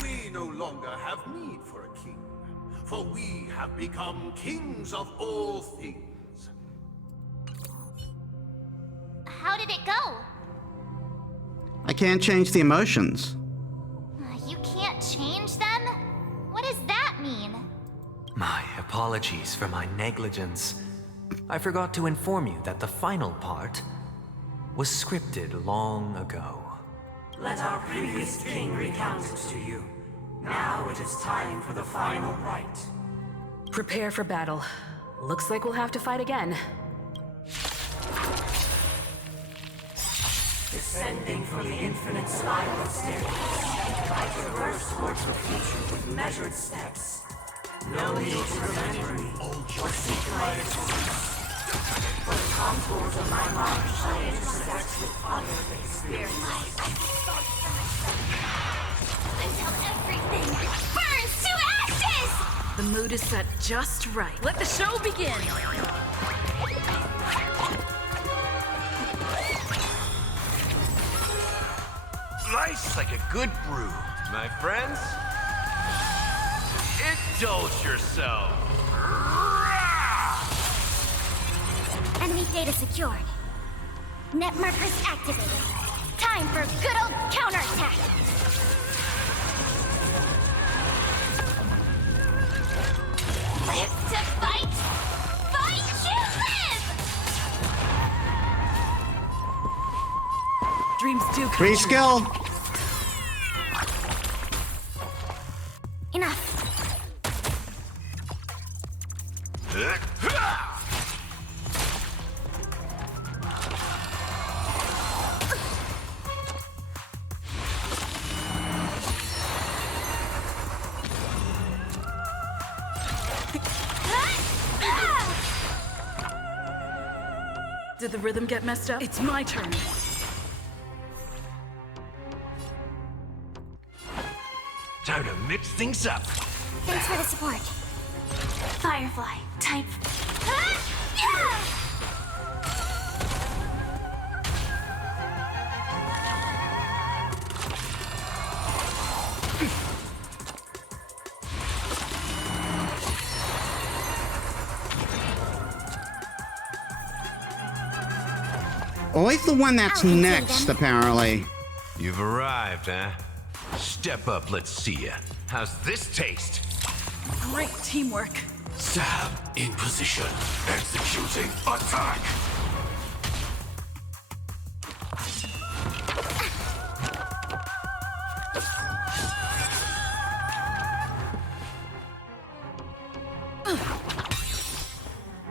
We no longer have need for a king, for we have become kings of all things. How did it go? I can't change the emotions. You can't change them? What does that mean? My apologies for my negligence. I forgot to inform you that the final part was scripted long ago. Let our previous king recount it to you. Now it is time for the final rite. Prepare for battle. Looks like we'll have to fight again. Descending from the infinite spiral staircase, I traverse towards the future with measured steps. No need to remember me or seek my excuse. For the contours of my mind shall intersect with other experiences. Until everything burns to ashes! The mood is set just right. Let the show begin! Life's like a good brew, my friends. Indulge yourself. Enemy data secured. Net markers activated. Time for good old counterattack! Live to fight! Fight to live! Dreams do come Free true. skill. Enough. Did the rhythm get messed up? It's my turn. Time to mix things up. Thanks for the support. Firefly type. Always the one that's next, apparently. You've arrived, huh? Step up, let's see ya. How's this taste? Great teamwork. Stab in position. Executing attack.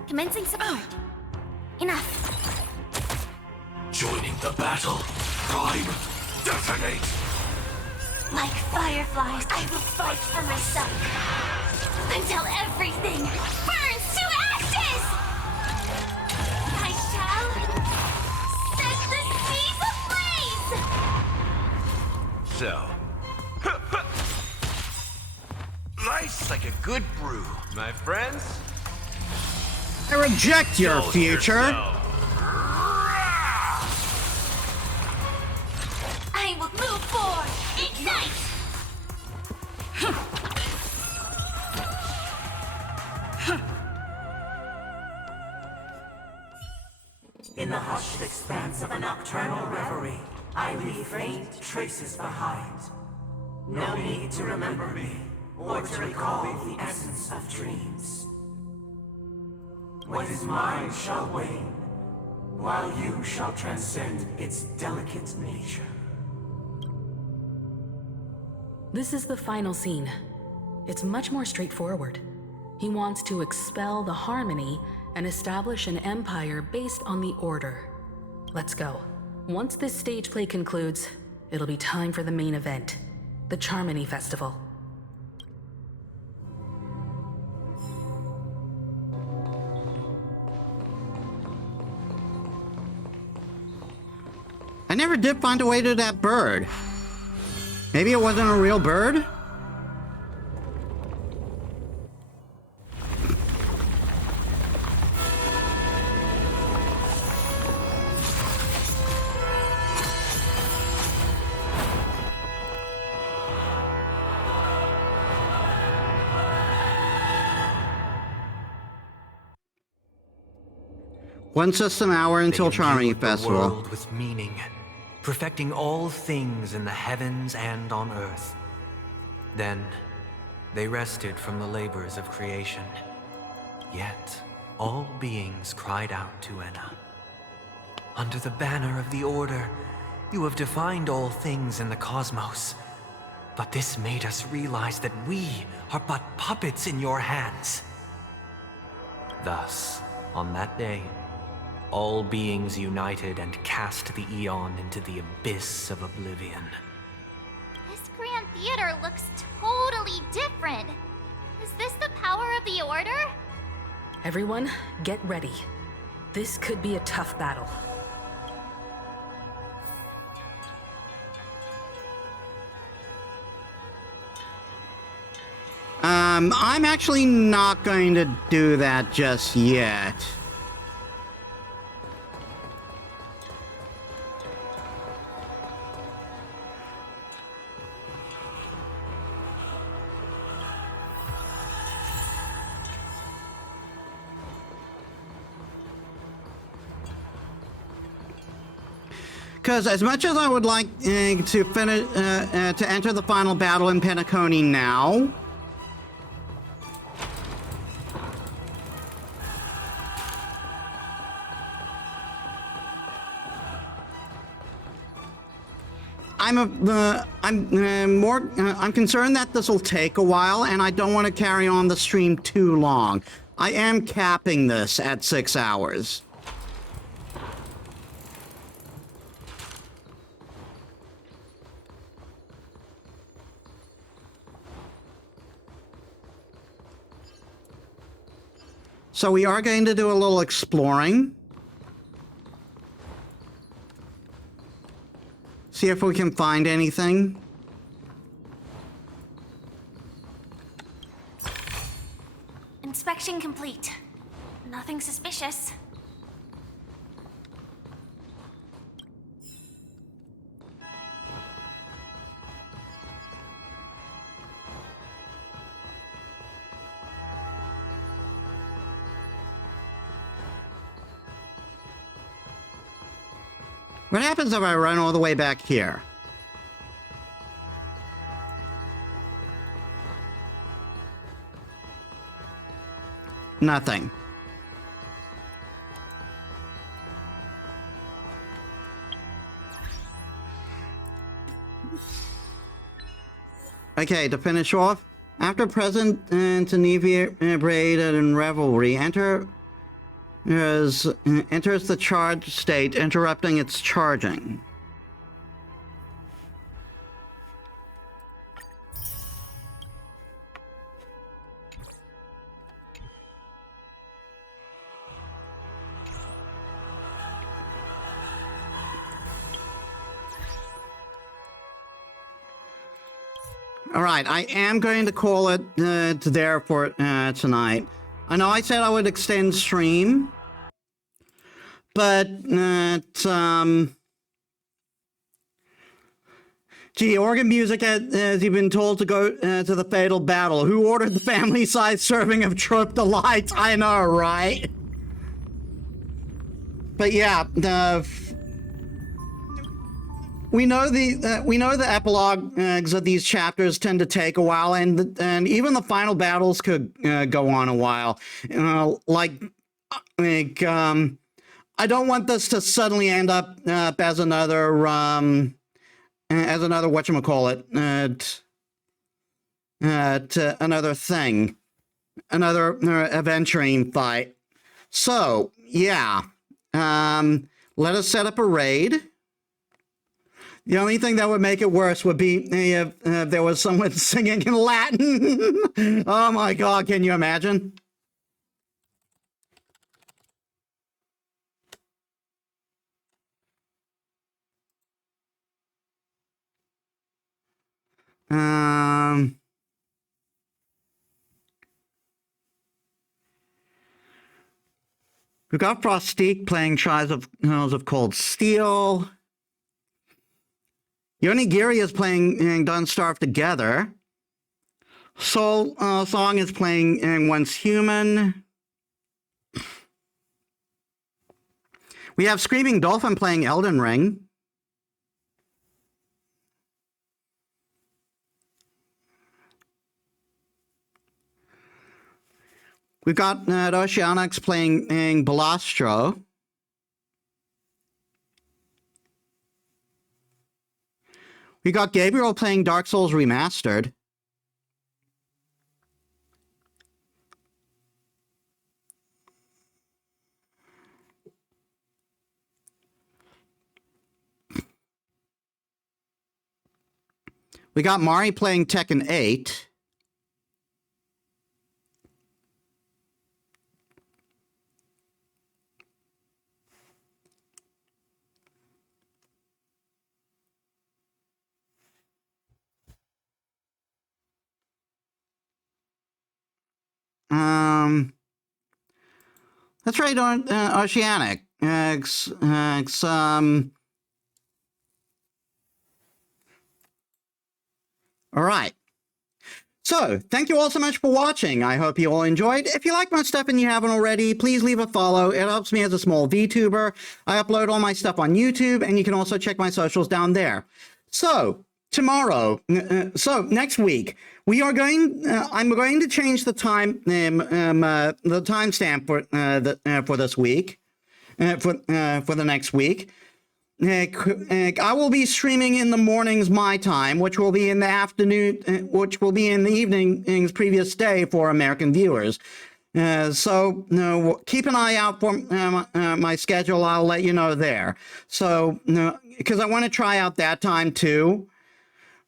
Commencing support. Enough. Joining the battle. Prime. Detonate. Like fireflies, I will fight for myself. Until everything burns to ashes! I shall set the seas ablaze! So. Life's like a good brew, my friends. I reject your Indulge future. yourself. I will move forward! Ignite! In the hushed expanse of a nocturnal reverie, I leave faint traces behind. No need to remember me, or to recall the essence of dreams. What is mine shall wane, while you shall transcend its delicate nature. This is the final scene. It's much more straightforward. He wants to expel the Harmony and establish an empire based on the Order. Let's go. Once this stage play concludes, it'll be time for the main event, the Charmony Festival. I never did find a way to that bird. Maybe it wasn't a real bird? One system hour until Charmony Festival. The world with meaning, perfecting all things in the heavens and on earth. Then, they rested from the labors of creation. Yet, all beings cried out to Enna. Under the banner of the Order, you have defined all things in the cosmos. But this made us realize that we are but puppets in your hands. Thus, on that day, all beings united and cast the Eon into the abyss of oblivion. This Grand Theater looks totally different. Is this the power of the Order? Everyone, get ready. This could be a tough battle. I'm actually not going to do that just yet. Because as much as I would like to finish, to enter the final battle in Penacony now, I'm concerned that this will take a while, and I don't want to carry on the stream too long. I am capping this at 6 hours. So we are going to do a little exploring. See if we can find anything. Inspection complete. Nothing suspicious. What happens if I run all the way back here? Nothing. Okay, to finish off, after present and inebriated in revelry, enters the charged state, interrupting its charging. All right, I am going to call it there for tonight. I know I said I would extend stream, but gee, organ music has you been told to go to the fatal battle. Who ordered the family-sized serving of trope delights? I know, right? But yeah, we know the epilogues of these chapters tend to take a while, and even the final battles could go on a while. I don't want this to suddenly end up as another whatchamacallit, to another thing, another adventuring fight. So yeah, let us set up a raid. The only thing that would make it worse would be if there was someone singing in Latin. Oh my God, can you imagine? We've got Frostique playing Trials of Cold Steel. Yonigiri is playing Don't Starve Together. Soul Song is playing Once Human. We have Screaming Dolphin playing Elden Ring. We've got Oceanics playing Balastro. We got Gabriel playing Dark Souls Remastered. We got Mari playing Tekken 8. That's right on Oceanic. All right. So, thank you all so much for watching. I hope you all enjoyed. If you like my stuff and you haven't already, please leave a follow. It helps me as a small VTuber. I upload all my stuff on YouTube, and you can also check my socials down there. So, next week, we are going. I'm going to change the timestamp for this week, for the next week. I will be streaming in the mornings my time, which will be in the afternoon, which will be in the evening's previous day for American viewers. So keep an eye out for my schedule. I'll let you know there. So because I want to try out that time too.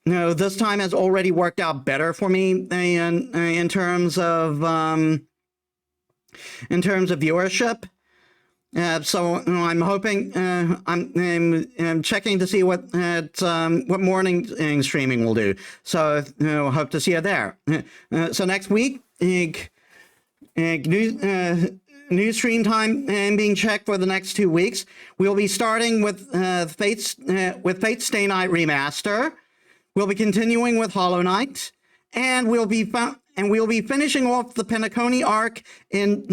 This time has already worked out better for me in terms of viewership. So I'm hoping I'm checking to see what morning streaming will do. So hope to see you there. So next week, new stream time being checked for the next 2 weeks. We'll be starting with Fate's Stay Night Remaster. We'll be continuing with Hollow Knight, and we'll be finishing off the Penacony arc in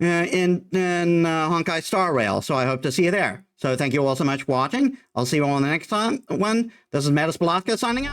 Honkai Star Rail. So I hope to see you there. So thank you all so much for watching. I'll see you all on the next one. This is Metis Balaska signing out.